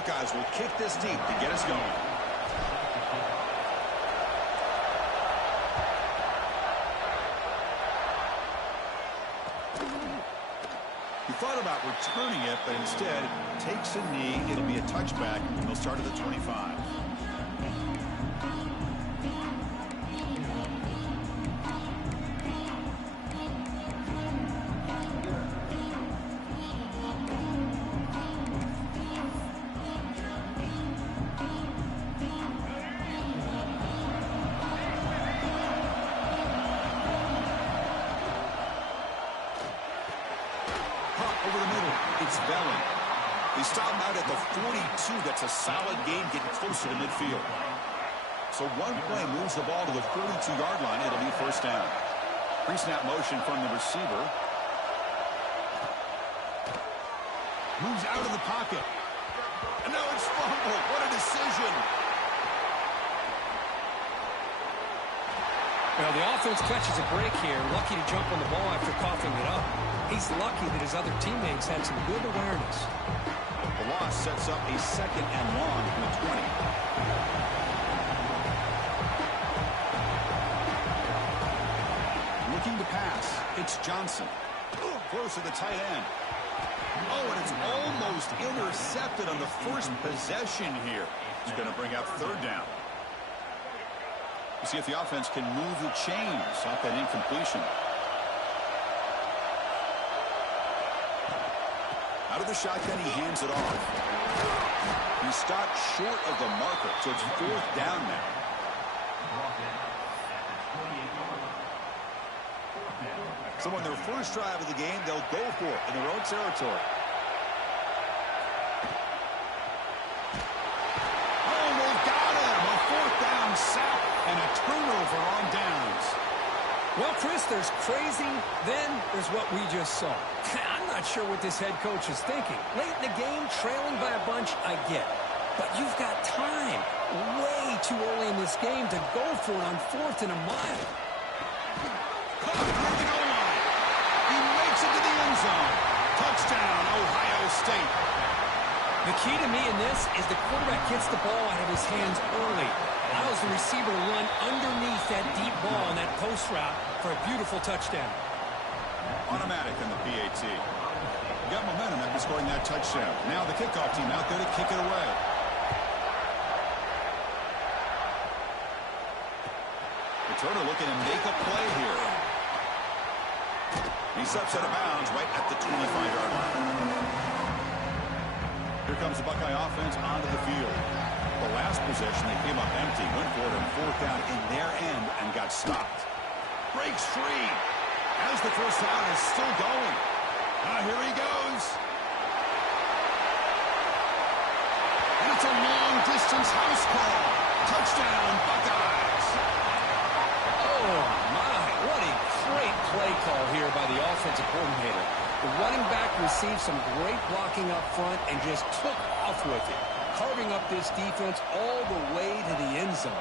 Buckeyes will kick this deep to get us going. He thought about returning it, but instead takes a knee. It'll be a touchback, and they'll start at the 25. Over the middle, it's Belling. They stop him out at the 42. That's a solid gain, getting closer to midfield. So one play moves the ball to the 42-yard line. It'll be first down. Pre-snap motion from the receiver. Moves out of the pocket. And now it's fumbled. What a decision. Well, the offense catches a break here. Lucky to jump on the ball after coughing it up. He's lucky that his other teammates had some good awareness. The loss sets up a second and long from the 20. Looking to pass. It's Johnson. Close to the tight end. Oh, and it's almost intercepted on the first possession here. He's going to bring up third down. See if the offense can move the chains off that incompletion. Out of the shotgun, he hands it off. He stopped short of the marker, so it's fourth down now. So on their first drive of the game, they'll go for it in their own territory. Oh, they've got him! A fourth down sack and a turnover on downs. Well, Chris, there's crazy, then there's what we just saw. I'm not sure what this head coach is thinking. Late in the game, trailing by a bunch, I get. But you've got time. Way too early in this game to go for it on 4th and a mile. Caught at the goal line. He makes it to the end zone. Touchdown, Ohio State. The key to me in this is the quarterback gets the ball out of his hands early. Allows the receiver to run underneath that deep ball in that post route for a beautiful touchdown. Automatic on the PAT. Got momentum after scoring that touchdown. Now the kickoff team out there to kick it away. Returner looking to make a play here. He steps out of bounds right at the 25-yard line. Here comes the Buckeye offense onto the field. The last possession, they came up empty, went for it on fourth down in their end and got stopped. Breaks free as the first down is still going. Here he goes. And it's a long-distance house call. Touchdown, Buckeyes. Oh, my. What a great play call here by the offensive coordinator. The running back received some great blocking up front and just took off with it, carving up this defense all the way to the end zone.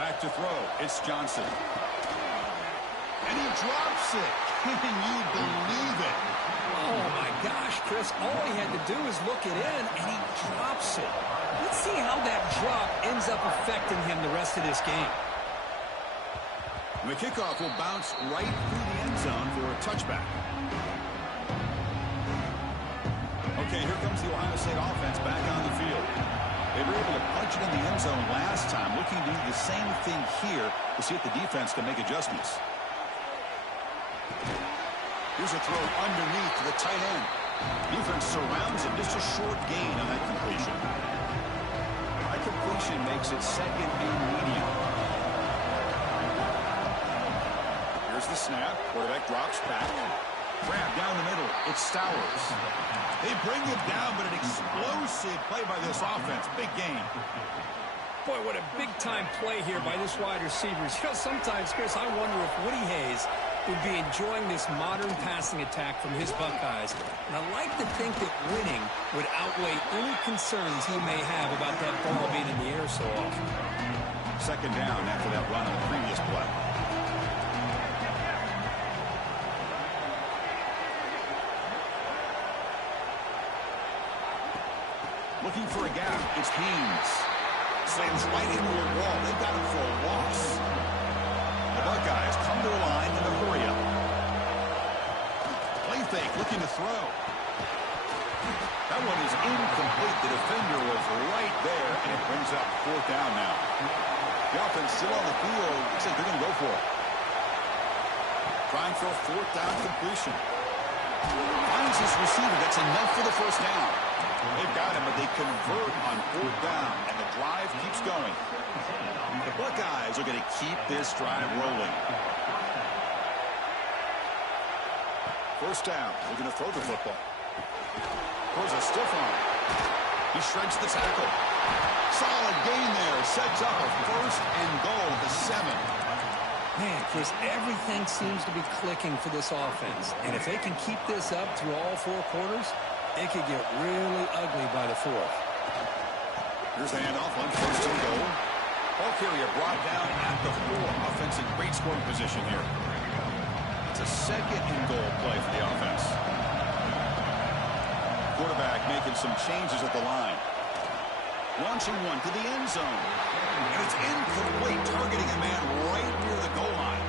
Back to throw. It's Johnson. And he drops it. Can you believe it? Oh, my gosh, Chris. All he had to do is look it in, and he drops it. Let's see how that drop ends up affecting him the rest of this game. And the kickoff will bounce right through the end zone for a touchback. Okay, here comes the Ohio State offense back on the field. They were able to punch it in the end zone last time, looking to do the same thing here to see if the defense can make adjustments. Here's a throw underneath to the tight end. Defense surrounds him, just a short gain on that completion. That completion makes it second and medium. Here's the snap. Quarterback drops back. Grab down the middle. It's Stowers. They bring it down, but an explosive play by this offense. Big gain. Boy, what a big-time play here by this wide receivers. You know, sometimes, Chris, I wonder if Woody Hayes would be enjoying this modern passing attack from his Buckeyes. And I like to think that winning would outweigh any concerns he may have about that ball being in the air so often. Second down after that run on the previous play. Looking for a gap. It's Haynes. Slams right into a wall. They've got him for a loss. The Buckeyes come to the line in a hurry-up. Play fake, looking to throw. That one is incomplete. The defender was right there, and it brings up 4th down now. The offense still on the field. Looks like they're going to go for it. Trying for a 4th down completion. Finds his receiver. That's enough for the 1st down. They've got him, but they convert on 4th down, and the drive keeps going. The Buckeyes are going to keep this drive rolling. 1st down. They're going to throw the football. Throws a stiff arm. He shreds the tackle. Solid gain there. Sets up a 1st and goal at the 7. Man, Chris, everything seems to be clicking for this offense. And if they can keep this up through all 4 quarters, it could get really ugly by the 4th. Here's the handoff on 1st and goal. Ball carrier brought down at the 4. Offense in great scoring position here. It's a 2nd and goal play for the offense. Quarterback making some changes at the line. Launching one to the end zone. And it's incomplete, targeting a man right near the goal line.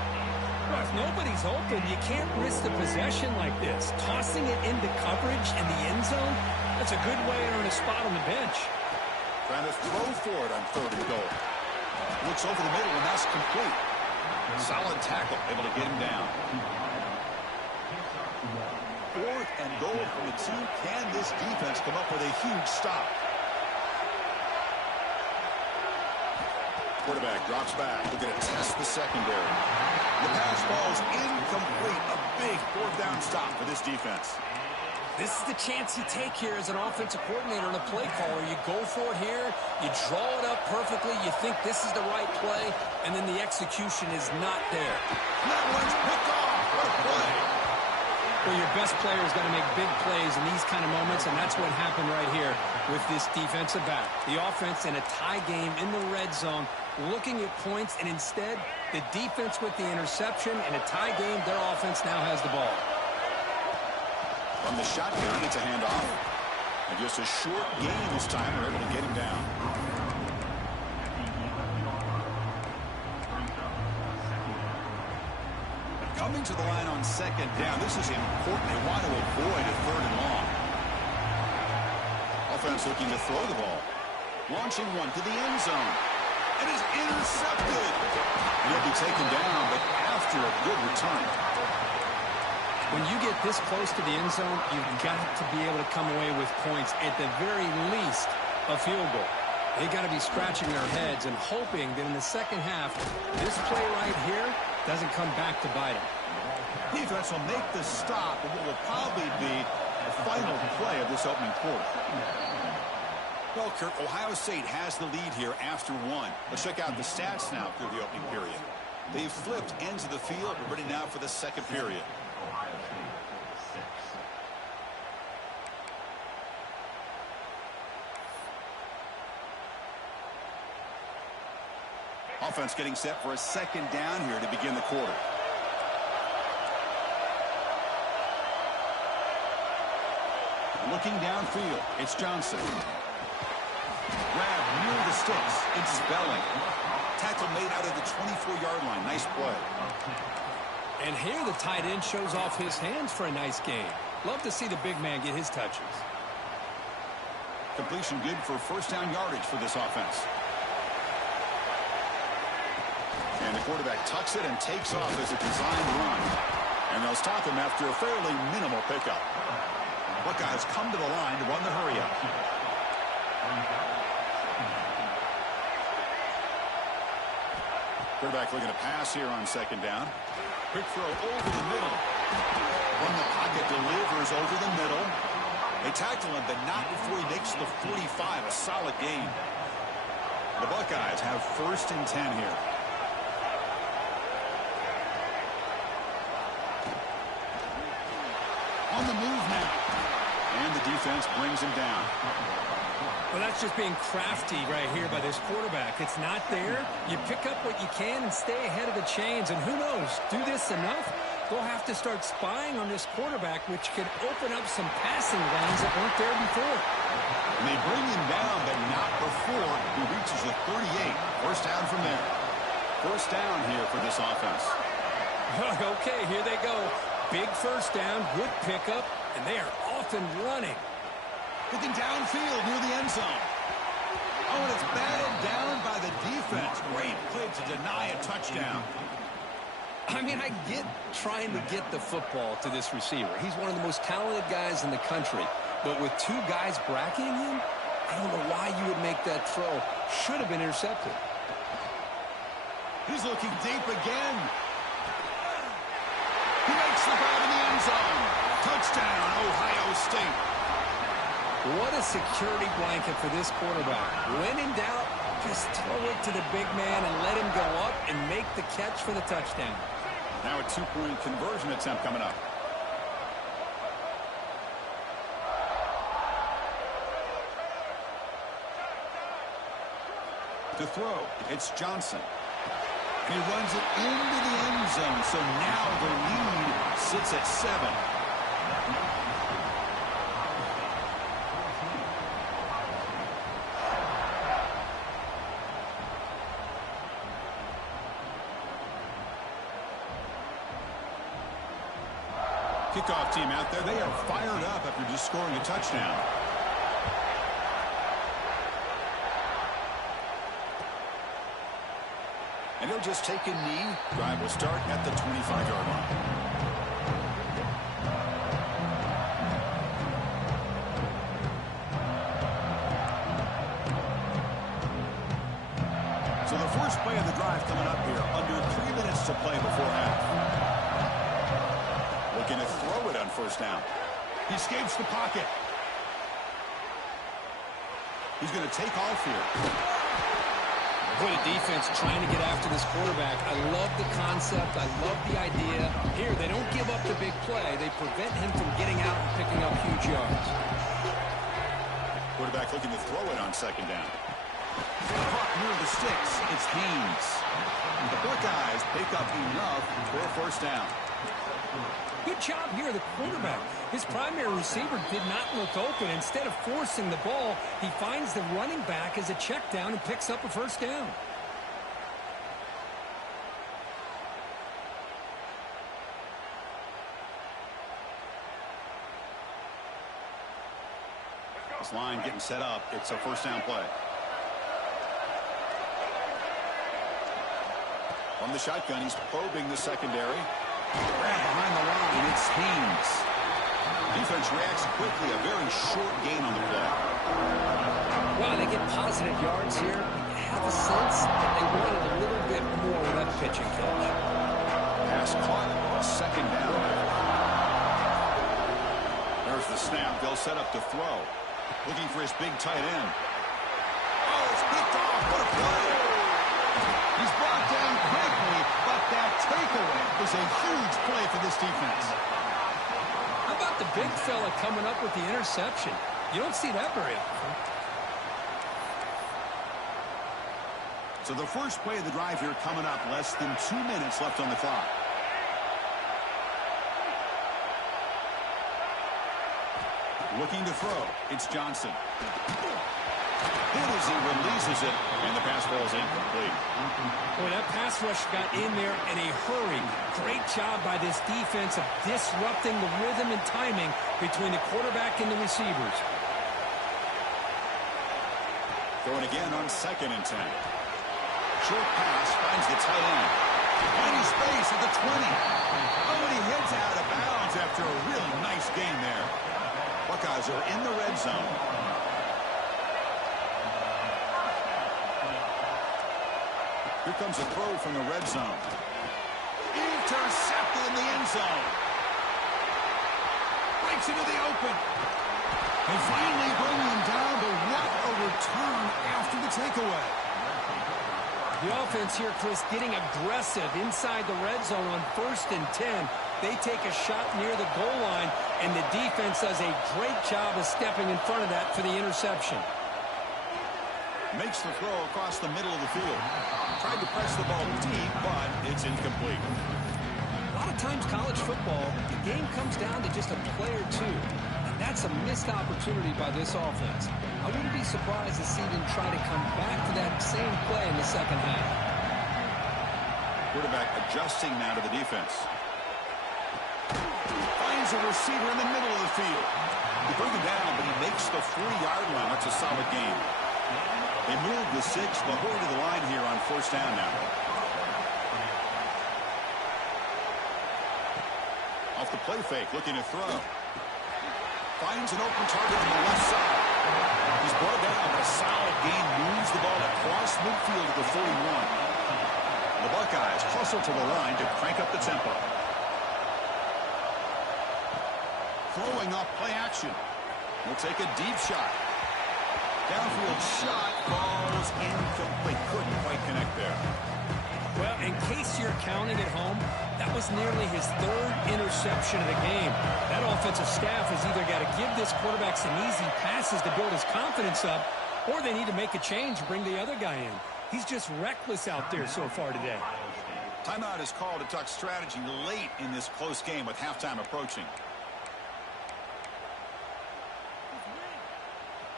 Well, if nobody's open, you can't risk the possession like this. Tossing it into coverage in the end zone, that's a good way to earn a spot on the bench. Trying to throw for it on 3rd and goal. Looks over the middle, and that's complete. Solid tackle, able to get him down. 4th and goal for the team. Can this defense come up with a huge stop? Quarterback drops back. They're going to test the secondary. The pass ball is incomplete. A big 4th down stop for this defense. This is the chance you take here as an offensive coordinator and a play caller. You go for it here. You draw it up perfectly. You think this is the right play, and then the execution is not there. That one's picked off. What a play. Well, your best player's got to make big plays in these kind of moments, and that's what happened right here with this defensive back. The offense in a tie game in the red zone, looking at points, and instead, the defense with the interception. In a tie game, their offense now has the ball. From the shotgun, it's a handoff. And just a short gain this time. We're able to get him down. Coming to the line on 2nd down. This is important. They want to avoid a 3rd and long. Offense looking to throw the ball. Launching one to the end zone. And is intercepted. He'll be taken down, but after a good return. When you get this close to the end zone, you've got to be able to come away with points, at the very least, a field goal. They got to be scratching their heads and hoping that in the second half, this play right here doesn't come back to bite them. Defense will make the stop, and what will probably be the final play of this opening quarter. Well, Kirk, Ohio State has the lead here after 1. Let's check out the stats now through the opening period. They've flipped ends of the field. We're ready now for the second period. Offense getting set for a 2nd down here to begin the quarter. Looking downfield, it's Johnson. Grab near the sticks. It's Spelling. Tackle made out of the 24-yard line. Nice play. And here the tight end shows off his hands for a nice game. Love to see the big man get his touches. Completion good for 1st down yardage for this offense. And the quarterback tucks it and takes off as a designed run. And they'll stop him after a fairly minimal pickup. Buckeyes come to the line to run the hurry-up. Quarterback looking to pass here on 2nd down. Quick throw over the middle. From the pocket, delivers over the middle. They tackle him, but not before he makes the 45. A solid gain. The Buckeyes have 1st and 10 here. On the move now. And the defense brings him down. Well, that's just being crafty right here by this quarterback. It's not there. You pick up what you can and stay ahead of the chains. And who knows, do this enough, they'll have to start spying on this quarterback, which could open up some passing lanes that weren't there before. And they bring him down, but not before he reaches the 38. First down from there. First down here for this offense. Okay, here they go. Big first down, good pickup, and they are off and running. Looking downfield near the end zone. Oh, and it's batted down by the defense. Great play to deny a touchdown. I mean, I get trying to get the football to this receiver. He's one of the most talented guys in the country. But with two guys bracketing him, I don't know why you would make that throw. Should have been intercepted. He's looking deep again. He makes the grab in the end zone. Touchdown, Ohio State. What a security blanket for this quarterback. When in doubt, just throw it to the big man and let him go up and make the catch for the touchdown. Now a two-point conversion attempt coming up. To throw, it's Johnson. He runs it into the end zone, so now the lead sits at 7. Kickoff team out there, they are fired up after just scoring a touchdown. And he'll just take a knee. Drive will start at the 25-yard line. So the first play of the drive coming up here. Under 3 minutes to play before half. Looking to throw it on first down. He escapes the pocket. He's going to take off here. What a defense trying to get after this quarterback. I love the concept. I love the idea. Here, they don't give up the big play. They prevent him from getting out and picking up huge yards. Quarterback looking to throw it on second down. Caught near the sticks. It's Haynes. The Buckeyes pick up enough for a first down. Good job here, the quarterback. His primary receiver did not look open. Instead of forcing the ball, he finds the running back as a check down and picks up a first down. This line getting set up. It's a first down play. From the shotgun, he's probing the secondary. Grab behind the line, it's Haynes. Defense reacts quickly, a very short gain on the play. Wow, they get positive yards here. You have a sense that they wanted a little bit more with that pitch and catch. Pass caught, second down. There's the snap. They'll set up to throw. Looking for his big tight end. Oh, it's picked off. What a play. He's brought down quickly, but that takeaway is a huge play for this defense. How about the big fella coming up with the interception? You don't see that very often. So the first play of the drive here coming up. Less than 2 minutes left on the clock. Looking to throw. It's Johnson. Hit as he releases it, and the pass falls incomplete. Boy, that pass rush got in there in a hurry. Great job by this defense of disrupting the rhythm and timing between the quarterback and the receivers. Throwing again on 2nd and 10. Short pass finds the tight end. Finding space at the 20. Oh, and he heads out of bounds after a really nice game there. Buckeyes are in the red zone. Here comes a throw from the red zone. Intercepted in the end zone. Breaks into the open. They finally bring him down, but what a return after the takeaway. The offense here, Chris, getting aggressive inside the red zone on 1st and 10. They take a shot near the goal line, and the defense does a great job of stepping in front of that for the interception. Makes the throw across the middle of the field. Tried to press the ball deep, but it's incomplete. A lot of lot of times college football, the game comes down to just a play or two. And that's a missed opportunity by this offense. I wouldn't be surprised to see them try to come back to that same play in the second half. Quarterback adjusting now to the defense. Finds a receiver in the middle of the field. They bring him down, but he makes the 40-yard line. That's a solid game. They move the 6, but hurry to the line here on first down now. Off the play fake, looking to throw. Finds an open target on the left side. He's brought down, but a solid gain moves the ball across midfield to the 41. The Buckeyes hustle to the line to crank up the tempo. Throwing off play action. He'll take a deep shot. Downfield shot falls incomplete. Couldn't quite connect there. Well, in case you're counting at home, that was nearly his 3rd interception of the game. That offensive staff has either got to give this quarterback some easy passes to build his confidence up, or they need to make a change and bring the other guy in. He's just reckless out there so far today. Timeout is called to talk strategy late in this close game with halftime approaching.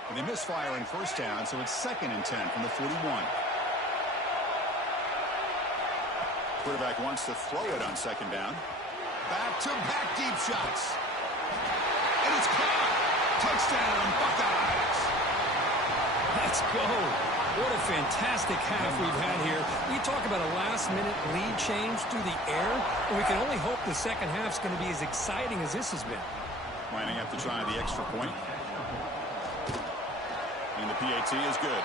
And they misfire on first down, so it's 2nd and 10 from the 41. Quarterback wants to throw it on 2nd down. Back-to-back deep shots. And it's caught. Touchdown, Buckeyes. Let's go. What a fantastic half we've had here. We talk about a last-minute lead change through the air, and we can only hope the second half's going to be as exciting as this has been. Lining up to try the extra point. And the PAT is good.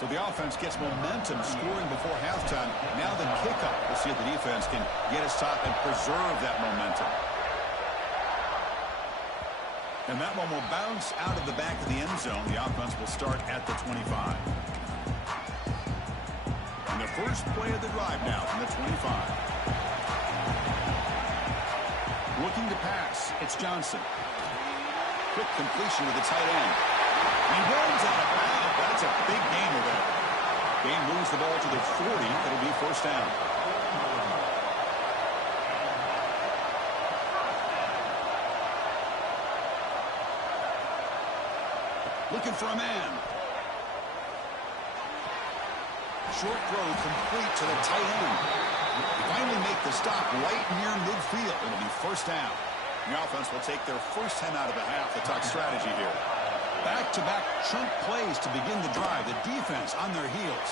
So the offense gets momentum scoring before halftime. Now the kickoff. We'll see if the defense can get a stop and preserve that momentum. And that one will bounce out of the back of the end zone. The offense will start at the 25. And the first play of the drive now from the 25. Looking to pass. It's Johnson. Quick completion to the tight end. He runs out of bounds. That's a big gainer there. Gain moves the ball to the 40. It'll be first down. Looking for a man. Short throw complete to the tight end. They finally make the stop right near midfield. It'll be first down. The offense will take their first 10 out of the half. The talk strategy here. Back-to-back chunk plays to begin the drive. The defense on their heels.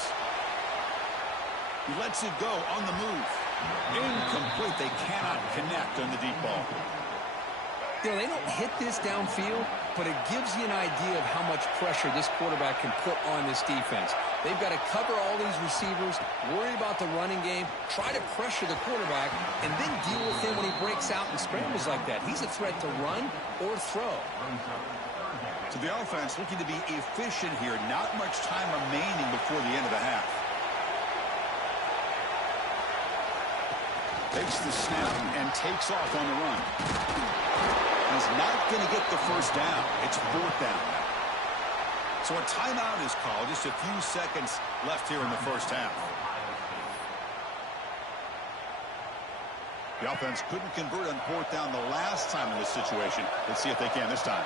He lets it go on the move. Incomplete. They cannot connect on the deep ball. You know, they don't hit this downfield, but it gives you an idea of how much pressure this quarterback can put on this defense. They've got to cover all these receivers, worry about the running game, try to pressure the quarterback, and then deal with him when he breaks out and scrambles like that. He's a threat to run or throw. So the offense looking to be efficient here. Not much time remaining before the end of the half. Takes the snap and takes off on the run. He's not going to get the first down. It's 4th down. So a timeout is called. Just a few seconds left here in the first half. The offense couldn't convert on 4th down the last time in this situation. Let's see if they can this time.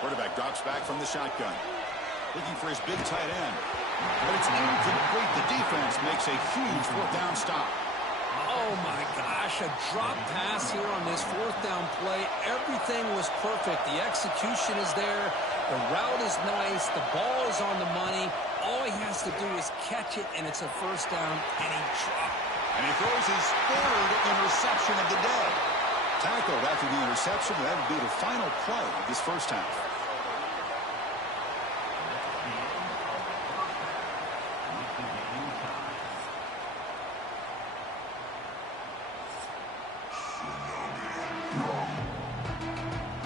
Quarterback drops back from the shotgun. Looking for his big tight end. But it's incomplete. The defense makes a huge 4th down stop. Oh, my gosh. A drop pass here on this 4th down play. Everything was perfect. The execution is there. The route is nice. The ball is on the money. All he has to do is catch it, and it's a first down, and he dropped. And he throws his 3rd interception of the day. Tackled after the interception. That would be the final play of this first half.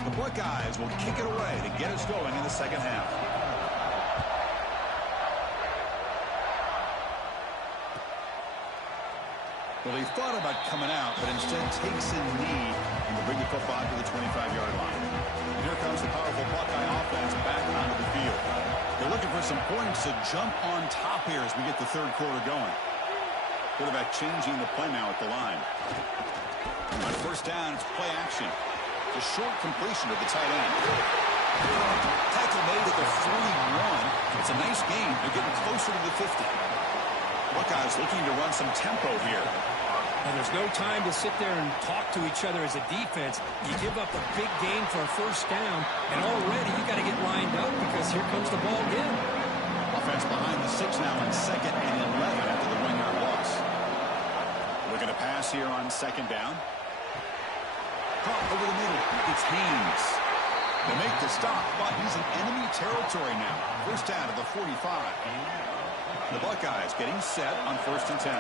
The Buckeyes will kick it away to get us going in the second half. Well, he thought about coming out, but instead takes a knee and will bring the football to the 25-yard line. And here comes the powerful Buckeye offense back onto the field. They're looking for some points to jump on top here as we get the third quarter going. Quarterback changing the play now at the line. On first down, it's play action. It's a short completion to the tight end. Tackle made at the 41. It's a nice gain. They're getting closer to the 50. Buckeyes looking to run some tempo here. And there's no time to sit there and talk to each other as a defense. You give up a big gain for a first down, and already you got to get lined up because here comes the ball again. Offense behind the 6 now on 2nd and 11 after the 1-yard loss. Looking to pass here on 2nd down. Drop over the middle. It's Haynes. They make the stop, but he's in enemy territory now. First down to the 45. The Buckeyes getting set on 1st and 10.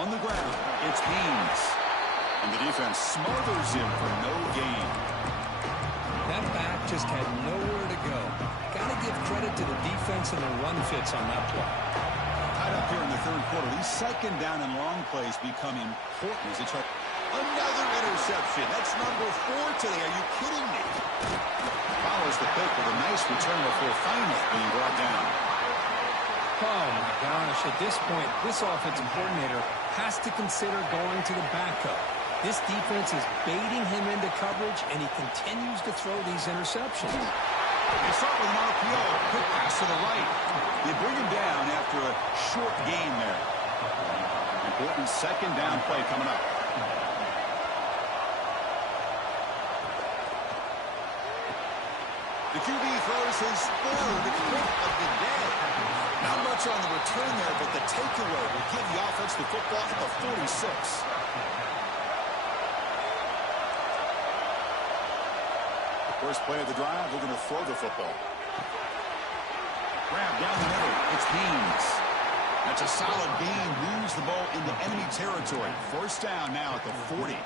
On the ground, it's Haynes. And the defense smothers him for no gain. That back just had nowhere to go. Got to give credit to the defense and the run fits on that play. Tied up here in the third quarter. These 2nd down and long plays become important as they try. Another interception. That's number 4 today. Are you kidding me? Follows the pick with a nice return before finally being brought down. Oh, my gosh. At this point, this offensive coordinator has to consider going to the backup. This defense is baiting him into coverage, and he continues to throw these interceptions. They start with an RPO. Quick pass to the right. They bring him down after a short gain there. Important 2nd down play coming up. The QB throws his 3rd hit of the day. Not much on the return there, but the takeaway will give the offense the football at the 46. First play of the drive, they're going to throw the football. Grab down the middle. It's Haynes. That's a solid gain. Moves the ball into enemy territory. First down now at the 40.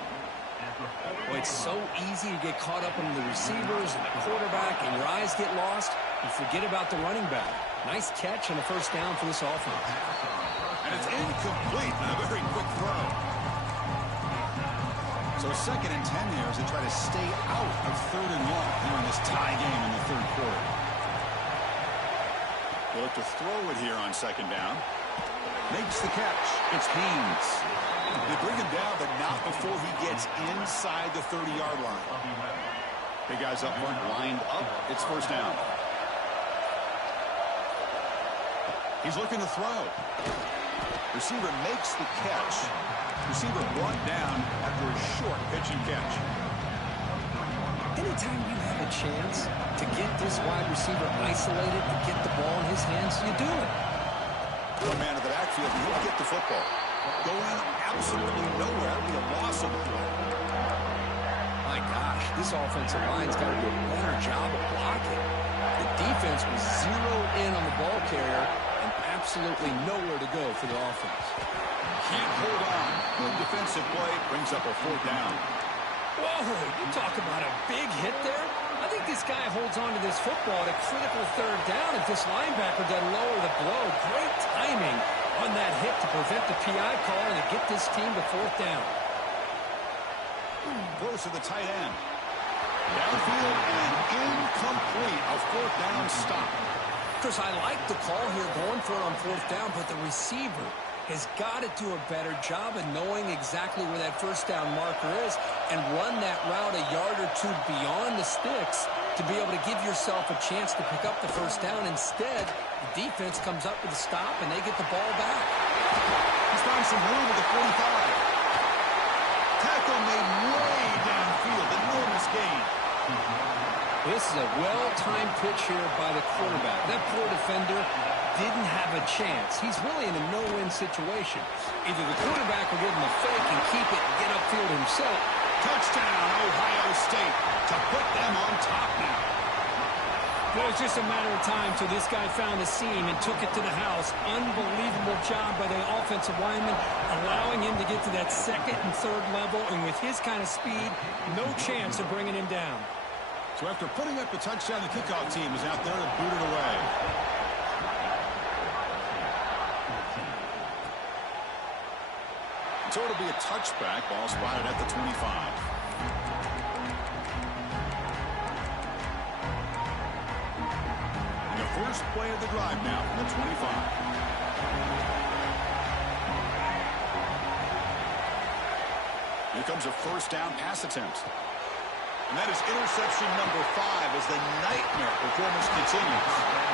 Well, it's so easy to get caught up in the receivers and the quarterback, and your eyes get lost. You forget about the running back. Nice catch and a first down for this offense. And it's incomplete on a very quick throw. So 2nd and 10 here as they try to stay out of 3rd and long here in this tie game in the third quarter. They look to throw it here on 2nd down. Makes the catch. It's Haynes. They bring him down, but not before he gets inside the 30-yard line. Big guys up front lined up. It's first down. He's looking to throw. Receiver makes the catch. Receiver brought down after a short pitch and catch. Anytime you have a chance to get this wide receiver isolated, to get the ball in his hands, you do it. One man to the backfield, and he'll get the football. Going absolutely nowhere. That'll be a loss of the play. My gosh, this offensive line's got to do a better job of blocking. The defense was zeroed in on the ball carrier and absolutely nowhere to go for the offense. Can't hold on. Good defensive play brings up a 4th down. Whoa, you talk about a big hit there. I think this guy holds on to this football at a critical 3rd down if this linebacker doesn't lower the blow. Great timing on that hit to prevent the PI call and to get this team to 4th down. Throws to the tight end. Downfield and incomplete. A 4th down stop. Chris, I like the call here going for it on 4th down, but the receiver has got to do a better job of knowing exactly where that first down marker is and run that route a yard or two beyond the sticks to be able to give yourself a chance to pick up the first down. Instead, the defense comes up with a stop and they get the ball back. He's found some room at the 45. Tackle made way downfield. Enormous gain. This is a well-timed pitch here by the quarterback. That poor defender didn't have a chance. He's really in a no-win situation. Either the quarterback will give him a fake and keep it and get upfield himself. Touchdown, Ohio State, to put them on top now. Well, it was just a matter of time till this guy found the seam and took it to the house. Unbelievable job by the offensive lineman, allowing him to get to that 2nd and 3rd level, and with his kind of speed, no chance of bringing him down. So after putting up the touchdown, the kickoff team is out there to boot it away. So it'll be a touchback. Ball spotted at the 25. And the first play of the drive now from the 25. Here comes a first down pass attempt. And that is interception number 5 as the nightmare performance continues.